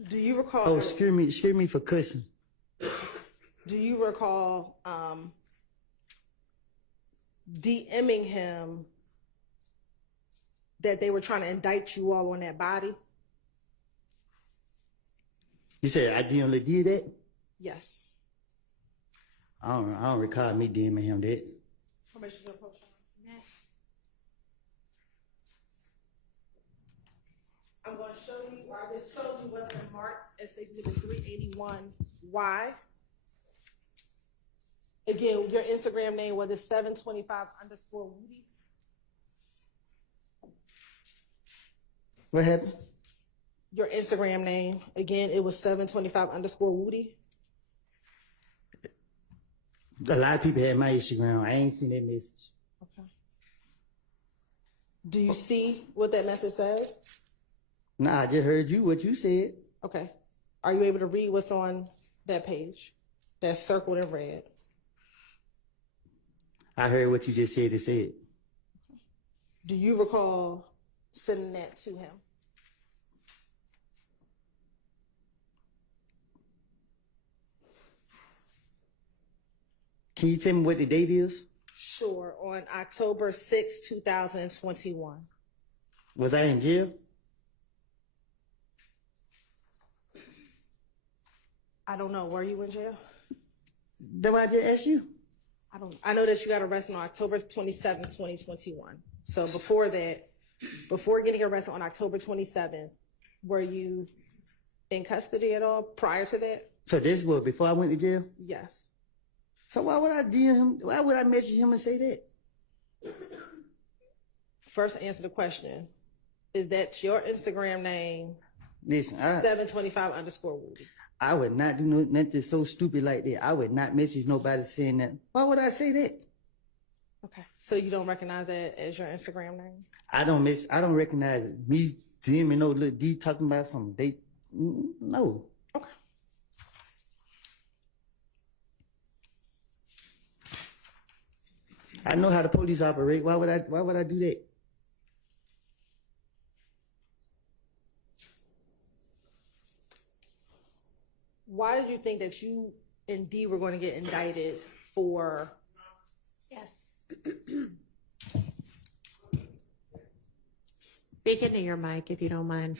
Do you recall? Oh, excuse me for cussing. Do you recall DMing him that they were trying to indict you all on that body? You said I didn't did that? Yes. I don't recall me DMing him that. Permission to approach him? I'm going to show you, or I just showed you what's been marked as Exhibit 381Y. Again, your Instagram name was 725_Woody. What happened? Your Instagram name, again, it was 725_Woody. A lot of people had my Instagram. I ain't seen that message. Okay. Do you see what that message says? Nah, I just heard what you said. Okay. Are you able to read what's on that page that's circled in red? I heard what you just said. It said. Do you recall sending that to him? Can you tell me what the date is? Sure. On October 6, 2021. Was I in jail? I don't know. Were you in jail? That's why I just asked you. I know that you got arrested on October 27, 2021. So before that, before getting arrested on October 27th, were you in custody at all prior to that? So this was before I went to jail? Yes. So why would I DM him? Why would I message him and say that? First, answer the question. Is that your Instagram name? Listen, 725_Woody. I would not do nothing so stupid like that. I would not message nobody saying that. Why would I say that? Okay. So you don't recognize that as your Instagram name? I don't recognize it. Me DMing no Lil D talking about some date. No. Okay. I know how the police operate. Why would I do that? Why did you think that you and D were going to get indicted for? Yes. Speak into your mic if you don't mind.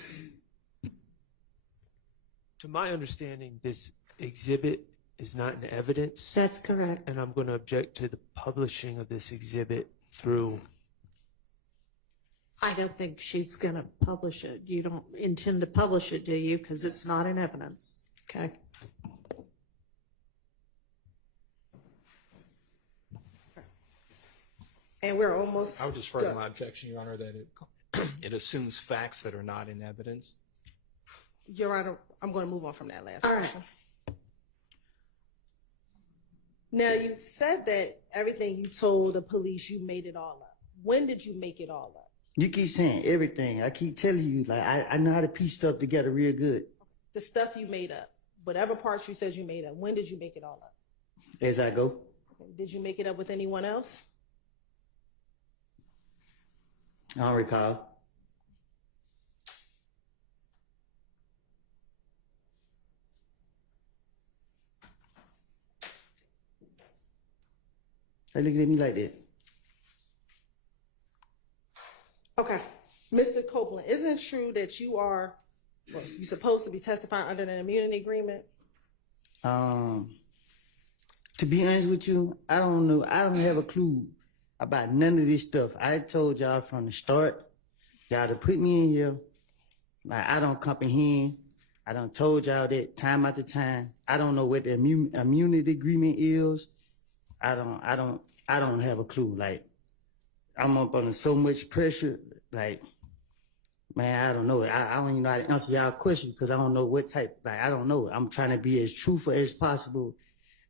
To my understanding, this exhibit is not in evidence. That's correct. And I'm going to object to the publishing of this exhibit through. I don't think she's going to publish it. You don't intend to publish it, do you? Because it's not in evidence. Okay. And we're almost. I would just further my objection, Your Honor, that it assumes facts that are not in evidence. Your Honor, I'm going to move on from that last All question. Now, you said that everything you told the police, you made it all up. When did you make it all up? You keep saying everything. I keep telling you, like, I know how to piece stuff together real good. The stuff you made up, whatever parts you said you made up, when did you make it all up? As I go. Okay. Did you make it up with anyone else? I don't recall. They looking at me like that. Okay. Mr. Copeland, isn't it true that you're supposed to be testifying under an immunity agreement? To be honest with you, I don't know. I don't have a clue about none of this stuff. I told y'all from the start, y'all to put me in here. Like, I don't comprehend. I done told y'all that time after time. I don't know what the immunity agreement is. I don't have a clue. Like, I'm up under so much pressure. Like, man, I don't know. I don't even know how to answer y'all question because I don't know what type. Like, I don't know. I'm trying to be as truthful as possible,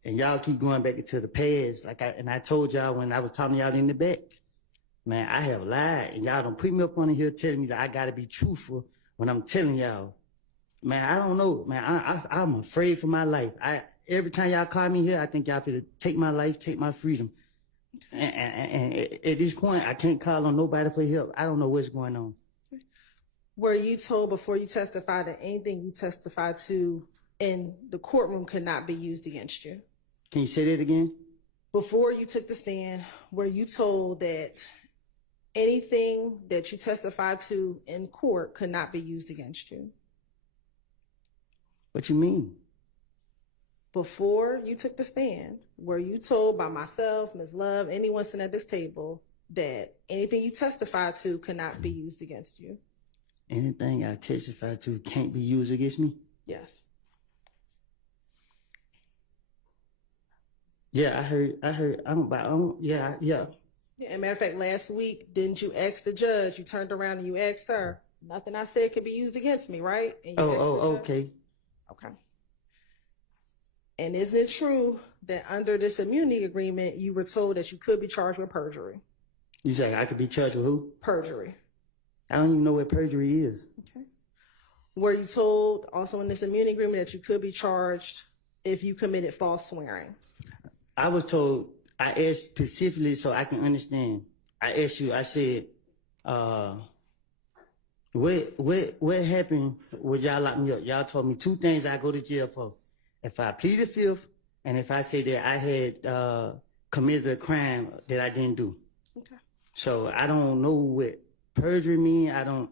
and y'all keep going back into the past. Like, I told y'all when I was talking to y'all in the back, man, I have lied, and y'all don't put me up on here telling me that I gotta be truthful when I'm telling y'all. Man, I don't know. Man, I'm afraid for my life. Every time y'all call me here, I think y'all finna take my life, take my freedom. And at this point, I can't call on nobody for help. I don't know what's going on. Were you told before you testified that anything you testified to in the courtroom could not be used against you? Can you say that again? Before you took the stand, were you told that anything that you testified to in court could not be used against you? What you mean? Before you took the stand, were you told by myself, Ms. Love, anyone sitting at this table, that anything you testified to could not be used against you? Anything I testify to can't be used against me? Yes. Yeah, I heard. Yeah. Yeah, as a matter of fact, last week, didn't you ask the judge? You turned around and you asked her, nothing I said could be used against me, right? And you asked the judge? Okay. Okay. And isn't it true that under this immunity agreement, you were told that you could be charged with perjury? You say I could be charged with who? Perjury. I don't even know what perjury is. Okay. Were you told also in this immunity agreement that you could be charged if you committed false swearing? I was told, I asked specifically so I can understand. I asked you, I said, what happened when y'all locked me up? Y'all told me two things I go to jail for. If I pleaded fifth, and if I say that I had committed a crime that I didn't do. Okay. So I don't know what perjury mean. I don't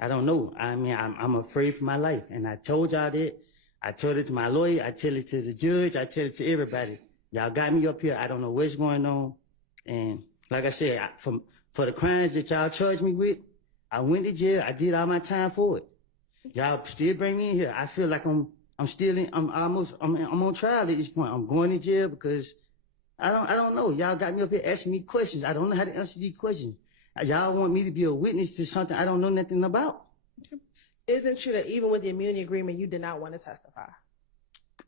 know. I mean, I'm afraid for my life, and I told y'all that. I told it to my lawyer. I tell it to the judge. I tell it to everybody. Y'all got me up here. I don't know what's going on, and like I said, for the crimes that y'all charged me with, I went to jail. I did all my time for it. Y'all still bring me in here. I feel like I'm on trial at this point. I'm going to jail because I don't know. Y'all got me up here asking me questions. I don't know how to answer these questions. Y'all want me to be a witness to something I don't know nothing about. Isn't it true that even with the immunity agreement, you did not want to testify?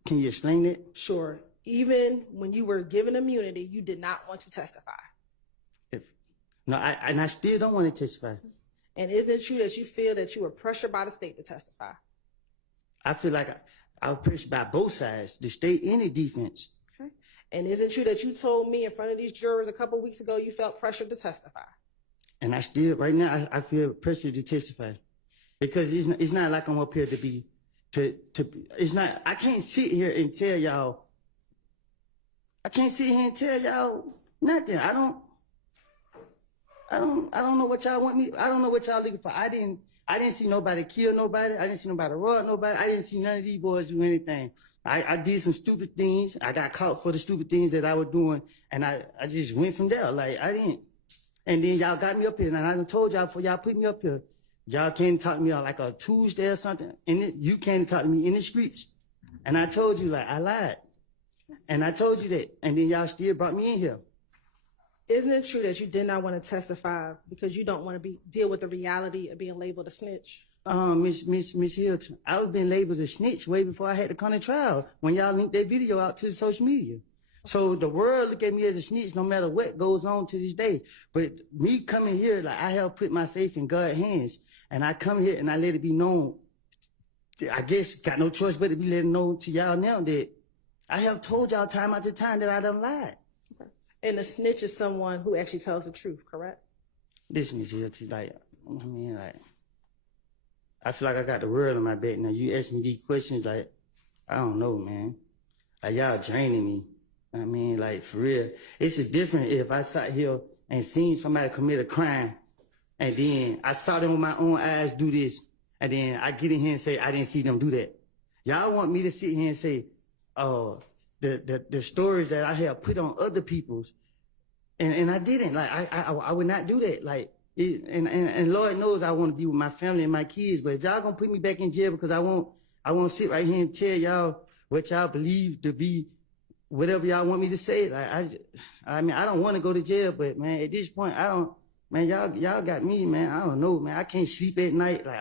Can you explain that? Sure. Even when you were given immunity, you did not want to testify. I still don't want to testify. And isn't it true that you feel that you were pressured by the state to testify? I feel like I was pressured by both sides, the state and the defense. Okay. And isn't it true that you told me in front of these jurors a couple weeks ago you felt pressured to testify? And I still, right now, I feel pressured to testify. Because it's not like I'm up here to be, it's not, I can't sit here and tell y'all nothing. I don't know what y'all want me, I don't know what y'all looking for. I didn't see nobody kill nobody. I didn't see nobody rob nobody. I didn't see none of these boys do anything. I did some stupid things. I got caught for the stupid things that I was doing, and I just went from there. Like, I didn't. And then y'all got me up here, and I done told y'all before y'all put me up here, y'all can't talk to me on like a Tuesday or something, and you can't talk to me in the streets. And I told you, like, I lied. And I told you that, and then y'all still brought me in here. Isn't it true that you did not want to testify because you don't want to deal with the reality of being labeled a snitch? Miss Hilton, I was being labeled a snitch way before I had to come to trial when y'all linked that video out to the social media. So the world look at me as a snitch no matter what goes on to this day. But me coming here, like, I have put my faith in God's hands, and I come here and I let it be known. I guess got no choice but to be letting know to y'all now that I have told y'all time after time that I done lied. And a snitch is someone who actually tells the truth, correct? Listen, Miss Hilton, like, I mean, like, I feel like I got the world on my back now. You ask me these questions, like, I don't know, man. Like, y'all draining me. I mean, like, for real. It's different if I sat here and seen somebody commit a crime, and then I saw them with my own eyes do this, and then I get in here and say, I didn't see them do that. Y'all want me to sit here and say, oh, the stories that I have put on other people's, and I didn't. Like, I would not do that. Like, and Lord knows I want to be with my family and my kids, but if y'all gonna put me back in jail because I want I won't sit right here and tell y'all what y'all believe to be whatever y'all want me to say. Like I mean, I don't want to go to jail, but man, at this point, I don't. Man, y'all got me, man. I don't know, man. I can't sleep at night. Like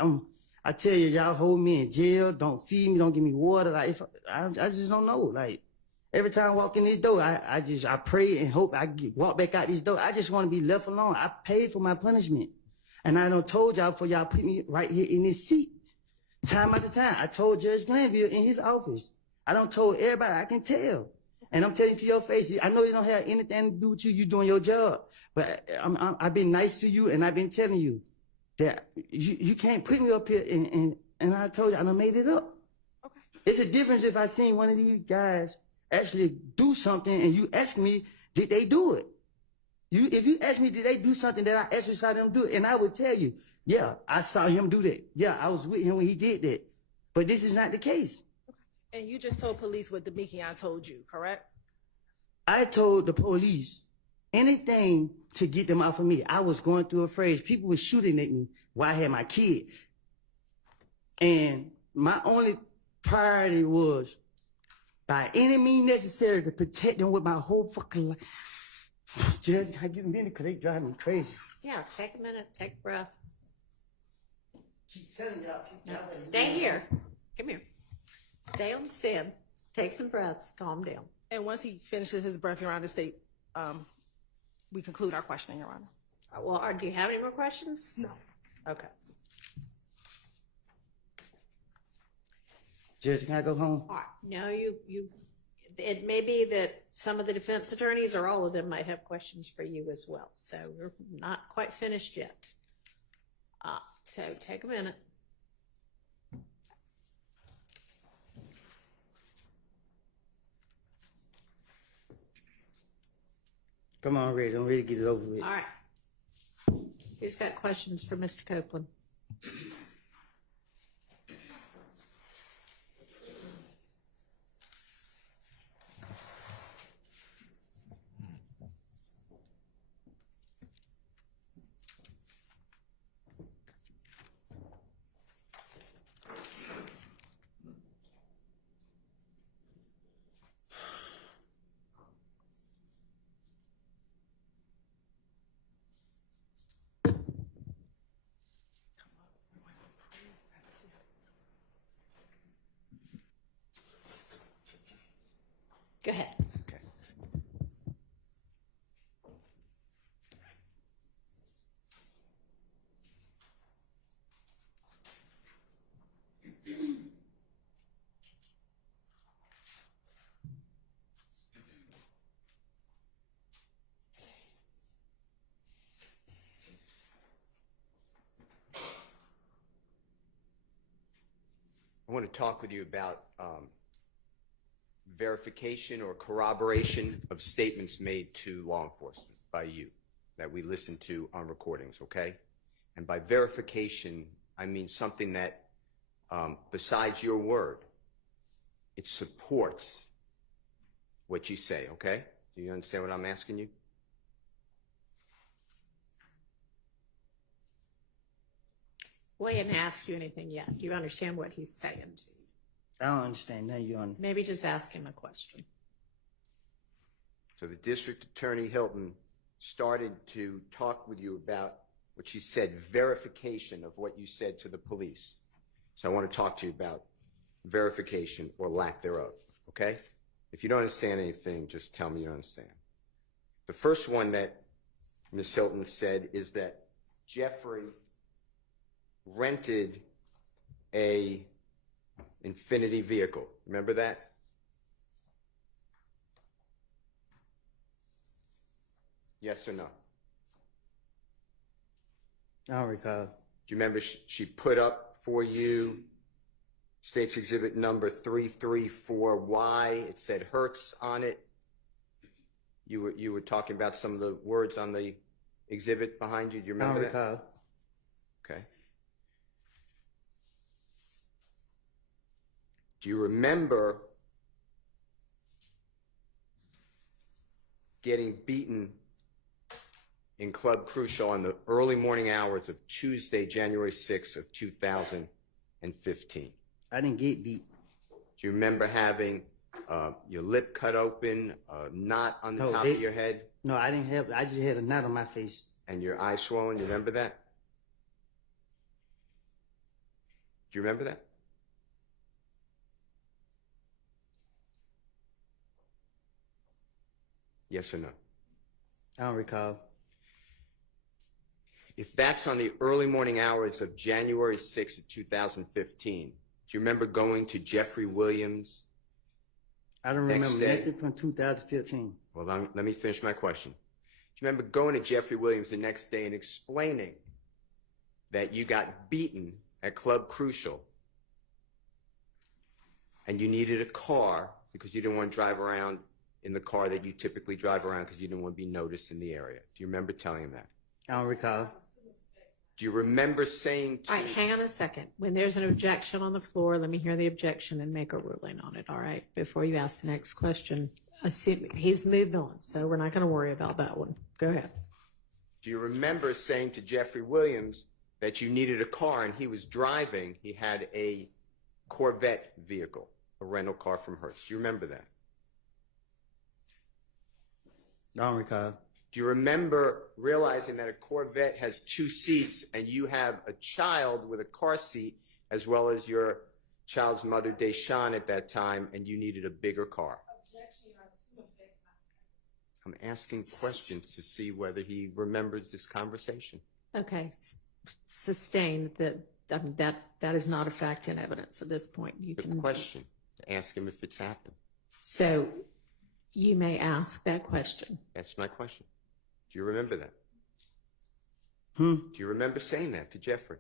I tell you, y'all hold me in jail. Don't feed me. Don't give me water. Like I just don't know. Like every time I walk in this door, I pray and hope walk back out this door. I just want to be left alone. I paid for my punishment, and I done told y'all before y'all put me right here in this seat, time after time. I told Judge Glanville in his office. I done told everybody. I can tell. And I'm telling you to your face, I know it don't have anything to do with you. You doing your job. But I've been nice to you, and I've been telling you that you can't put me up here, and I told you, I done made it up. Okay. It's a difference if I seen one of these guys actually do something, and you ask me, did they do it? If you ask me, did they do something that I actually saw them do it, and I would tell you, yeah, I saw him do that. Yeah, I was with him when he did that. But this is not the case. And you just told police what Demekion told you, correct? I told the police anything to get them off of me. I was going through a phase. People were shooting at me while I had my kid. And my only priority was, by any means necessary, to protect them with my whole fucking life. Judge, I get a minute because they drive me crazy. Yeah, take a minute, take a breath. Keep telling y'all. No, stay here. Come here. Stay on the stand. Take some breaths. Calm down. And once he finishes his breath, Your Honor, the state, we conclude our questioning, Your Honor. Well, do you have any more questions? No. Okay. Judge, can I go home? All right. No, it may be that some of the defense attorneys or all of them might have questions for you as well. So we're not quite finished yet. So take a minute. Come on, Red. I'm ready to get it over with. All right. Who's got questions for Mr. Copeland? Go ahead. Okay. I want to talk with you about verification or corroboration of statements made to law enforcement by you that we listen to on recordings, okay? And by verification, I mean something that, besides your word, it supports what you say, okay? Do you understand what I'm asking you? Well, he didn't ask you anything yet. Do you understand what he's saying to you? I don't understand. Now you're on. Maybe just ask him a question. So the district attorney Hilton started to talk with you about what she said, verification of what you said to the police. So I want to talk to you about verification or lack thereof, okay? If you don't understand anything, just tell me you don't understand. The first one that Ms. Hilton said is that Jeffrey rented a Infinity vehicle. Remember that? Yes or no? I don't recall. Do you remember she put up for you State's Exhibit number 334Y? It said Hertz on it. You were talking about some of the words on the exhibit behind you. Do you remember that? I don't recall. Okay. Do you remember getting beaten in Club Crucial on the early morning hours of Tuesday, January 6th of 2015? I didn't get beat. Do you remember having your lip cut open, a knot on the No, top of your head, No, I didn't have. I just had a knot on my face. and your eye swollen? You remember that? Do you remember that? Yes or no? I don't recall. If that's on the early morning hours of January 6th of 2015, do you remember going to Jeffrey Williams? I don't Next remember day. nothing from 2015. Well, let me finish my question. Do you remember going to Jeffrey Williams the next day and explaining that you got beaten at Club Crucial and you needed a car because you didn't want to drive around in the car that you typically drive around because you didn't want to be noticed in the area? Do you remember telling him that? I don't recall. Do you remember saying to... All right, hang on a second. When there's an objection on the floor, let me hear the objection and make a ruling on it, all right? Before you ask the next question. Assume he's moved on, so we're not going to worry about that one. Go ahead. Do you remember saying to Jeffrey Williams that you needed a car and he was driving, he had a Corvette vehicle, a rental car from Hertz? Do you remember that? I don't recall. Do you remember realizing that a Corvette has 2 seats and you have a child with a car seat as well as your child's mother, Deshawn, at that time, and you needed a bigger car? I'm asking questions to see whether he remembers this conversation. Okay, sustained that is not a fact in evidence at this point. You The can question, to ask him if it's happened. So you may ask that question. That's my question. Do you remember that? Hmm? Do you remember saying that to Jeffrey?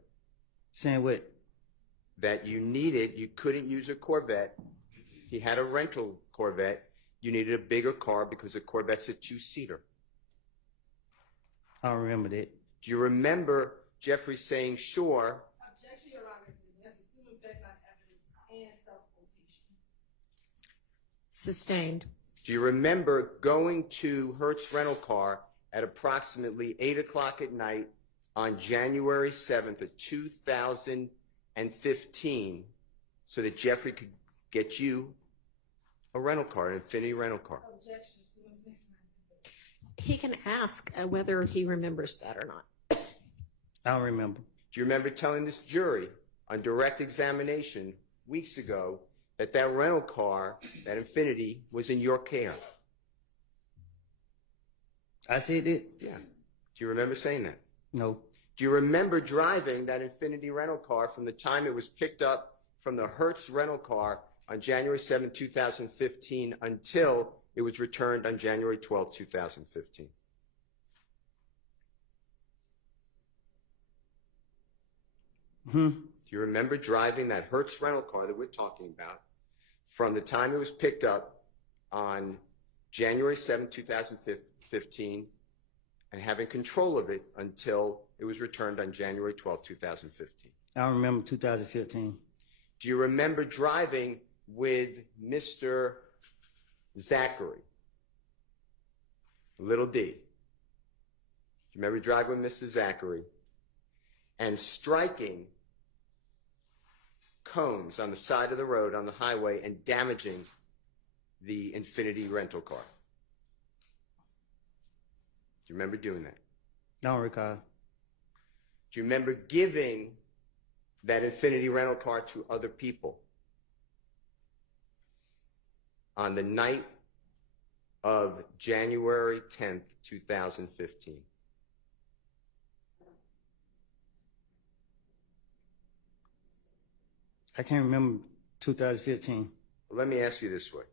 Saying what? That you couldn't use a Corvette. He had a rental Corvette. You needed a bigger car because a Corvette's a 2-seater. I don't remember that. Do you remember Jeffrey saying, sure? Objection, Your Honor. That's assuming facts, not evidence, and self-quotation. Sustained. Do you remember going to Hertz Rental Car at approximately 8 o'clock at night on January 7th of 2015 so that Jeffrey could get you a rental car, an Infinity rental car? Objection, assuming facts, not evidence. He can ask whether he remembers that or not. I don't remember. Do you remember telling this jury on direct examination weeks ago that that rental car, that Infinity, was in your care? I said it? Yeah. Do you remember saying that? No. Do you remember driving that Infinity rental car from the time it was picked up from the Hertz rental car on January 7, 2015 until it was returned on January 12, 2015? Hmm? Do you remember driving that Hertz rental car that we're talking about from the time it was picked up on January 7, 2015 and having control of it until it was returned on January 12, 2015? I don't remember 2015. Do you remember driving with Mr. Zachary? Little D. Do you remember driving with Mr. Zachary and striking cones on the side of the road on the highway and damaging the Infinity rental car? Do you remember doing that? I don't recall. Do you remember giving that Infinity rental car to other people on the night of January 10th, 2015? I can't remember 2015. Let me ask you this way.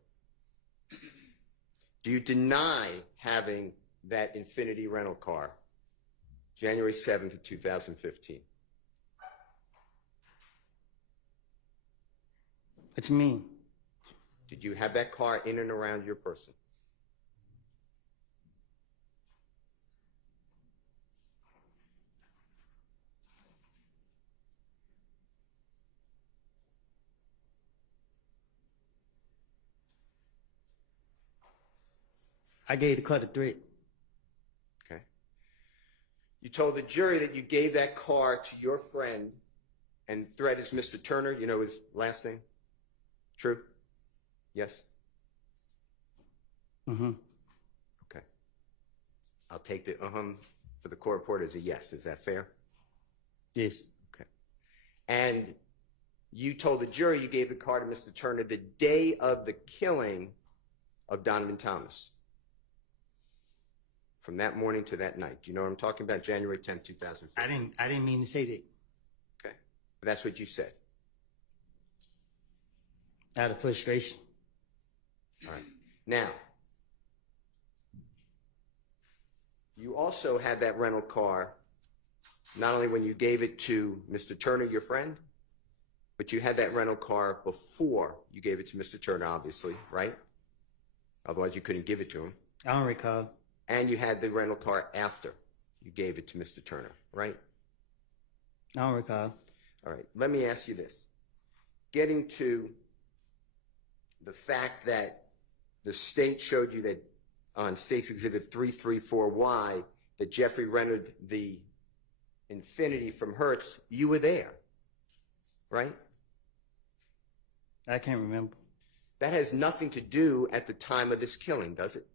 Do you deny having that Infinity rental car January 7th of 2015? What you mean? Did you have that car in and around your person? I gave the car to threat. Okay. You told the jury that you gave that car to your friend And threat is Mr. Turner. You know his last name? True? Yes? Mm-hmm. Okay. I'll take the for the court report as a yes. Is that fair? Yes. Okay. And you told the jury you gave the car to Mr. Turner the day of the killing of Donovan Thomas. From that morning to that night. Do you know what I'm talking about? January 10th, 2015. I didn't mean to say that. Okay. But that's what you said. Out of frustration. All right. Now, you also had that rental car, not only when you gave it to Mr. Turner, your friend, but you had that rental car before you gave it to Mr. Turner, obviously, right? Otherwise, you couldn't give it to him. I don't recall. And you had the rental car after you gave it to Mr. Turner, right? I don't recall. All right. Let me ask you this. Getting to the fact that the state showed you that on State's Exhibit 334Y that Jeffrey rented the Infiniti from Hertz, you were there, right? I can't remember. That has nothing to do at the time of this killing, does it?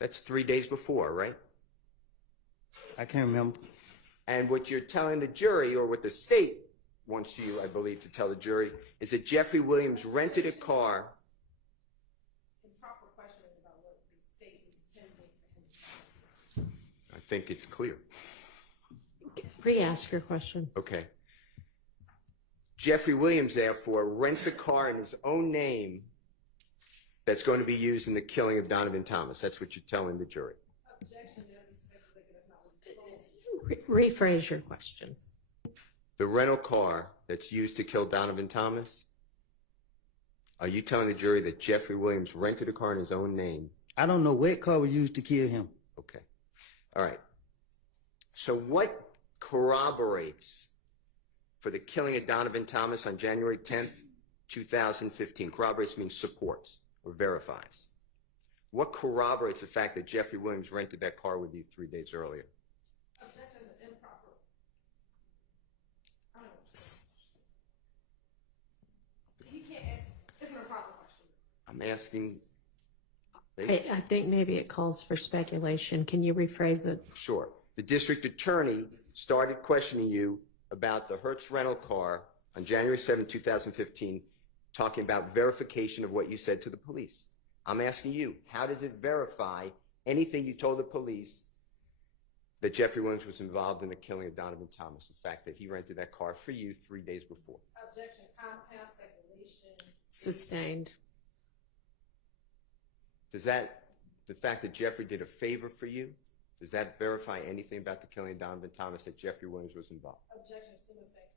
That's 3 days before, right? I can't remember. And what you're telling the jury, or what the state wants you, I believe, to tell the jury, is that Jeffrey Williams rented a car. Improper questioning about what the state is intending for him. I think it's clear. Re-ask your question. Okay. Jeffrey Williams, therefore, rents a car in his own name that's going to be used in the killing of Donovan Thomas. That's what you're telling the jury. Objection, that's not what he told. Rephrase your question. The rental car that's used to kill Donovan Thomas, are you telling the jury that Jeffrey Williams rented a car in his own name? I don't know what car was used to kill him. Okay. All right. So what corroborates for the killing of Donovan Thomas on January 10th, 2015? Corroborates means supports or verifies. What corroborates the fact that Jeffrey Williams rented that car with you 3 days earlier? Objection is improper. I don't know. He can't ask. It's an improper question. I'm asking. I think maybe it calls for speculation. Can you rephrase it? Sure. The district attorney started questioning you about the Hertz rental car on January 7, 2015, talking about verification of what you said to the police. I'm asking you, how does it verify anything you told the police that Jeffrey Williams was involved in the killing of Donovan Thomas, the fact that he rented that car for you 3 days before? Objection, compound speculation. Sustained. Does that, the fact that Jeffrey did a favor for you, does that verify anything about the killing of Donovan Thomas, that Jeffrey Williams was involved? Objection, assume effects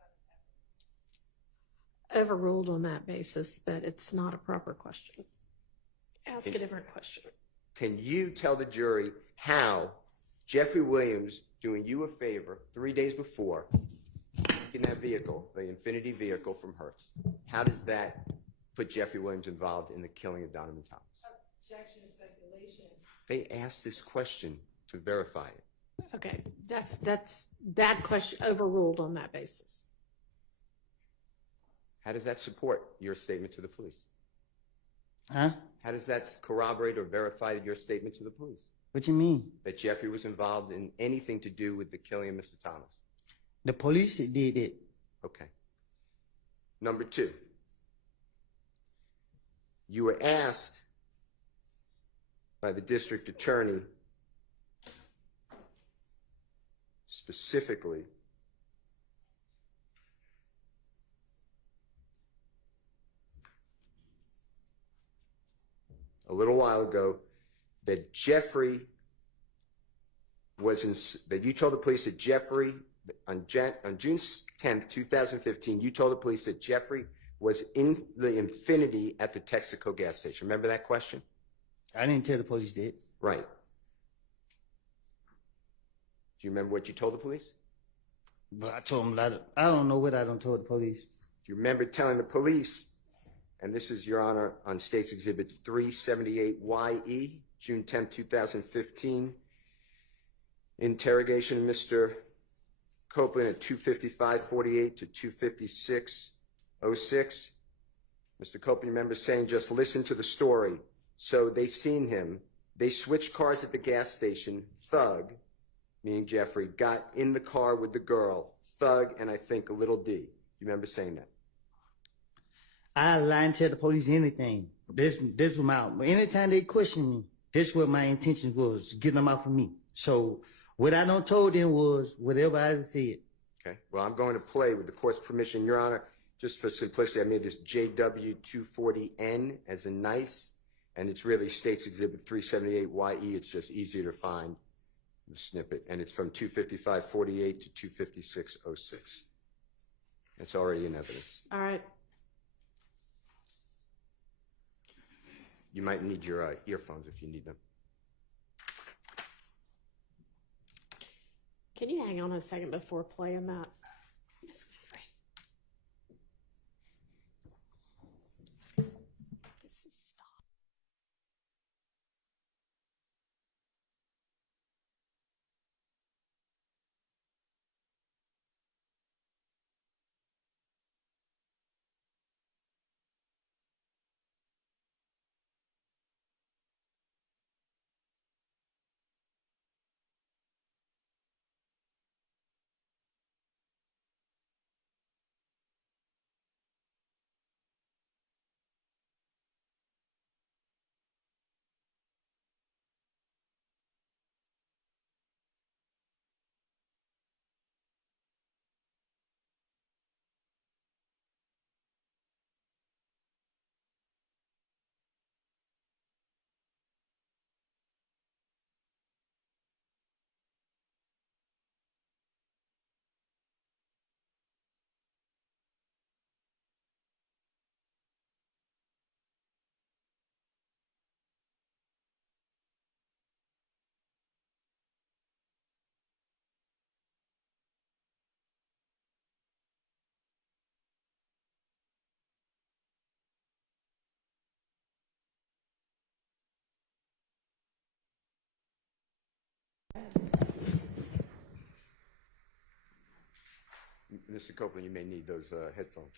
on Overruled on that basis, but it's not a proper question. Ask a different question. Can you tell the jury how Jeffrey Williams doing you a favor 3 days before, taking that vehicle, the Infiniti vehicle from Hertz, how does that put Jeffrey Williams involved in the killing of Donovan Thomas? objection, speculation. They asked this question to verify it. Okay, that's that question overruled on that basis. How does that support your statement to the police? Huh? How does that corroborate or verify your statement to the police? What you mean? That Jeffrey was involved in anything to do with the killing of Mr. Thomas? The police did it. Okay. Number two, you were asked by the district attorney specifically a little while ago that Jeffrey was in, that you told the police that Jeffrey, on June 10th, 2015, you told the police that Jeffrey was in the Infiniti at the Texaco gas station. Remember that question? I didn't tell the police that. Right. Do you remember what you told the police? But I told them I don't know what I done told the police. Do you remember telling the police, and this is, Your Honor, on State's Exhibit 378YE, June 10, 2015, interrogation of Mr. Copeland at 255:48 to 256:06. Mr. Copeland, remember saying just listen to the story. So they seen him. They switched cars at the gas station. Thug, meaning Jeffrey, got in the car with the girl. Thug and I think a little D. You remember saying that? I lie and tell the police anything. This was my, anytime they question me, this what my intention was, get them out of me. So what I done told them was whatever I said. Okay. Well, I'm going to play with the court's permission, Your Honor. Just for simplicity, I made this JW240N as a nice, and it's really States Exhibit 378YE. It's just easier to find the snippet, and it's from 255:48 to 256:06. It's already in evidence. All right. You might need your earphones if you need them. Can you hang on a second before playing that? Yes, this is stop. Mr. Copeland, you may need those headphones.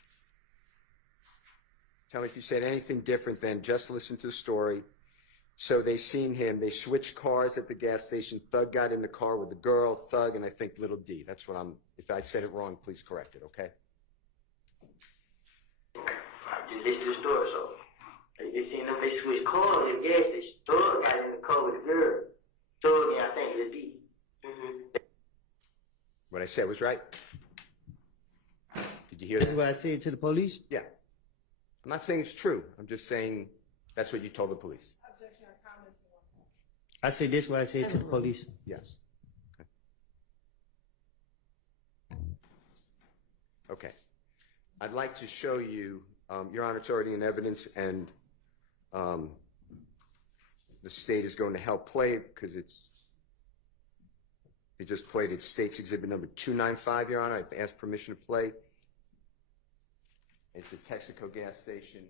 Tell me if you said anything different than just listen to the story. So they seen him. They switched cars at the gas station. Thug got in the car with the girl. Thug and I think little D. That's what I'm. If I said it wrong, please correct it. Okay. I just listened to the story, so they just seen them. They switched cars at the gas station. Thug got in the car with the girl. Thug and I think little D. What I said was right. Did you hear That's that? what I said to the police. Yeah. I'm not saying it's true. I'm just saying that's what you told the police. Objection or comments? I said this what I said to the police. Yes. Okay. I'd like to show you, Your Honor, it's already in evidence, and the state is going to help play it because they just played it. State's Exhibit number 295, Your Honor. I've asked permission to play. It's a Texaco gas station.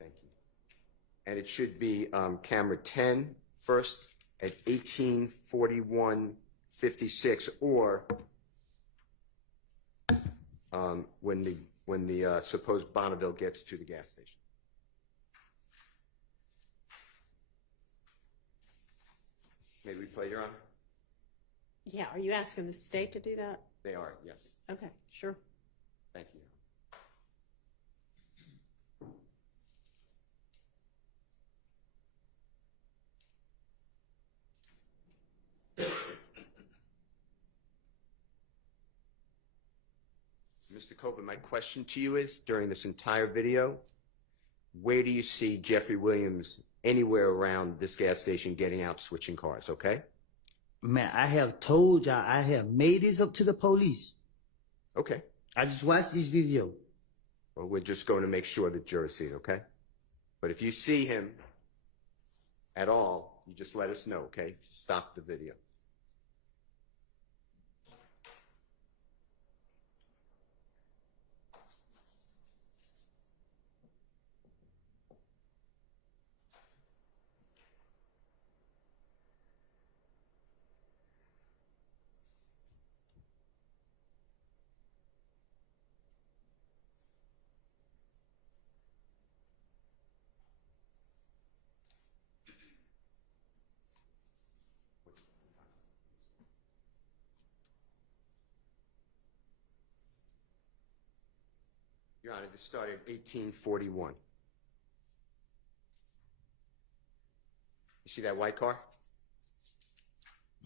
Thank you. And it should be camera 10 first at 18:41:56, or when the supposed Bonneville gets to the gas station. May we play, Your Honor? Yeah, are you asking the state to do that? They are, yes. Okay, sure. Thank you. Mr. Copeland, my question to you is, during this entire video, where do you see Jeffrey Williams anywhere around this gas station getting out, switching cars, okay? Man, I have told y'all, I have made this up to the police. Okay. I just watched this video. Well, we're just going to make sure the jurors see it, okay? But if you see him at all, you just let us know, okay? Stop the video. Your Honor, this started in 1841. You see that white car?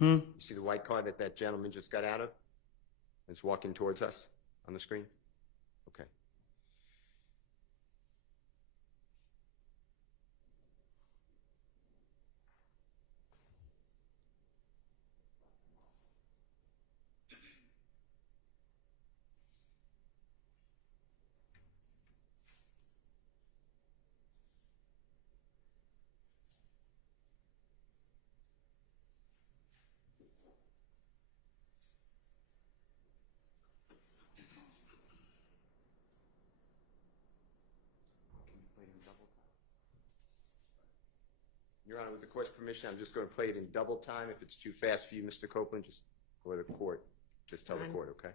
You see the white car that that gentleman just got out of? It's walking towards us on the screen? Okay. Your Honor, with the court's permission, I'm just going to play it in double time. If it's too fast for you, Mr. Copeland, just or the court, just tell the court, okay?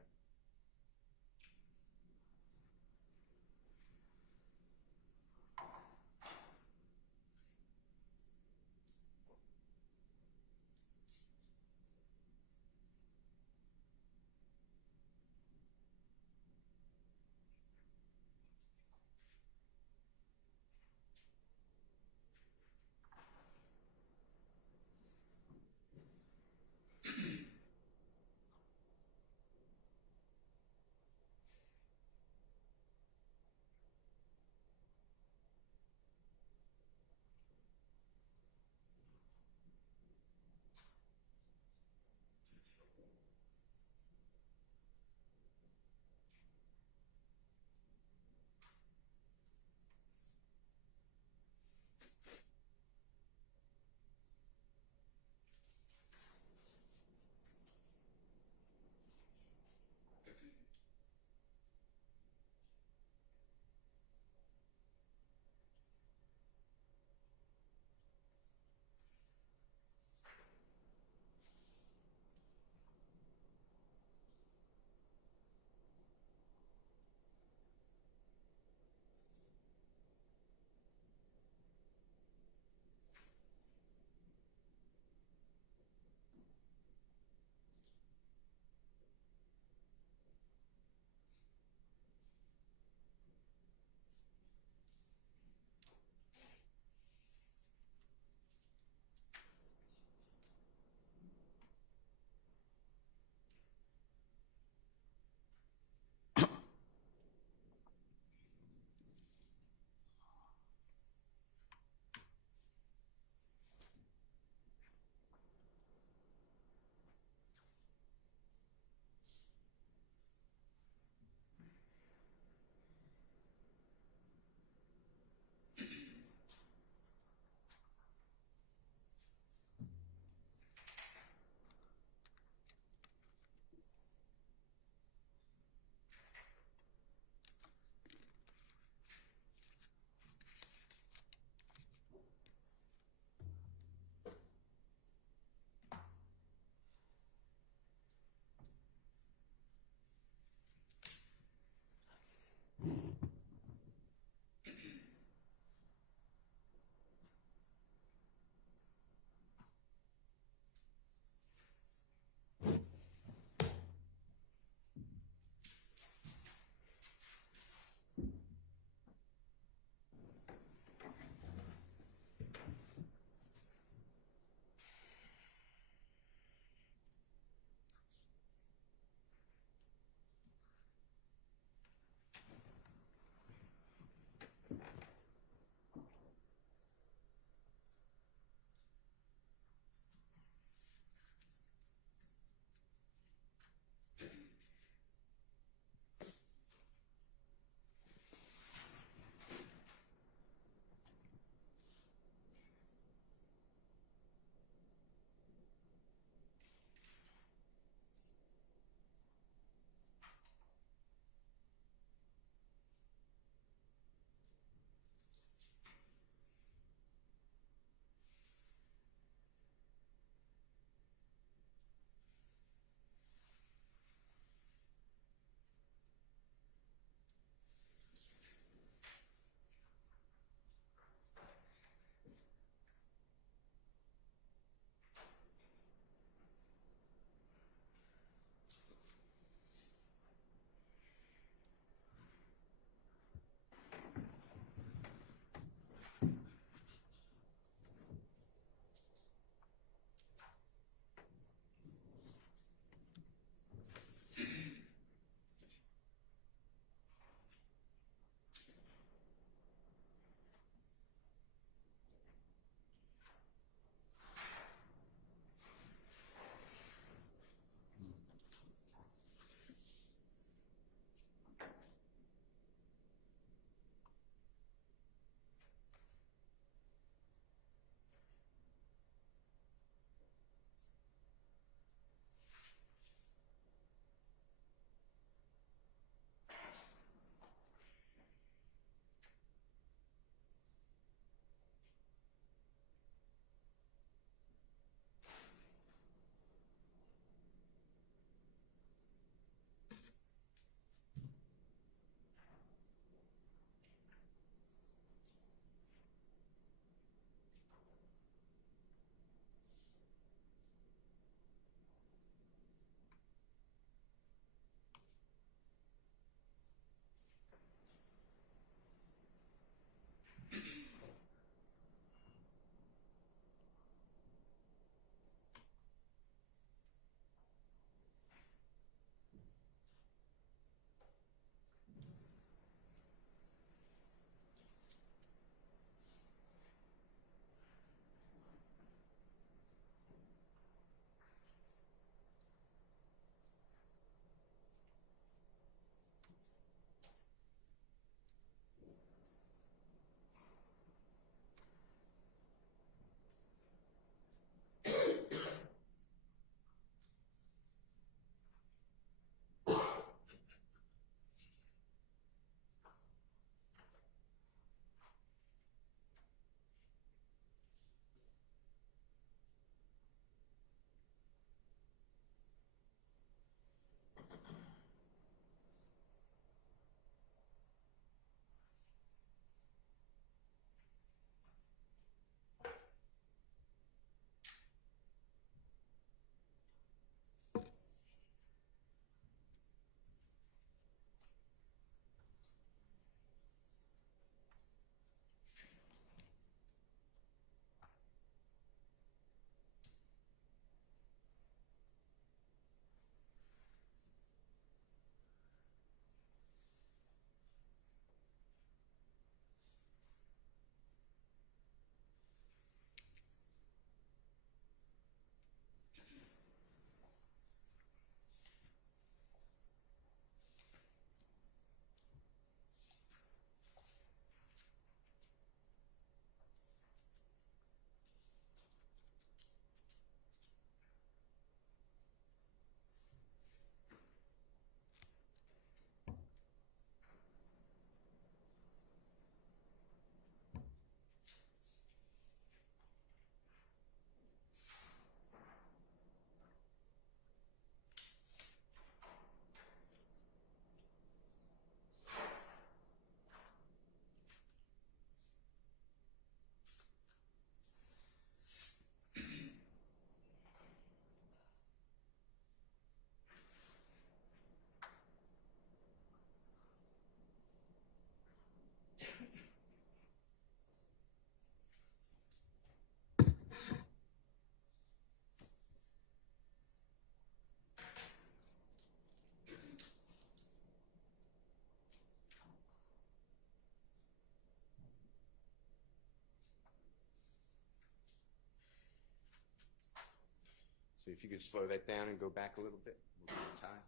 So if you could slow that down and go back a little bit, one more time.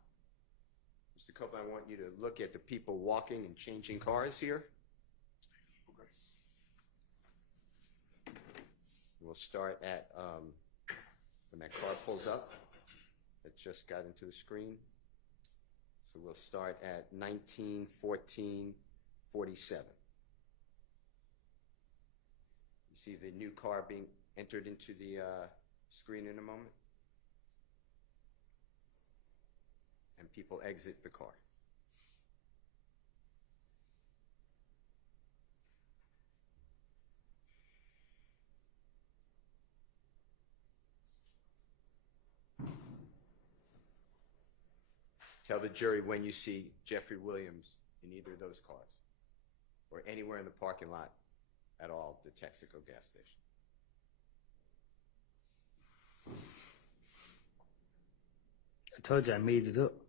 Mr. Copeland, I want you to look at the people walking and changing cars here. We'll start at when that car pulls up. That just got into the screen. So we'll start at 19:14:47. You see the new car being entered into the screen in a moment. And people exit the car. Tell the jury when you see Jeffrey Williams in either of those cars or anywhere in the parking lot at all, the Texaco gas station. I told you I made it up.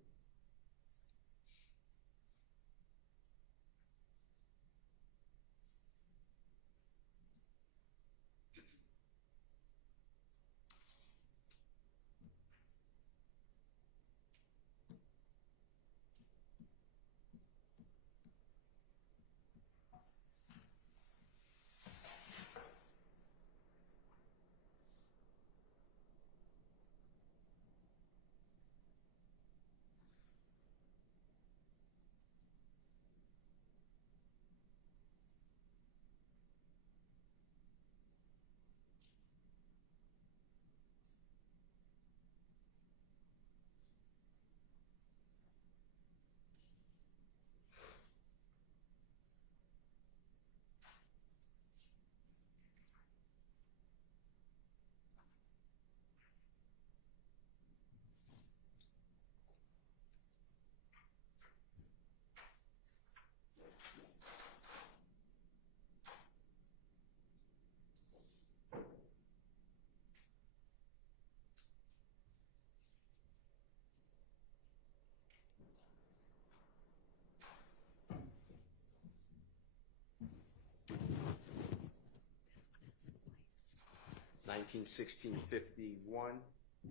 (19:16:51),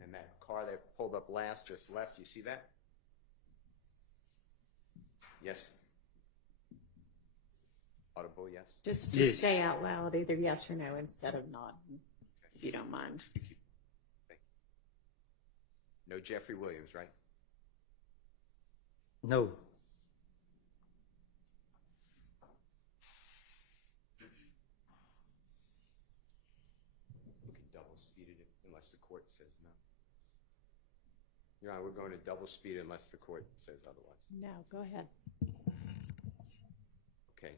and that car that pulled up last just left. You see that? Yes. Audible, yes. Just Yes. say out loud either yes or no instead of not, if you don't mind. No Jeffrey Williams, right? No. We can double speed it unless the court says no. Your Honor, we're going to double speed it unless the court says otherwise. No, go ahead. Okay.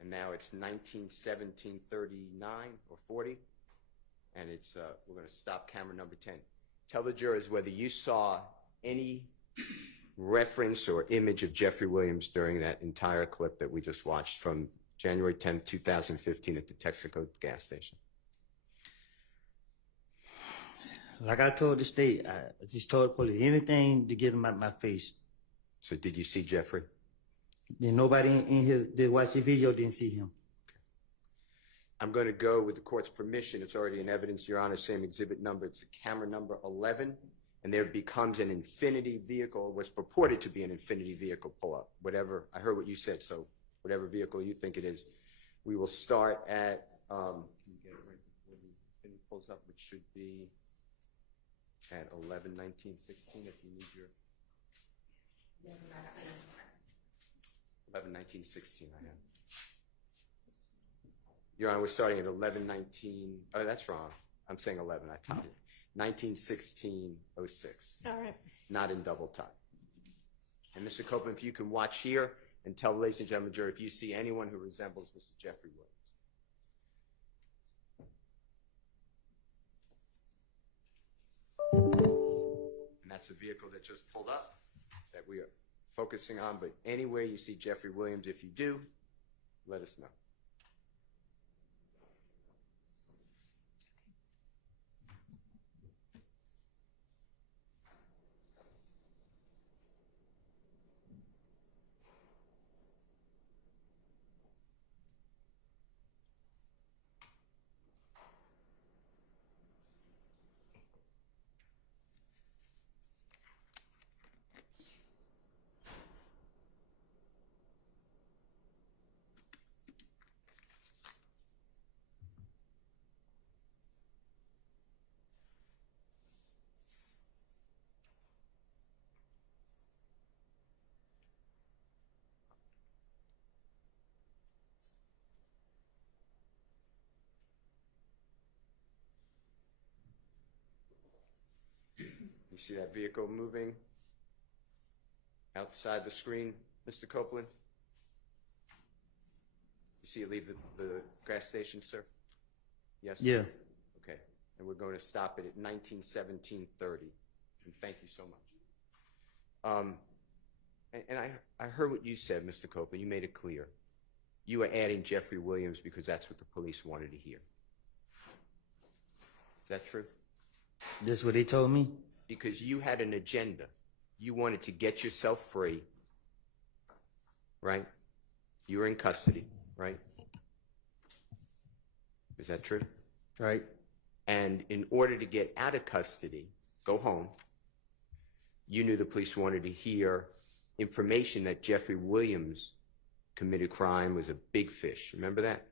And now it's 19:17:39 or 40, and it's we're going to stop camera number 10. Tell the jurors whether you saw any reference or image of Jeffrey Williams during that entire clip that we just watched from January 10th, 2015 at the Texaco gas station. Like I told the state, I just told the police anything to get them out of my face. So did you see Jeffrey? Then nobody in here that watched the video didn't see him. I'm going to go with the court's permission. It's already in evidence, Your Honor, same exhibit number. It's camera number 11, and there becomes an infinity vehicle, what's purported to be an infinity vehicle pull-up. Whatever, I heard what you said, so whatever vehicle you think it is. We will start at, can you get it right before the infinity pulls up, which should be at 11:19:16 if you need your... 11:19:16, I have. Your Honor, we're starting at 11:19. Oh, that's wrong. I'm saying 11. I topped it. 19:16:06. All right. Not in double time. And Mr. Copeland, if you can watch here and tell the ladies and gentlemen jury if you see anyone who resembles Mr. Jeffrey Williams. And that's the vehicle that just pulled up that we are focusing on. But anywhere you see Jeffrey Williams, if you do, let us know. You see that vehicle moving outside the screen, Mr. Copeland? You see it leave the gas station, sir? Yes? Yeah. Okay. And we're going to stop it at 1917:30. And thank you so much. And I heard what you said, Mr. Copeland. You made it clear. You were adding Jeffrey Williams because that's what the police wanted to hear. Is that true? This what they told me? Because you had an agenda. You wanted to get yourself free, right? You were in custody, right? Is that true? Right. And in order to get out of custody, go home, you knew the police wanted to hear information that Jeffrey Williams committed crime, was a big fish. Remember that?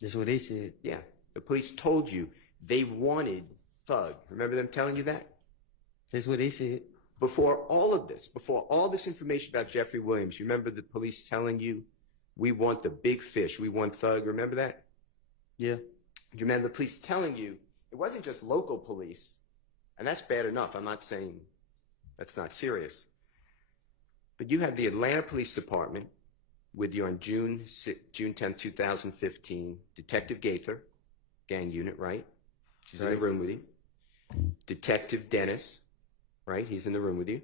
That's what they said. Yeah. The police told you they wanted Thug. Remember them telling you that? That's what they said. Before all this information about Jeffrey Williams, you remember the police telling you, we want the big fish, we want Thug. Remember that? Yeah. You remember the police telling you, it wasn't just local police, and that's bad enough. I'm not saying that's not serious. But you had the Atlanta Police Department with you on June 10, 2015, Detective Gaither, gang unit, right? She's in the room with you. Detective Dennis, right? He's in the room with you.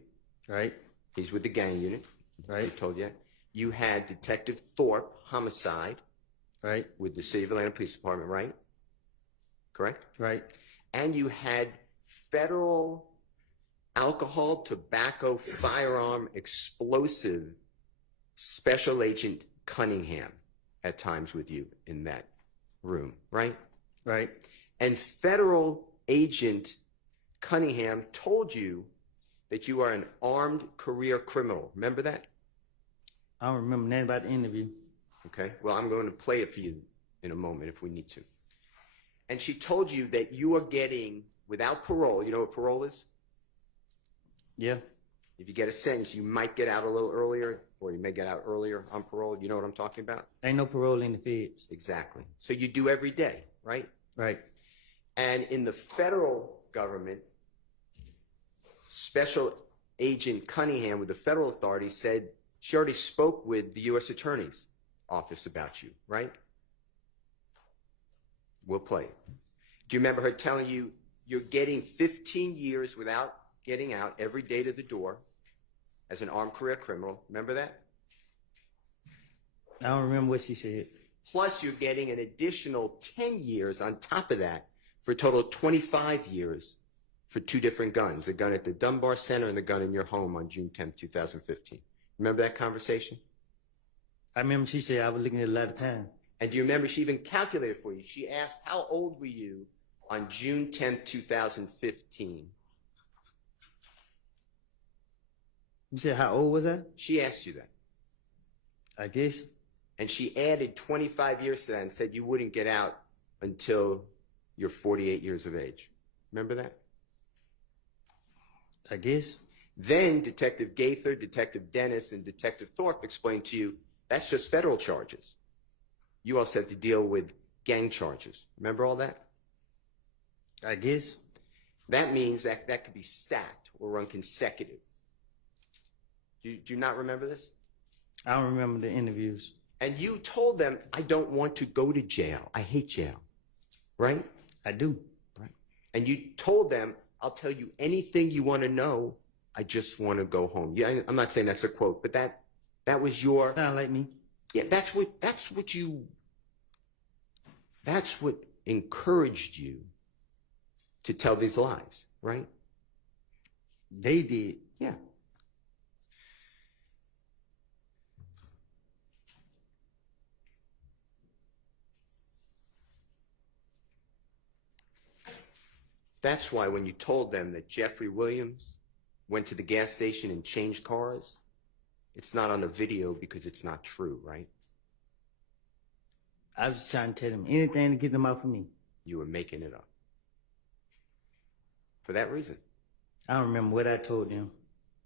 Right. He's with the gang unit. Right. I told you. You had Detective Thorpe, homicide. Right. With the City of Atlanta Police Department, right? Correct? Right. And you had federal alcohol, tobacco, firearm, explosive special agent Cunningham at times with you in that room, right? Right. And federal agent Cunningham told you that you are an armed career criminal. Remember that? I don't remember nothing about the interview. Okay. Well, I'm going to play it for you in a moment if we need to. And she told you that you are getting, without parole, you know what parole is? Yeah. If you get a sentence, you might get out a little earlier, or you may get out earlier on parole. You know what I'm talking about? Ain't no parole in the feds. Exactly. So you do every day, right? Right. And in the federal government, Special Agent Cunningham with the federal authorities said she already spoke with the U.S. Attorney's Office about you, right? We'll play it. Do you remember her telling you you're getting 15 years without getting out every day to the door as an armed career criminal? Remember that? I don't remember what she said. Plus, you're getting an additional 10 years on top of that for a total of 25 years for two different guns, the gun at the Dunbar Center and the gun in your home on June 10, 2015. Remember that conversation? I remember she said I was looking at a lot of time. And do you remember she even calculated for you? She asked, how old were you on June 10, 2015? You said how old was I? She asked you that. I guess. And she added 25 years to that and said you wouldn't get out until you're 48 years of age. Remember that? I guess. Then Detective Gaither, Detective Dennis, and Detective Thorpe explained to you that's just federal charges. You also have to deal with gang charges. Remember all that? I guess. That means that could be stacked or run consecutive. Do you not remember this? I don't remember the interviews. And you told them, I don't want to go to jail. I hate jail. Right? I do. Right. And you told them, I'll tell you anything you want to know. I just want to go home. Yeah, I'm not saying that's a quote, but that was your... Sound like me. Yeah, that's what encouraged you to tell these lies, right? They did. Yeah. That's why when you told them that Jeffrey Williams went to the gas station and changed cars, it's not on the video because it's not true, right? I was trying to tell them anything to get them out for me. You were making it up. For that reason. I don't remember what I told them.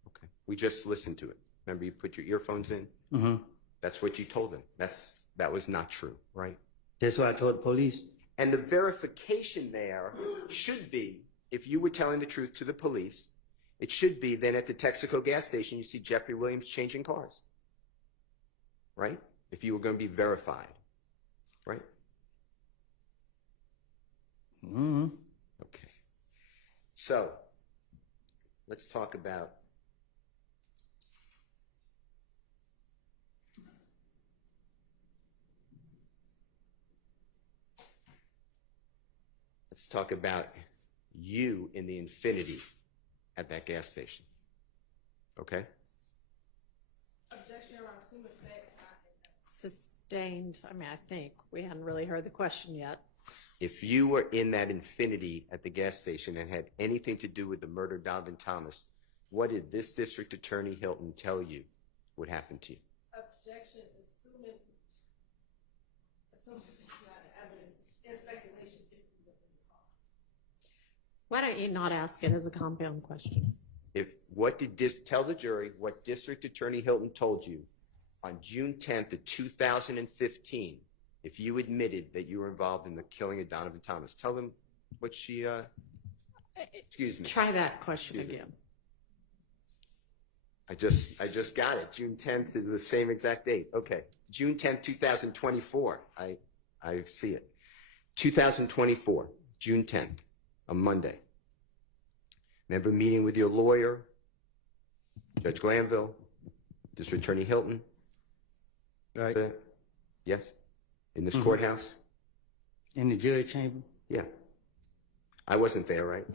Okay. We just listened to it. Remember you put your earphones in? Mm-hmm. That's what you told them. That was not true, right? That's what I told the police. And the verification there should be, if you were telling the truth to the police, It should be then at the Texaco gas station, you see Jeffrey Williams changing cars, right? If you were going to be verified, right? Mm-hmm. Okay. So, let's talk about you in the Infinity at that gas station. Okay? Objection, Your Honor. Assume effects not. Sustained. I mean, I think we hadn't really heard the question yet. If you were in that Infinity at the gas station and had anything to do with the murder of Donovan Thomas, what did this District Attorney Hilton tell you would happen to you? Objection, assuming it's not evidence, it's speculation. Why don't you not ask it as a compound question? Tell the jury what District Attorney Hilton told you on June 10th of 2015 if you admitted that you were involved in the killing of Donovan Thomas. Tell them what she, excuse me. Try that question again. I just got it. June 10th is the same exact date. Okay. June 10th, 2024. I see it. 2024, June 10th, a Monday. Remember meeting with your lawyer, Judge Glanville, District Attorney Hilton? Right. Yes? In this courthouse? In the judge chamber? Yeah. I wasn't there, right?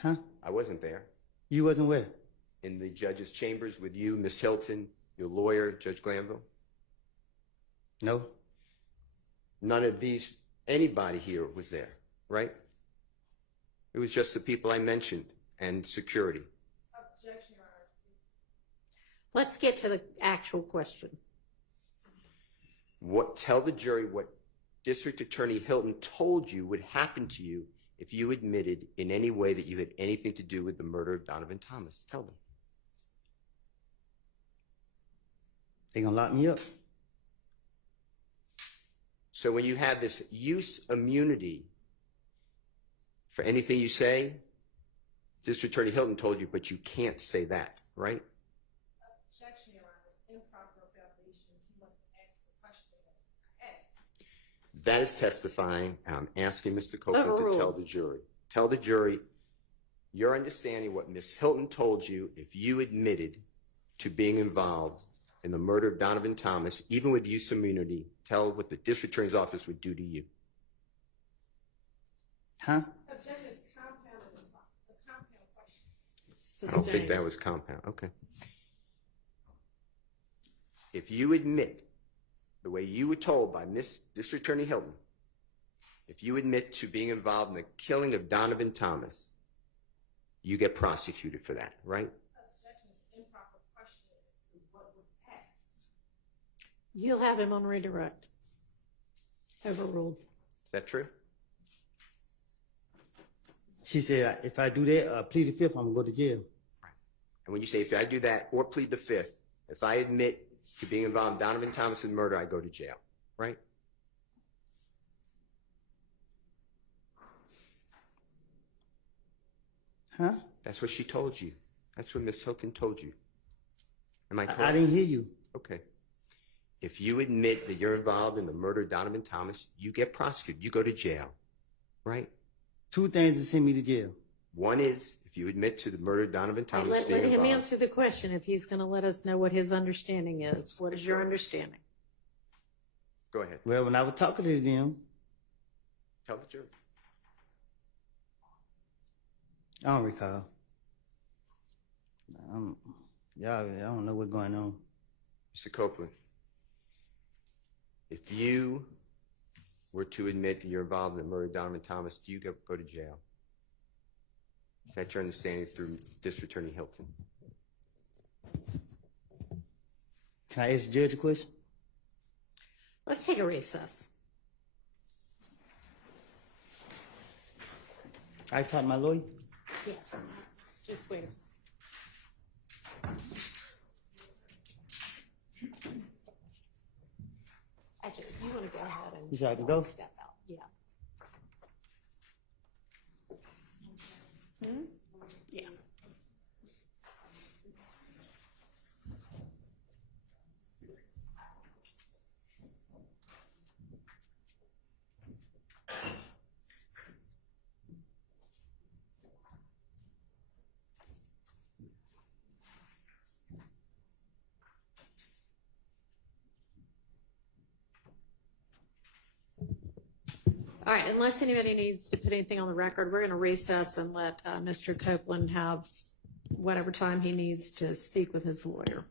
Huh? I wasn't there. You wasn't where? In the judge's chambers with you, Miss Hilton, your lawyer, Judge Glanville? No. None of anybody here was there, right? It was just the people I mentioned and security. Objection, Your Honor. Let's get to the actual question. Tell the jury what District Attorney Hilton told you would happen to you if you admitted in any way that you had anything to do with the murder of Donovan Thomas. Tell them. They gonna lock me up. So when you have this use immunity for anything you say, District Attorney Hilton told you, but you can't say that, right? Objection, Your Honor. Improper foundations. You must ask the question that I asked. That is testifying. I'm asking Mr. Copeland to tell the jury. Tell the jury your understanding what Miss Hilton told you if you admitted to being involved in the murder of Donovan Thomas, even with use immunity. Tell what the District Attorney's Office would do to you. Huh? Objection is compound. A compound question. I don't think that was compound. Okay. If you admit, the way you were told by Miss District Attorney Hilton, if you admit to being involved in the killing of Donovan Thomas, you get prosecuted for that, right? Objection is improper question as to what was asked. You'll have him on redirect. Overruled. Is that true? She said, if I do that, plead the fifth, I'm gonna go to jail. Right. And when you say, if I do that or plead the fifth, if I admit to being involved in Donovan Thomas' murder, I go to jail, right? Huh? That's what she told you. That's what Miss Hilton told you. Am I correct? I didn't hear you. Okay. If you admit that you're involved in the murder of Donovan Thomas, you get prosecuted. You go to jail, right? Two things to send me to jail. One is if you admit to the murder of Donovan Thomas Let being him involved. answer the question if he's going to let us know what his understanding is. What is your understanding? Go ahead. Well, when I was talking to them, Tell the jury. I don't recall. I don't know what's going on. Mr. Copeland, if you were to admit that you're involved in the murder of Donovan Thomas, do you go to jail? Is that your understanding through District Attorney Hilton? Can I ask the judge a question? Let's take a recess. I talk to my lawyer. Yes. Just wait a second. Actually, if you want to go ahead and You said I can go? step out. Yeah. Yeah. All right, unless anybody needs to put anything on the record, we're going to recess and let Mr. Copeland have whatever time he needs to speak with his lawyer.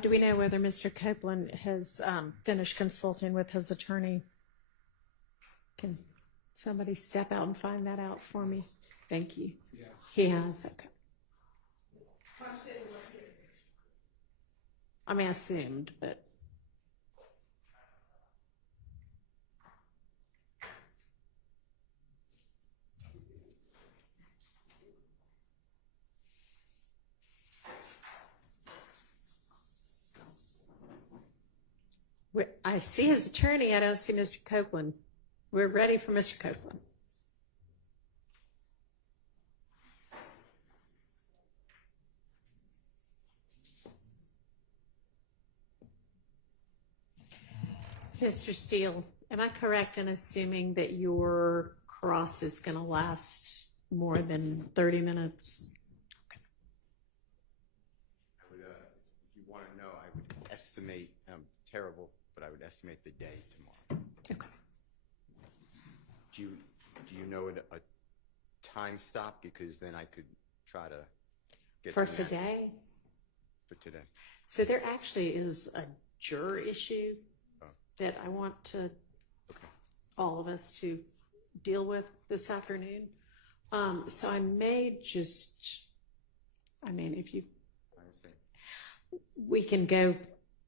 Do we know whether Mr. Copeland has finished consulting with his attorney? Can somebody step out and find that out for me? Thank you. Yeah. He has, okay. I mean, I assumed, but. I see his attorney. I don't see Mr. Copeland. We're ready for Mr. Copeland. Mr. Steele, am I correct in assuming that your cross is going to last more than 30 minutes? I would, if you want to know, I would estimate, terrible, but I would estimate the day tomorrow. Okay. Do you know a time stop? Because then I could try to get For to that. today? For today. So there actually is a juror issue that I want to all of us to deal with this afternoon. So I may just, I mean, if you, we can go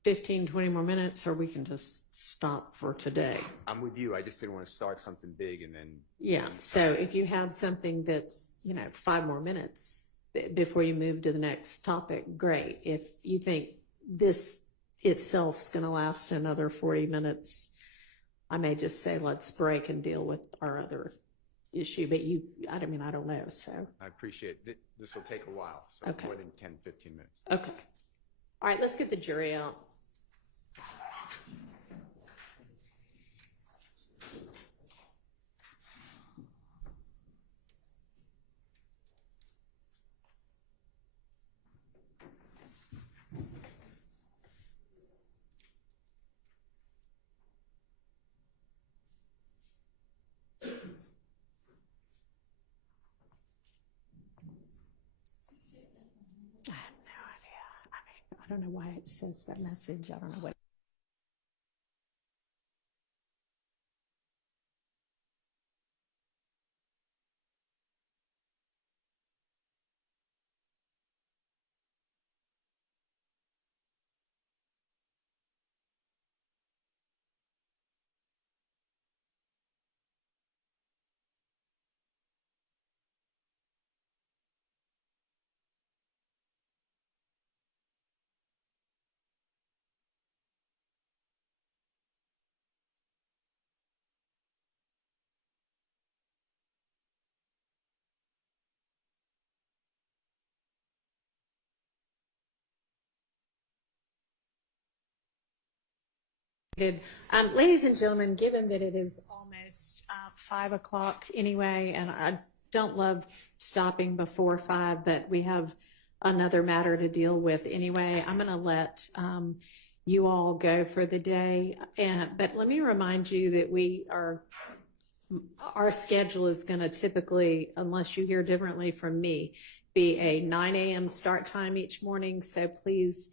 15, 20 more minutes, or we can just stop for today. I'm with you. I just didn't want to start something big and then. Yeah. So if you have something that's, 5 more minutes before you move to the next topic, great. If you think this itself is going to last another 40 minutes, I may just say, let's break and deal with our other issue. But I don't know. So I appreciate it. This will take a while. So Okay. more than 10, 15 minutes. Okay. All right, let's get the jury out. I don't know why it says that message. I don't know what. Ladies and gentlemen, given that it is almost 5 o'clock anyway, and I don't love stopping before 5, but we have another matter to deal with anyway, I'm going to let you all go for the day. But let me remind you that our schedule is going to typically, unless you hear differently from me, be a 9 a.m. start time each morning. So please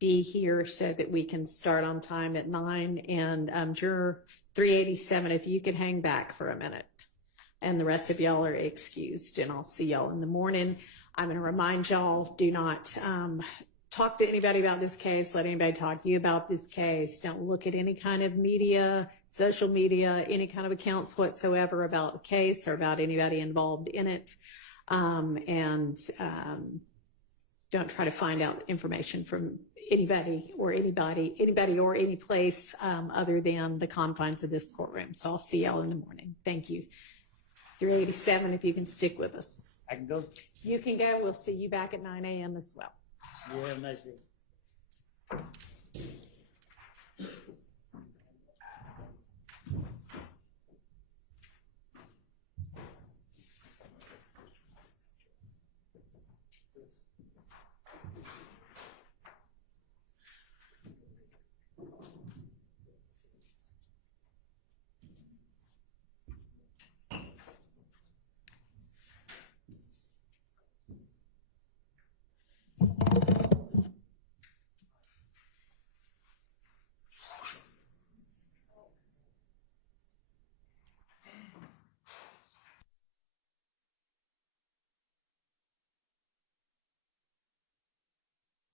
be here so that we can start on time at 9. And juror 387, if you could hang back for a minute, and the rest of y'all are excused, and I'll see y'all in the morning. I'm going to remind y'all, do not talk to anybody about this case, let anybody talk to you about this case. Don't look at any kind of media, social media, any kind of accounts whatsoever about the case or about anybody involved in it. Don't try to find out information from anybody or any place other than the confines of this courtroom. So I'll see y'all in the morning. Thank you. 387, if you can stick with us. I can go. You can go. We'll see you back at 9 a.m. as well. You have a nice day.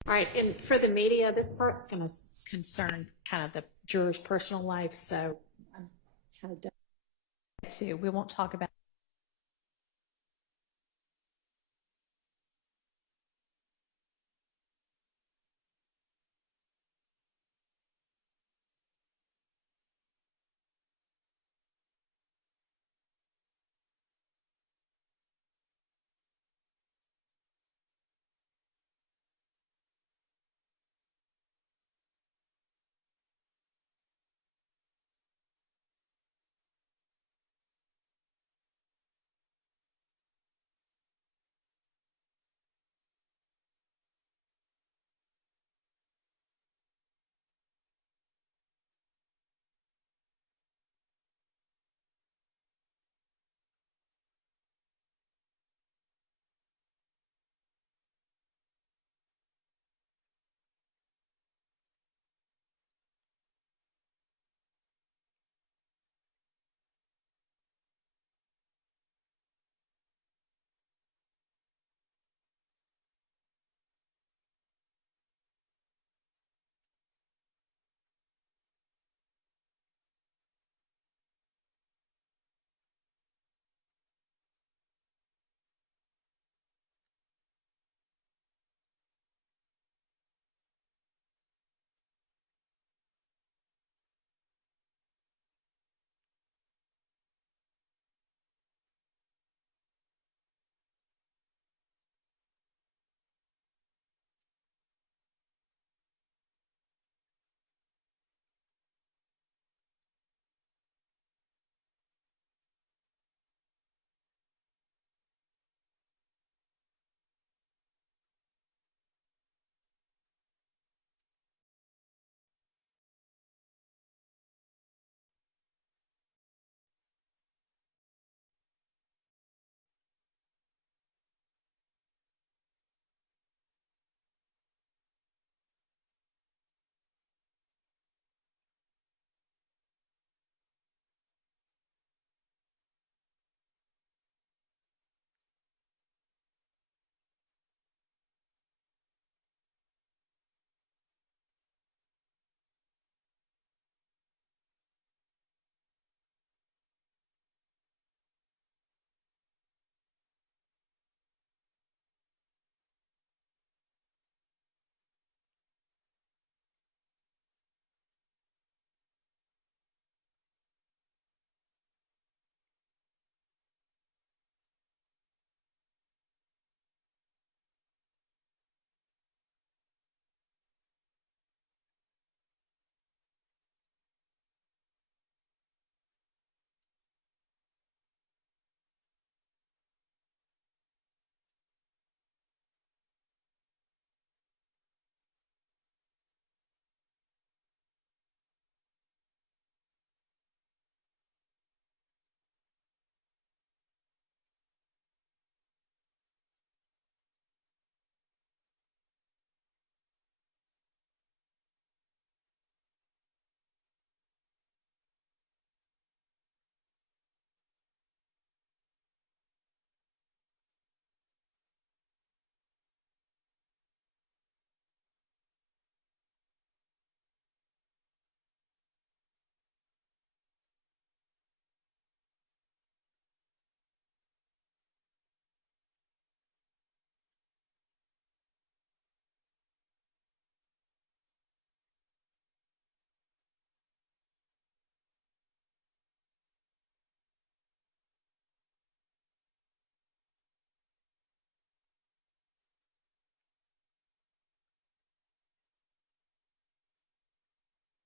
All right, and for the media, this part's going to concern kind of the juror's personal life, so I'm kind of done too. We won't talk about